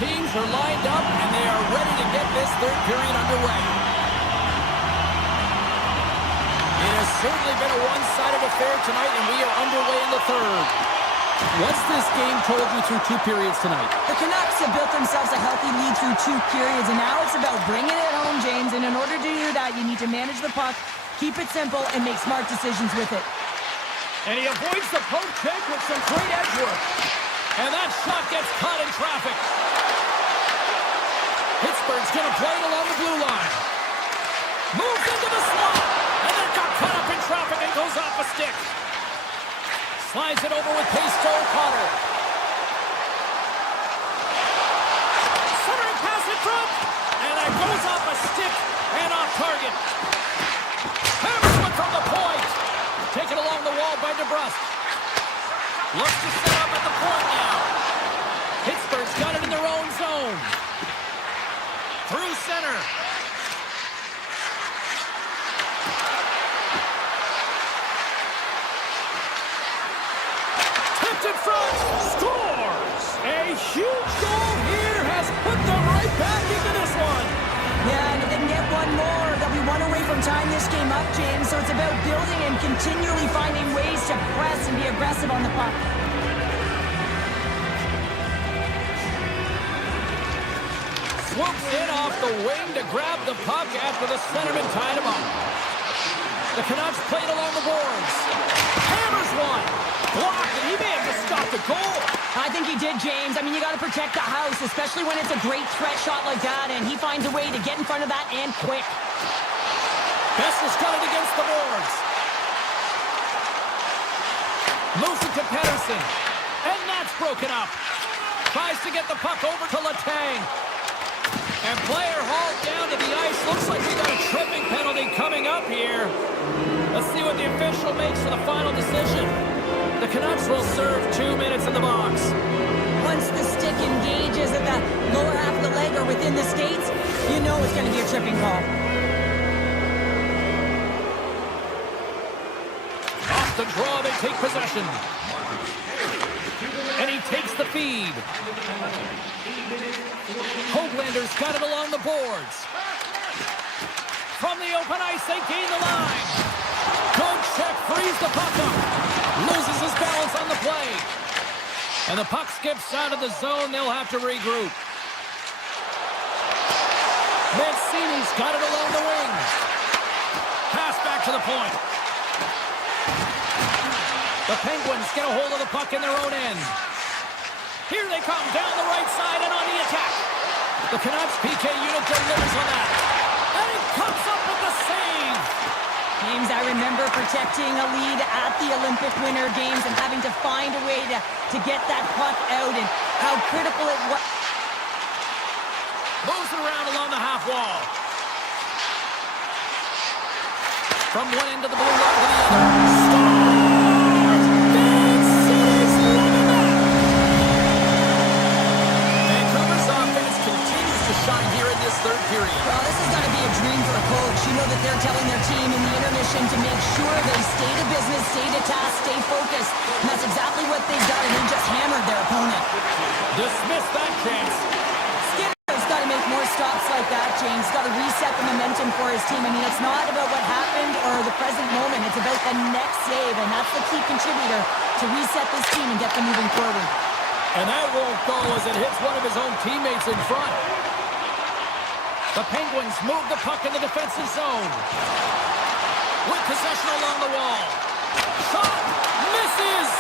Teams are lined up, and they are ready to get this third period underway. It has certainly been a one-sided affair tonight, and we are underway in the third. What's this game told you through 2 periods tonight? The Canucks have built themselves a healthy lead through 2 periods, and now it's about bringing it home, James. And in order to do that, you need to manage the puck, keep it simple, and make smart decisions with it. And he avoids the poke check with some great edge work. And that shot gets caught in traffic. Pittsburgh's going to play it along the blue line. Moves into the slot. And that got caught up in traffic and goes off a stick. Slides it over with pace to O'Connor. Centering pass in front. And that goes off a stick and off target. Hammers one from the point. Taken along the wall by DeBrusque. Looks to set up at the point now. Pittsburgh's got it in their own zone. Through center. Tipped in front. Scores! A huge goal here has put them right back into this one. Yeah, and if they can get one more, they'll be 1 away from tying this game up, James. So it's about building and continually finding ways to press and be aggressive on the puck. Swoops in off the wing to grab the puck after the centerman tied him up. The Canucks played along the boards. Hammers one. Blocked, and he may have just stopped the goal. I think he did, James. I mean, you got to protect the house, especially when it's a great threat shot like that, and he finds a way to get in front of that and quick. Bessel's got it against the boards. Moves it to Pedersen. And that's broken up. Tries to get the puck over to Letang. And player hauled down to the ice. Looks like we got a tripping penalty coming up here. Let's see what the official makes for the final decision. The Canucks will serve 2 minutes in the box. Once the stick engages at the lower half of the leg or within the skates, you know it's going to be a tripping call. Off the draw, they take possession. And he takes the feed. Hoaglander's got it along the boards. From the open ice, they gain the line. Good check, frees the puck up. Loses his balance on the play. And the puck skips out of the zone. They'll have to regroup. Mancini's got it along the wing. Pass back to the point. The Penguins get a hold of the puck in their own end. Here they come down the right side and on the attack. The Canucks PK unit delivers on that. And he comes up with the save. James, I remember protecting a lead at the Olympic Winter Games and having to find a way to get that puck out and how critical it was. Moves it around along the half wall. From one end of the blue line to the other. Scores! Big City's loving that! Vancouver's offense continues to shine here in this third period. Well, this has got to be a dream for a coach. You know that they're telling their team in the intermission to make sure they stay to business, stay to task, stay focused. And that's exactly what they've done, and they just hammered their opponent. Dismiss that chance. Skipper's got to make more stops like that, James. Got to reset the momentum for his team. I mean, it's not about what happened or the present moment. It's about the next save, and that's the key contributor to reset this team and get them moving forward. And that won't go as it hits one of his own teammates in front. The Penguins move the puck in the defensive zone. With possession along the wall. Shot! Misses!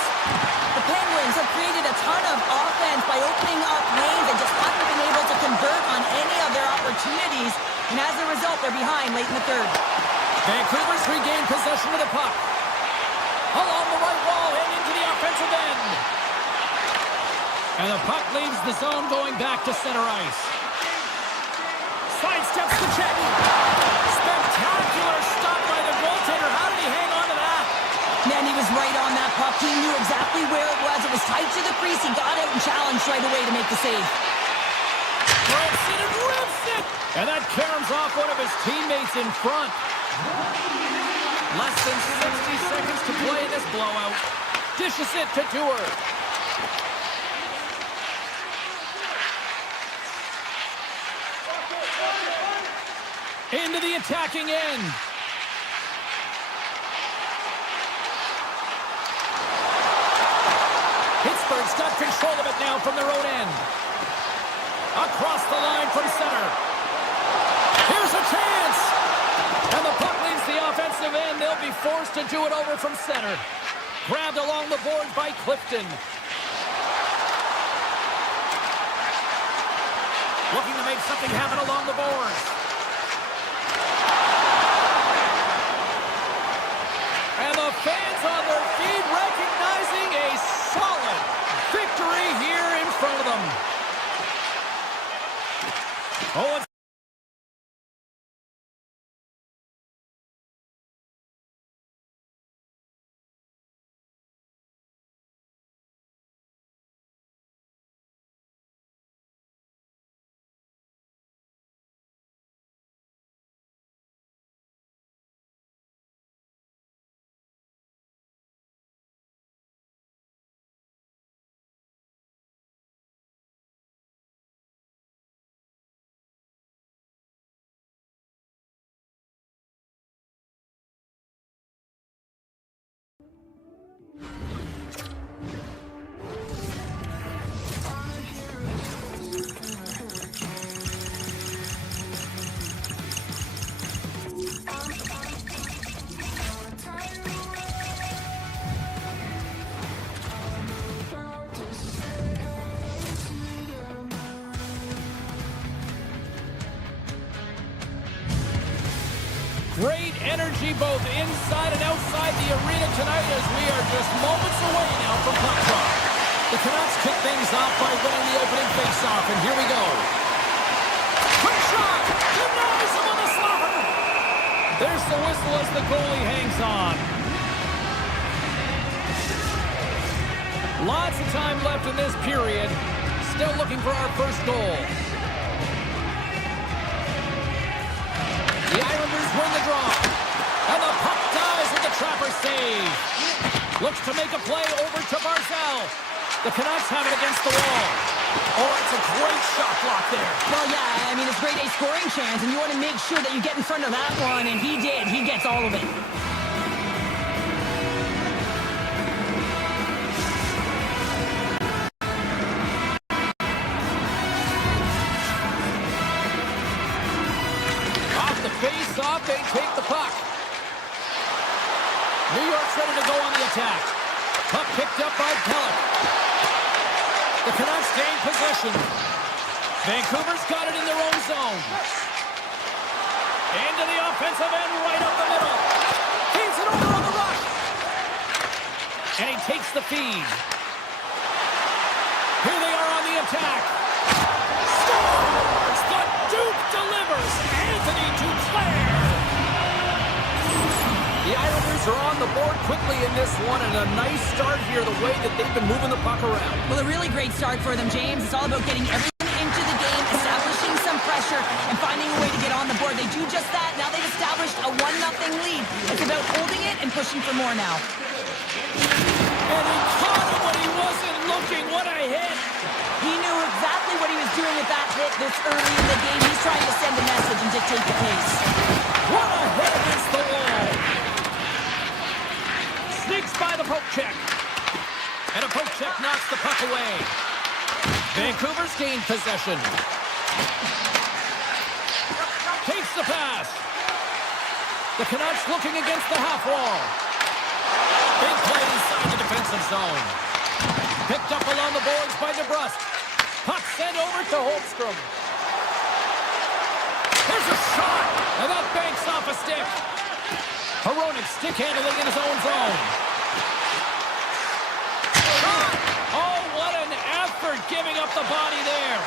The Penguins have created a ton of offense by opening up lanes and just haven't been able to convert on any of their opportunities. And as a result, they're behind late in the third. Vancouver's regained possession of the puck. Along the right wall and into the offensive end. And the puck leaves the zone going back to center ice. Sidesteps to Chetty. Spectacular stop by the goaltender. How did he hang on to that? Man, he was right on that puck. He knew exactly where it was. It was tight to the crease. He got out and challenged right away to make the save. Rips it and rips it! And that caroms off one of his teammates in front. Less than 60 seconds to play in this blowout. Dishes it to Dewar. Into the attacking end. Pittsburgh's got control of it now from their own end. Across the line from center. Here's a chance! And the puck leaves the offensive end. They'll be forced to do it over from center. Grabbed along the boards by Clifton. Looking to make something happen along the boards. And the fans on their feet recognizing a solid victory here in front of them. Oh, it's great energy both inside and outside the arena tonight as we are just moments away now from puck drop. The Canucks kick things off by winning the opening faceoff, and here we go. Quick shot! Denies him on the slapper! There's the whistle as the goalie hangs on. Lots of time left in this period. Still looking for our first goal. The Islanders win the draw. And the puck dies with the trapper save. Looks to make a play over to Barzal. The Canucks have it against the wall. Oh, it's a great shot block there. Well, yeah, I mean, it's grade A scoring chance, and you want to make sure that you get in front of that one, and he did. He gets all of it. Face-off, they take the puck. New York's ready to go on the attack. Puck picked up by Pellick. The Canucks gain possession. Vancouver's got it in their own zone. Into the offensive end, right up the middle. Feeds it over on the rush. And he takes the feed. Here they are on the attack. Scores! The Duke delivers. Anthony Duclair. The Islanders are on the board quickly in this one, and a nice start here, the way that they've been moving the puck around. Well, a really great start for them, James. It's all about getting everything into the game, establishing some pressure, and finding a way to get on the board. They do just that. Now they've established a 1-0 lead. It's about holding it and pushing for more now. And he caught him when he wasn't looking. What a hit. He knew exactly what he was doing with that hit this early in the game. He's trying to send a message and dictate the pace. What a hit against the wall. Sneaks by the poke check. And a poke check knocks the puck away. Vancouver's gained possession. Takes the pass. The Canucks looking against the half wall. Big play inside the defensive zone. Picked up along the boards by DeBrusque. Puck sent over to Holmstrom. There's a shot, and that banks off a stick. Hronek stick handling in his own zone. Shot! Oh, what an effort giving up the body there.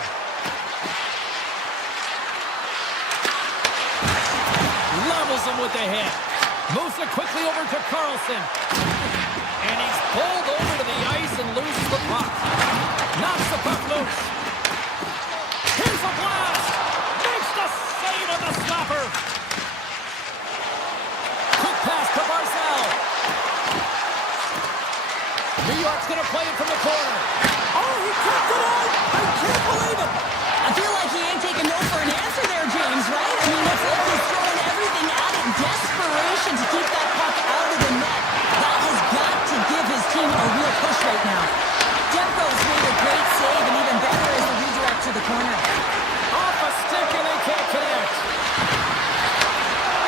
Levels him with the hit. Moves it quickly over to Carlson. And he's pulled over to the ice and loses the puck. Knocks the puck loose. Here's a blast. Makes the save on the slapper. Quick pass to Barzal. New York's going to play it from the corner. Oh, he kept it out! I can't believe it! I feel like he ain't taking no for an answer there, James, right? I mean, looks like he's throwing everything at it in desperation to keep that puck out of the net. That has got to give his team a real push right now. Demko's made a great save, and even better is the redirect to the corner. Off a stick, and they can't connect.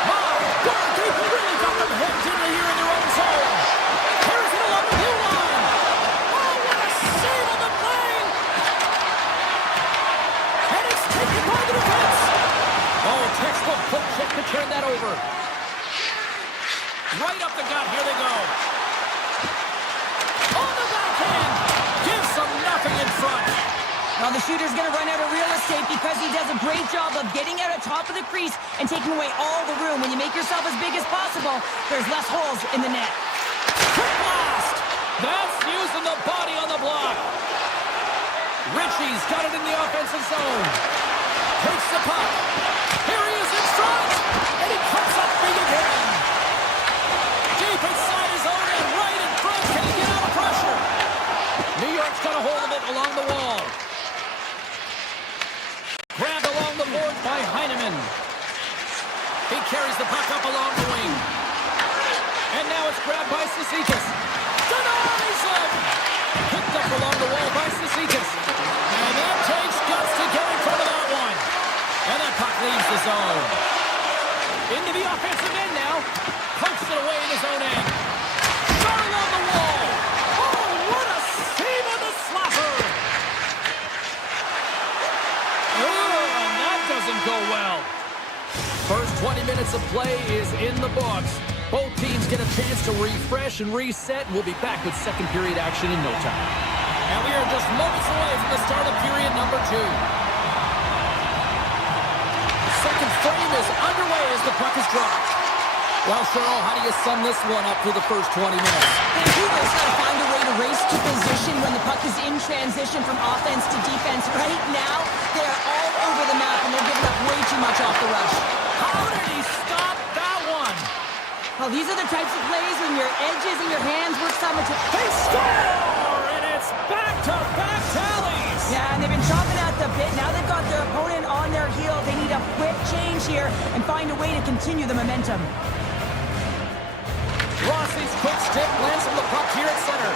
Oh, God, they really got them hooked into here in their own zone. Here's it along the blue line. Oh, what a save on the play. And it's taken by the defense. Oh, textbook poke check to turn that over. Right up the gut. Here they go. On the backhand. Gives them nothing in front. Well, the shooter's going to run out of real estate because he does a great job of getting out at top of the crease and taking away all the room. When you make yourself as big as possible, there's less holes in the net. Quick blast. That's using the body on the block. Ritchie's got it in the offensive zone. Takes the puck. Here he is in front. And he comes up big again. Deep inside his own end, right in front. Can he get out of pressure? New York's got a hold of it along the wall. Grabbed along the boards by Heineman. He carries the puck up along the wing. And now it's grabbed by Cizikas. Denies him! Picked up along the wall by Cizikas. And that takes guts to get in front of that one. And that puck leaves the zone. Into the offensive end now. Pokes it away in his own end. Shot along the wall. Oh, what a save on the slapper. Oh, and that doesn't go well. First 20 minutes of play is in the books. Both teams get a chance to refresh and reset. We'll be back with second period action in no time. And we are just moments away from the start of period number 2. Second frame is underway as the puck is dropped. Well, Cheryl, how do you sum this one up through the first 20 minutes? Vancouver's got to find a way to race to position when the puck is in transition from offense to defense. Right now, they're all over the map, and they're giving up way too much off the rush. How did he stop that one? Well, these are the types of plays when your edges and your hands work simultaneously. They score, and it's back-to-back tallies. Yeah, and they've been chopping at the bit. Now they've got their opponent on their heel. They need a quick change here and find a way to continue the momentum. Rossi's quick stick lands on the puck here at center.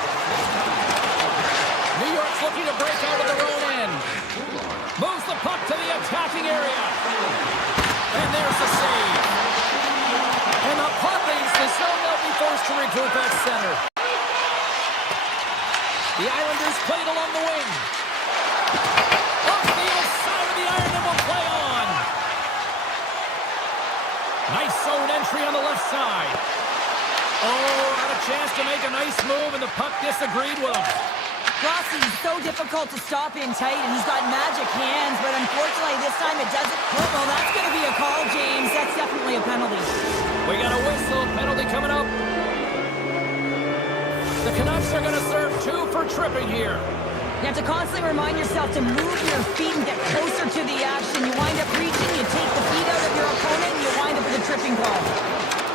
New York's looking to break out of their own end. Moves the puck to the attacking area. And there's the save. And the puck leaves the zone. They'll be forced to regroup at center. The Islanders played along the wing. Off the side entry on the left side. Oh, had a chance to make a nice move, and the puck disagreed with him. Rossi is so difficult to stop in tight, and he's got magic hands, but unfortunately this time it doesn't. Well, that's going to be a call, James. That's definitely a penalty. We got a whistle. Penalty coming up. The Canucks are going to serve 2 for tripping here. You have to constantly remind yourself to move your feet and get closer to the action. You wind up reaching, you take the feet out of your opponent, and you wind up with a tripping call.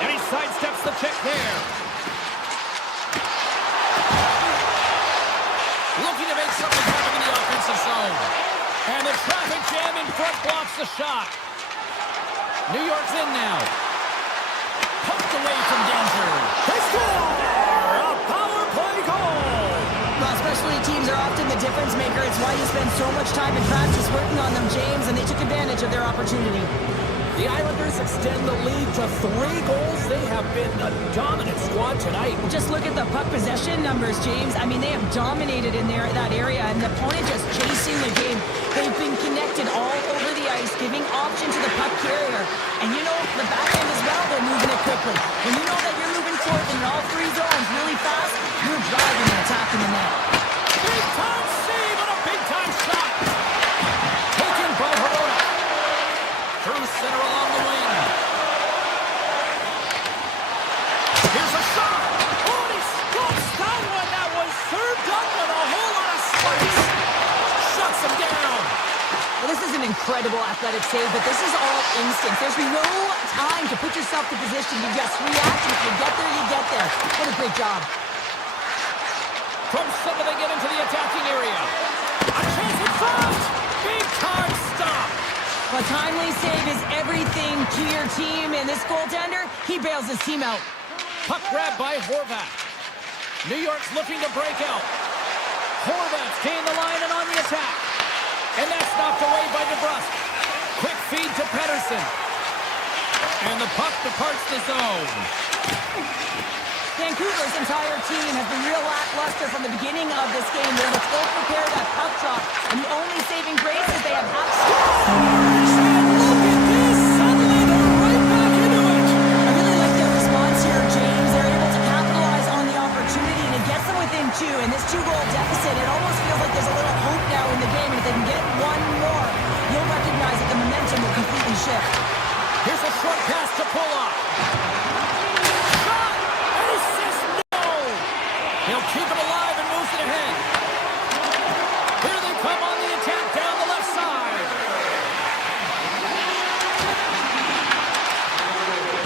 And he sidesteps the check there. Looking to make something happen in the offensive zone. And the traffic jam in front blocks the shot. New York's in now. Poked away from danger. They score! A power play goal! Well, specialty teams are often the difference maker. It's why you spend so much time in practice working on them, James, and they took advantage of their opportunity. The Islanders extend the lead to 3 goals. They have been a dominant squad tonight. Just look at the puck possession numbers, James. I mean, they have dominated in that area, and the opponent just chasing the game. They've been connected all over the ice, giving option to the puck carrier. And you know, the back end as well, they're moving it quickly. When you know that you're moving forward in all 3 zones really fast, you're driving and attacking the net. Big-time save and a big-time shot. Taken by Horona. Through center along the wing. Here's a shot. Oh, he scoops that one. That was served up with a whole lot of spice. Shuts him down. Well, this is an incredible athletic save, but this is all instinct. There's no time to put yourself in position. You just react. If you get there, you get there. What a great job. From center, they get into the attacking area. A chance in front. Big-time stop. A timely save is everything to your team, and this goaltender, he bails his team out. Puck grab by Horvat. New York's looking to break out. Horvat's gained the line and on the attack. And that's knocked away by DeBrusque. Quick feed to Pettersson. And the puck departs the zone. Vancouver's entire team has been real lackluster from the beginning of this game. They're able to go prepare that puck drop, and the only saving grace is they have half scores. And look at this! Suddenly they're right back into it! I really like their response here, James. They're able to capitalize on the opportunity, and it gets them within 2. And this 2-goal deficit, it almost feels like there's a little hope now in the game. And if they can get one more, you'll recognize that the momentum will completely shift. Here's a short pass to Pulock. Shot! And he says no! He'll keep it alive and moves it ahead. Here they come on the attack down the left side.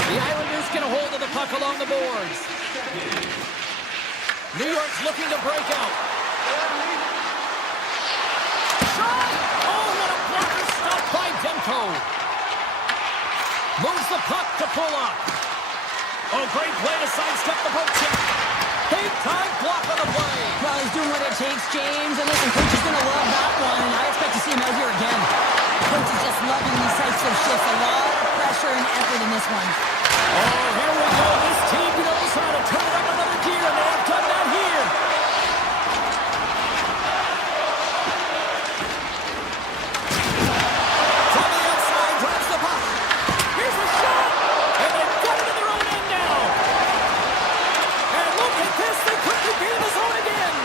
The Islanders get a hold of the puck along the boards. New York's looking to break out. Shot! Oh, what a blocker stop by Demko. Moves the puck to Pulock. Oh, great play to sidestep the poke check. Big time block on the play. Well, he's doing what it takes, James. And listen, Coach is going to love that one, and I expect to see him out here again. Coach is just loving these types of shifts. A lot of pressure and effort in this one. Oh, here we go. This team knows how to turn it up another gear, and they have done that here. From the outside, grabs the puck. Here's a shot, and they've got it in their own end now. And look at this. They quickly be in the zone again.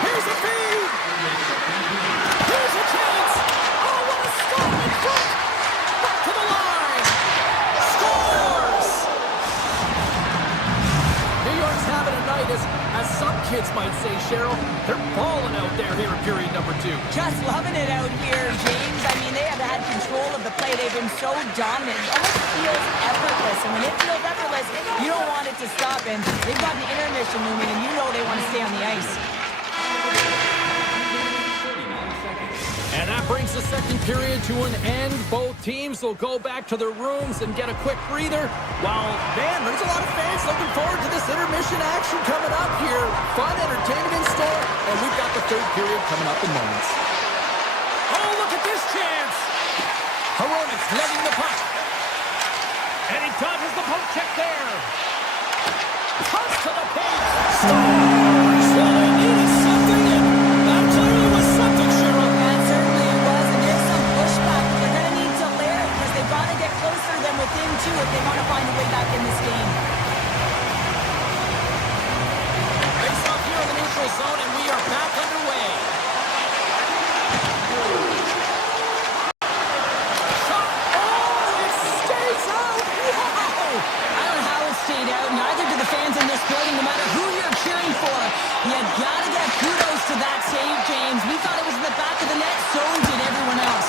Here's a feed. Here's a chance. Oh, what a stop in front. Back to the line. Scores! New York's having a night, as some kids might say, Cheryl. They're balling out there here in period number 2. Just loving it out here, James. I mean, they have had control of the play. They've been so dominant. It almost feels effortless. And when it feels effortless, you don't want it to stop. And they've got an intermission looming, and you know they want to stay on the ice. And that brings the second period to an end. Both teams will go back to their rooms and get a quick breather. While, man, there's a lot of fans looking forward to this intermission action coming up here. Fun entertainment in store, and we've got the third period coming up in moments. Oh, look at this chance! Hronik's letting the puck. And he dodges the poke check there. Toss to the paint. Scores! Well, they needed something, and that clearly was something, Cheryl. That certainly was, and there's some pushback. They're going to need to layer And gotta give kudos to that save, James. We thought it was in the back of the net, so did everyone else.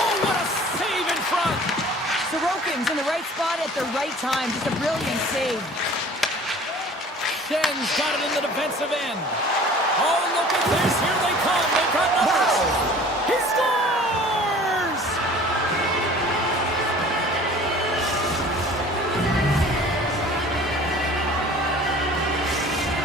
Oh, what a save in front! Sorokin's in the right spot at the right time. Just a brilliant save. Schen's got it in the defensive end. Oh, look at this. Here they come. They've got numbers. He scores!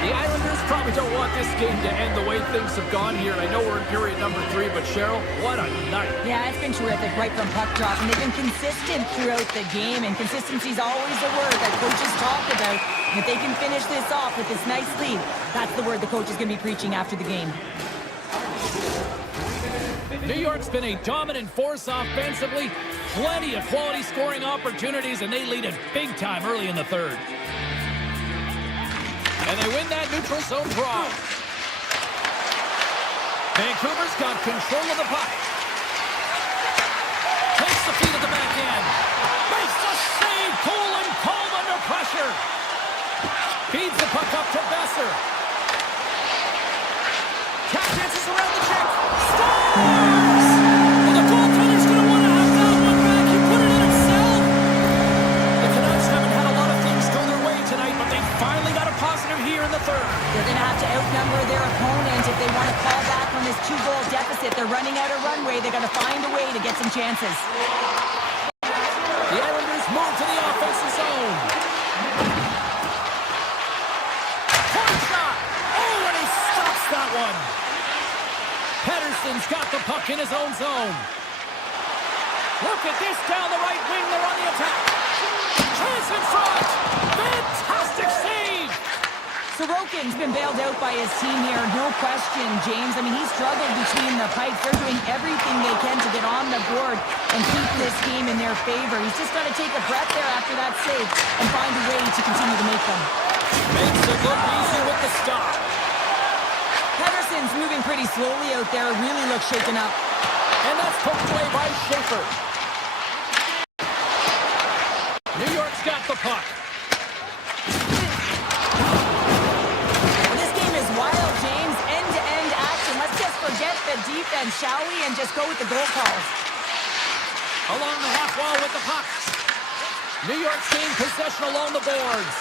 The Islanders probably don't want this game to end the way things have gone here. I know we're in period number 3, but Cheryl, what a night. Yeah, it's been terrific right from puck drop, and they've been consistent throughout the game, and consistency's always the word that coaches talk about. And if they can finish this off with this nice lead, that's the word the coach is going to be preaching after the game. New York's been a dominant force offensively. Plenty of quality scoring opportunities, and they lead it big time early in the third. And they win that neutral zone draw. Vancouver's got control of the puck. Takes the feed at the back end. Makes the save. Cool and calm under pressure. Feeds the puck up to Besser. Tap dances around the check. Scores! Well, the goaltender's going to want to have that one back. He put it in himself. The Canucks haven't had a lot of things go their way tonight, but they finally got a positive here in the third. They're going to have to outnumber their opponent if they want to call back on this 2-goal deficit. They're running out of runway. They're going to find a way to get some chances. The Islanders move to the offensive zone. Point shot! Oh, and he stops that one. Pettersson's got the puck in his own zone. Look at this down the right wing. They're on the attack. Chance in front. Fantastic save. Sorokin's been bailed out by his team here, no question, James. I mean, he's struggled between the pipes. They're doing everything they can to get on the board and keep this game in their favor. He's just got to take a breath there after that save and find a way to continue to make them. Makes it look easy with the stop. Pettersson's moving pretty slowly out there. Really looks shaken up. And that's poked away by Schaefer. New York's got the puck. This game is wild, James. End-to-end action. Let's just forget the defense, shall we, and just go with the goal calls. Along the half wall with the puck. New York's gained possession along the boards.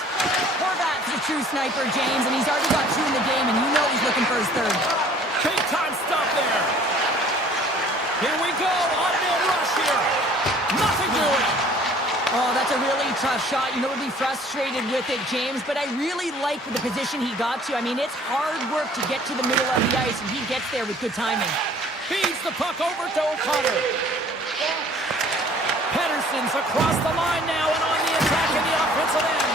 Horvat's a true sniper, James, and he's already got 2 in the game, and you know he's looking for his third. Big time stop there. Here we go. On-man rush here. Nothing doing. Oh, that's a really tough shot. You know, we'll be frustrated with it, James, but I really like the position he got to. I mean, it's hard work to get to the middle of the ice, and he gets there with good timing. Feeds the puck over to O'Connor. Pettersson's across the line now and on the attack in the offensive end.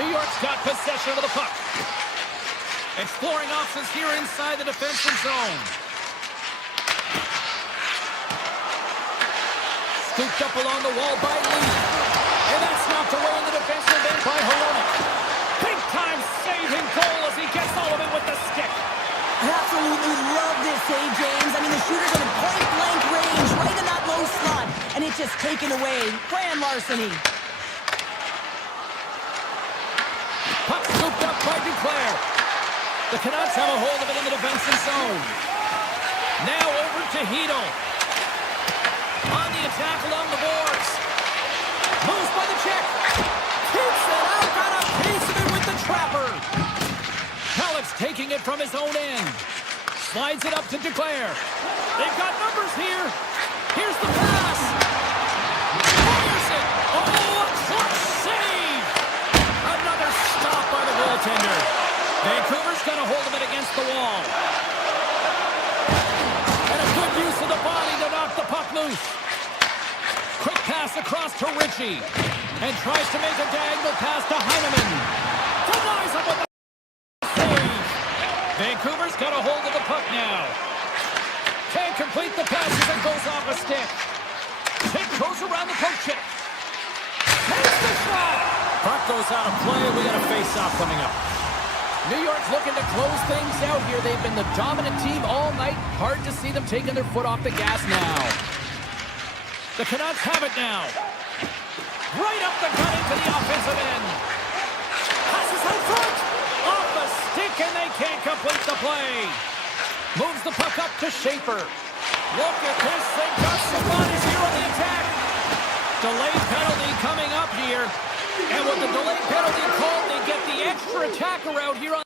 New York's got possession of the puck. Exploring options here inside the defensive zone. Scooped up along the wall by Lee. And that's knocked away in the defensive end by Hronek. Big time save and goal as he gets all of it with the stick. I absolutely love this save, James. I mean, the shooter's in a point-blank range, right in that low slot, and it's just taken away. Grand larceny. Puck scooped up by Duclair. The Canucks have a hold of it in the defensive zone. Now over to Hedl. On the attack along the boards. Moves by the check. Keeps it out. Got a piece of it with the trapper. Halleck's taking it from his own end. Slides it up to Duclair. They've got numbers here. Here's the pass. Fires it. Oh, a clutch save. Another stop by the goaltender. Vancouver's got a hold of it against the wall. And a good use of the body to knock the puck loose. Quick pass across to Ritchie. And tries to make a diagonal pass to Heineman. Denies him with the save. Vancouver's got a hold of the puck now. Can't complete the pass as it goes off a stick. It goes around the poke check. Takes the shot. Puck goes out of play. We got a face-off coming up. New York's looking to close things out here. They've been the dominant team all night. Hard to see them taking their foot off the gas now. The Canucks have it now. Right up the gut into the offensive end. Passes out front. Off the stick, and they can't complete the play. Moves the puck up to Schaefer. Look at this. They've got some bodies here on the attack. Delayed penalty coming up here. And with the delayed penalty called, they get the extra attacker out here on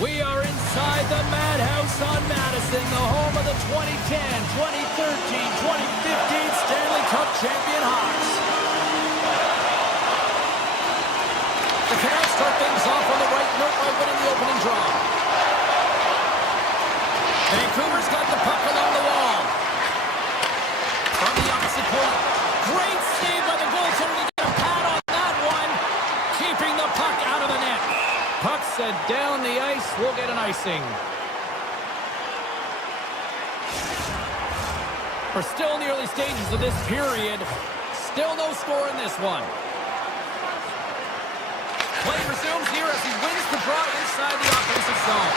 We are inside the Madhouse on Madison, the home of the 2010, 2013, 2015 Stanley Cup champion Hawks. The Canucks start things off on the right note by winning the opening draw. Vancouver's got the puck along the wall. From the opposite point. Great save by the goaltender to get a pad on that one. Keeping the puck out of the net. Puck set down the ice. We'll get an icing. We're still in the early stages of this period. Still no score in this one. Play resumes here as he wins the draw inside the offensive zone.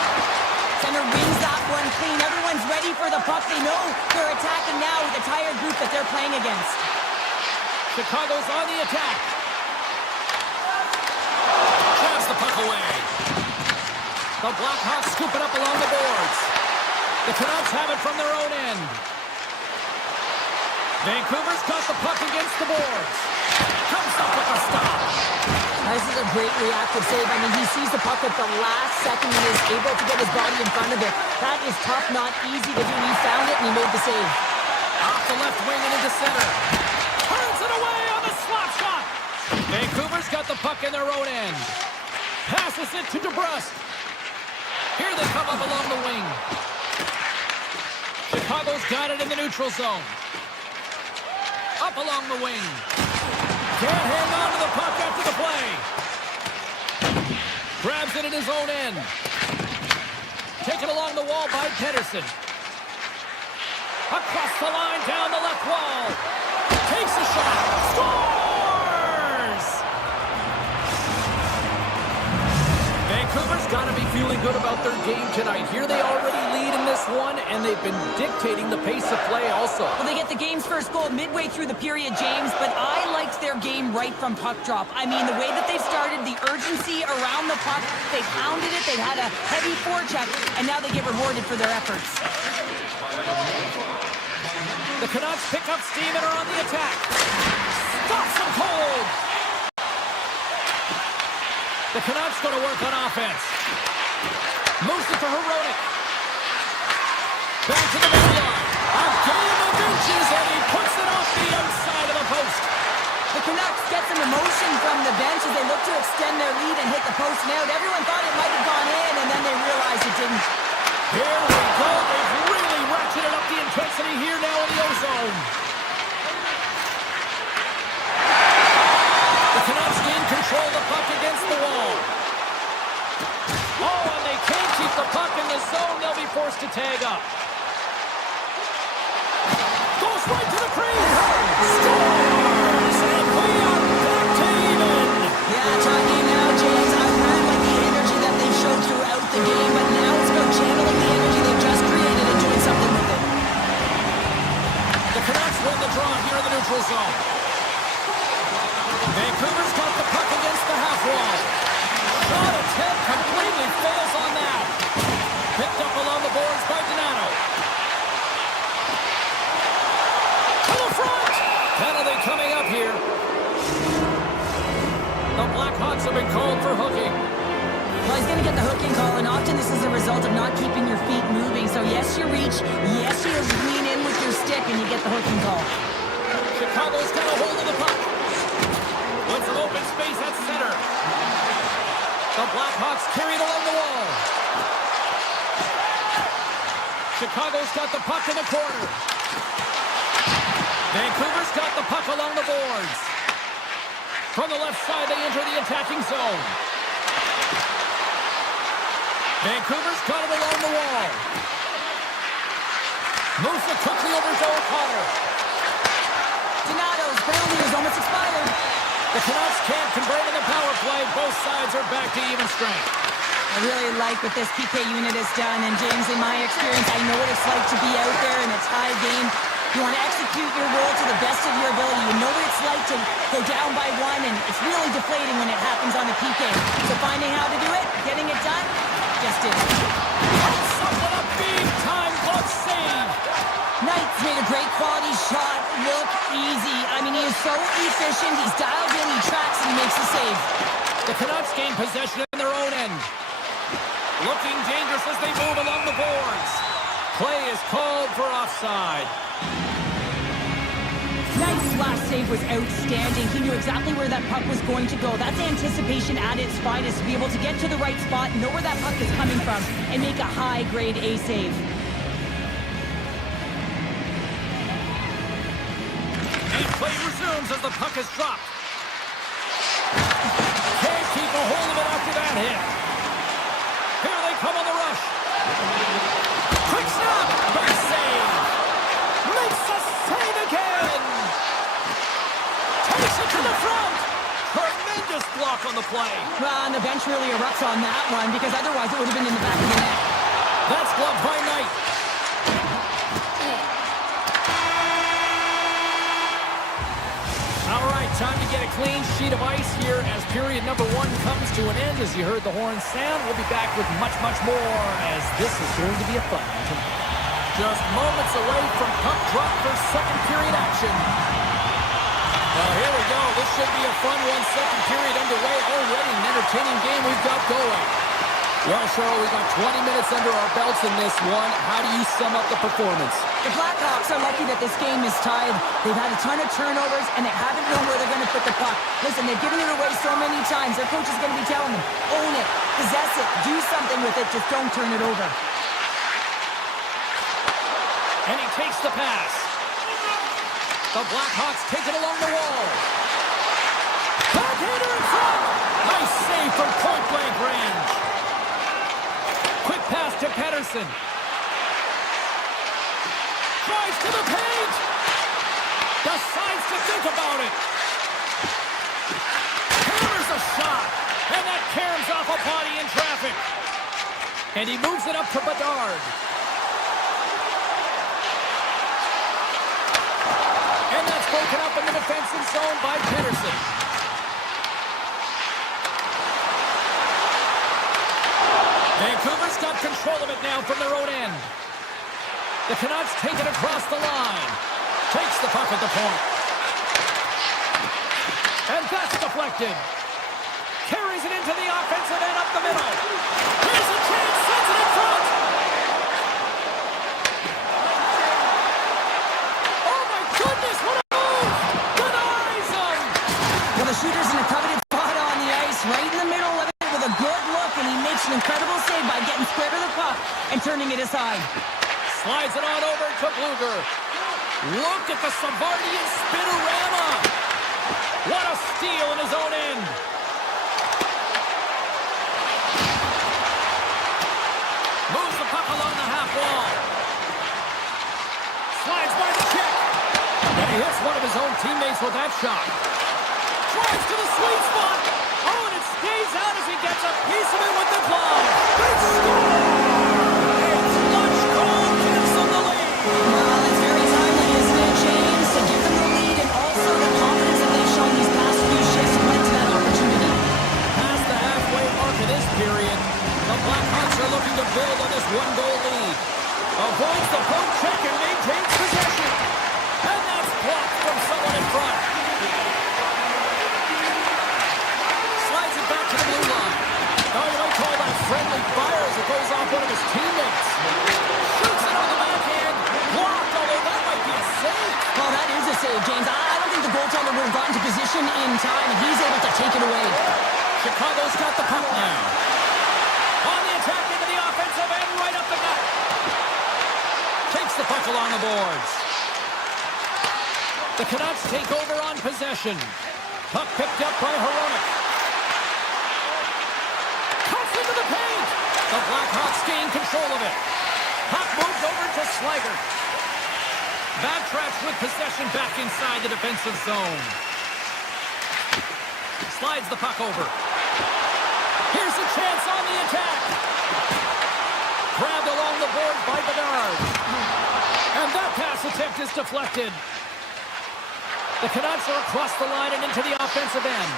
Center wins that one clean. Everyone's ready for the puck. They know they're attacking now with the tired group that they're playing against. Chicago's on the attack. Grabs the puck away. The Blackhawks scoop it up along the boards. The Canucks have it from their own end. Vancouver's got the puck against the boards. Comes up with a stop. This is a great reactive save. I mean, he sees the puck at the last second and is able to get his body in front of it. That is tough, not easy to do. He found it and he made the save. Off the left wing and into center. Turns it away on the slap shot. Vancouver's got the puck in their own end. Passes it to DeBrusque. Here they come up along the wing. Chicago's got it in the neutral zone. Up along the wing. Can't hang on to the puck after the play. Grabs it in his own end. Taken along the wall by Pedersen. Across the line, down the left wall. Takes a shot. Scores! Vancouver Vancouver's got to be feeling good about their game tonight. Here they already lead in this one, and they've been dictating the pace of play also. Well, they get the game's first goal midway through the period, James, but I liked their game right from puck drop. I mean, the way that they've started, the urgency around the puck, they pounded it, they've had a heavy forecheck, and now they get rewarded for their efforts. The Canucks pick up steam and are on the attack. Stops them cold. The Canucks going to work on offense. Moves it to Herodic. Back to the midline. A game of inches, and he puts it off the outside of the post. The Canucks get some emotion from the bench as they look to extend their lead and hit the post and out. Everyone thought it might have gone in, and then they realized it didn't. Here we go. They've really ratcheted up the intensity here now in the O-zone. The Canucks gain control of the puck against the wall. Oh, and they can't keep the puck in the zone. They'll be forced to tag up. Goes right to the crease. Scores! And we are back to even. Yeah, talking now, James. I've heard like the energy that they've showed throughout the game, but now it's about channeling the energy they've just created and doing something with it. The Canucks win the draw here in the neutral zone. Vancouver's got the puck against the half wall. Shot attempt completely fails on that. Picked up along the boards by Donato. To the front! Penalty coming up here. The Blackhawks have been called for hooking. Well, he's going to get the hooking call, and often this is a result of not keeping your feet moving. So yes, you reach. Yes, you lean in with your stick, and you get the hooking call. Chicago's got a hold of the puck. With some open space at center. The Blackhawks carried along the wall. Chicago's got the puck in the corner. Vancouver's got the puck along the boards. From the left side, they enter the attacking zone. Vancouver's got it along the wall. Moves it quickly over to O'Connor. Donato's penalty is almost expired. The Canucks can't convert on the power play. Both sides are back to even strength. I really like what this PK unit has done, and James, in my experience, I know what it's like to be out there in a tie game. You want to execute your role to the best of your ability. You know what it's like to go down by one, and it's really deflating when it happens on a PK. So finding how to do it, getting it done, just did it. Something a big time glove save. Knight's made a great quality shot look easy. I mean, he is so efficient. He's dialed in, he tracks, and he makes the save. The Canucks gain possession in their own end. Looking dangerous as they move along the boards. Play is called for offside. Knight's last save was outstanding. He knew exactly where that puck was going to go. That's anticipation at its finest, to be able to get to the right spot, know where that puck is coming from, and make a high-grade A save. And play resumes as the puck is dropped. Can't keep a hold of it after that hit. Here they come on the rush. Quick snap. Big save. Makes a save again. Takes it to the front. Tremendous block on the play. Well, and the bench really erupts on that one, because otherwise it would have been in the back of the net. That's gloved by Knight. All right, time to get a clean sheet of ice here as period number one comes to an end. As you heard the horn sound, we'll be back with much, much more, as this is going to be a fun one tonight. Just moments away from puck drop for second period action. Well, here we go. This should be a fun one. Second period underway already. An entertaining game we've got going. Well, Cheryl, we've got 20 minutes under our belts in this one. How do you sum up the performance? The Blackhawks are lucky that this game is tied. They've had a ton of turnovers, and they haven't known where they're going to put the puck. Listen, they've given it away so many times. Their coach is going to be telling them, own it, possess it, do something with it, just don't turn it over. And he takes the pass. The Blackhawks take it along the wall. Backhander in front. Nice save from point-blank range. Quick pass to Pettersson. Drives to the paint. Decides to think about it. Hammers a shot. And that caroms off a body in traffic. And he moves it up to Bedard. And that's broken up in the defensive zone by Pedersen. Vancouver's got control of it now from their own end. The Canucks take it across the line. Takes the puck at the point. And that's deflected. Carries it into the offensive end up the middle. Here's a chance. Sends it in front. Oh, my goodness. What a move. Denies him. Well, the shooter's in a coveted spot on the ice, right in the middle of it with a good look, and he makes an incredible save by getting square to the puck and turning it aside. Slides it on over to Bluger. Look at the Savardian spinorama. What a steal in his own end. Moves the puck along the half wall. Slides by the kick. And he hits one of his own teammates with that shot. Drives to the sweet spot. Oh, and it stays out as he gets a piece of it with the glove. Big score! Period. The Blackhawks are looking to build on this one-goal lead. Avoids the poke check and maintains possession. And that's blocked from someone in front. Slides it back to the blue line. Oh, you might call that friendly fire as it goes off one of his teammates. Shoots it on the backhand. Blocked, although that might be a save. Well, that is a save, James. I don't think the goaltender would have gotten to position in time, and he's able to take it away. Chicago's got the puck now. On the attack into the offensive end, right up the gut. Takes the puck along the boards. The Canucks take over on possession. Puck picked up by Hronek. Cuts into the paint. The Blackhawks gain control of it. Puck moved over to Sliger. Backtracks with possession back inside the defensive zone. Slides the puck over. Here's a chance on the attack. Grabbed along the board by Bedard. And that pass attempt is deflected. The Canucks are across the line and into the offensive end.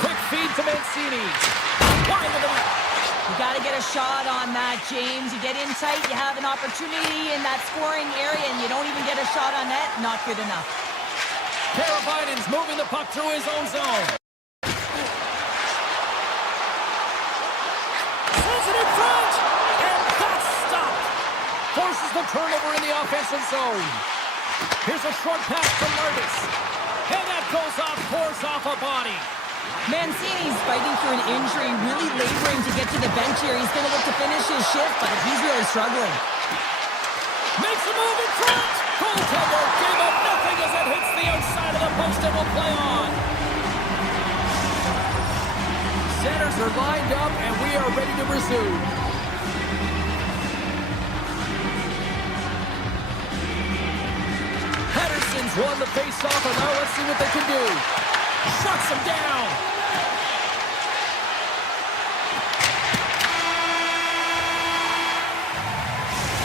Quick feed to Mancini. Wide of the net. You got to get a shot on that, James. You get in tight, you have an opportunity in that scoring area, and you don't even get a shot on net. Not good enough. Karabainen's moving the puck through his own zone. Sends it in front! And that's stopped! Forces the turnover in the offensive zone. Here's a short pass from Martis. And that goes off, pours off a body. Mancini's fighting through an injury, really laboring to get to the bench here. He's going to look to finish his shift, but he's really struggling. Makes a move in front! Goaltender gave up nothing as it hits the outside of the post and will play on. Centers are lined up and we are ready to resume. Pedersen's won the face-off and now let's see what they can do. Shuts him down.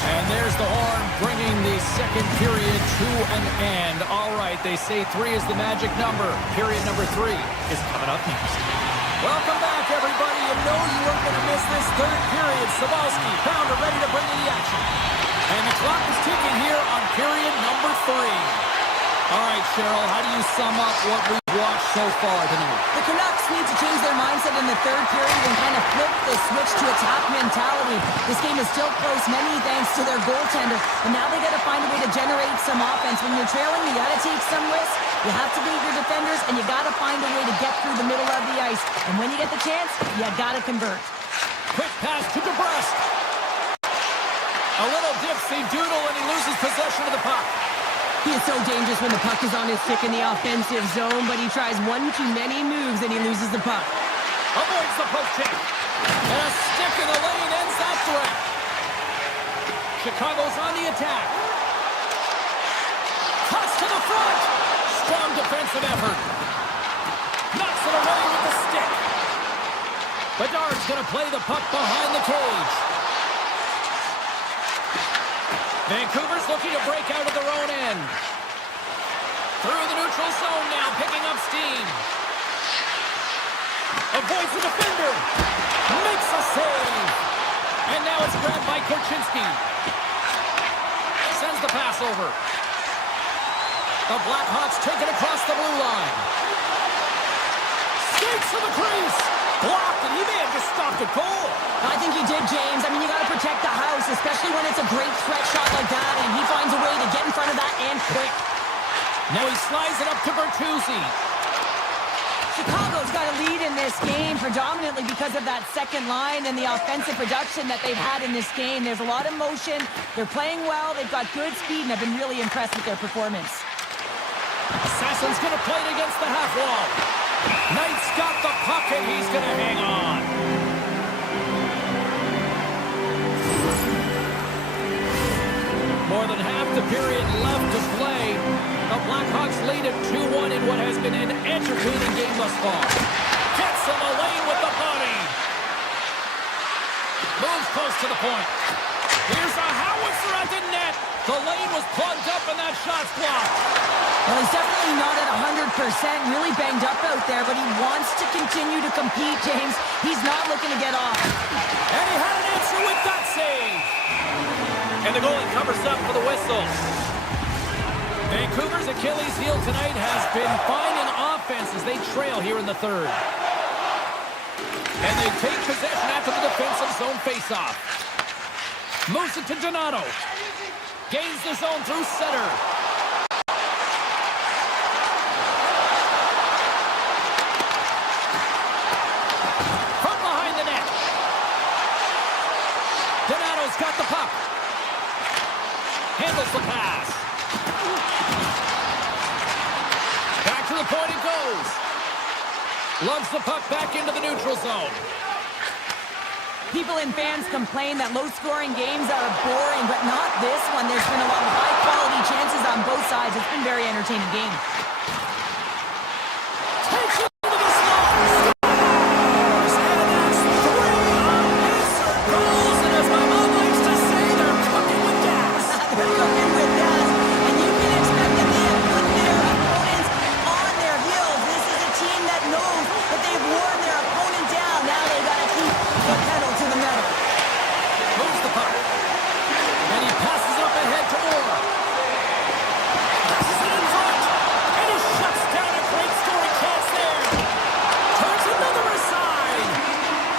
And there's the horn, bringing the second period to an end. All right, they say 3 is the magic number. Period number 3 is coming up next. Welcome back, everybody. You know you weren't going to miss this third period. Sabalski, Pounder ready to bring you the action. And the clock is ticking here on period number 3. All right, Cheryl, how do you sum up what we've watched so far tonight? The Canucks need to change their mindset in the third period and kind of flip the switch to attack mentality. This game is still close, many thanks to their goaltender, and now they got to find a way to generate some offense. When you're trailing, you got to take some risks. You have to beat your defenders, and you got to find a way to get through the middle of the ice. And when you get the chance, you got to convert. Quick pass to DeBrusque. A little dipsy doodle, and he loses possession of the puck. He is so dangerous when the puck is on his stick in the offensive zone, but he tries one too many moves and he loses the puck. Avoids the poke check. And a stick in the lane ends that threat. Chicago's on the attack. Toss to the front. Strong defensive effort. Knocks it away with the stick. Bedard's going to play the puck behind the cage. Vancouver's looking to break out of their own end. Through the neutral zone now, picking up steam. Avoids the defender. Makes a save. And now it's grabbed by Korchinski. Sends the pass over. The Blackhawks take it across the blue line. Skates to the crease. Blocked, and he may have just stopped a goal. I think he did, James. I mean, you got to protect the house, especially when it's a great threat shot like that, and he finds a way to get in front of that and quick. Now he slides it up to Bertuzzi. Chicago's got a lead in this game predominantly because of that second line and the offensive production that they've had in this game. There's a lot of motion. They're playing well. They've got good speed, and I've been really impressed with their performance. Sassen's going to play it against the half wall. Knight's got the puck, and he's going to hang on. More than half the period left to play. The Blackhawks lead at 2-1 in what has been an entertaining game thus far. Gets in the lane with the body. Moves close to the point. Here's a howitzer at the net. The lane was plugged up and that shot's blocked. Well, he's definitely not at 100%, really banged up out there, but he wants to continue to compete, James. He's not looking to get off. And he had an answer with that save. And the goalie covers up for the whistle. Vancouver's Achilles heel tonight has been finding offense as they trail here in the third. And they take possession after the defensive zone faceoff. Moves it to Donato. Gains the zone through center. From behind the net. Donato's got the puck. Handles the pass. Back to the point it goes. Lugs the puck back into the neutral zone. People and fans complain that low-scoring games are boring, but not this one. There's been a lot of high-quality chances on both sides. It's been a very entertaining game. Takes it into the slot. Scores! And that's 3 unanswered goals. And as my mom likes to say, they're cooking with gas. They're cooking with gas, and you can expect that they have put their opponents on their heels. This is a team that knows that they've worn their opponent down. Now they got to keep the pedal to the metal. Moves the puck. And he passes it up ahead to Moore. Passes it in front. And he shuts down a great scoring chance there. Turns another aside.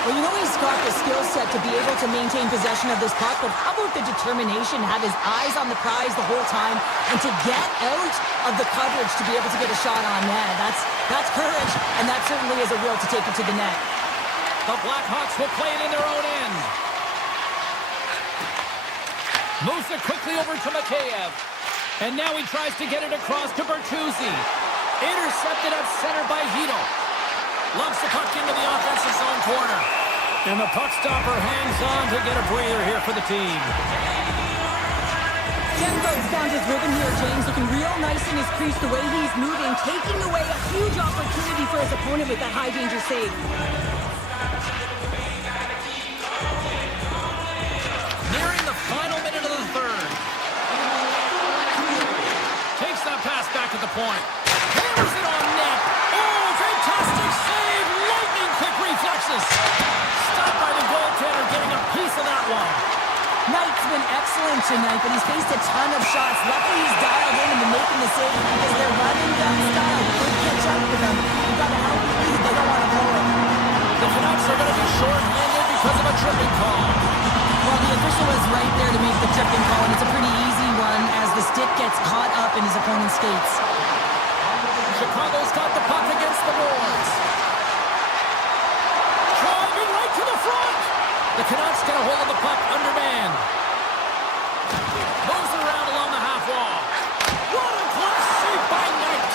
Well, you know he's got the skill set to be able to maintain possession of this puck, but how about the determination, have his eyes on the prize the whole time, and to get out of the coverage to be able to get a shot on net. That's courage, and that certainly is a will to take it to the net. The Blackhawks will play it in their own end. Moves it quickly over to Mikheyev. And now he tries to get it across to Bertuzzi. Intercepted at center by Hito. Loves the puck into the offensive zone corner. And the puck stopper hangs on to get a breather here for the team. Denver's found his rhythm here, James. Looking real nice in his crease, the way he's moving, taking away a huge opportunity for his opponent with that high-danger save. Nearing the final minute of the third. Takes that pass back at the point. Hammers it on net. Oh, fantastic save. Lightning quick reflexes. Stopped by the goaltender, getting a piece of that one. Knight's been excellent tonight, but he's faced a ton of shots. Luckily, he's dialed in into making the save because their run-and-gun style could catch up to them. You've got to help them lead. They don't want to blow it. The Canucks are going to be short-handed because of a tripping call. Well, the official was right there to make the tripping call, and it's a pretty easy one as the stick gets caught up in his opponent's skates. Chicago's got the puck against the boards. Driving right to the front. The Canucks get a hold of the puck undermanned. Moves it around along the half wall. What a glove save by Knight.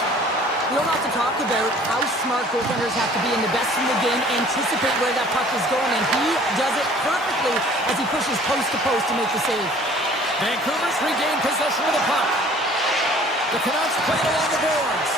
We don't have to talk about how smart goaltenders have to be, and the best in the game anticipate where that puck is going, and he does it perfectly as he pushes post to post to make the save. Vancouver's regained possession of the puck. The Canucks played along the boards.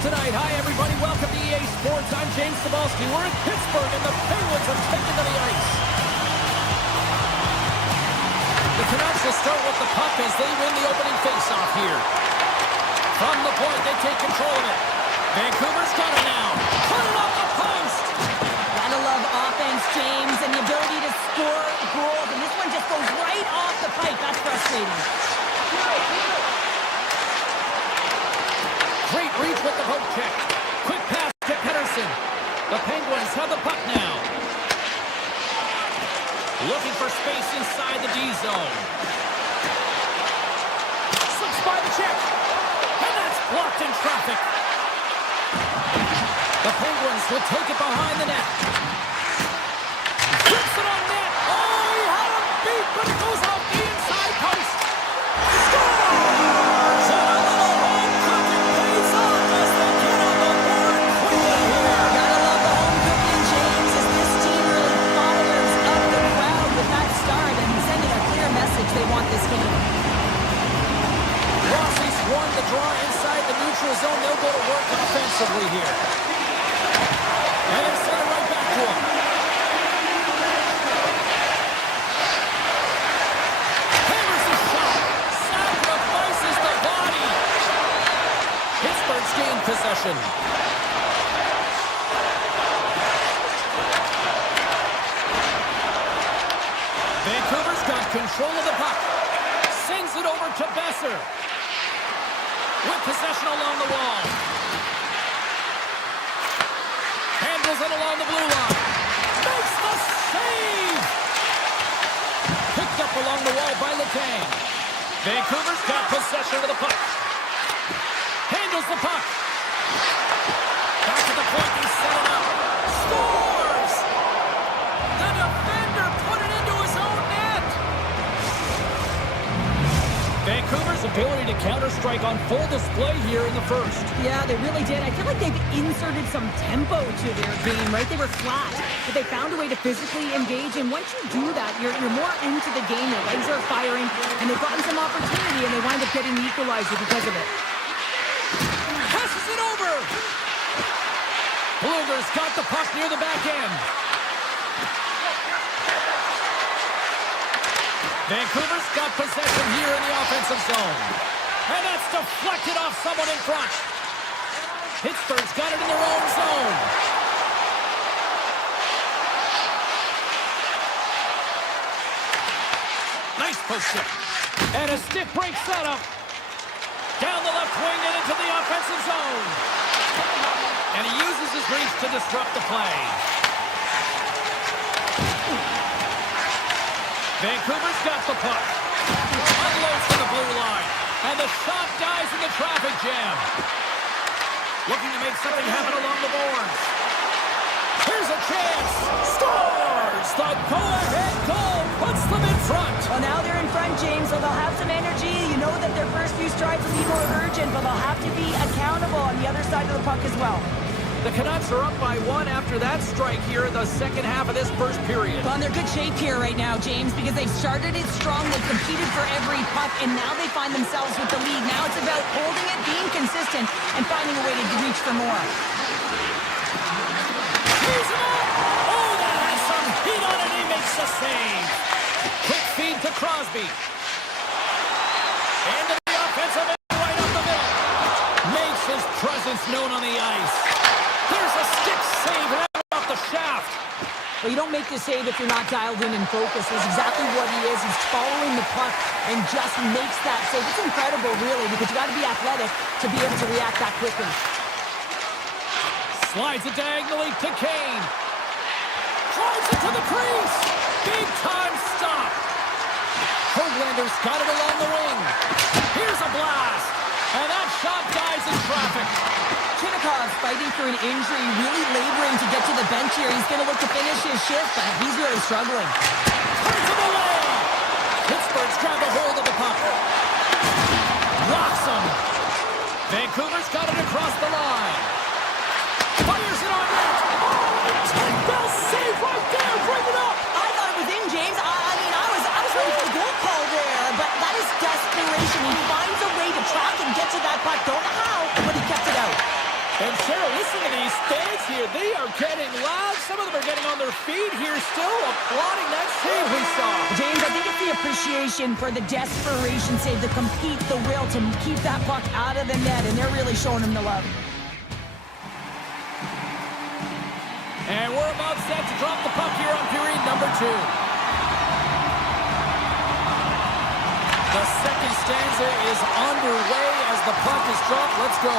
tonight. Hi, everybody. Welcome to EA Sports. I'm James Cebulski. We're in Pittsburgh, and the Penguins have taken to the ice. The Canucks will start with the puck as they win the opening faceoff here. From the point, they take control of it. Vancouver's got it now. Put it off the post. Gotta love offense, James, and the ability to score goals. And this one just goes right off the pipe. That's frustrating. Great reach with the poke check. Quick pass to Pettersson. The Penguins have the puck now. Looking for space inside the D zone. Slips by the check. And that's blocked in traffic. The Penguins will take it behind the net. Flips it on net. Oh, he had him beat, but it goes off the inside post. Scores! And a little home cooking pays off as they get on the board quickly here. Gotta love the home cooking, James, as this team really fires up the crowd with that start and sending a clear message they want this game. Rossi's won the draw inside the neutral zone. They'll go to work offensively here. And they send it right back to him. Hammers the shot. Sacrifices the body. Pittsburgh's gained possession. Vancouver's got control of the puck. Sends it over to Besser. With possession along the wall. Handles it along the blue line. Makes the save! Picked up along the wall by Letang. Vancouver's got possession of the puck. Handles the puck. Back to the point, he set it up. Scores! The defender put it into his own net! Vancouver's ability to counter-strike on full display here in the first. Yeah, they really did. I feel like they've inserted some tempo to their game, right? They were flat, but they found a way to physically engage, and once you do that, you're more into the game. Their legs are firing, and they've gotten some opportunity, and they wind up getting the equalizer because of it. Passes it over! Blueger's got the puck near the back end. Vancouver's got possession here in the offensive zone. And that's deflected off someone in front. Pittsburgh's got it in their own zone. Nice push check. And a stick break setup. Down the left wing and into the offensive zone. And he uses his reach to disrupt the play. Vancouver's got the puck. Unloads to the blue line. And the shot dies in the traffic jam. Looking to make something happen along the boards. Here's a chance. Scores! The go-ahead goal puts them in front. Well, now they're in front, James, so they'll have some energy. You know that their first few strides will be more urgent, but they'll have to be accountable on the other side of the puck as well. The Canucks are up by one after that strike here in the second half of this first period. Well, they're good shape here right now, James, because they've started it strong. They've competed for every puck, and now they find themselves with the lead. Now it's about holding it, being consistent, and finding a way to reach for more. He's him up! Oh, that has some heat on it. He makes the save. Quick feed to Crosby. Into the offensive end right up the middle. Makes his presence known on the ice. There's a stick save right off the shaft. Well, you don't make this save if you're not dialed in and focused. That's exactly what he is. He's following the puck and just makes that save. It's incredible, really, because you got to be athletic to be able to react that quickly. Slides it diagonally to Kane. Drives it to the crease. Big time stop. Hoaglander's got it along the wing. Here's a blast. And that shot dies in traffic. Canucks fighting for an injury, really laboring to get to the bench here. He's going to look to finish his shift, but he's really struggling. Turns him away. Pittsburgh's grabbed a hold of the puck. Locks him. Vancouver's got it across the line. Fires it on net. Oh, 10-bell save right there. Bring it up. I thought it was in, James. I was ready for the goal call there, but that is desperation. He finds a way to track and get to that puck. Don't know how, but he kept it out. lead here, still applauding that save we saw. James, I think it's the appreciation for the desperation save, the compete, the will to keep that puck out of the net, and they're really showing him the love. And we're about set to drop the puck here on period number 2. The second stanza is underway as the puck is dropped. Let's go.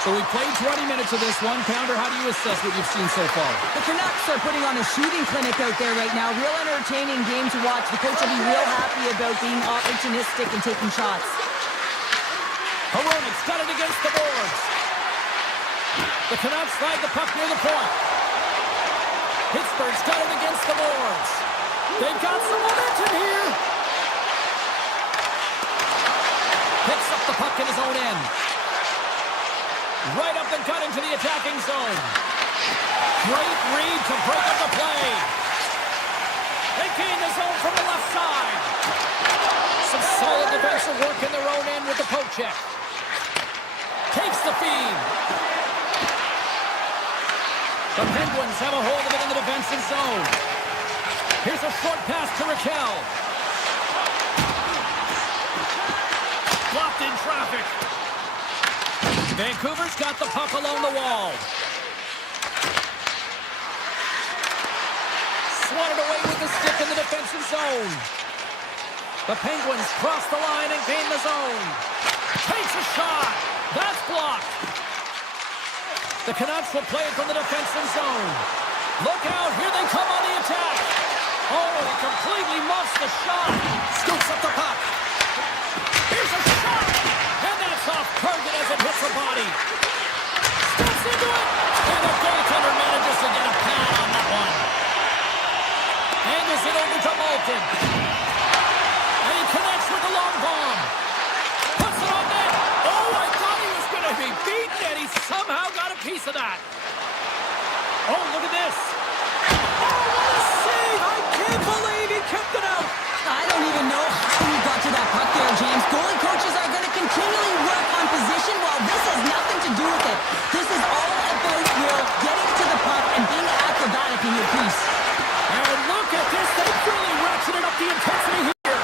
So we played 20 minutes of this one. Pounder, how do you assess what you've seen so far? The Canucks are putting on a shooting clinic out there right now. Real entertaining game to watch. The coach will be real happy about being opportunistic and taking shots. Hronik's got it against the boards. The Canucks slide the puck near the point. Pittsburgh's got it against the boards. They've got some momentum here. Picks up the puck in his own end. Right up the gut into the attacking zone. Great read to break up the play. They gain the zone from the left side. Some solid defensive work in their own end with the poke check. Takes the feed. The Penguins have a hold of it in the defensive zone. Here's a short pass to Raquel. Blocked in traffic. Vancouver's got the puck along the wall. Swatted away with the stick in the defensive zone. The Penguins cross the line and gain the zone. Takes a shot. That's blocked. The Canucks will play it from the defensive zone. Look out. Here they come on the attack. Oh, he completely muffs the shot. Scoops up the puck. Here's a shot. And that's off target as it hits the body. Steps into it. And the goaltender manages to get a pad on that one. Angles it over to Malkin. And he connects with the long bomb. Puts it on net. Oh, I thought he was going to be beaten, and he somehow got a piece of that. Oh, look at this. Oh, what a save. I can't believe he kept it out. I don't even know how he got to that puck there, James. Goalie coaches are going to continually work on position. Well, this has nothing to do with it. This is all about will, getting to the puck and being acrobatic in your piece. And look at this. They've really ratcheted up the intensity here.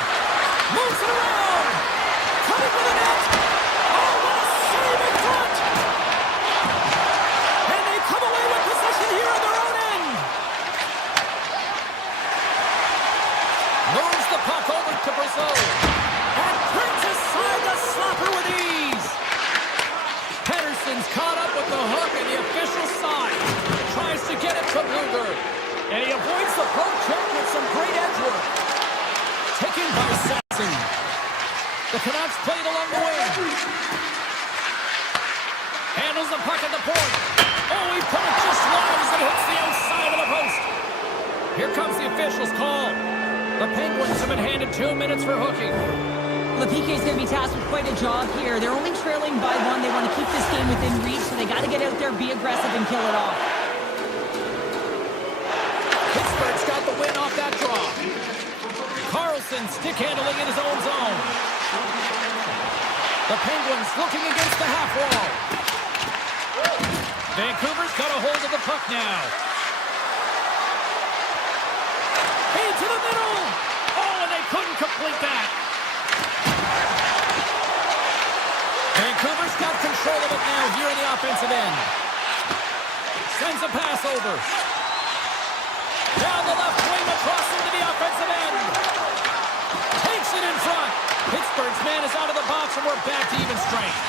Moves it around. Coming with a net. Oh, what a save in front. And they come away with possession here on their own end. Moves the puck over to Brazil. And brings aside the slapper with ease. Pedersen's caught up with the hook and the official side. Tries to get it to Bluger. And he avoids the poke check with some great edge work. Taken by Saxon. The Canucks play it along the wing. Handles the puck at the point. Oh, he put it just wide as it hits the outside of the post. Here comes the official's call. The Penguins have been handed 2 minutes for hooking. The PK is going to be tasked with quite a job here. They're only trailing by 1. They want to keep this game within reach, so they got to get out there, be aggressive, and kill it off. Pittsburgh's got the win off that draw. Carlson stick handling in his own zone. The Penguins looking against the half wall. Vancouver's got a hold of the puck now. Into the middle. Oh, and they couldn't complete that. Vancouver's got control of it now here in the offensive end. Sends a pass over. Down the left wing across into the offensive end. Takes it in front. Pittsburgh's man is out of the box and we're back to even strength.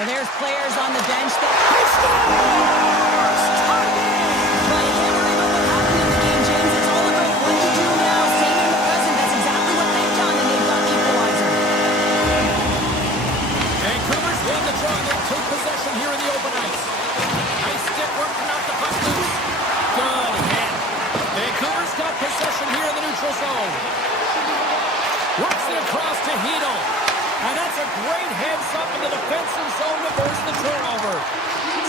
And there's players on the bench that... He scores! Tie game! But you can't worry about what happened in the game, James. It's all about what you do now. Staying in the present. That's exactly what they've done, and they've got the equalizer. Vancouver's won the draw. They'll take possession here in the open ice. Nice stick work to knock the puck loose. Good hit. Vancouver's got possession here in the neutral zone. Works it across to Hedl. And that's a great heads-up in the defensive zone to force the turnover.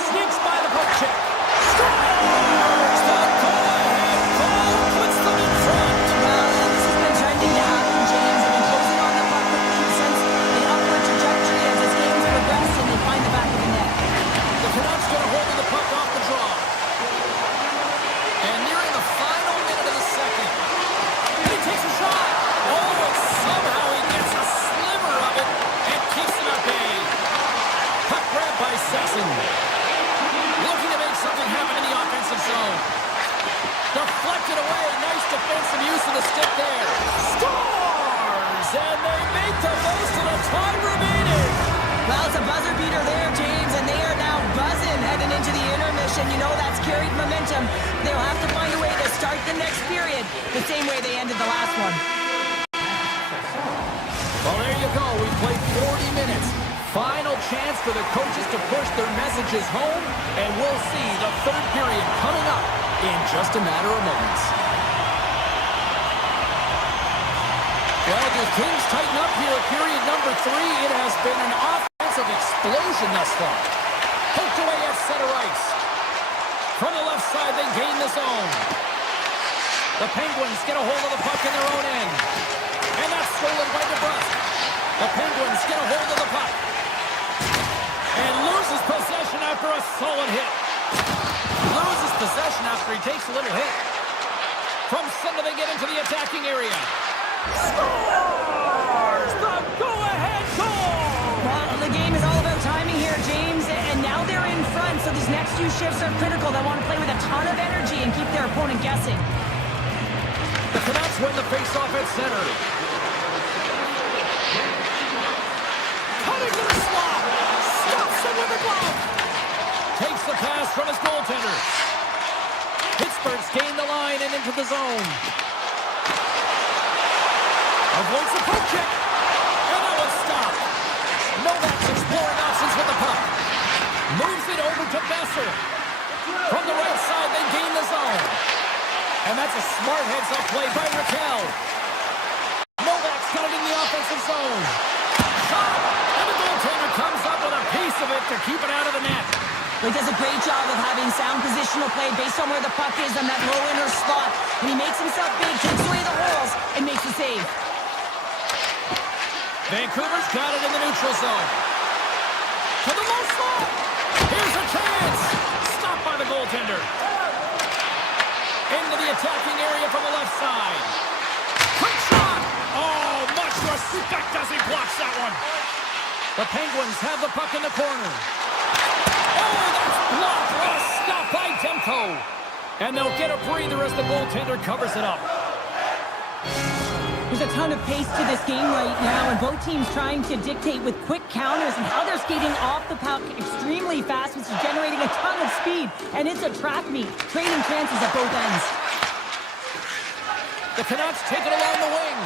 Sneaks by the poke check. Scores! The go-ahead goal puts them in front. Well, this has been trending to happen, James. They've been closing on the puck quickly since an upward trajectory as this game's progressed, and they find the back of the net. The Canucks get a hold of the puck off the draw. And nearing the final away. Nice defensive use of the stick there. Scores! And they make the most of the time remaining. Well, it's a buzzer beater there, James, and they are now buzzing heading into the intermission. You know that's carried momentum. They'll have to find a way to start the next period the same way they ended the last one. Well, there you go. We played 40 minutes. Final chance for the coaches to push their messages home, and we'll see the third period coming up in just a matter of moments. Well, the Kings tighten up here at period number 3. It has been an offensive explosion thus far. Poked away at center ice. From the left side, they gain the zone. The Penguins get a hold of the puck in their own end. And that's stolen by DeBrusque. The Penguins get a hold of the puck. And loses possession after a solid hit. Loses possession after he takes a little hit. From center, they get into the attacking area. Scores! The go-ahead goal! Well, the game is all about timing here, James, and now they're in front, so these next few shifts are critical. They want to play with a ton of energy and keep their opponent guessing. The Canucks win the face-off at center. Cutting to the slot. Stops him with a glove. Takes the pass from his goaltender. Pittsburgh's gained the line and into the zone. Avoids the poke check. And that was stopped. Novak's exploring options with the puck. Moves it over to Besser. From the right side, they gain the zone. And that's a smart heads-up play by Raquel. Novak's got it in the offensive zone. Shot! And the goaltender comes up with a piece of it to keep it out of the net. He does a great job of having sound positional play based on where the puck is on that low inner slot. And he makes himself big, takes away the holes, and makes the save. Vancouver's got it in the neutral zone. To the low slot. Here's a chance. Stopped by the goaltender. Into the attacking area from the left side. Quick shot. Oh, much respect as he blocks that one. The Penguins have the puck in the corner. Oh, that's blocked. What a stop by Demko. And they'll get a breather as the goaltender covers it up. There's a ton of pace to this game right now, and both teams trying to dictate with quick counters and how they're skating off the puck extremely fast, which is generating a ton of speed. And it's a track meet, trading chances at both ends. The Canucks take it along the wing.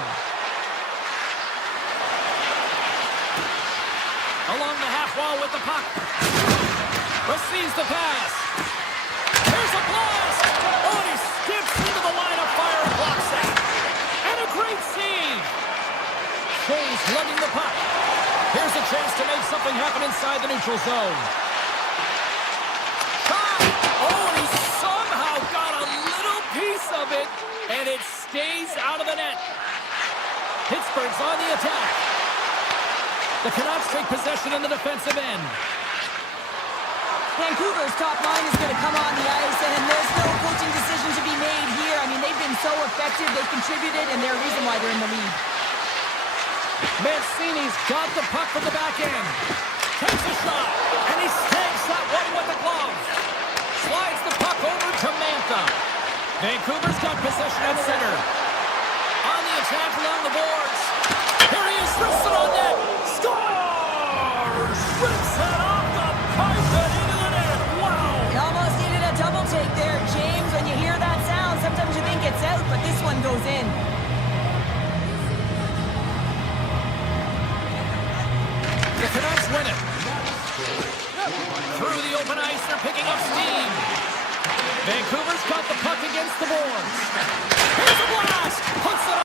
Along the half wall with the puck. Receives the pass. Here's a blast. Oh, he skips into the line of fire and blocks that. And a great save. Shays lugging the puck. Here's a chance to make something happen inside the neutral zone. Shot. Oh, and he somehow got a little piece of it, and it stays out of the net. Pittsburgh's on the attack. The Canucks take possession in the defensive end. Vancouver's top line is going to come on the ice, and there's no coaching decision to be made here. I mean, they've been so effective, they've contributed, and they're a reason why they're in the lead. Mancini's got the puck from the back end. Takes a shot, and he snags that one with the glove. Slides the puck over to Mantha. Vancouver's got possession at center. On the attack along the boards. Here he is, wrists it on net. Scores! Rips it off the pipe and into the net. Wow! You almost needed a double take there, James. When you hear that sound, sometimes you think it's out, but this one goes in. The Canucks win it. Through the open ice, they're picking up steam. Vancouver's got the puck against the boards. Here's a blast! Puts it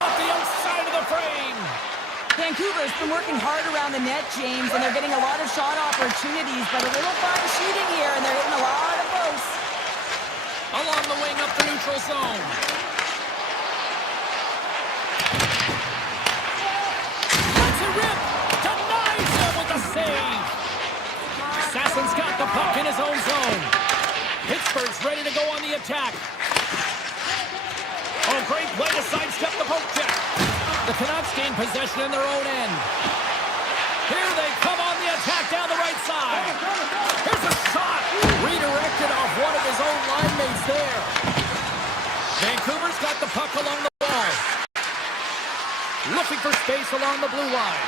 off the outside of the frame. Vancouver's been working hard around the net, James, and they're getting a lot of shot opportunities, but a little fine shooting here, and they're hitting a lot of posts. Along the wing up the neutral zone. Lets it rip. Denies him with the save. Sassen's got the puck in his own zone. Pittsburgh's ready to go on the attack. Oh, great play to sidestep the poke check. The Canucks gain possession in their own end. Here they come on the attack down the right side. Here's a shot. Redirected off one of his own line mates there. Vancouver's got the puck along the wall. Looking for space along the blue line.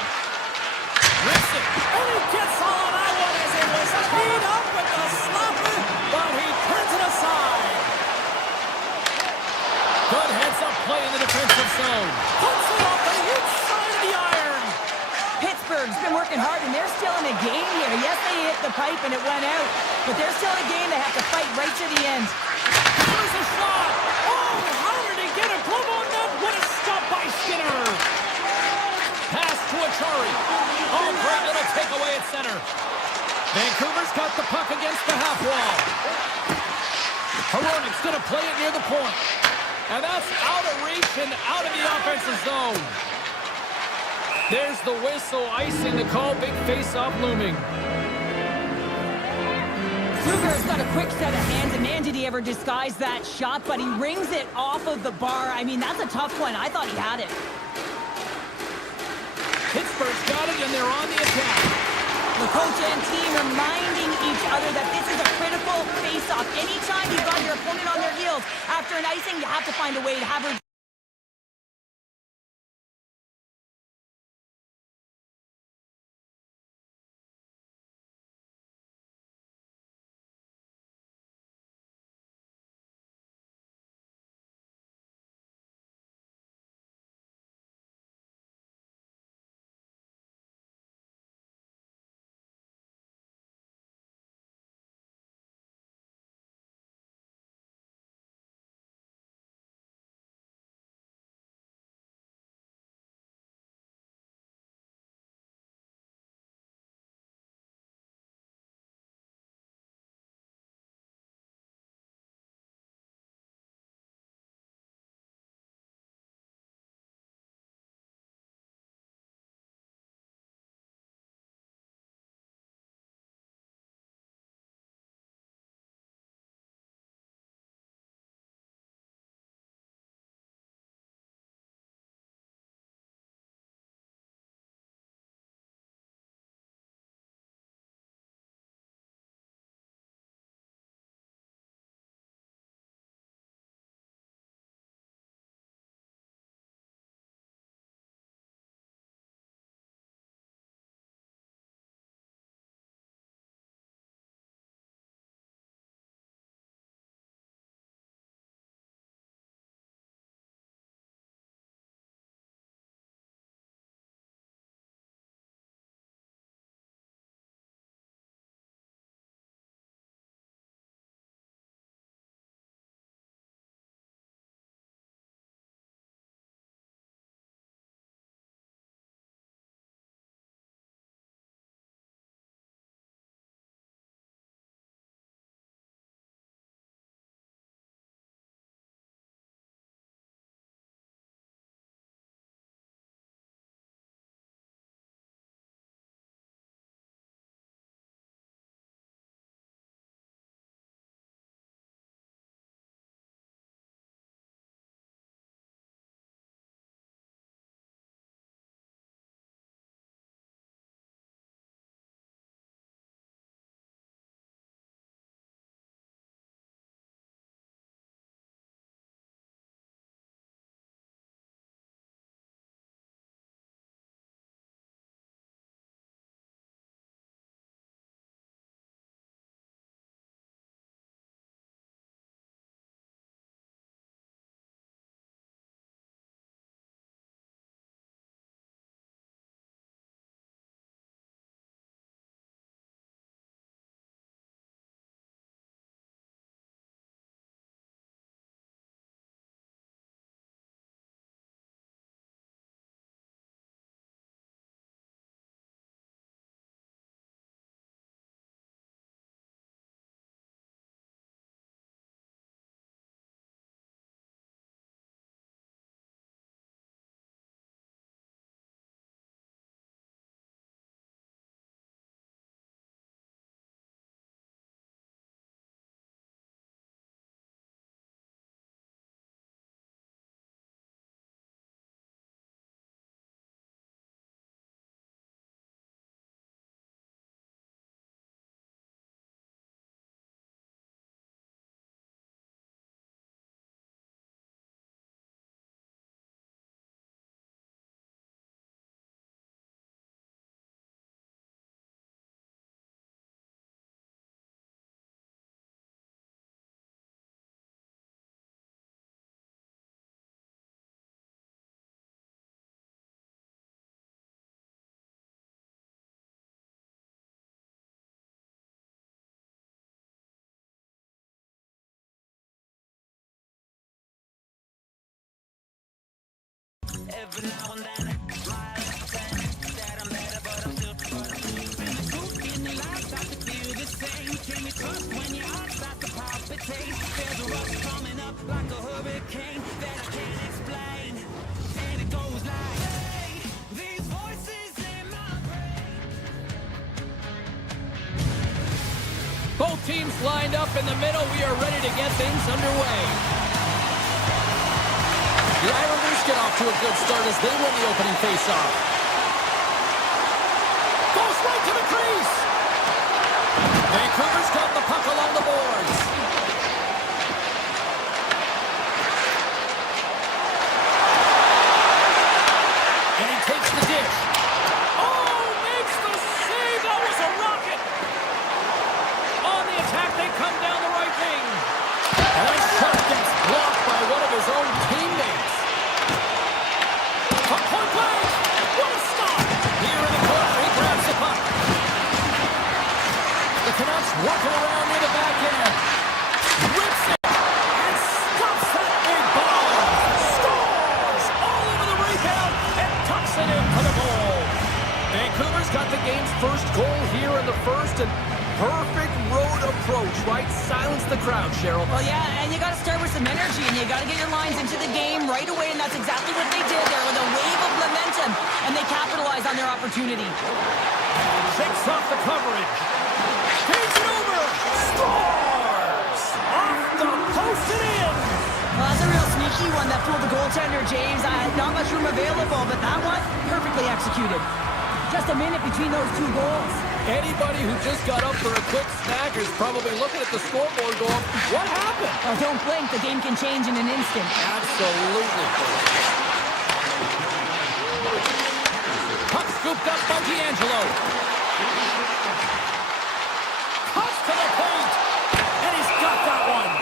Rips it. And he gets all of that one as it was teed up with the slapper, but he turns it aside. Good heads-up play in the defensive zone. Puts it off the inside of the iron. Pittsburgh's been working hard, and they're still in a game here. Yes, they hit the pipe and it went out, but they're still in a game. They have to fight right to the end. Here's a shot. Oh, how did he get a glove on that? What a stop by Skinner. Pass to Achari. Oh, great little takeaway at center. Vancouver's got the puck against the half wall. Hronik's going to play it near the point. And that's out of reach and out of the offensive zone. There's the whistle, icing the call, big face-off looming. Kluger's got a quick set of hands, and man, did he ever disguise that shot, but he rings it off of the bar. I mean, that's a tough one. I thought he had it. Pittsburgh's got it, and they're on the attack. The coach and team reminding each other that this is a critical face-off. Anytime you've got your opponent on their heels after an icing, you have to find a way to have her Both teams lined up in the middle. We are ready to get things underway. The Islanders get off to a good start as they win the opening faceoff. Goes right to the crease. Vancouver's got the puck along the boards. And he takes the dish. Oh, makes the save. That was a rocket. On the attack, they come down the right wing. And that shot gets blocked by one of his own teammates. From point blank. What a stop. Here in the corner, he grabs the puck. The Canucks working around near the back end. Rips it and stops that big ball. Scores all over the rebound and tucks it into the goal. Vancouver's got the game's first goal here in the first, and perfect road approach, right? Silence the crowd, Cheryl. Well, yeah, and you got to start with some energy, and you got to get your lines into the game right away, and that's exactly what they did there with a wave of momentum, and they capitalized on their opportunity. Shakes off the coverage. Takes it over. Scores! Off the post and in. Well, that's a real sneaky one that fooled the goaltender, James. Not much room available, but that one, perfectly executed. Just a minute between those two goals. Anybody who just got up for a quick snack is probably looking at the scoreboard going, what happened? Oh, don't blink. The game can change in an instant. Absolutely. Puck scooped up by D'Angelo. Cuts to the paint. And he's got that one.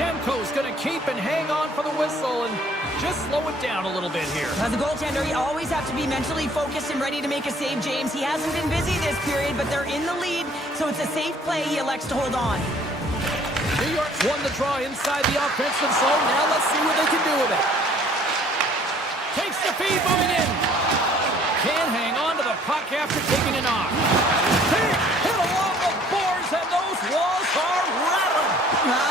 Demko's going to keep and hang on for the whistle and just slow it down a little bit here. As a goaltender, you always have to be mentally focused and ready to make a save, James. He hasn't been busy this period, but they're in the lead, so it's a safe play. He elects to hold on. New York's won the draw inside the offensive zone. Now let's see what they can do with it. Takes the feed, moving in. Can't hang on to the puck after taking a knock. Hit along the boards, and those walls are rattling.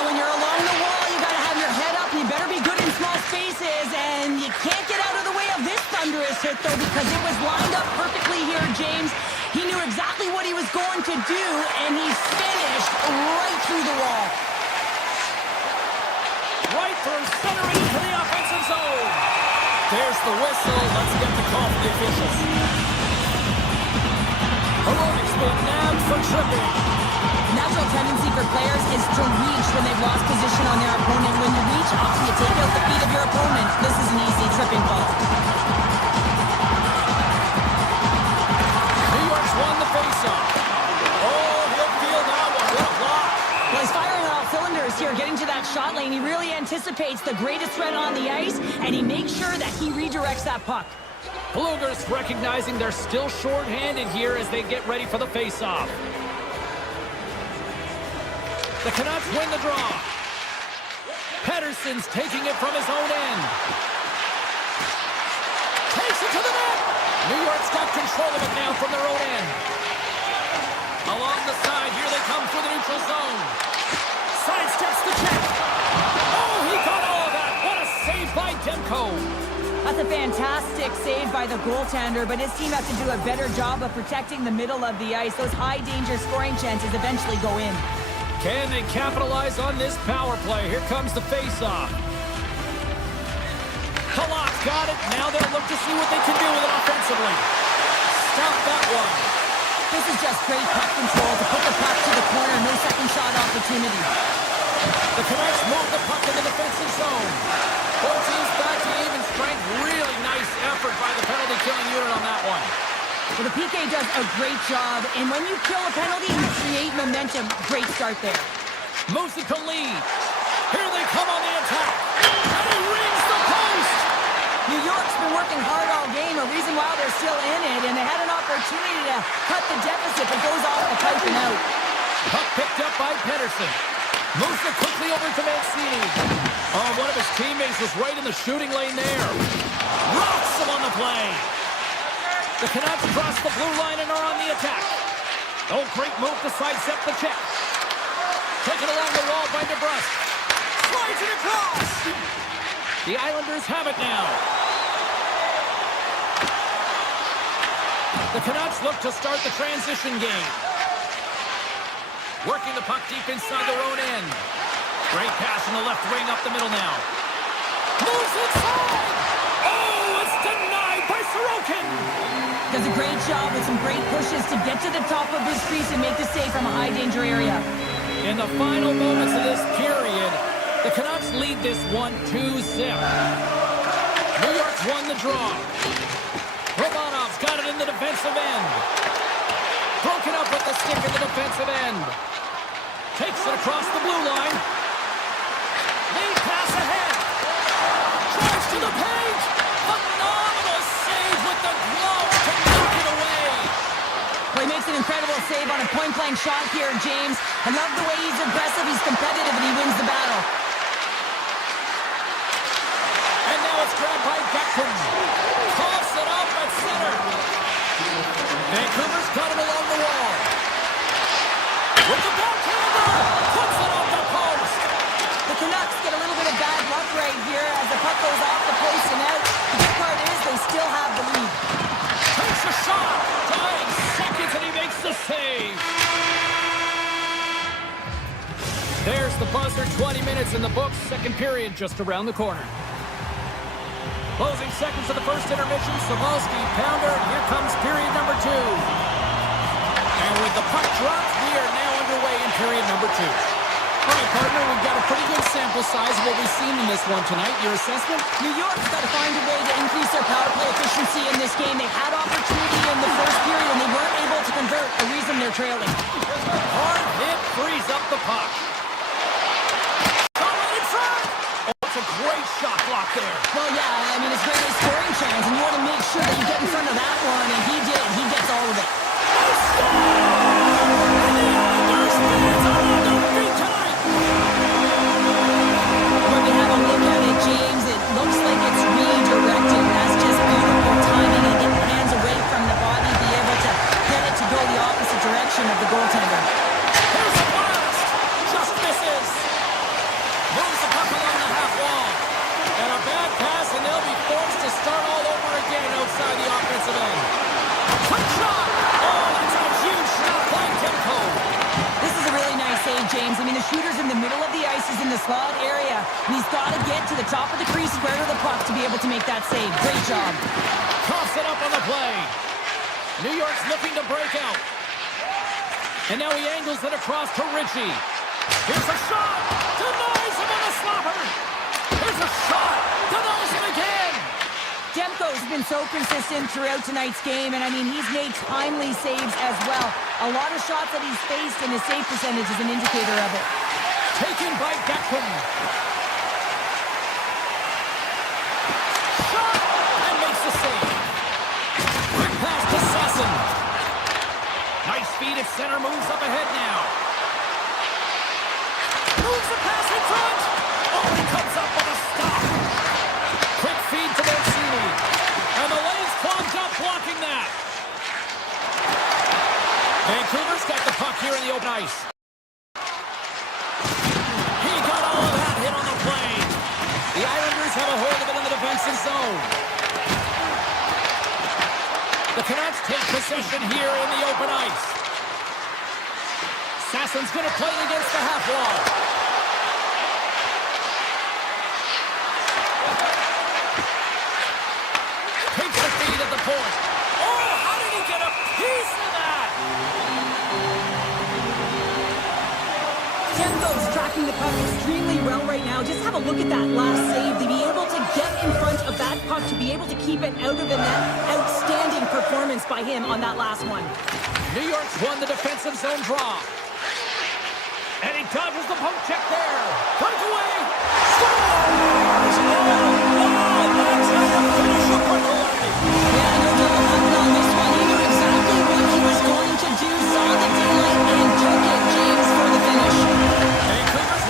When you're along the wall, you got to have your head up. You better be good in small spaces, and you can't get out of the way of this thunderous hit, though, because it was lined up perfectly here, James. He knew exactly what he was going to do, and he finished right through the wall. Right through center into the offensive zone. There's the whistle. Let's get the call from the officials. Heroic's been nabbed for tripping. The natural tendency for players is to reach when they've lost position on their opponent. When you reach, often you take out the feet of your opponent. This is an easy tripping ball. New York's won the faceoff. Oh, he'll feel that one. What a block. Well, he's firing on all cylinders here, getting to that shot lane. He really anticipates the greatest threat on the ice, and he makes sure that he redirects that puck. Bluegers recognizing they're still short-handed here as they get ready for the faceoff. The Canucks win the draw. Pettersson's taking it from his own end. Takes it to the net. New York's got control of it now from their own end. Along the side, here they come through the neutral zone. Sidesteps the check. Oh, he got all of that. What a save by Demko. That's a fantastic save by the goaltender, but his team has to do a better job of protecting the middle of the ice. Those high-danger scoring chances eventually go in. Can they capitalize on this power play? Here comes the face-off. Halak got it. Now they'll look to see what they can do with it offensively. Stop that one. This is just great puck control to put the puck to the corner. No second shot opportunity. The Canucks move the puck in the defensive zone. Both teams back to even strength. Really nice effort by the penalty-killing unit on that one. Well, the PK does a great job, and when you kill a penalty, you create momentum. Great start there. Musical lead. Here they come on the attack. And he rings the post. New York's been working hard all game, a reason why they're still in it, and they had an opportunity to cut the deficit, but goes off the pipe and out. Puck picked up by Pettersson. Moves it quickly over to Mancini. Oh, one of his teammates was right in the shooting lane there. Rocks him on the play. The Canucks cross the blue line and are on the attack. Oh, great move to sidestep the check. Taken along the wall by DeBrusque. Slides it across. The Islanders have it now. The Canucks look to start the transition game. Working the puck deep inside their own end. Great pass in the left wing up the middle now. Moves inside. Oh, it's denied by Sorokin. Does a great job with some great pushes to get to the top of his crease and make the save from a high-danger area. In the final moments of this period, the Canucks lead this one 2-0. New York's won the draw. Romanov's got it in the defensive end. Broken up with the stick in the defensive end. Takes it across the blue line. Lead pass ahead. Drives to the page. Phenomenal save with the glove to knock it away. Well, he makes an incredible save on a point-blank shot here, James. I love the way he's aggressive, he's competitive, and he wins the battle. And now it's grabbed by Beckman. Toss it up at center. Vancouver's got him along the wall. With the backhander, puts it off the post. The Canucks get a little bit of bad luck right here as the puck goes off the post and out. The good part is they still have the lead. Takes a shot. Dying seconds and he makes the save. There's the buzzer. 20 minutes in the books. Second period just around the corner. Closing seconds of the first intermission. Savalsky, pounder. Here comes period number 2. And with the puck dropped, we are now underway in period number 2. All right, partner, we've got a pretty good sample size of what we've seen in this one tonight. Your assessment? New York's got to find a way to increase their power play efficiency in this game. They had opportunity in the first period and they weren't able to convert. The reason they're trailing. Hard hit frees up the puck. Shot right in front. Oh, it's a great shot block there. Well, yeah, I mean, it's great a scoring chance, and you want to make sure that you get in front of that one, and he did. He gets all of it. When you have a look at it, James, it looks like it's redirected. That's just beautiful timing and getting hands away from the body, be able to get it to go the opposite direction of the goaltender. Here's a blast. Just misses. Moves the puck along the half wall. And a bad pass, and they'll be forced to start all over again outside the offensive end. Quick shot. Oh, that's a huge shot by Demko. This is a really nice save, James. I mean, the shooter's in the middle of the ice. He's in the slot area, and he's got to get to the top of the crease square to the puck to be able to make that save. Great job. Toss it up on the play. New York's looking to break out. And now he angles it across to Ritchie. Here's a shot. Denies him on a slapper. Here's a shot. Denies him again. Demko's been so consistent throughout tonight's game, and I mean, he's made timely saves as well. A lot of shots that he's faced, and his save percentage is an indicator of it. Taken by Beckman. Shot! And makes the save. Quick pass to Sasson. Nice feed at center, moves up ahead now. Moves the pass in front. Oh, he comes up with a stop. Quick feed to Mancini. And the lane's clogged up, blocking that. Vancouver's got the puck here in the open ice. He got all of that hit on the play. The Islanders have a hold of it in the defensive zone. The Canucks take possession here in the open ice. Sasson's going to play against the half wall. Takes the feed at the point. Oh, how did he get a piece of that? Demko's tracking the puck extremely well right now. Just have a look at that last save. To be able to get in front of that puck, to be able to keep it out of the net. Outstanding performance by him on that last one. New York's won the defensive zone draw. And he dodges the poke check there. Breakaway. Scores! Oh, wow, that's how you finish a breakaway. Yeah, no double hunt on this one. He knew exactly what he was going to do. Saw the daylight and took it, James, for the finish. Vancouver's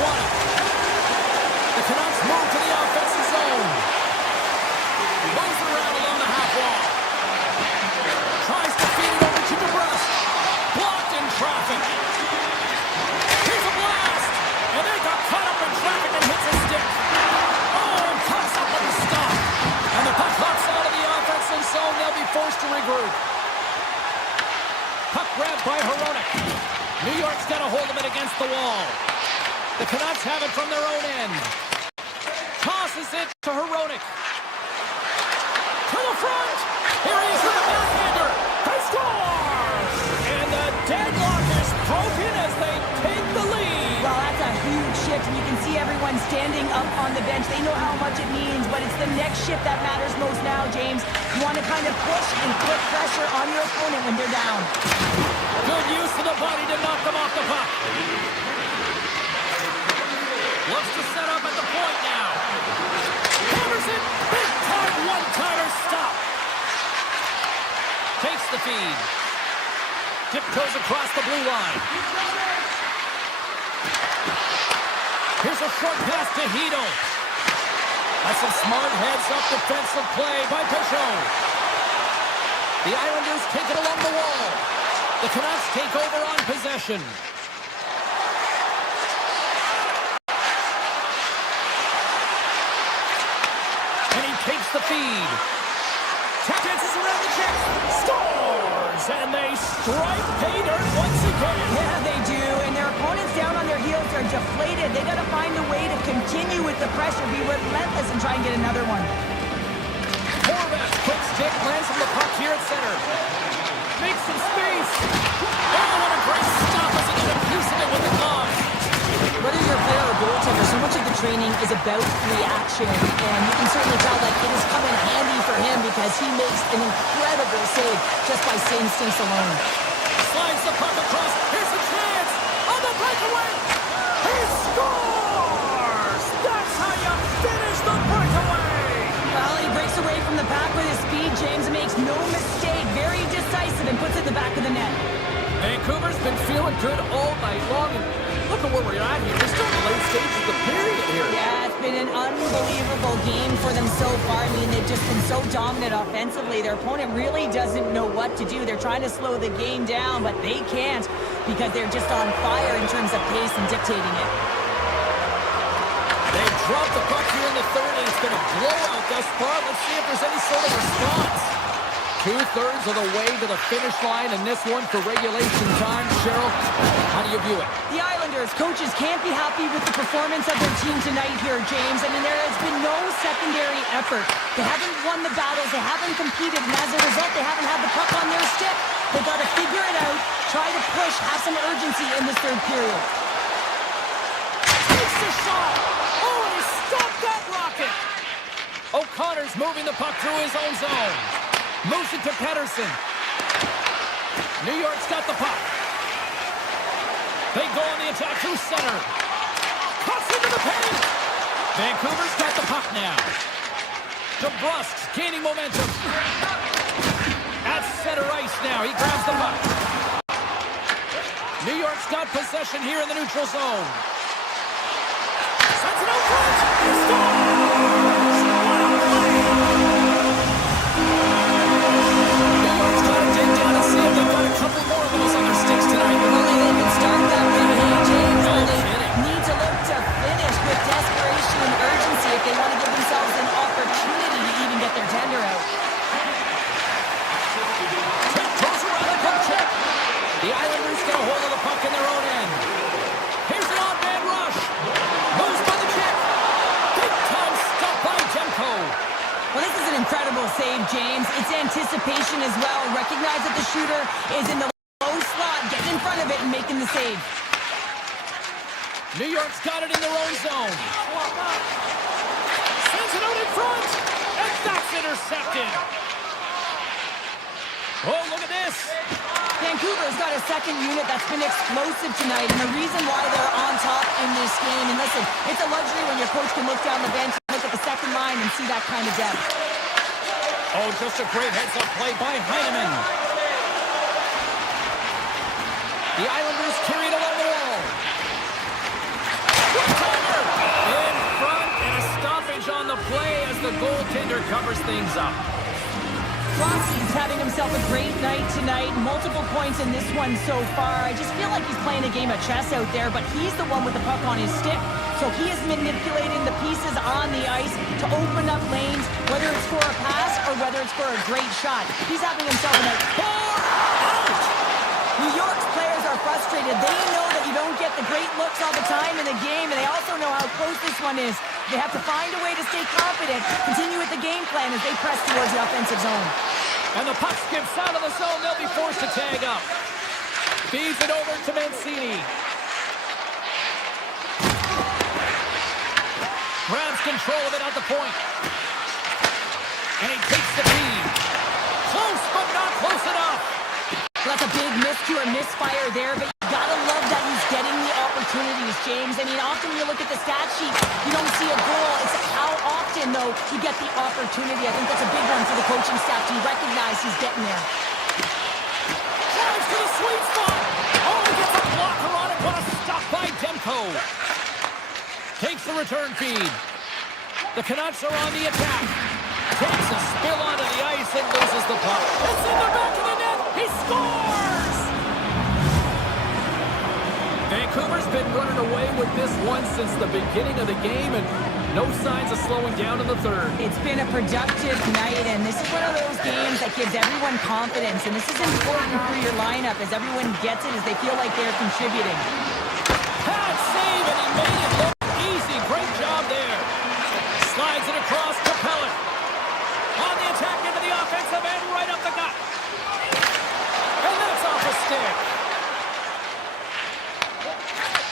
New York's got a hold of it against the wall. The Canucks have it from their own end. Tosses it to Hronek. To the front. Here he is with the backhander. They score! And the deadlock is broken as they take the lead. Well, that's a huge shift, and you can see everyone standing up on the bench. They know how much it means, but it's the next shift that matters most now, James. You want to kind of push and put pressure on your opponent when they're down. Good use of the body to knock them off the puck. Looks to set up at the point now. Hammers it. Big time one-timer stop. Takes the feed. Tiptoes across the blue line. Here's a short pass to Hito. That's some smart heads-up defensive play by Pichot. The Islanders take it along the wall. The Canucks take over on possession. And he takes the feed. Tap dances around the check. Scores! And they strike pay dirt once again. Yeah, they do. And their opponents down on their heels are deflated. They got to find a way to continue with the pressure, be relentless, and try and get another one. Horvath, quick stick, lands from the puck here at center. Makes some space. Oh, what a great stop as he got a piece of it with the glove. Whether you're a player or goaltender, so much of the training is about reaction. And you can certainly tell that it has come in handy for him because he makes an incredible save just by instincts alone. Slides the puck across. Here's a chance. On the breakaway. He scores! That's how you finish the breakaway. Well, he breaks away from the pack with his speed. James makes no mistake. Very decisive and puts it in the back of the net. Vancouver's been feeling good all night long. And look at where we're at here. We're still in the late stages of the period here. Yeah, it's been an unbelievable game for them so far. I mean, they've just been so dominant offensively. Their opponent really doesn't know what to do. They're trying to slow the game down, but they can't because they're just on fire in terms of pace and dictating it. They dropped the puck here in the third, and it's been a blowout thus far. Let's see if there's any sort of response. 2/3 of the way to the finish line, and this one for regulation time. Cheryl, how do you view it? The Islanders coaches can't be happy with the performance of their team tonight here, James. I mean, there has been no secondary effort. They haven't won the battles. They haven't competed, and as a result, they haven't had the puck on their stick. They've got to figure it out, try to push, have some urgency in this third period. Takes the shot. Oh, and he stopped that rocket. O'Connor's moving the puck through his own zone. Moves it to Pedersen. New York's got the puck. They go on the attack through center. Cuts into the paint. Vancouver's got the puck now. DeBrusk's gaining momentum. At center ice now. He grabs the puck. New York's got possession here in the neutral zone. Sends it out front. He scores! What a play! New York's got to dig down and see if they've got a couple more of those on their sticks tonight. Only they can start that way, hey, James. No They kidding. need to look to finish with desperation and urgency if they want to give themselves an opportunity to even get their tender out. Tiptoes around the puck check. The Islanders get a hold of the puck in their own end. Here's an odd-man rush. Moves by the check. Big time stop by Demko. Well, this is an incredible save, James. It's anticipation as well. Recognize that the shooter is in the low slot, getting in front of it and making the save. New York's got it in their own zone. Sends it out in front. And that's intercepted. Oh, look at this. Vancouver's got a second unit that's been explosive tonight, and the reason why they're on top in this game, and listen, it's a luxury when your coach can look down the bench and look at the second line and see that kind of depth. Oh, just a great heads-up play by Heineman. The Islanders carried along the wall. One-timer in front, and a stoppage on the play as the goaltender covers things up. Rossi's having himself a great night tonight. Multiple points in this one so far. I just feel like he's playing a game of chess out there, but he's the one with the puck on his stick. So he is manipulating the pieces on the ice to open up lanes, whether it's for a pass or whether it's for a great shot. He's having himself a night. New York's players are frustrated. They know that you don't get the great looks all the time in the game, and they also know how close this one is. They have to find a way to stay confident, continue with the game plan as they press towards the offensive zone. And the puck skips out of the zone. They'll be forced to tag up. Feeds it over to Mancini. Grabs control of it at the point. And he takes the feed. Close, but not close enough. That's a big miscue or misfire there, but you gotta love that he's getting the opportunities, James. I mean, often you look at the stat sheet, you don't see a goal. It's how often, though, you get the opportunity. I think that's a big one for the coaching staff to recognize he's getting there. Drives to the sweet spot. Oh, he gets a blocker on it, but a stop by Demko. Takes the return feed. The Canucks are on the attack. Takes a spill onto the ice and loses the puck. It's in the back of the net. He scores! Vancouver's been running away with this one since the beginning of the game, and no signs of slowing down in the third. It's been a productive night, and this is one of those games that gives everyone confidence, and this is important for your lineup as everyone gets it, as they feel like they're contributing. Pad save, and he made it look easy. Great job there. Slides it across to Pellet. On the attack into the offensive end, right up the gut. And that's off a stick.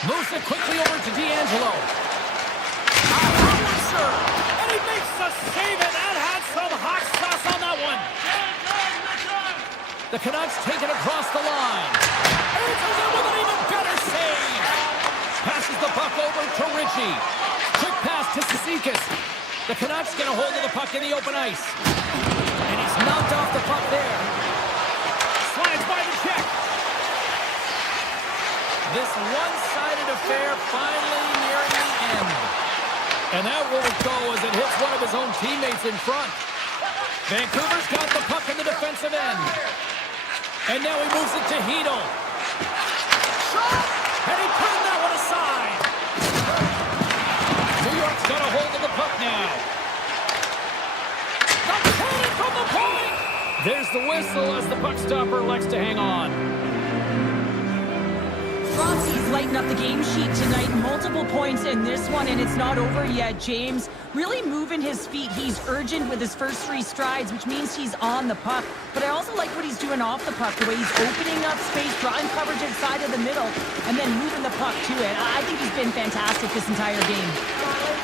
Moves it quickly over to D'Angelo. And he makes the save, and that had some hot sauce on that one. The Canucks take it across the line. Answers it with an even better save. Passes the puck over to Ritchie. Quick pass to Cizikas. The Canucks get a hold of the puck in the open ice. And he's knocked off the puck there. Slides by the check. This one-sided affair finally nearing the end. And that won't go as it hits one of his own teammates in front. Vancouver's got the puck in the defensive end. And now he moves it to Hedl. Shot! And he turned that one aside. New York's got a hold of the puck now. The cannon from the point! There's the whistle as the puck stopper elects to hang on. Frostbite's lighting up the game sheet tonight. Multiple points in this one, and it's not over yet, James. Really moving his feet. He's urgent with his first 3 strides, which means he's on the puck. But I also like what he's doing off the puck, the way he's opening up space, drawing coverage inside of the middle, and then moving the puck to it. I think he's been fantastic this entire game.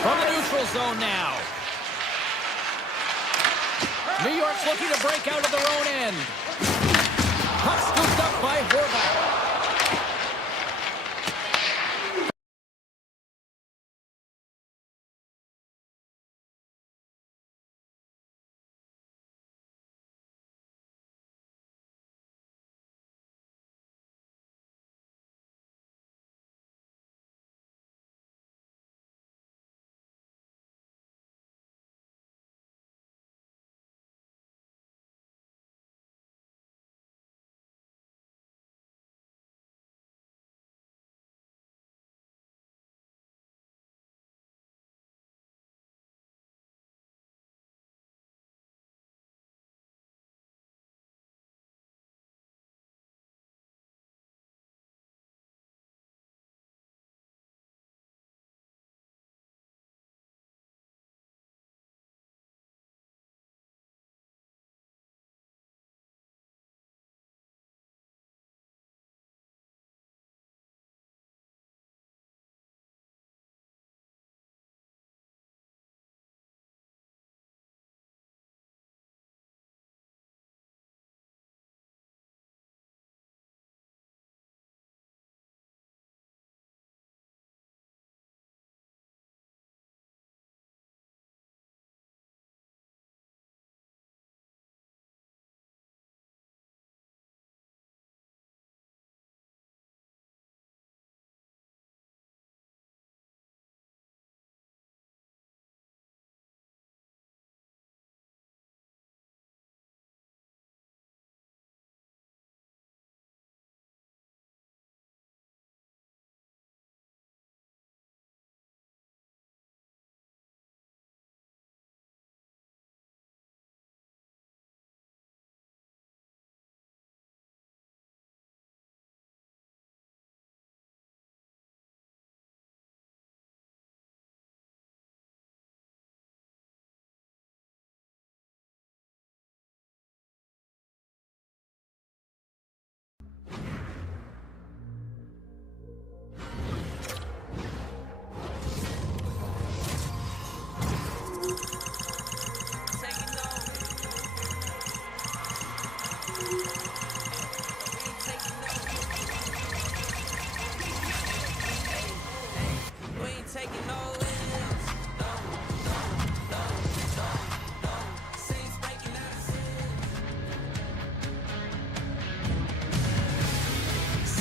From the neutral zone now. New York's looking to break out of their own end. Puck scooped up by Horvat.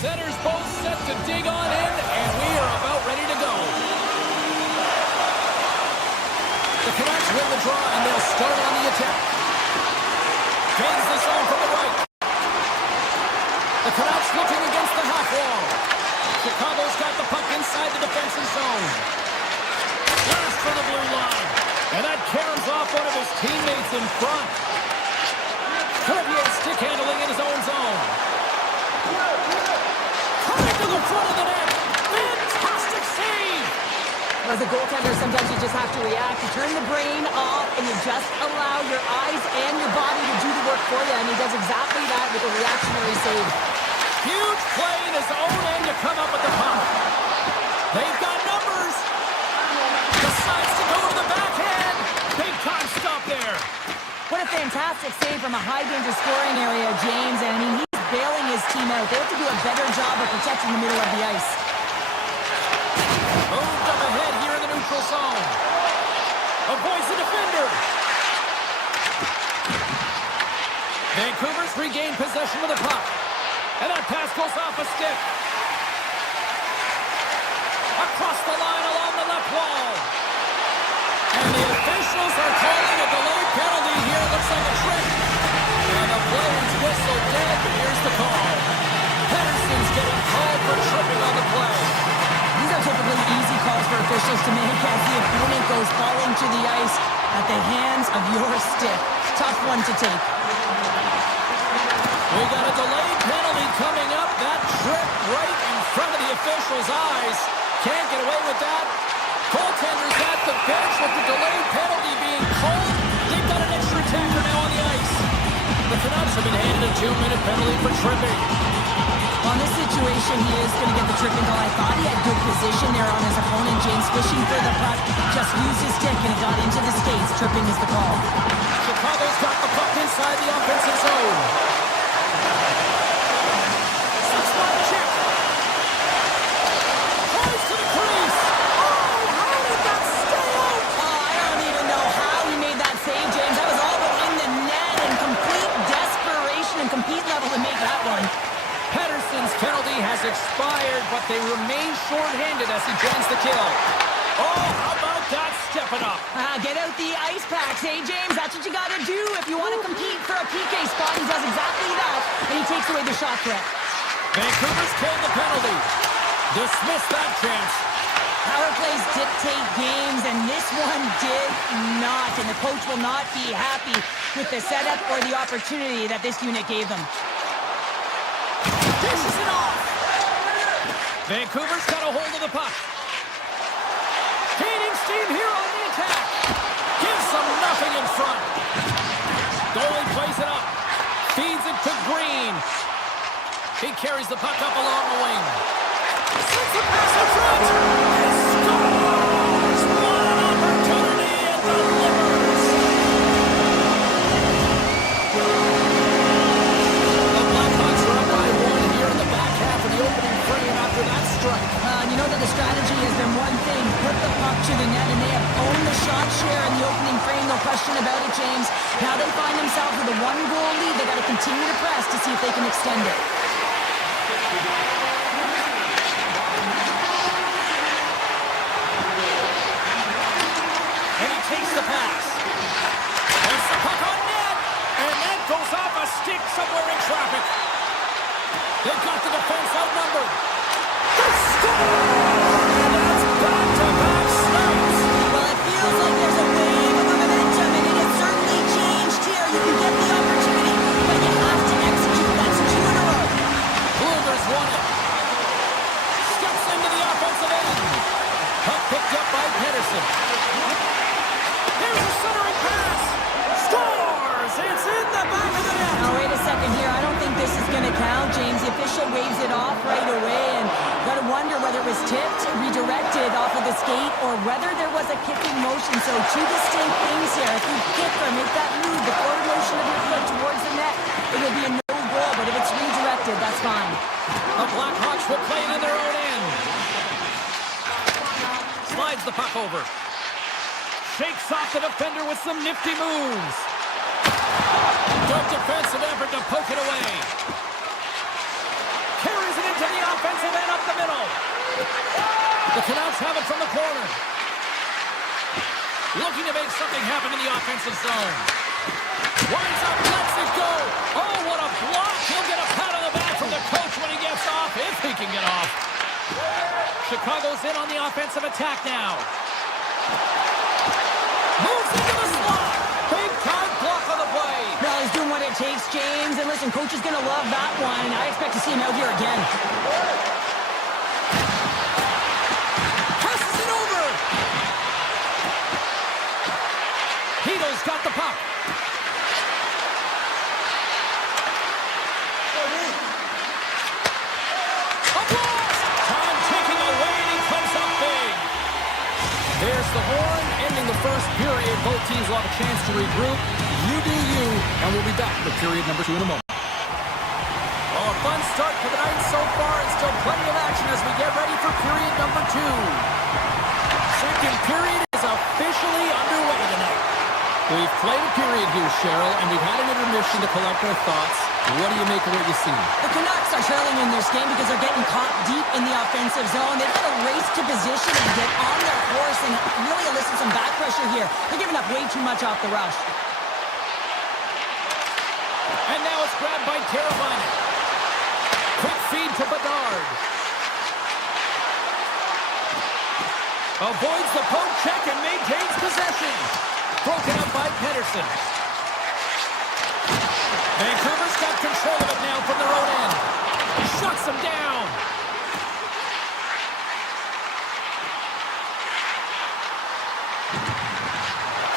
Centers both set to dig on in, and we are about ready to go. The Canucks win the draw, and they'll start on the attack. Gains the zone from the right. The Canucks looking against the half wall. Chicago's got the puck inside the defensive zone. Blast for the blue line. And that caroms off one of his teammates in front. Corbier stick handling in his own zone. Coming to the front of the net. Fantastic save. As a goaltender, sometimes you just have to react. You turn the brain off, and you just allow your eyes and your body to do the work for you, and he does exactly that with a reactionary save. Huge play in his own end to come up with the puck. They've got numbers. Decides to go to the backhand. Big time stop there. What a fantastic save from a high-danger scoring area, James. And I mean, he's bailing his team out. They have to do a better job of protecting the middle of the ice. Moved up ahead here in the neutral zone. Avoids the defender. Vancouver's regained possession of the puck. And that pass goes off a stick. Across the line along the left wall. And the officials are calling a delayed penalty here. It looks like a trick. And the player's whistle dead. Here's the call. Pedersen's getting called for tripping on the play. These are typically easy calls for officials to make as the opponent goes falling to the ice at the hands of your stick. Tough one to take. We got a delayed penalty coming up. That trip right in front of the official's eyes. Can't get away with that. Goaltender's at the bench with the delayed penalty being called. They've got an extra attacker now on the ice. The Canucks have been handed a 2-minute penalty for tripping. On this situation, he is going to get the tripping goal. I thought he had good position there on his opponent. James fishing for the puck. Just used his stick and it got into the skates. Tripping is the call. Chicago's got the puck inside the offensive zone. Subzero check. Tries to the crease. Oh, how did that stay out? I don't even know how he made that save, James. That was all but in the net and complete desperation and compete level to make that one. Pedersen's penalty has expired, but they remain short-handed as he joins the kill. Oh, how about that stepping up? Get out the ice packs, hey, James? That's what you got to do if you want to compete for a PK spot. He does exactly that, and he takes away the shot threat. Vancouver's killed the penalty. Dismiss that chance. Power plays dictate games, and this one did not. And the coach will not be happy with the setup or the opportunity that this unit gave them. Dishes it off. Vancouver's got a hold of the puck. Gaining steam here on the attack. Gives them nothing in front. Goalie plays it up. Feeds it to Green. He carries the puck up along the wing. Sends the pass in front. And scores! What an opportunity and delivers. The Blackhawks are up by 1 here in the back half of the opening frame after that strike. You know that the strategy has been one thing, put the puck to the net, and they have owned the shot share in the opening frame, no question about it, James. Now they find themselves with a 1-goal lead. They got to continue to press to see if they can extend it. And he takes the pass. Puts the puck on net, and that goes off a stick somewhere in traffic. They've got the defense outnumbered. They score! And that's back-to-back snipes. Well, it feels like there's a wave of momentum, and it has certainly changed here. You can get the opportunity, but you have to execute. That's 2 in a row. Blueger's won it. Steps into the offensive end. Puck picked up by Pedersen. Here's a centering pass. Scores! It's in the back of the net. Now, wait a second here. I don't think this is going to count, James. The official waves it off right away, and got to wonder whether it was tipped, redirected off of the skate, or whether there was a kicking motion. So 2 distinct things here. If you kick or make that move, the forward motion of your foot towards the net, it will be a no goal. But if it's redirected, that's fine. The Blackhawks will play it in their own end. Slides the puck over. Shakes off the defender with some nifty moves. Good defensive effort to poke it away. Carries it into the offensive end up the middle. The Canucks have it from the corner. Looking to make something happen in the offensive zone. Winds up, lets it go. Oh, what a block. He'll get a pat on the back from the coach when he gets off, if he can get off. Chicago's in on the offensive attack now. Moves into the slot. Big time block on the play. Well, he's doing what it takes, James. And listen, coach is going to love that one. I expect to see him out here again. Passes it over. Hedo's got the puck. A blast. Time ticking away, and he comes up big. There's the horn, ending the first period. Both teams will have a chance to regroup. You do you, and we'll be back for period number 2 in a moment. Well, a fun start to the night so far, and still plenty of action as we get ready for period number 2. Second period is officially underway tonight. We've played a period here, Cheryl, and we've had an intermission to collect our thoughts. What do you make of what you've seen? The Canucks are trailing in this game because they're getting caught deep in the offensive zone. They've got to race to position and get on their course and really elicit some back pressure here. They're giving up way too much off the rush. And now it's grabbed by Teravainen. Quick feed to Bedard. Avoids the poke check and maintains possession. Broken up by Pettersson. Vancouver's got control of it now from their own end. Shuts them down.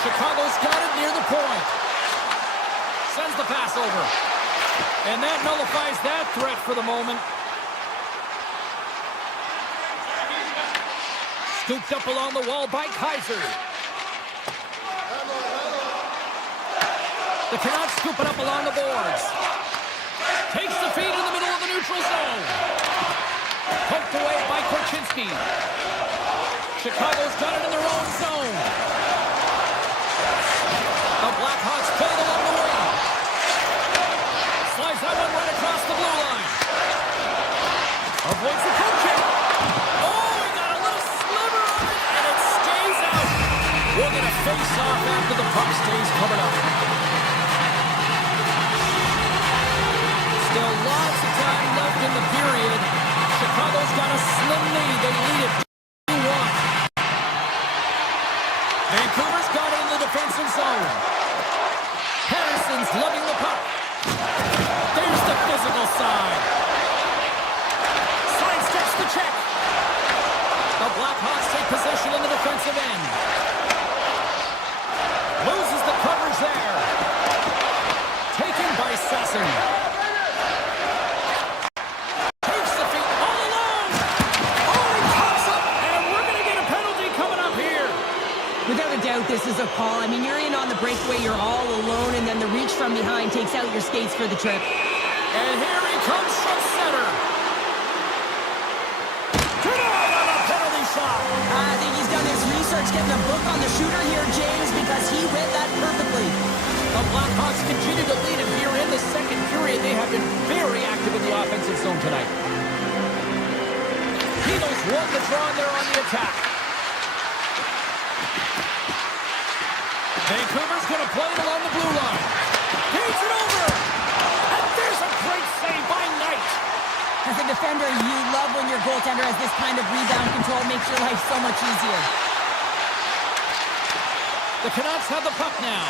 Chicago's got it near the point. Sends the pass over. And that nullifies that threat for the moment. Scooped up along the wall by Kaiser. The Canucks scoop it up along the boards. Takes the feed in the middle of the neutral zone. Poked away by Korchinski. Chicago's got it in their own zone. The Blackhawks pull it along the wing. Slides that one right across the blue line. Avoids the poke check. Oh, he got a little sliver of it, and it stays out. We'll get a face-off after the puck stays covered up. Still lots of time left in the period. Chicago's got a slim lead. They lead it 2-1. Vancouver's got it in the defensive zone. Patterson's lugging the puck. There's the physical side. Sidesteps the check. The Blackhawks take possession in the defensive end. Loses the coverage there. Taken by Sasson. Takes the feet all alone. Oh, he pops up, and we're going to get a penalty coming up here. Without a doubt, this is a call. I mean, you're in on the breakaway, you're all alone, and then the reach from behind takes out your skates for the trip. And here he comes from center. Tonight on a penalty shot. I think he's done his research, getting a book on the shooter here, James, because he read that perfectly. The Blackhawks continue to lead him here in the second period. They have been very active in the offensive zone tonight. Hedo's won the draw there on the attack. Vancouver's going to play it along the blue line. Feeds it over. And there's a great save by Knight. As a defender, you love when your goaltender has this kind of rebound control. Makes your life so much easier. The Canucks have the puck now.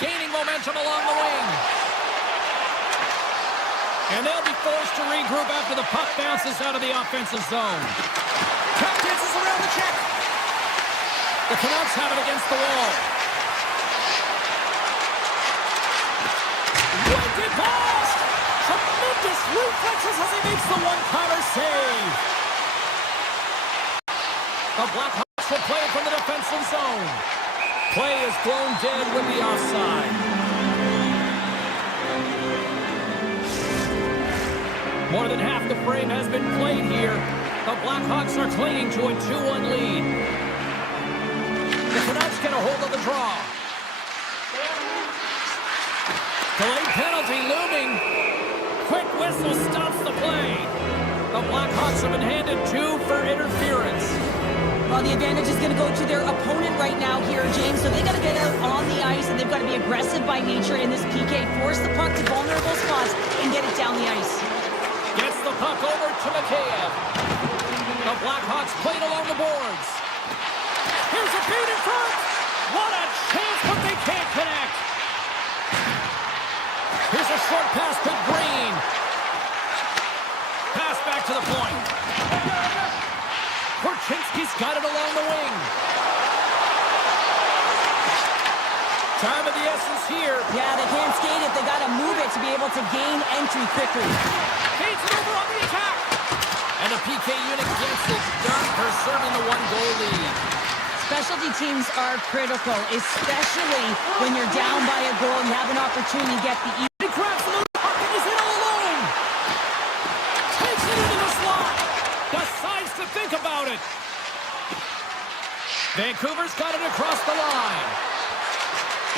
Gaining momentum along the wing. And they'll be forced to regroup after the puck bounces out of the offensive zone. Puck dances around the check. The Canucks have it against the wall. Wicked pass! Tremendous reflexes as he makes the one-timer save. The Blackhawks will play it from the defensive zone. Play is blown dead with the offside. More than half the frame has been played here. The Blackhawks are clinging to a 2-1 lead. The Canucks get a hold of the draw. Delayed penalty looming. quick whistle stops the play. The Blackhawks have been handed 2 for interference. Well, the advantage is going to go to their opponent right now here, James. So they got to get out on the ice, and they've got to be aggressive by nature in this PK. Force the puck to vulnerable spots and get it down the ice. Gets the puck over to Mikheyev. The Blackhawks played along the boards. Here's a feed in front. What a chance, but they can't connect. Here's a short pass to Green. Pass back to the point. Korchinski's got it along the wing. Time of the essence here. Yeah, they can't skate it. They got to move it to be able to gain entry quickly. Feeds it over on the attack. And the PK unit gets it done, preserving the 1-goal lead. Specialty teams are critical, especially when you're down by a goal and you have an opportunity to get the He grabs the puck and is in all alone. Takes it into the slot. Decides to think about it. Vancouver's got it across the line.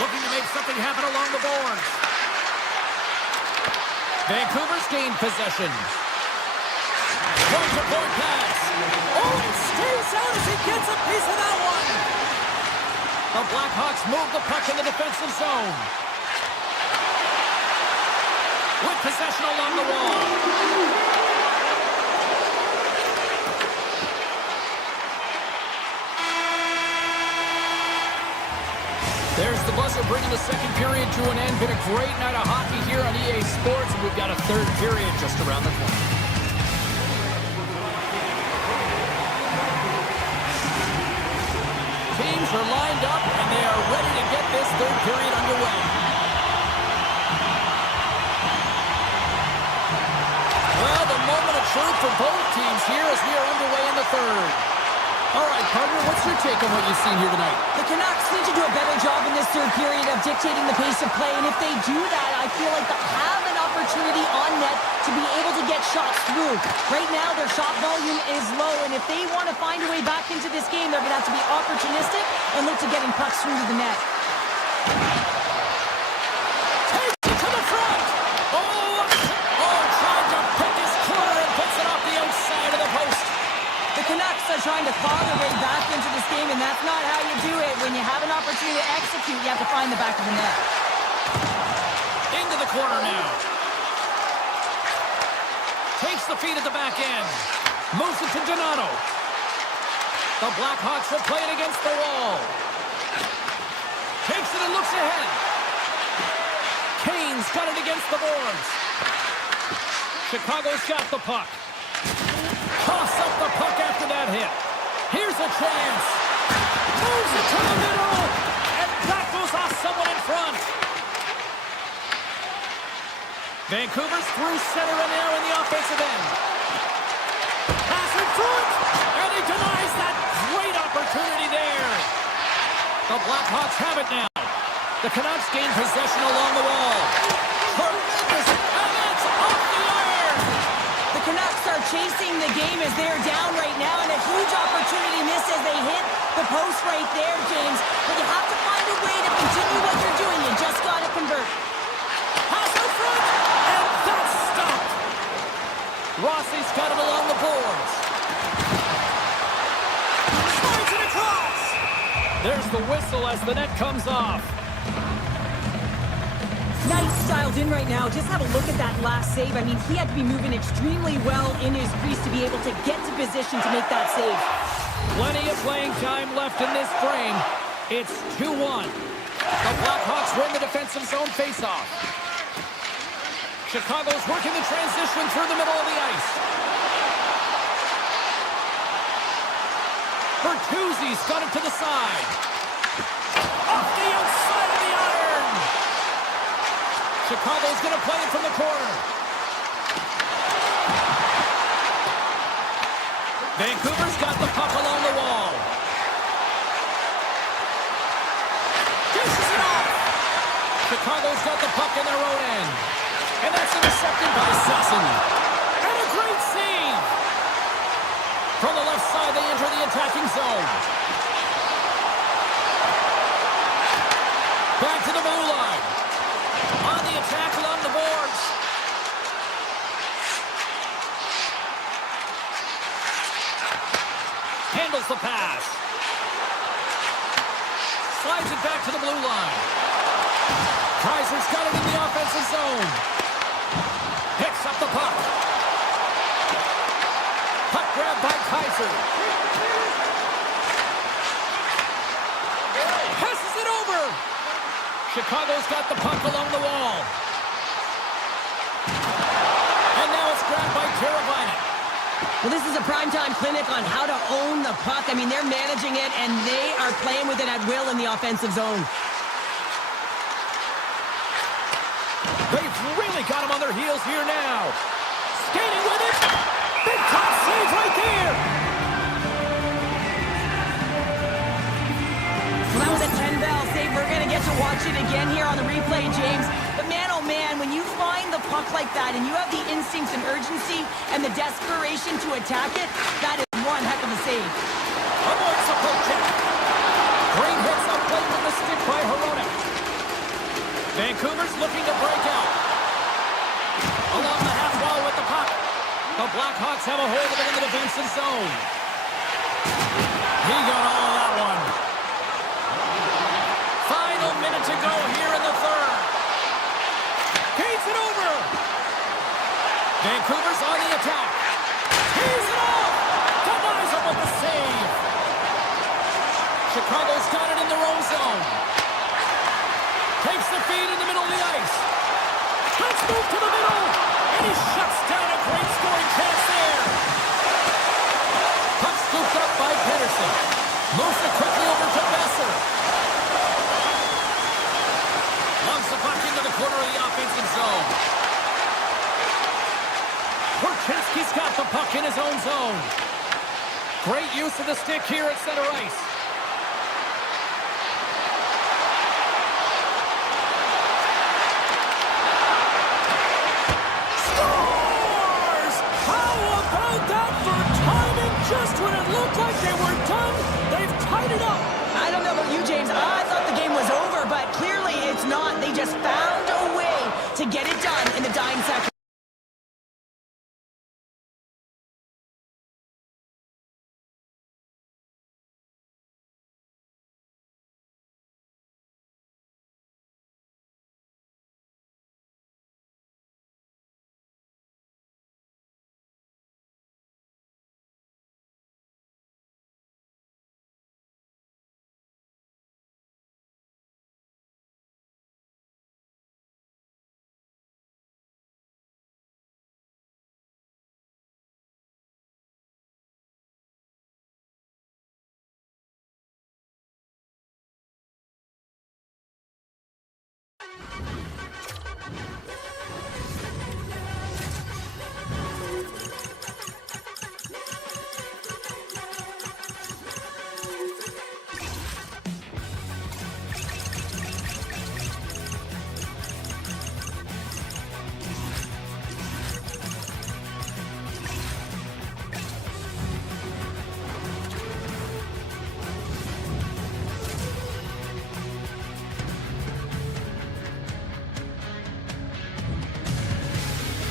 Looking to make something happen along the boards. Vancouver's gained possession. Point-to-point pass. Oh, it stays out as he gets a piece of that one. The Blackhawks move the puck in the defensive zone. With possession along the wall. There's the buzzer bringing the second period to an end. Been a great night of hockey here on EA Sports, and we've got a third period just around the corner. Teams are lined up, and they are ready to get this third period underway. Well, the moment of truth for both teams here as we are underway in the third. All right, partner, what's your take on what you've seen here tonight? The Canucks need to do a better job in this third period of dictating the pace of play, and if they do that, I feel like they'll have an opportunity on net to be able to get shots through. Right now, their shot volume is low, and if they want to find a way back into this game, they're going to have to be opportunistic and look to getting pucks through to the net. Takes it to the front! Trying to pick his corner and puts it off the outside of the post. The Canucks are trying to claw their way back into this game, and that's not how you do it. When you have an opportunity to execute, you have to find the back of the net. Into the corner now. Takes the feed at the back end. Moves it to Donato. The Blackhawks will play it against the wall. Takes it and looks ahead. Kane's got it against the boards. Chicago's got the puck. Toss up the puck after that hit. Here's a chance. Moves it to the middle. And that goes off someone in front. Vancouver's through center and now in the offensive end. Pass in front. And he denies that great opportunity there. The Blackhawks have it now. The Canucks gain possession along the wall. Tremendous. And it's off the iron. The Canucks are chasing the game as they're down right now, and a huge opportunity missed as they hit the post right there, James. But you have to find a way to continue what you're doing. You just got to convert. Pass in front, and that's stopped. Rossi's got it along the boards. Slides it across. There's the whistle as the net comes off. Nice dialed in right now. Just have a look at that last save. I mean, he had to be moving extremely well in his crease to be able to get to position to make that save. Plenty of playing time left in this frame. It's 2-1. The Blackhawks win the defensive zone faceoff. Chicago's working the transition through the middle of the ice. Bertuzzi's got it to the side. Off the outside of the iron. Chicago's going to play it from the corner. Vancouver's got the puck along the wall. Dishes it off. Chicago's got the puck in their own end. And that's intercepted by Sasson. And a great save. From the left side, they enter the attacking zone. Back to the blue line. On the attack along the boards. handles the pass. Slides it back to the blue line. Kaiser's got it in the offensive zone. Picks up the puck. Puck grab by Kaiser. Passes it over. Chicago's got the puck along the wall. And now it's grabbed by Teravainen. Well, this is a primetime clinic on how to own the puck. I mean, they're managing it, and they are playing with it at will in the offensive zone. They've really got him on their heels here now. Skating with it. Big top save right there. Well, that was a 10-bell save. We're going to get to watch it again here on the replay, James. But man, oh man, when you find the puck like that and you have the instincts and urgency and the desperation to attack it, that is one heck of a save. Avoids the poke check. Great hits up plate with the stick by Hirona. Vancouver's looking to break out. Along the half wall with the puck. The Blackhawks have a hold of it in the defensive zone. He got all of that one. Final minute to go here in the third. Gates it over. Vancouver's on the attack. Tees it off. Denies him with the save. Chicago's got it in their own zone. Takes the feed in the middle of the ice. Let's move to the middle. And he shuts down a great scoring chance there. Puck scooped up by Pedersen. Moves it quickly over to Besser. Lungs the puck into the corner of the offensive zone. Korchinski's got the puck in his own zone. Great use of the stick here at center ice. Scores! How about that for timing? Just when it looked like they were done, they've tied it up. I don't know about you, James. I thought the game was over, but clearly it's not. They just found a way to get it done in the dying seconds.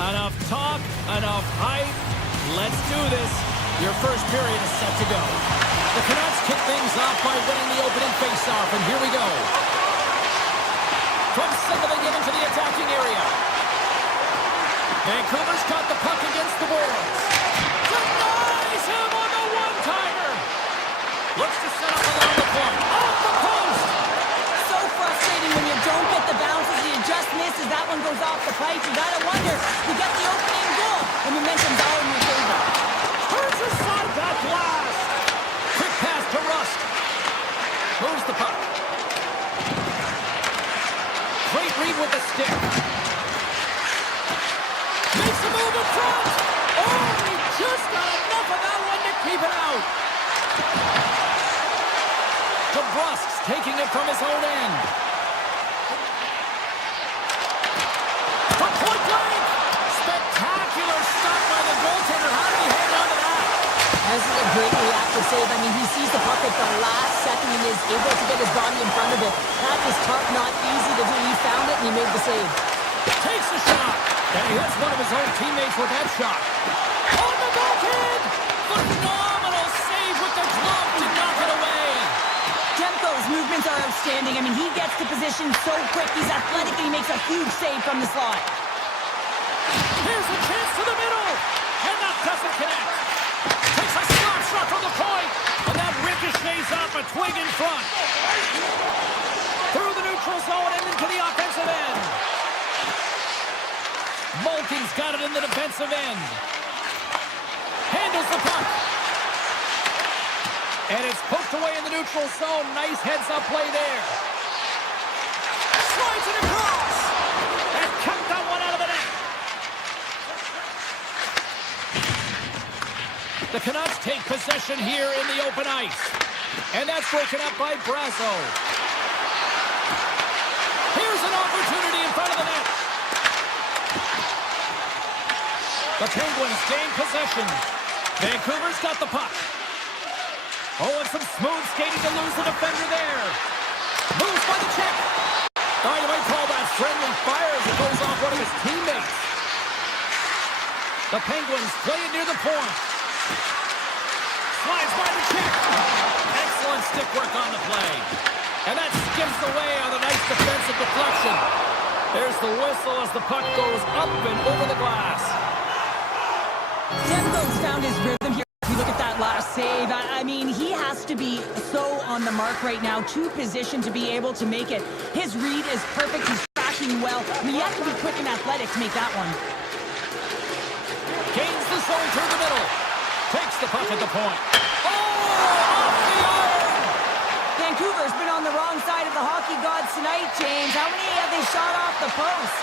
Enough talk, enough hype. Let's do this. Your first period is set to go. The Canucks kick things off by winning the opening faceoff, and here we go. From center they get into the attacking area. Vancouver's got the puck against the boards. Denies him on the one-timer. Looks to set up along the point. Off the post. So frustrating when you don't get the bounces, you just miss as that one goes off the pipe. You gotta wonder, you got the opening goal, and momentum's all in your favor. Turns aside that blast. Quick pass to Rust. Moves the puck. Great read with the stick. Makes a move in front. Oh, he just got enough of that one to keep it out. DeBrusk's taking it from his own end. From point blank. Spectacular stop by the goaltender. How did he hang on to that? This is a great reactive save. I mean, he sees the puck at the last second and is able to get his body in front of it. That is tough, not easy to do. He found it and he made the save. Takes a shot. And he hits one of his own teammates with that shot. On the back end. Phenomenal save with the glove. his movements are outstanding. I mean, he gets to position so quick. He's athletic, and he makes a huge save from the slot. Here's a chance to the middle, and that doesn't connect. Takes a slap shot from the point, and that ricochets off a twig in front. Through the neutral zone and into the offensive end. Malkin's got it in the defensive end. Handles the puck. And it's poked away in the neutral zone. Nice heads-up play there. Slides it across. And kept that one out of the net. The Canucks take possession here in the open ice. And that's broken up by Brazo. Here's an opportunity in front of the net. The Penguins gain possession. Vancouver's got the puck. Oh, and some smooth skating to lose the defender there. Moves by the check. Oh, you might call that friendly fire as it goes off one of his teammates. The Penguins play it near the point. Slides by the check. Excellent stick work on the play. And that skips away on a nice defensive deflection. There's the whistle as the puck goes up and over the glass. Demko's found his rhythm here. If you look at that last save, I mean, he has to be so on the mark right now, to position to be able to make it. His read is perfect. He's tracking well. I mean, you have to be quick and athletic to make that one. Gains the zone through the middle. Takes the puck at the point. Oh, off the iron! Vancouver's been on the wrong side of the hockey gods tonight, James. How many have they shot off the post?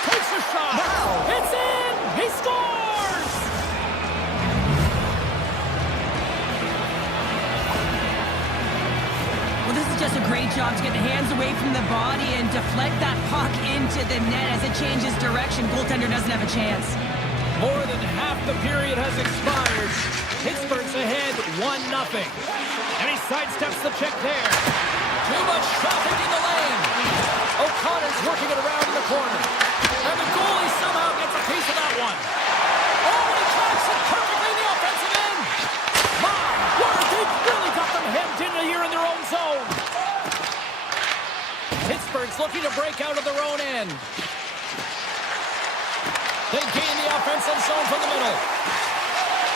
Takes a shot. Wow. It's in. He scores. Well, this is just a great job to get the hands away from the body and deflect that puck into the net as it changes direction. Goaltender doesn't have a chance. More than half the period has expired. Pittsburgh's ahead 1-0. And he sidesteps the check there. Too much traffic in the lane. O'Connor's working it around in the corner. And the goalie somehow gets a piece of that one. Oh, and he tracks it perfectly in the offensive end. My word, they've really got them hemmed in here in their own zone. Pittsburgh's looking to break out of their own end. They gain the offensive zone from the middle.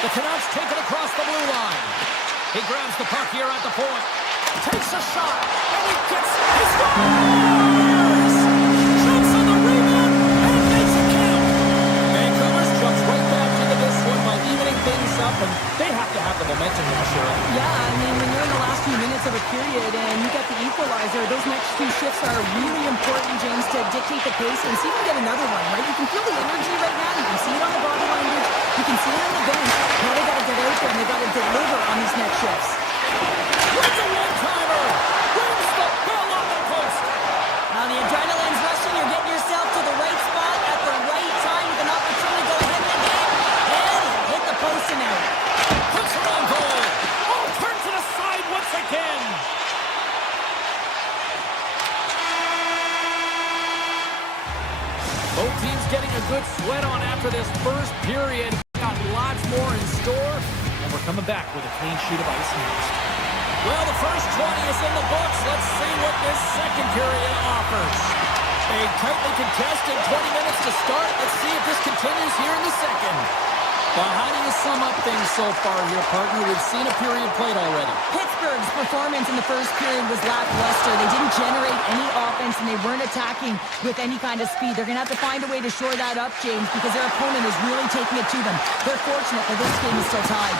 The Canucks take it across the blue line. He grabs the puck here at the point. Takes a shot, and he gets it. He scores! Jumps on the rebound, and makes it count. Vancouver's jumps right back into this one by evening things up, and they have to have the momentum now, Cheryl. Yeah, I mean, when you're in the last few minutes of a period and you get the equalizer, those next two shifts are really important, James, to dictate the pace and see if you get another one, right? You can feel the energy right now. You can see it on the body language. You can see it on the bench. Now they got to get out there and they got to deliver on these next shifts. What's a one-timer? Rings the bell on the post. Now the adrenaline's rushing. You're getting yourself to the right spot at the right time with an opportunity to go ahead in the game. And hit the post and out. Puts it on goal. Oh, turns it aside once again. Both teams getting a good sweat on after this first period. Got lots more in store, and we're coming back with a clean sheet of ice next. Well, the first 20 is in the books. Let's see what this second period offers. A tightly contested 20 minutes to start. Let's see if this continues here in the second. Well, how do you sum up things so far here, partner? We've seen a period played already. Pittsburgh's performance in the first period was lackluster. They didn't generate any offense, and they weren't attacking with any kind of speed. They're going to have to find a way to shore that up, James, because their opponent is really taking it to them. They're fortunate that this game is still tied.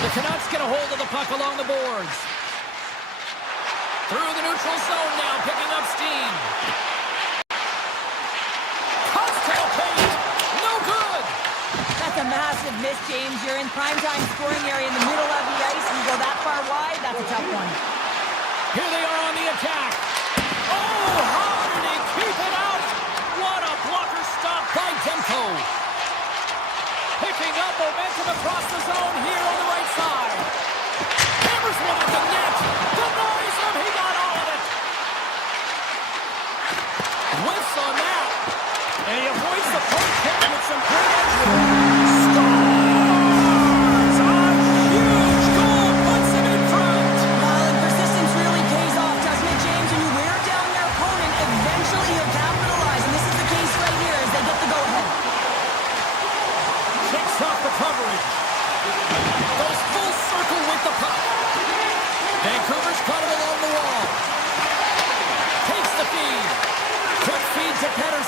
The Canucks get a hold of the puck along the boards. Through the neutral zone now, picking up steam. Cuts to the paint. No good. That's a massive miss, James. You're in primetime scoring area in the middle of the ice, and you go that far wide, that's a tough one. Here they are on the attack. Oh, how did he keep it out? What a blocker stop by Demko. Picking up momentum across the zone here on the right side. Hammers one at the net. Denies him. He got all of it. Whiffs on that. And he avoids the poke check with some great edge. Scores! A huge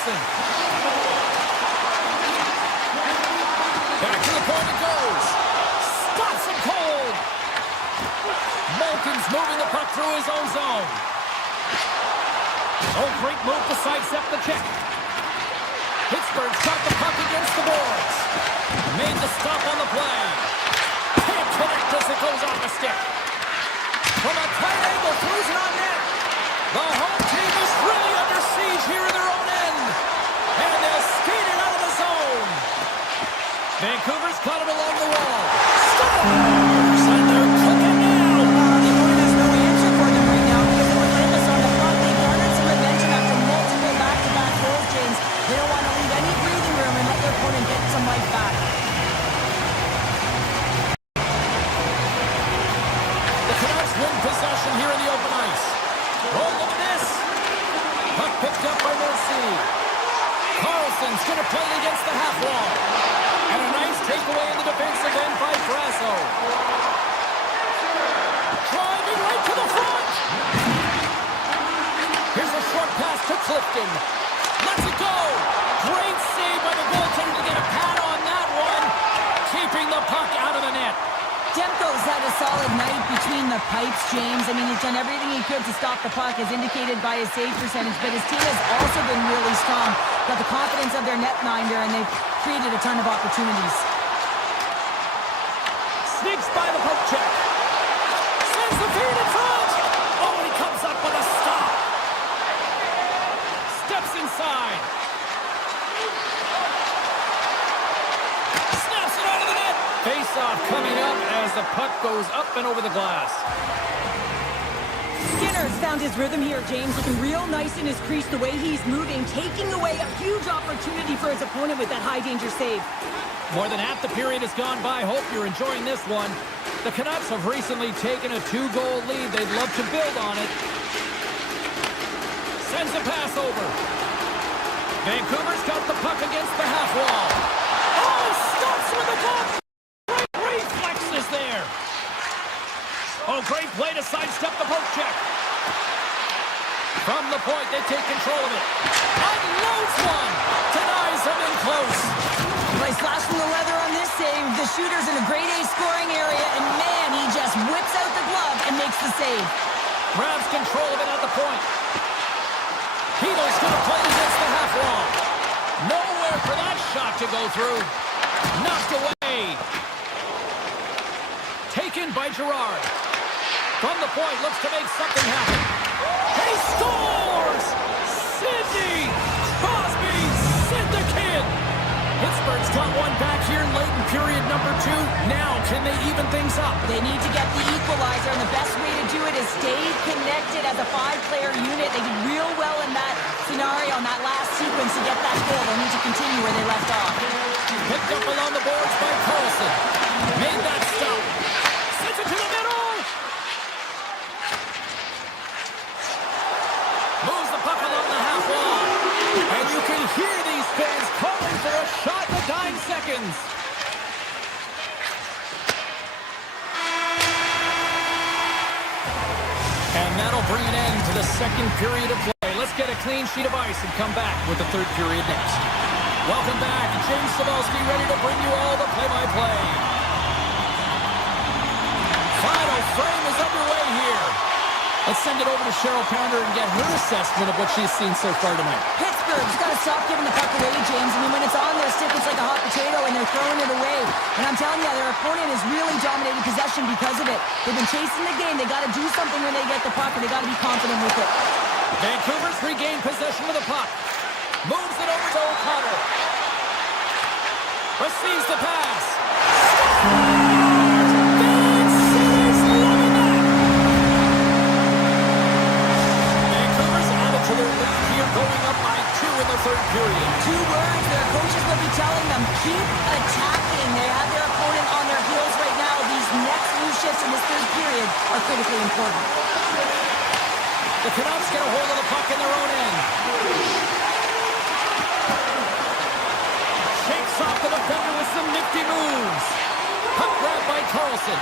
Patterson. Back to the point it goes. Stops him cold. Malkin's moving the puck through his own zone. Oh, great move to sidestep the check. Pittsburgh's got the puck against the boards. Made the stop on the play. Can't connect as it goes off the stick. From a tight angle, throws it on net. The home team is really under siege here in their own end. And they're skated out of the zone. Vancouver's caught it along the wall. Scores! And they're cooking now. The opponent has no answer for them right now because they're relentless on the front. They garnered some momentum after multiple back-to-back goals, James. They don't want to leave any breathing room and let their opponent get some life back. The Canucks win possession here in the open ice. Oh, look at this. Puck picked up by Mercy. Carlson's going to play it against the half wall. And a nice takeaway in the defensive end by Brasso. Driving right to the front. Here's a short pass to Clifton. Lets it go. Great save by the goaltender to get a pad on that one. Keeping the puck out of the net. Demko's had a solid night between the pipes, James. I mean, he's done everything he could to stop the puck, as indicated by his save percentage, but his team has also been really strong. Got the confidence of their netminder, and they've created a ton of opportunities. Sneaks by the poke check. Sends the feed in front. Oh, he comes up with a stop. Steps inside. Snaps it out of the net. Face-off coming up as the puck goes up and over the glass. Skinner's found his rhythm here, James. Looking real nice in his crease, the way he's moving, taking away a huge opportunity for his opponent with that high-danger save. More than half the period has gone by. Hope you're enjoying this one. The Canucks have recently taken a 2-goal lead. They'd love to build on it. Sends a pass over. Vancouver's got the puck against the half wall. Oh, stops with a glove. Great reflexes there. Oh, great play to sidestep the poke check. From the point, they take control of it. Unloads one. Denies him in close. By slashing the leather on this save, the shooter's in a grade A scoring area, and man, he just whips out the glove and makes the save. Grabs control of it at the point. Heedle's going to play against the half wall. Nowhere for that shot to go through. Knocked away. Taken by Girard. From the point, looks to make something happen. He scores! Sidney Crosby, Sid the Kid. Pittsburgh's got one back here late in period number 2. Now, can they even things up? They need to get the equalizer, and the best way to do it is stay connected as a 5-player unit. They did real well in that scenario, in that last sequence to get that goal. They need to continue where they left off. Picked up along the boards by Carlson. Made that stop. Sends it to the middle. Moves the puck along the half wall. And you can hear these fans calling for a shot in the dying seconds. And that'll bring an end to the second period of play. Let's get a clean sheet of ice and come back with the third period next. Welcome back. James Cybulski ready to bring you all the play-by-play. Final frame is underway here. Let's send it over to Cheryl Pounder and get her assessment of what she's seen so far tonight. Pittsburgh's got to stop giving the puck away, James. I mean, when it's on their stick, it's like a hot potato, and they're throwing it away. And I'm telling you, their opponent is really dominating possession because of it. They've been chasing the game. They got to do something when they get the puck, and they got to be confident with it. Vancouver's regained possession of the puck. Moves it over to O'Connor. Receives the pass. Vancouver's added to their lead here, going up by 2 in the third period. 2 words their coaches will be telling them: keep attacking. They have their opponent on their heels right now. These next few shifts in this third period are critically important. The Canucks get a hold of the puck in their own end. Shakes off the defender with some nifty moves. Puck grab by Carlson.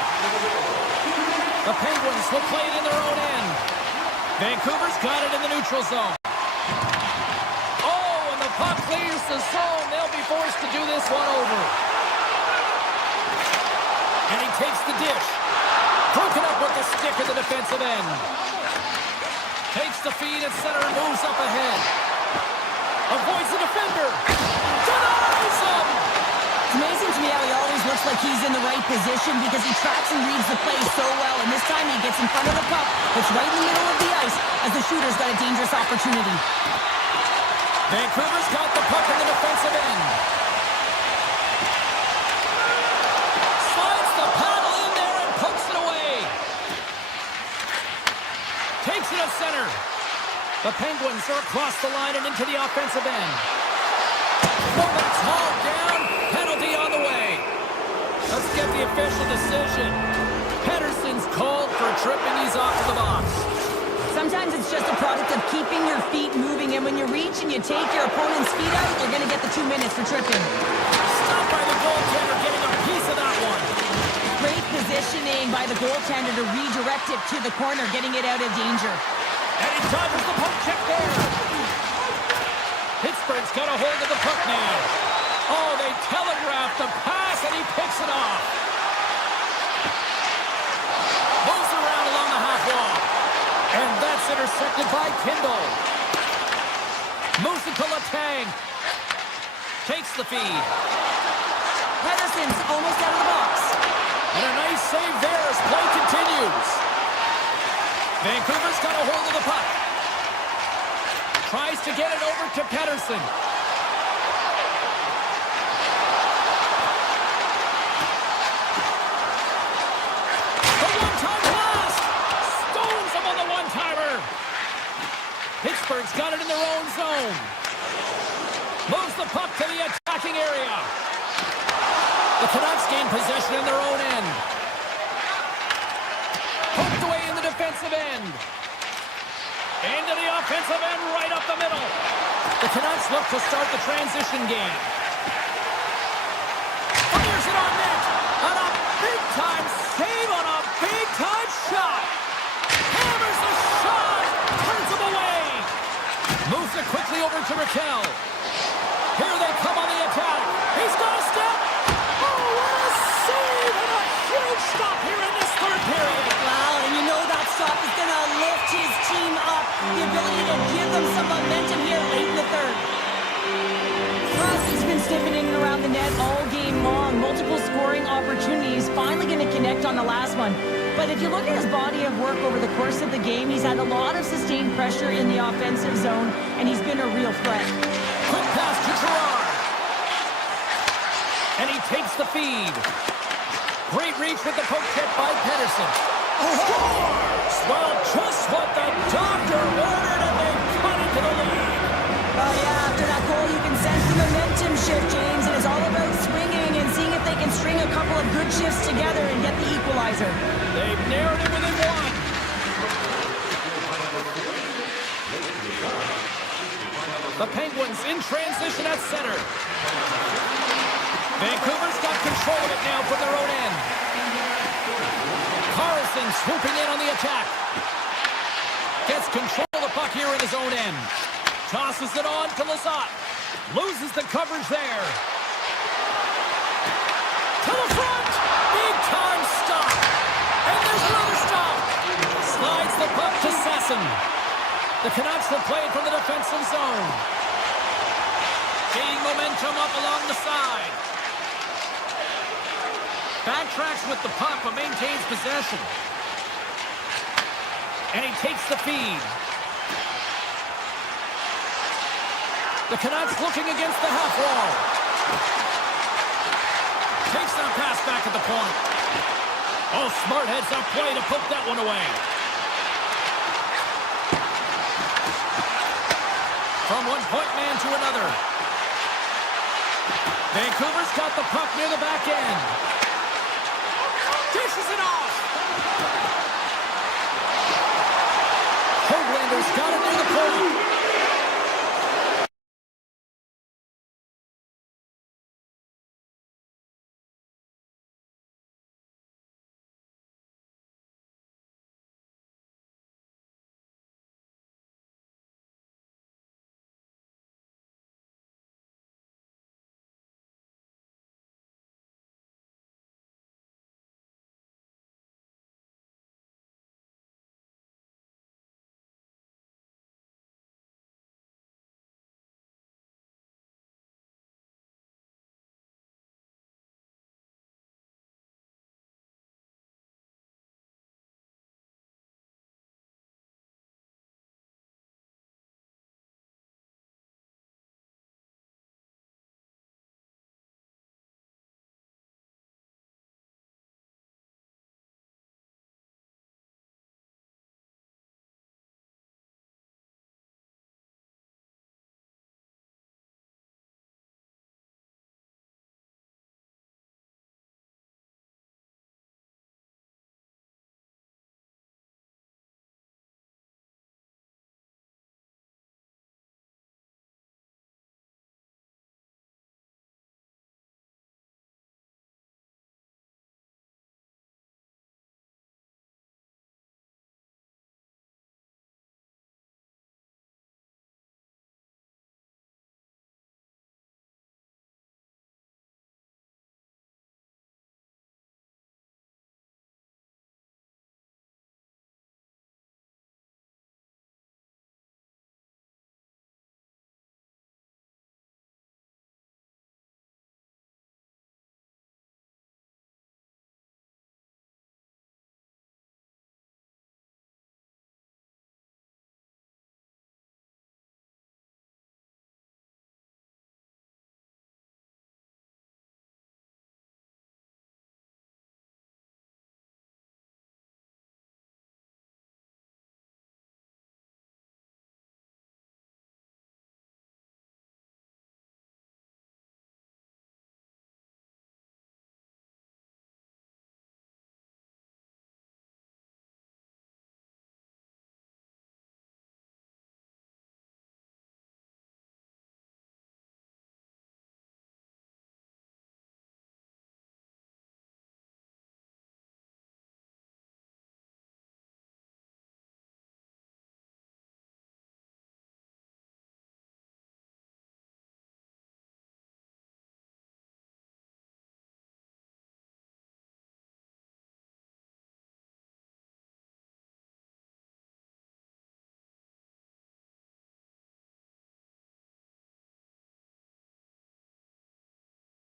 The Penguins will play it in their own end. Vancouver's got it in the neutral zone. Oh, and the puck leaves the zone. They'll be forced to do this one over. And he takes the dish. Broken up with the stick at the defensive end. Takes the feed at center and moves up ahead. Avoids the defender. Denies him! It's amazing to me how he always looks like he's in the right position because he tracks and reads the play so well. And this time he gets in front of the puck. It's right in the middle of the ice as the shooter's got a dangerous opportunity. Vancouver's got the puck in the defensive end. Slides the paddle in there and pokes it away. Takes it at center. The Penguins are across the line and into the offensive end. That's hauled down. Penalty on the way. Let's get the official decision. Pettersson's called for tripping. He's off to the box. Sometimes it's just a product of keeping your feet moving, and when you reach and you take your opponent's feet out, you're going to get the 2 minutes for tripping. Stopped by the goaltender, getting a piece of that one. Great positioning by the goaltender to redirect it to the corner, getting it out of danger. And he dodges the poke check there. Pittsburgh's got a hold of the puck now. Oh, they telegraphed the pass, and he picks it off. Moves around along the half wall. And that's intercepted by Kindle. Moves it to Letang. Takes the feed. Pettersson's almost out of the box. And a nice save there as play continues. Vancouver's got a hold of the puck. Tries to get it over to Pettersson. The one-time blast! Stones him on the one-timer. Pittsburgh's got it in their own zone. Moves the puck to the attacking area. The Canucks gain possession in their own end. Poked away in the defensive end. Into the offensive end, right up the middle. The Canucks look to start the transition game. Fires it on net. On a big-time save on a big-time shot. Hammers the shot. Turns him away. Moves it quickly over to Raquel. Here they come on the attack. He's got a step. Oh, what a save and a huge stop here in this third period. Wow, and you know that stop is going to lift his team up. The ability to give them some momentum here late in the third. Crosby's been stiffening around the net all game long. Multiple scoring opportunities. Finally going to connect on the last one. But if you look at his body of work over the course of the game, he's had a lot of sustained pressure in the offensive zone, and he's been a real threat. Quick pass to Gerard. And he takes the feed. Great reach with the poke check by Pettersson. Scores! Well, just what the doctor ordered, and they cut into the lead. Oh, yeah, after that goal, you can sense the momentum shift, James, and it's all about swinging and seeing if they can string a couple of good shifts together and get the equalizer. They've narrowed it within one. The Penguins in transition at center. Vancouver's got control of it now from their own end. Carlson swooping in on the attack. Gets control of the puck here in his own end. Tosses it on to Lizotte. Loses the coverage there. To the front. Big time stop. And there's another stop. Slides the puck to Sasson. The Canucks have played from the defensive zone. Gaining momentum up along the side. Backtracks with the puck but maintains possession. And he takes the feed. The Canucks looking against the half wall. Takes that pass back at the point. Oh, smart heads up play to poke that one away. From one point man to another. Vancouver's got the puck near the back end. Dishes it off. Hoaglander's got it near the point.